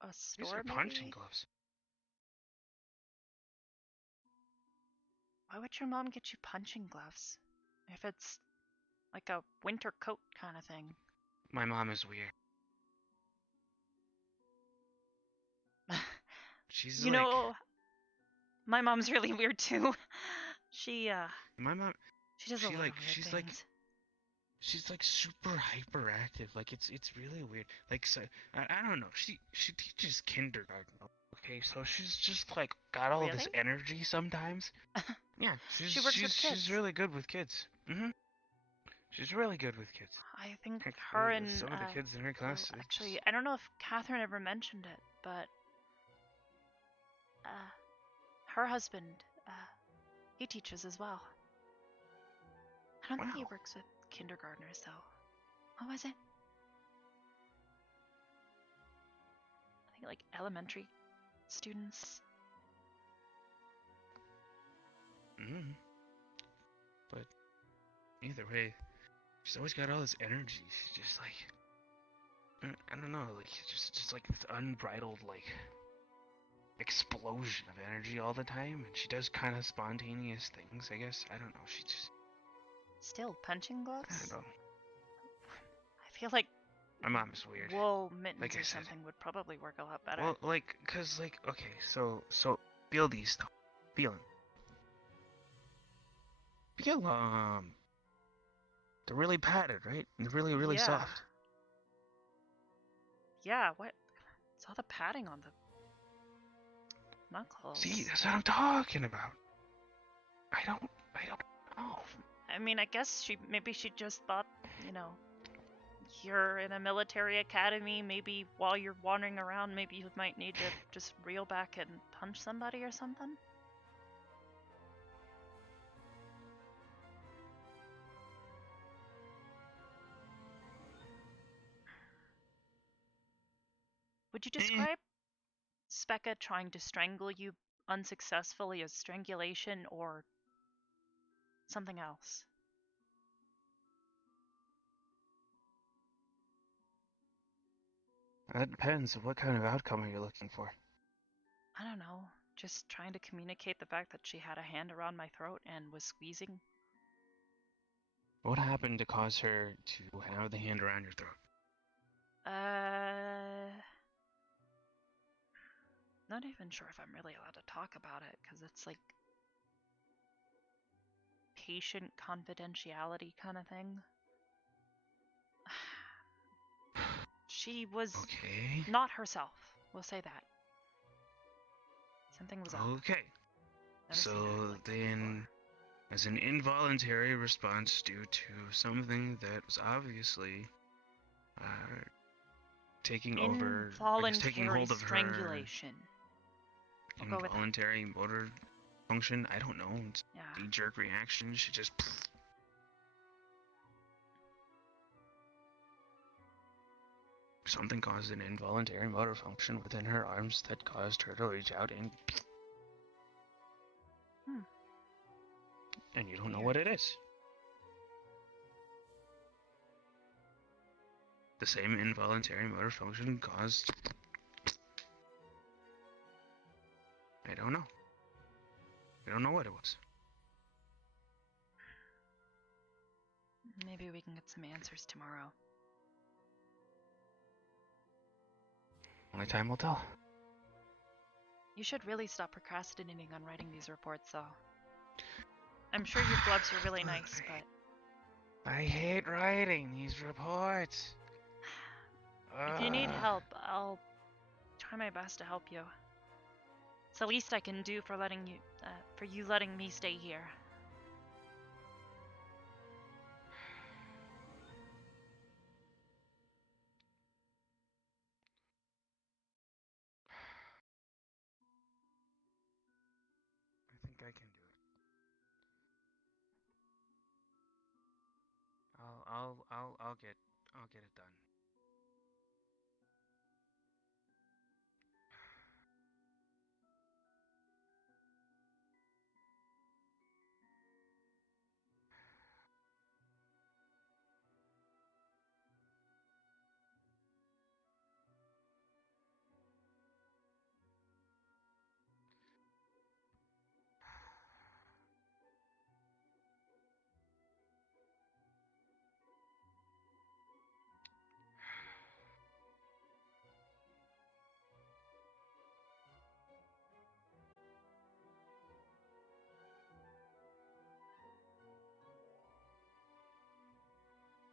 A These store are punching maybe? gloves. Why would your mom get you punching gloves? If it's like a winter coat kind of thing. My mom is weird. She's You like, know, my mom's really weird too. She my mom. She does a lot of weird She's things. like, she's like super hyperactive. Like it's really weird. Like so, I don't know. She teaches kindergarten. Okay, so she's just like got all this Really? energy sometimes. Yeah, She works with kids. she's really good with kids. She's really good with kids. I think Heck, her and some of the kids in her class. well, actually, I don't know if Catherine ever mentioned it, but her husband, he teaches as well. I don't think he works with kindergartners though. What was it? I think like elementary students. But either way, she's always got all this energy. She's just like, I don't know, like just like this unbridled like explosion of energy all the time, and she does kind of spontaneous things. I guess I don't know. She just Still punching gloves? I don't know. I feel like My mom is weird. wool mittens Like I or said. something would probably work a lot better. Well, like, cause like, okay, so feel these though. Feel them. Feel they're really padded, right? And they're really Yeah. soft. Yeah, what? It's all the padding on the knuckles. See, that's what I'm talking about. I don't know. I mean, I guess maybe she just thought, you know, you're in a military academy, maybe while you're wandering around, maybe you might need to just reel back and punch somebody or something. Would you describe Specca trying to strangle you unsuccessfully as strangulation or something else? That depends. What kind of outcome are you looking for? I don't know. Just trying to communicate the fact that she had a hand around my throat and was squeezing. What happened to cause her to have the hand around your throat? Not even sure if I'm really allowed to talk about it, because it's like patient confidentiality kind of thing. She was not herself. We'll say that. Something was up. Okay. Never seen her So like that then, as an involuntary response due to something that was obviously taking over, I guess taking Involuntary hold of her strangulation. We'll go with that. involuntary motor function, I don't know, it's Yeah. knee-jerk reaction, she just... Something caused an involuntary motor function within her arms that caused her to reach out and... And you don't know what it is. The same involuntary motor function caused... I don't know. I don't know what it was. Maybe we can get some answers tomorrow. Only time will tell. You should really stop procrastinating on writing these reports, though. I'm sure your gloves are really nice, but... I hate writing these reports. If you need help, I'll try my best to help you. It's the least I can do for you letting me stay here. I think I can do it. I'll get it done.